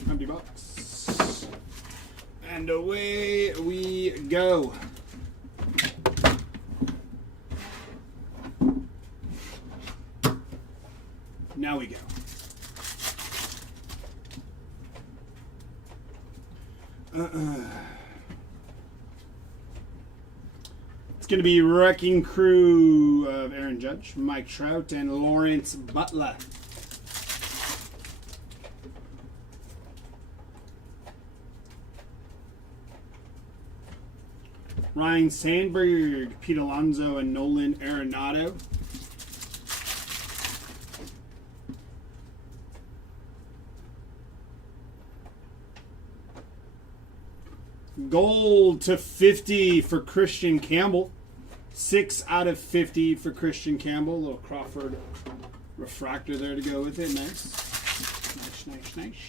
Empty box. And away we go. Now we go. It's going to be Wrecking Crew of Aaron Judge, Mike Trout, and Lawrence Butler. Ryan Sandberg, Pete Alonso, and Nolan Arenado. Gold to 50 for Christian Campbell. 6 out of 50 for Christian Campbell. A little Crawford refractor there to go with it. Nice. Nice.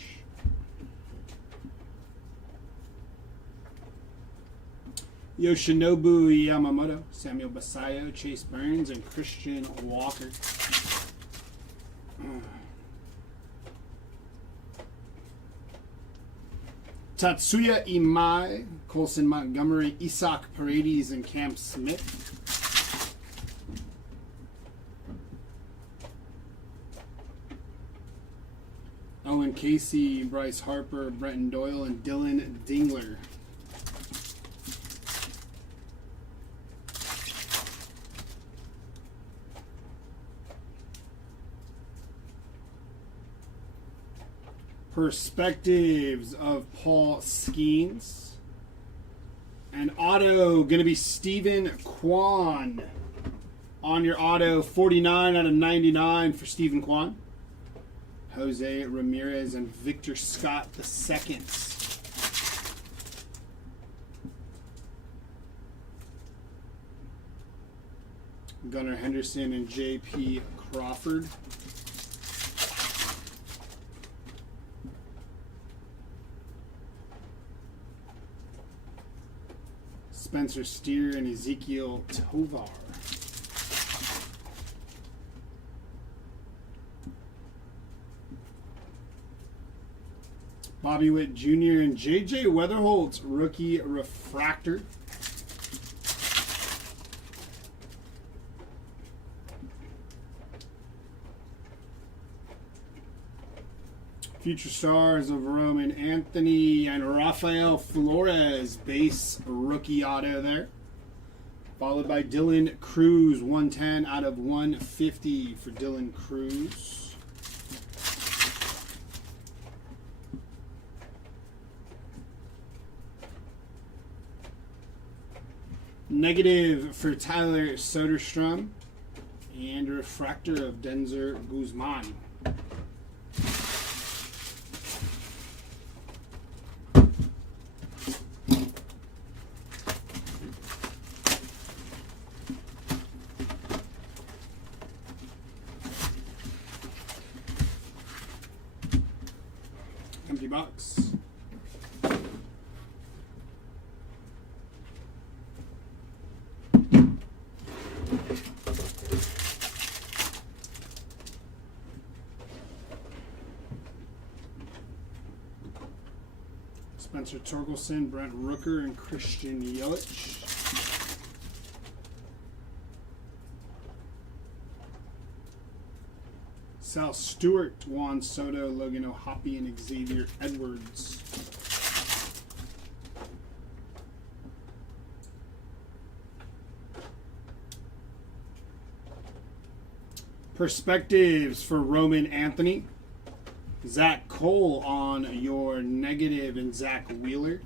Yoshinobu Yamamoto, Samuel Basayo, Chase Burns, and Christian Walker. Tatsuya Imai, Colson Montgomery, Isaac Paredes, and Cam Smith. Owen Casey, Bryce Harper, Brenton Doyle, and Dylan Dingler. Perspectives of Paul Skeens. And auto going to be Stephen Kwan. On your auto, 49 out of 99 for Stephen Kwan. Jose Ramirez and Victor Scott II. Gunnar Henderson and J.P. Crawford. Spencer Steer and Ezekiel Tovar. Bobby Witt Jr. and J.J. Weatherholt's rookie refractor. Future stars of Roman Anthony and Rafael Flores, base rookie auto there. Followed by Dylan Cruz, 110 out of 150 for Dylan Cruz. Negative for Tyler Soderstrom. And refractor of Denzer Guzman. Empty box. Spencer Torkelson, Brent Rooker, and Christian Yelich. Sal Stewart, Juan Soto, Logan O'Hoppe, and Xavier Edwards. Perspectives for Roman Anthony. Zach Cole on your negative and Zach Wheeler.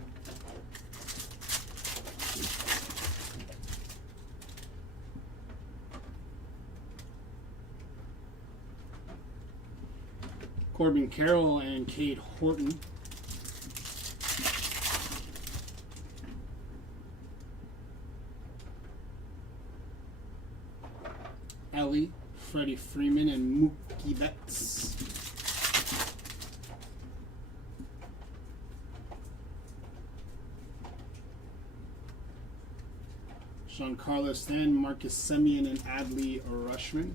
Corbin Carroll and Cade Horton. Ellie, Freddie Freeman, and Mookie Betts. Giancarlo Stanton, Marcus Semien, and Adley Rutschman.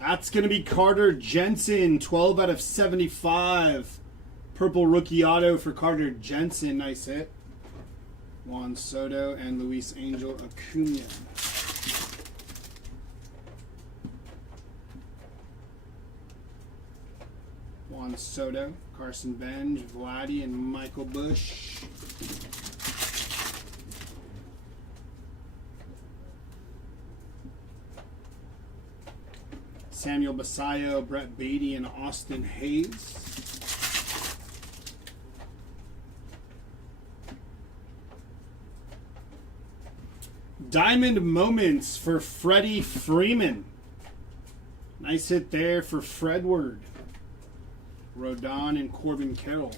That's going to be Carter Jensen, 12 out of 75. Purple rookie auto for Carter Jensen. Nice hit. Juan Soto and Luis Angel Acuna. Juan Soto, Carson Benj, Vladdy, and Michael Bush. Samuel Basayo, Brett Beatty, and Austin Hayes. Diamond Moments for Freddie Freeman. Nice hit there for Fredward. Rodon and Corbin Carroll.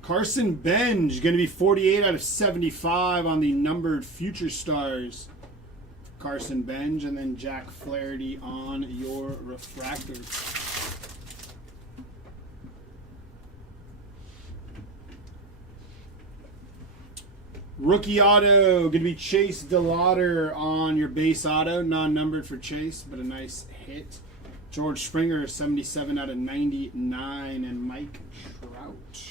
Carson Benj, going to be 48 out of 75 on the numbered Future Stars. Carson Benj, and then Jack Flaherty on your refractor. Rookie auto, going to be Chase DeLauder on your base auto. Non-numbered for Chase, but a nice hit. George Springer, 77 out of 99, and Mike Trout.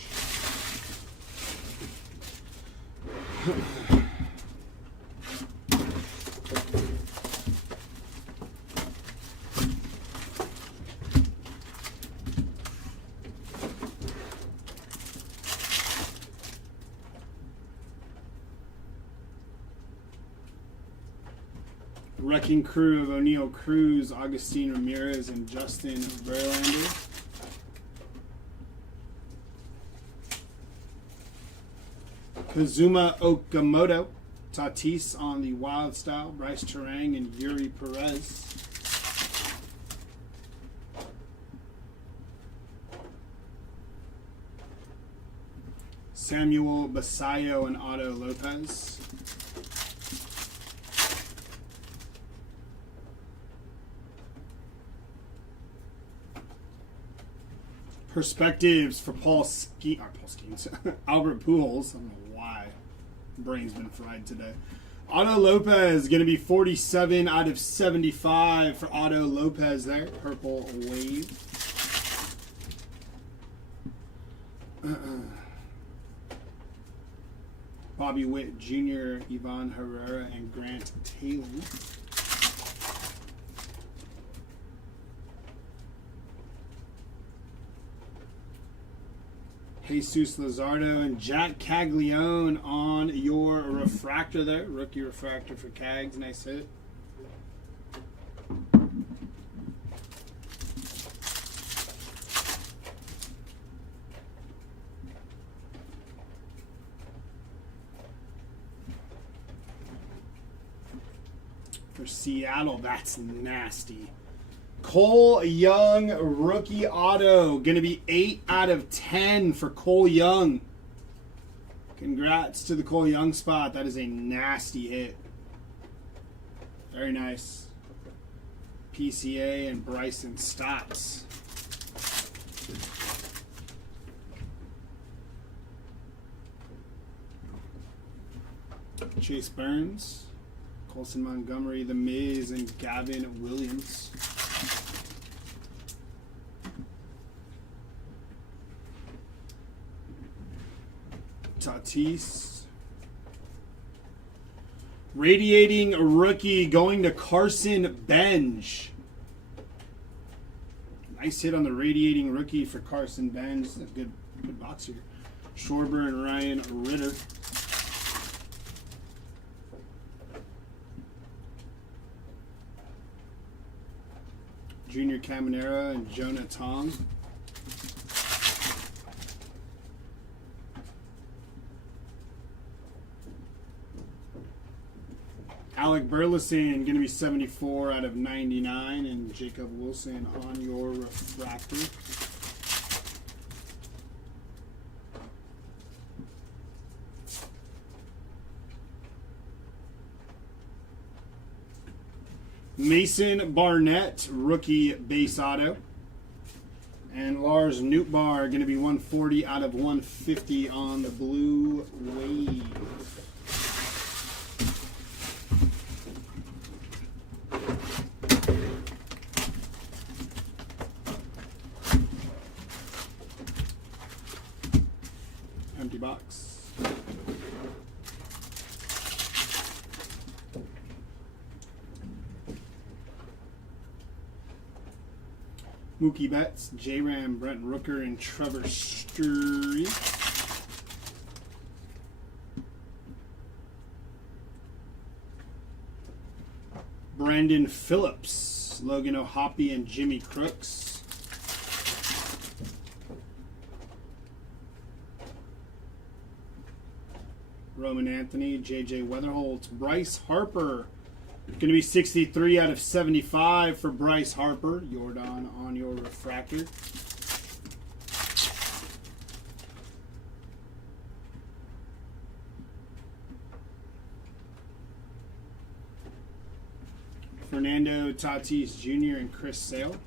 Wrecking crew of O'Neal Cruz, Augustine Ramirez, and Justin Verlander. Kazuma Okamoto, Tatis on the Wild Style, Bryce Terang, and Yuri Perez. Samuel Basayo and Otto Lopez. Perspectives for Paul Skeens, Albert Pujols. I don't know why. Brain's been fried today. Otto Lopez going to be 47 out of 75 for Otto Lopez there. Purple wave. Bobby Witt Jr., Ivan Herrera, and Grant Taylor. Jesus Luzardo and Jack Caglione on your refractor there. Rookie refractor for Cags. Nice hit. For Seattle, that's nasty. Cole Young rookie auto. Going to be 8 out of 10 for Cole Young. Congrats to the Cole Young spot. That is a nasty hit. Very nice. PCA and Bryson Stotts. Chase Burns, Colson Montgomery, The Miz, and Gavin Williams. Tatis. Radiating rookie going to Carson Benj. Nice hit on the radiating rookie for Carson Benj. That's a good box here. Schwarber and Ryan Ritter. Junior Caminero and Jonah Tong. Alec Burleson, going to be 74 out of 99, and Jacob Wilson on your refractor. Mason Barnett, rookie base auto. And Lars Nootbaar, going to be 140 out of 150 on the Blue Wave. Empty box. Mookie Betts, J-Ram, Brent Rooker, and Trevor Story. Brandon Phillips, Logan O'Hoppe, and Jimmy Crooks. Roman Anthony, J.J. Weatherholt, Bryce Harper. Going to be 63 out of 75 for Bryce Harper. Jordan on your refractor. Fernando Tatis Jr. and Chris Sale.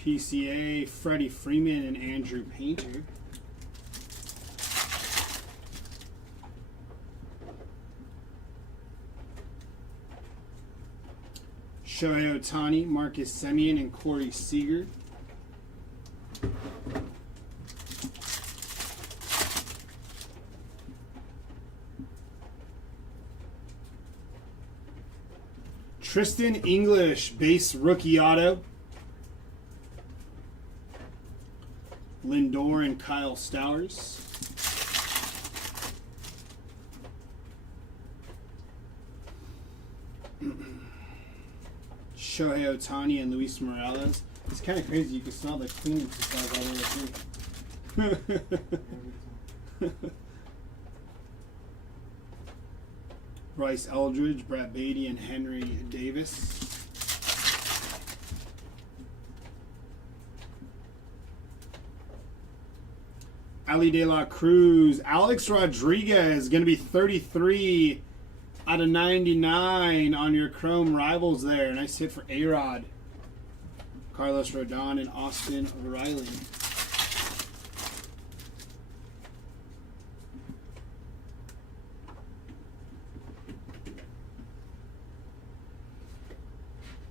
PCA, Freddie Freeman and Andrew Painter. Shohei Ohtani, Marcus Semien, and Corey Seager. Tristan English, base rookie auto. Lindor and Kyle Stowers. Shohei Ohtani and Luis Morales. It's kind of crazy. You can smell the cleaning supplies all the way through. Bryce Eldridge, Brett Beatty, and Henry Davis. Ali De La Cruz, Alex Rodriguez, going to be 33 out of 99 on your Chrome Rivals there. Nice hit for A-Rod. Carlos Rodon and Austin Riley.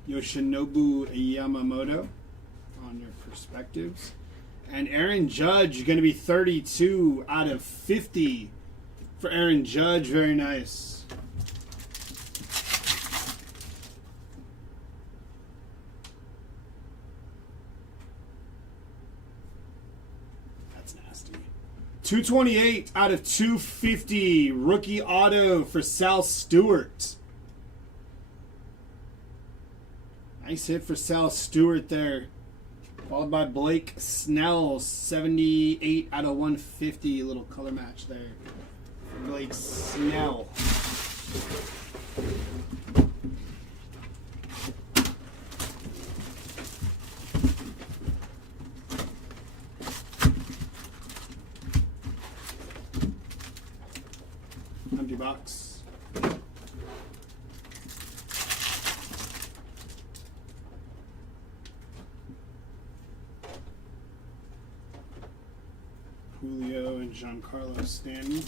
Yoshinobu Yamamoto on your Perspectives. And Aaron Judge, going to be 32 out of 50 for Aaron Judge. Very nice. That's nasty. 228 out of 250. Rookie auto for Sal Stewart. Nice hit for Sal Stewart there. Followed by Blake Snell, 78 out of 150. Little color match there. Blake Snell. Empty box. Julio and Giancarlo Stanton.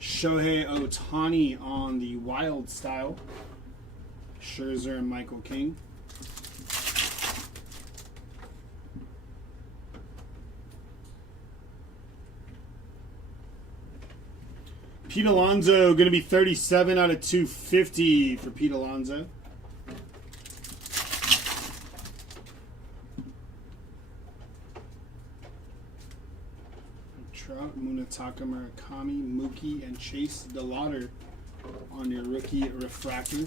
Shohei Ohtani on the Wild Style. Scherzer and Michael King. Pete Alonso, going to be 37 out of 250 for Pete Alonso. Munetaka Murakami, Mookie, and Chase DeLauder on your rookie refractor.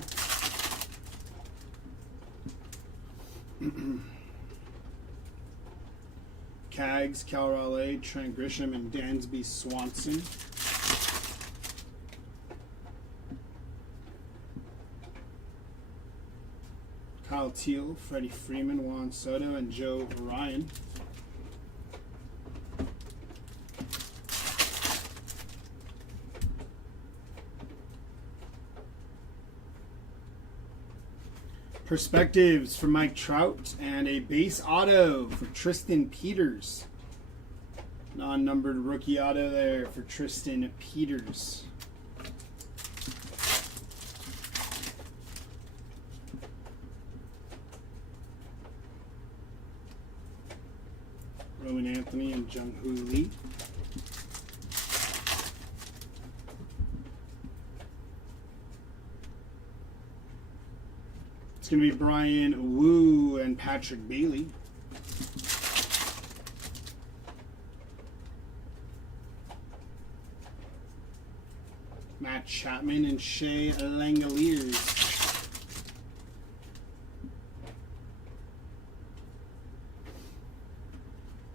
Cags, Cal Raleigh, Trent Grisham, and Dansby Swanson. Kyle Teal, Freddie Freeman, Juan Soto, and Joe Ryan. Perspectives for Mike Trout, and a base auto for Tristan Peters. Non-numbered rookie auto there for Tristan Peters. Rowan Anthony and Jung-Hoo Lee. It's going to be Brian Wu and Patrick Bailey. Matt Chapman and Shea Langoliers.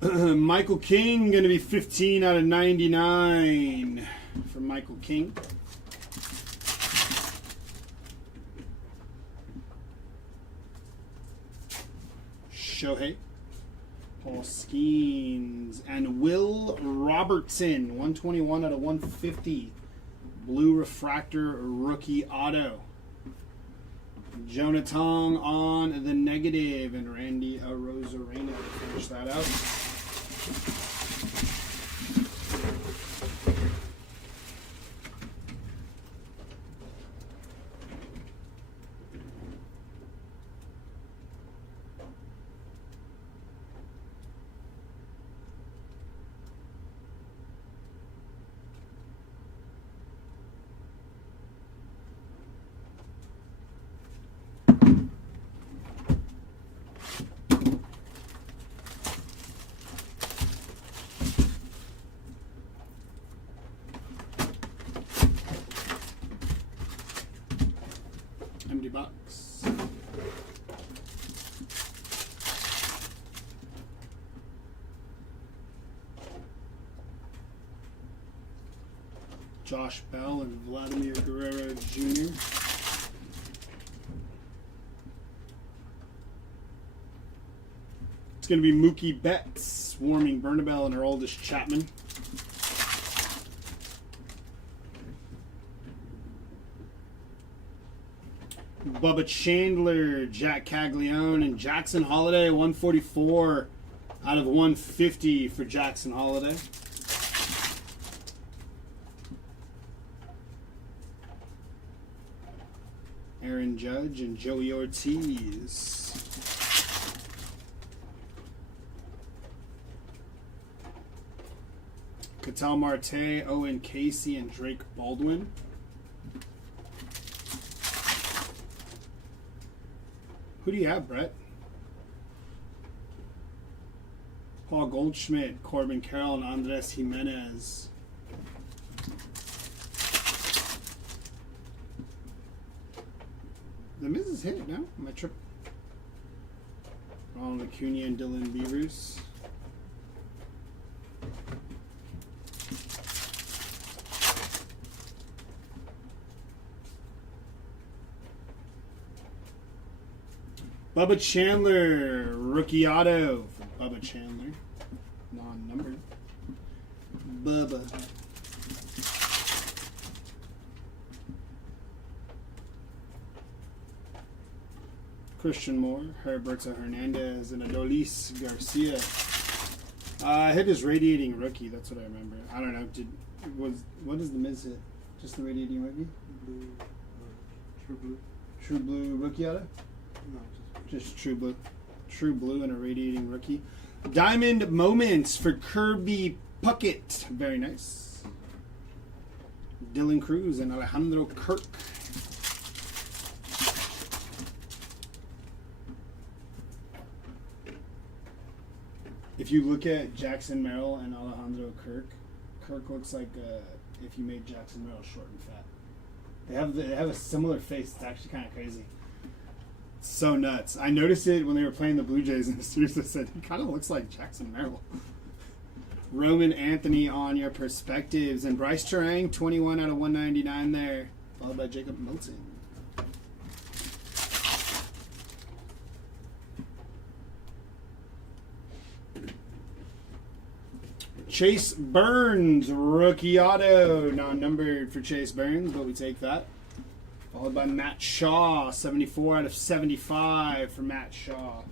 Michael King, going to be 15 out of 99 for Michael King. Shohei, Paul Skeens, and Will Robertson, 121 out of 150. Blue refractor rookie auto. Jonah Tong on the negative, and Randy Arozarena to finish that out. Empty box. Josh Bell and Vladimir Guerrero Jr. It's going to be Mookie Betts, Warming Bernabel, and Aroldis Chapman. Bubba Chandler, Jack Caglione, and Jackson Holiday, 144 out of 150 for Jackson Holiday. Aaron Judge and Joey Ortiz. Ketel Marte, Owen Casey, and Drake Baldwin. Who do you have, Brett? Paul Goldschmidt, Corbin Carroll, and Andres Jimenez. The Miz is hit, no? Am I tripping? Ronald Acuna and Dylan Beavers. Bubba Chandler, rookie auto for Bubba Chandler. Non-numbered. Bubba. Christian Moore, Herberto Hernandez, and Adolis Garcia. Hit his radiating rookie. That's what I remember. I don't know. What does the Miz hit? Just the radiating rookie? Blue, true blue. True blue rookie auto? No, Just true blue. True blue and a radiating rookie. Diamond Moments for Kirby Puckett. Very nice. Dylan Cruz and Alejandro Kirk. If you look at Jackson Merrill and Alejandro Kirk, Kirk looks like if you made Jackson Merrill short and fat. They have a similar face. It's actually kind of crazy. It's so nuts. I noticed it when they were playing the Blue Jays, and the series said he kind of looks like Jackson Merrill. Roman Anthony on your perspectives, and Bryce Terang, 21 out of 199 there, followed by Jacob Milton. Chase Burns, rookie auto, non-numbered for Chase Burns, but we take that. Followed by Matt Shaw, 74 out of 75 for Matt Shaw.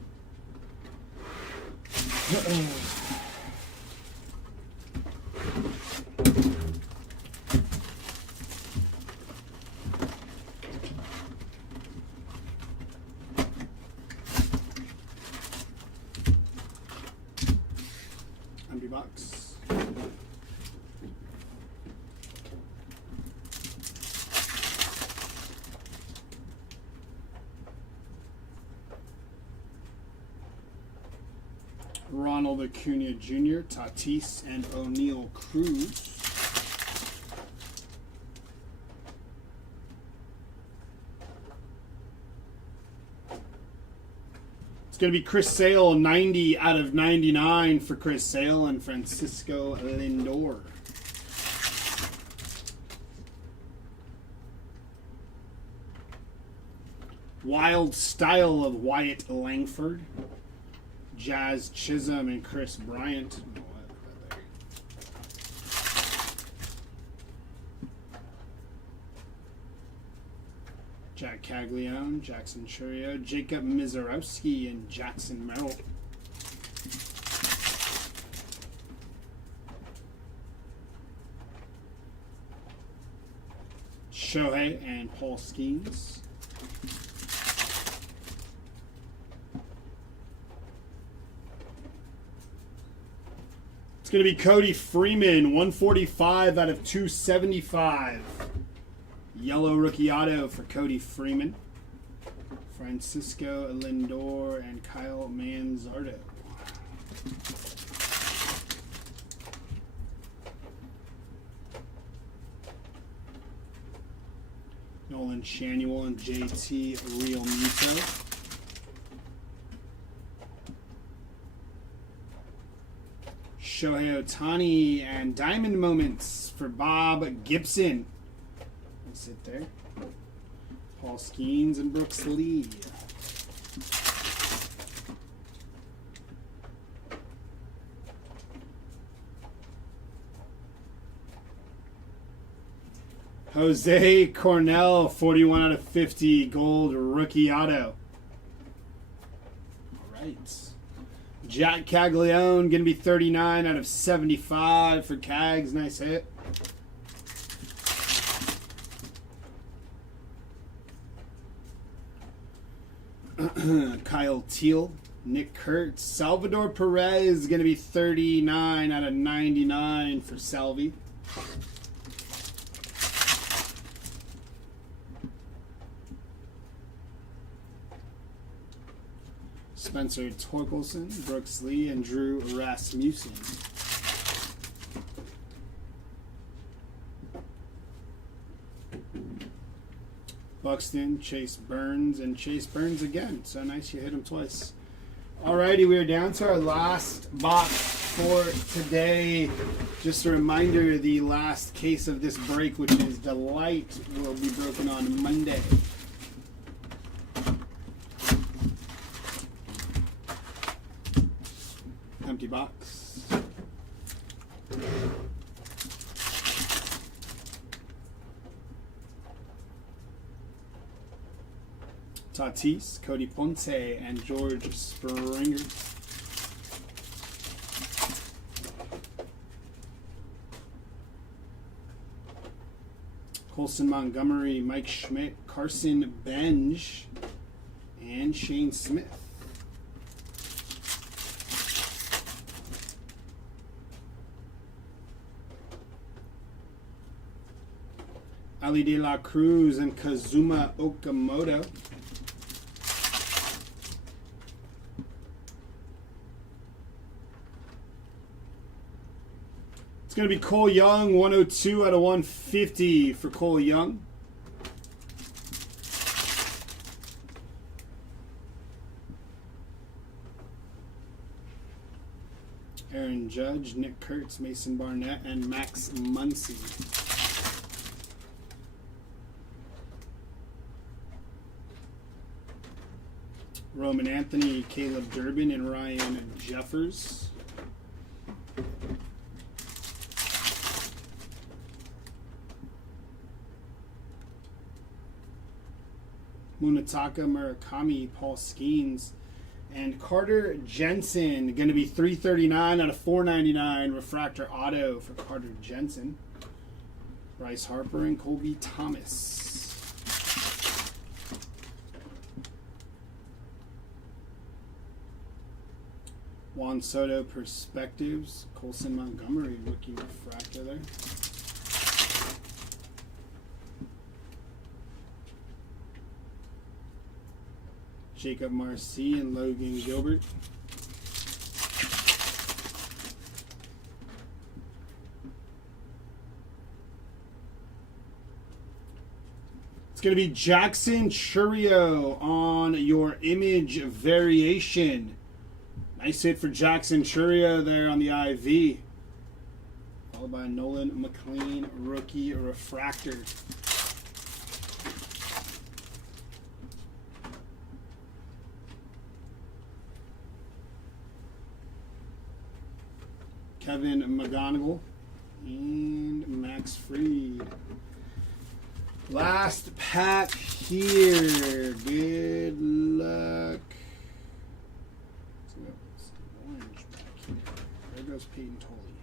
Empty box. Ronald Acuna Jr., Tatis, and O'Neal Cruz. It's going to be Chris Sale, 90 out of 99 for Chris Sale, and Francisco Lindor. Wild Style of Wyatt Langford. Jazz Chisholm and Chris Bryant. Jack Caglione, Jackson Churio, Jacob Mizorowski, and Jackson Merrill. Shohei and Paul Skeens. It's going to be Cody Freeman, 145 out of 275. Yellow rookie auto for Cody Freeman. Francisco Lindor and Kyle Manzardo. Nolan Shanuel and JT Realmuto. Shohei Ohtani and Diamond Moments for Bob Gibson. Let's sit there. Paul Skeens and Brooks Lee. Jose Cornell, 41 out of 50, gold rookie auto. All right. Jack Caglione, going to be 39 out of 75 for Cags. Nice hit. Kyle Teal, Nick Kurtz, Salvador Perez, going to be 39 out of 99 for Salvi. Spencer Torkelson, Brooks Lee, and Drew Rasmussen. Buxton, Chase Burns, and Chase Burns again. So nice you hit him twice. Alrighty, we are down to our last box for today. Just a reminder, the last case of this break, which is Delight, will be broken on Monday. Empty box. Tatis, Cody Ponce, and George Springer. Colson Montgomery, Mike Schmidt, Carson Benj, and Shane Smith. Ali De La Cruz and Kazuma Okamoto. It's going to be Cole Young, 102 out of 150 for Cole Young. Aaron Judge, Nick Kurtz, Mason Barnett, and Max Muncy. Roman Anthony, Caleb Durbin, and Ryan Jeffers. Munetaka Murakami, Paul Skeens, and Carter Jensen. Going to be 339 out of 499 refractor auto for Carter Jensen. Bryce Harper and Colby Thomas. Juan Soto Perspectives, Colson Montgomery rookie refractor there. Jacob Marcy and Logan Gilbert. It's going to be Jackson Churio on your image variation. Nice hit for Jackson Churio there on the IV. Followed by Nolan McLean rookie refractor. Kevin McGonigal and Max Fried. Last pack here. Good luck. Orange back here. There goes Peyton Tolley.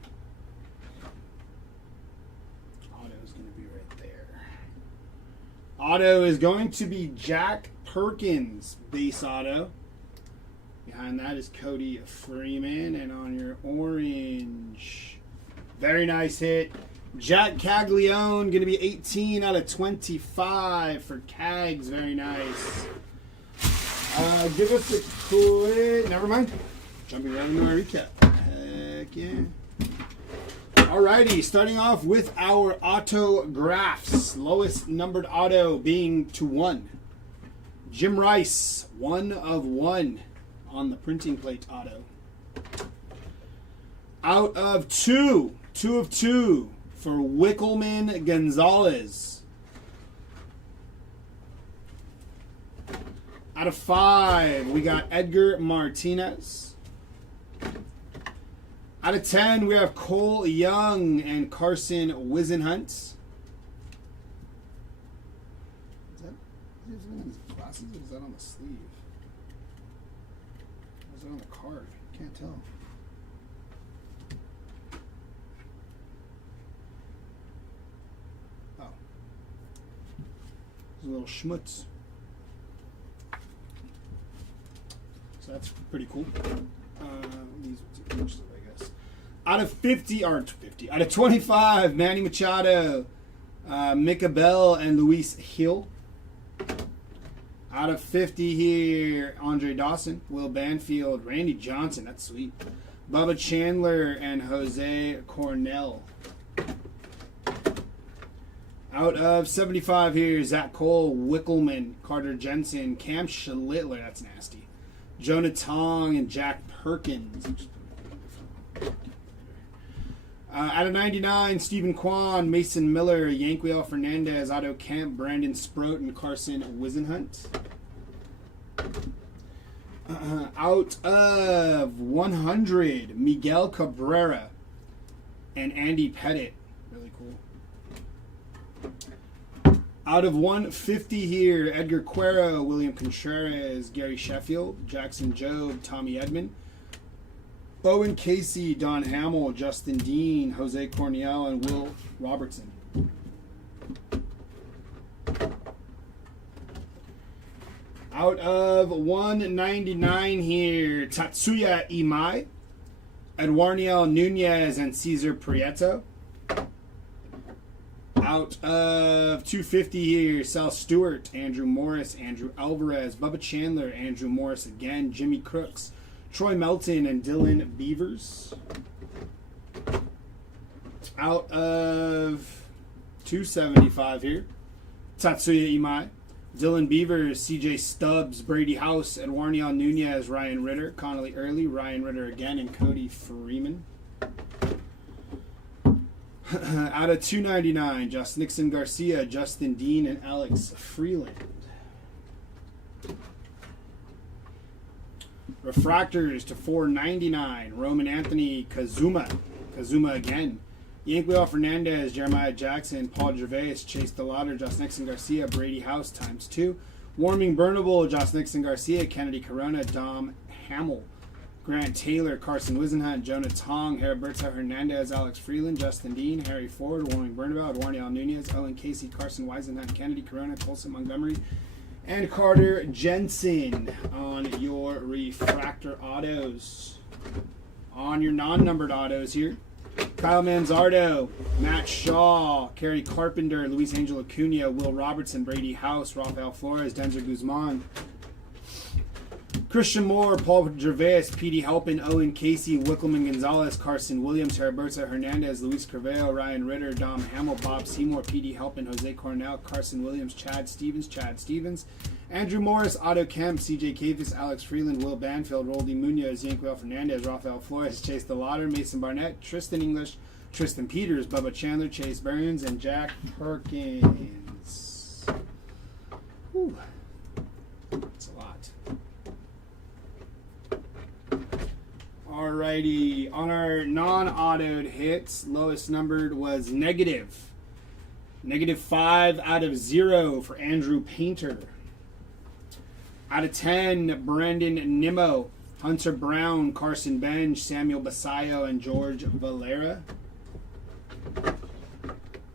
Auto is going to be right there. Auto is going to be Jack Perkins, base auto. Behind that is Cody Freeman, and on your orange, very nice hit, Jack Caglione, going to be 18 out of 25 for Cags, very nice. Give us a quick, never mind, jumping right into our recap. Heck yeah. Alrighty, starting off with our autographs, lowest numbered auto being to 1. Jim Rice, 1 of 1. On the printing plate auto. Out of 2, 2 of 2 for Wickelman Gonzalez. Out of 5, we got Edgar Martinez. Out of 10, we have Cole Young and Carson Wisenhunt. Is that his glasses, or is that on the sleeve? Is it on the card? Can't tell. Oh. There's a little schmutz. So that's pretty cool. These are 2 inches, I guess. Out of 50, or 50, out of 25, Manny Machado, Micah Bell, and Luis Hill. Out of 50 here, Andre Dawson, Will Banfield, Randy Johnson, that's sweet. Bubba Chandler and Jose Cornell. Out of 75 here, Zach Cole, Wickelman, Carter Jensen, Cam Schlittler, that's nasty. Jonah Tong and Jack Perkins. Out of 99, Stephen Kwan, Mason Miller, Yanquiel Fernandez, Otto Kemp, Brandon Sproat, and Carson Wisenhunt. Out of 100, Miguel Cabrera and Andy Pettit. Really cool. Out of 150 here, Edgar Cuero, William Contreras, Gary Sheffield, Jackson Jobe, Tommy Edman. Bowen Casey, Don Hamill, Justin Dean, Jose Cornell, and Will Robertson. Out of 199 here, Tatsuya Imai, Eduardo Nunez, and Cesar Prieto. Out of 250 here, Sal Stewart, Andrew Morris, Andrew Alvarez, Bubba Chandler, Andrew Morris again, Jimmy Crooks, Troy Melton, and Dylan Beavers. Out of 275 here, Tatsuya Imai, Dylan Beavers, CJ Stubbs, Brady House, Eduardo Nunez, Ryan Ritter, Connolly Early, Ryan Ritter again, and Cody Freeman. Out of 299, Just Nixon Garcia, Justin Dean, and Alex Freeland. Refractors to 499, Roman Anthony Kazuma. Kazuma again. Yanquiel Fernandez, Jeremiah Jackson, Paul Gervais, Chase DeLauder, Josh Nixon Garcia, Brady House ×2. Warming Burnable, Josh Nixon Garcia, Kennedy Corona, Dom Hamill, Grant Taylor, Carson Wisenhunt, Jonah Tong, Heriberto Hernandez, Alex Freeland, Justin Dean, Harry Ford, Warming Burnable, Eduardo Nunez, Owen Casey, Carson Wisenhunt, Kennedy Corona, Colson Montgomery, and Carter Jensen on your refractor autos. On your non-numbered autos here, Kyle Manzardo, Matt Shaw, Kerry Carpenter, Luis Angel Acuna, Will Robertson, Brady House, Rafael Flores, Denzer Guzman, Christian Moore, Paul Gervais, P.D. Halpin, Owen Casey, Wickelman Gonzalez, Carson Williams, Heriberto Hernandez, Luis Carvalho, Ryan Ritter, Dom Hamill, Bob Seymour, P.D. Halpin, Jose Cornell, Carson Williams, Chad Stevens, Andrew Morris, Otto Kemp, C.J. Kafis, Alex Freeland, Will Banfield, Roldy Munoz, Yanquiel Fernandez, Rafael Flores, Chase DeLauder, Mason Barnett, Tristan English, Tristan Peters, Bubba Chandler, Chase Burns, and Jack Perkins. Whew. That's a lot. Alrighty, on our non-autoed hits, lowest numbered was negative. -5 out of 0 for Andrew Painter. Out of 10, Brandon Nimmo, Hunter Brown, Carson Benj, Samuel Basayo, and George Valera.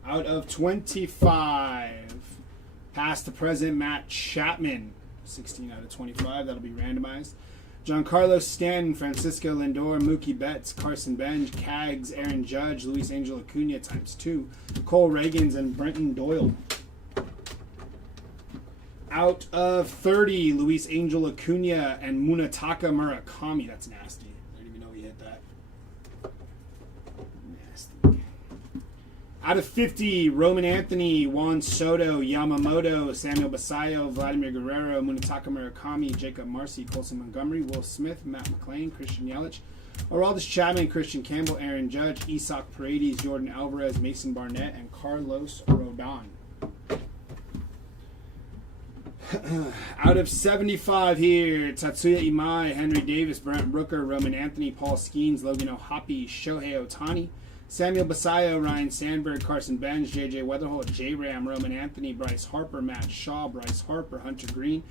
Out of 25, past to present, Matt Chapman, 16 out of 25. That'll be randomized. Giancarlo Stanton, Francisco Lindor, Mookie Betts, Carson Benj, Cags, Aaron Judge, Luis Angel Acuna ×2, Cole Reagans, and Brenton Doyle. Out of 30, Luis Angel Acuna and Munetaka Murakami. That's nasty. I didn't even know he hit that. Nasty. Out of 50, Roman Anthony, Juan Soto, Yamamoto, Samuel Basayo, Vladimir Guerrero, Munetaka Murakami, Jacob Marcy, Colson Montgomery, Will Smith, Matt McClain, Christian Yelich, Aroldis Chapman, Christian Campbell, Aaron Judge, Isak Paredes, Jordan Alvarez, Mason Barnett, and Carlos Rodon. Out of 75 here, Tatsuya Imai, Henry Davis, Brent Rooker, Roman Anthony, Paul Skeens, Logan O'Hoppe, Shohei Ohtani, Samuel Basayo, Ryan Sandberg, Carson Benj, J.J. Weatherholt, J-Ram, Roman Anthony, Bryce Harper, Matt Shaw, Bryce Harper, Hunter Green,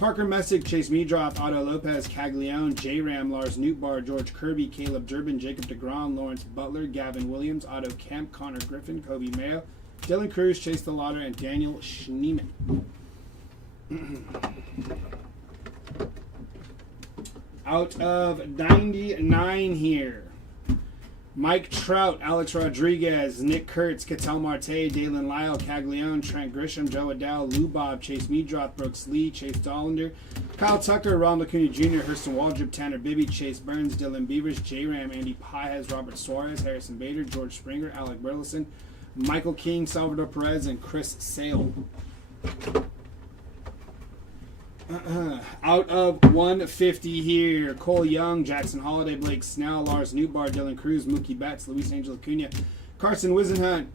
Parker Messick, Chase Meadroth, Otto Lopez, Caglione, J-Ram, Lars Nootbaar, George Kirby, Caleb Durbin, Jacob DeGrom, Lawrence Butler, Gavin Williams, Otto Kemp, Connor Griffin, Kobe Mayo, Dylan Cruz, Chase DeLauder, and Daniel Schneemann. Out of 99 here, Mike Trout, Alex Rodriguez, Nick Kurtz, Ketel Marte, Dalen Lyle, Caglione, Trent Grisham, Joe Adele, Lou Bob, Chase Meadroth, Brooks Lee, Chase Dollander, Kyle Tucker, Ronald Acuna Jr., Hurston Waldrop, Tanner Bibby, Chase Burns, Dylan Beavers, J-Ram, Andy Paez, Robert Suarez, Harrison Bader, George Springer, Alec Burleson, Michael King, Salvador Perez, and Chris Sale. Out of 150 here, Cole Young, Jackson Holiday, Blake Snell, Lars Nootbaar, Dylan Cruz, Mookie Betts, Luis Angel Acuna, Carson Wisenhunt,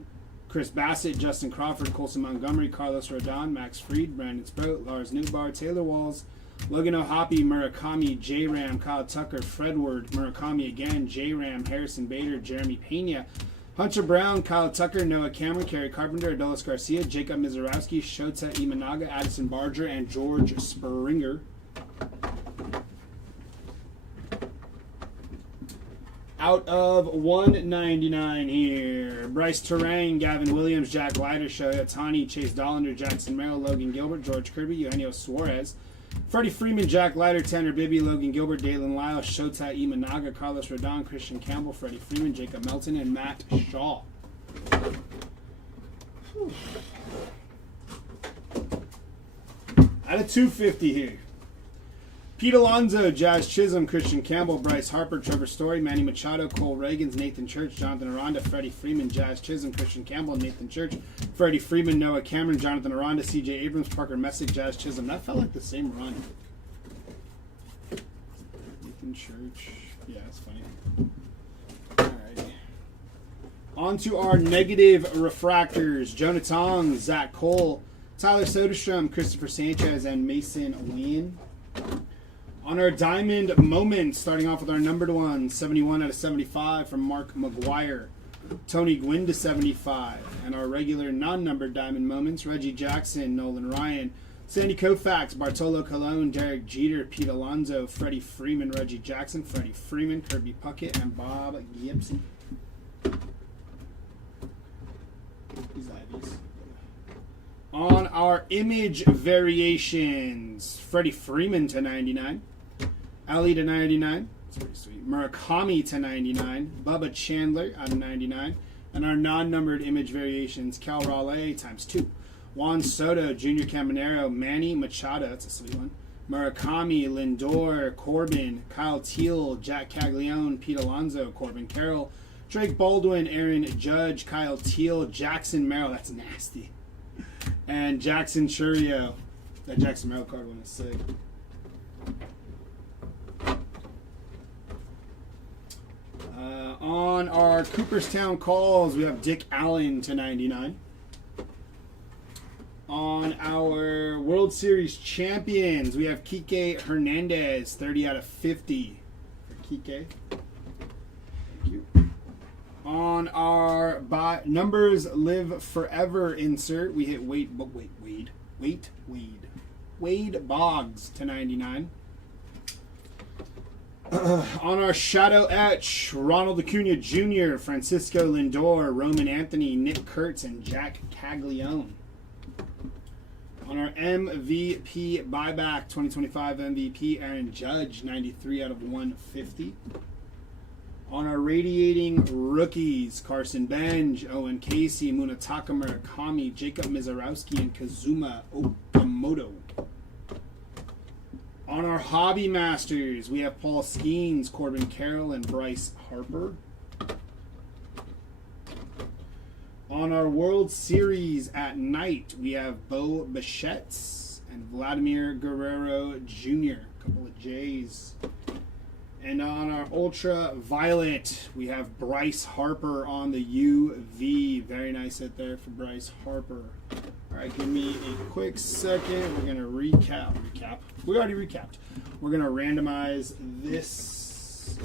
Chris Bassett, Justin Crawford, Colson Montgomery, Carlos Rodon, Max Fried, Brandon Sprout, Lars Nootbaar, Taylor Walls, Logan O'Hoppe, Murakami, J-Ram, Kyle Tucker, Fredward, Murakami again, J-Ram, Harrison Bader, Jeremy Pena, Hunter Brown, Kyle Tucker, Noah Cameron, Kerry Carpenter, Adolis Garcia, Jacob Mizorowski, Shota Imanaga, Addison Barger, and George Springer. Out of 199 here, Bryce Terang, Gavin Williams, Jack Leiter, Shohei Ohtani, Chase Dollander, Jackson Merrill, Logan Gilbert, George Kirby, Eugenio Suarez, Freddie Freeman, Jack Leiter, Tanner Bibby, Logan Gilbert, Dalen Lyle, Shota Imanaga, Carlos Rodon, Christian Campbell, Freddie Freeman, Jacob Melton, and Matt Shaw. Whew. Out of 250 here, Pete Alonso, Jazz Chisholm, Christian Campbell, Bryce Harper, Trevor Story, Manny Machado, Cole Reagans, Nathan Church, Jonathan Aranda, Freddie Freeman, Jazz Chisholm, Christian Campbell, Nathan Church, Freddie Freeman, Noah Cameron, Jonathan Aranda, CJ Abrams, Parker Messick, Jazz Chisholm. That felt like the same run. Nathan Church. Yeah, that's funny. Alright. On to our negative refractors. Jonah Tong, Zach Cole, Tyler Soderstrom, Christopher Sanchez, and Mason Wynn. On our diamond moments, starting off with our numbered one, 71 out of 75 from Mark McGuire. Tony Gwynn to 75. And our regular non-numbered diamond moments, Reggie Jackson, Nolan Ryan, Sandy Koufax, Bartolo Colon, Derek Jeter, Pete Alonso, Freddie Freeman, Reggie Jackson, Freddie Freeman, Kirby Puckett, and Bob Gibson. These IVs. On our image variations, Freddie Freeman to 99. Ali to 99. That's pretty sweet. Murakami to 99. Bubba Chandler out of 99. And our non-numbered image variations, Cal Raleigh times 2. Juan Soto, Junior Caminero, Manny Machado, that's a sweet one. Murakami, Lindor, Corbin, Kyle Teal, Jack Caglione, Pete Alonso, Corbin Carroll, Drake Baldwin, Aaron Judge, Kyle Teal, Jackson Merrill, that's nasty. And Jackson Churio. That Jackson Merrill card one is sick. On our Cooperstown calls, we have Dick Allen to 99. On our World Series champions, we have Kike Hernandez, 30 out of 50 for Kike. Thank you. On our numbers live forever insert, we hit Wade Boggs to 99. On our shadow etch, Ronald Acuna Jr., Francisco Lindor, Roman Anthony, Nick Kurtz, and Jack Caglione. On our MVP buyback, 2025 MVP, Aaron Judge, 93 out of 150. On our radiating rookies, Carson Benj, Owen Casey, Munataka Murakami, Jacob Mizarowski, and Kazuma Okamoto. On our hobby masters, we have Paul Skeens, Corbin Carroll, and Bryce Harper. On our World Series at night, we have Bo Bichette and Vladimir Guerrero Jr., a couple of J's. And on our Ultra Violet, we have Bryce Harper on the UV. Very nice hit there for Bryce Harper. All right, give me a quick second. We're going to recap. We already recapped. We're going to randomize this.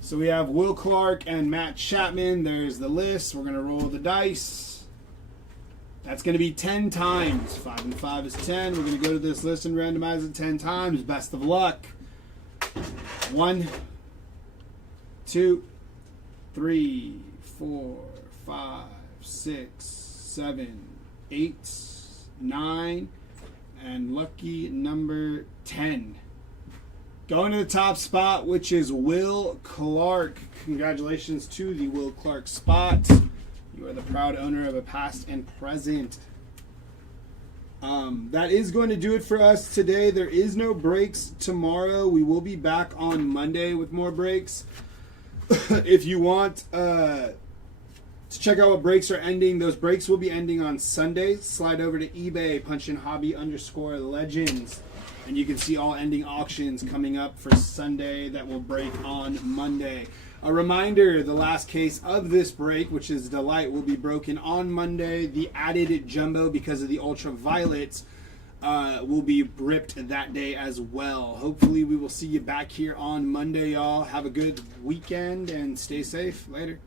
So we have Will Clark and Matt Chapman. There's the list. We're going to roll the dice. That's going to be 10 times. 5 and 5 is 10. We're going to go to this list and randomize it 10 times. Best of luck. 1, 2, 3, 4, 5, 6, 7, 8, 9, and lucky number 10. Going to the top spot, which is Will Clark. Congratulations to the Will Clark spot. You are the proud owner of a past and present. That is going to do it for us today. There is no breaks tomorrow. We will be back on Monday with more breaks. If you want to check out what breaks are ending, those breaks will be ending on Sunday. Slide over to eBay, punch in hobby_legends, and you can see all ending auctions coming up for Sunday that will break on Monday. A reminder, the last case of this break, which is Delight, will be broken on Monday. The added jumbo, because of the ultraviolets, will be ripped that day as well. Hopefully we will see you back here on Monday, y'all. Have a good weekend and stay safe. Later.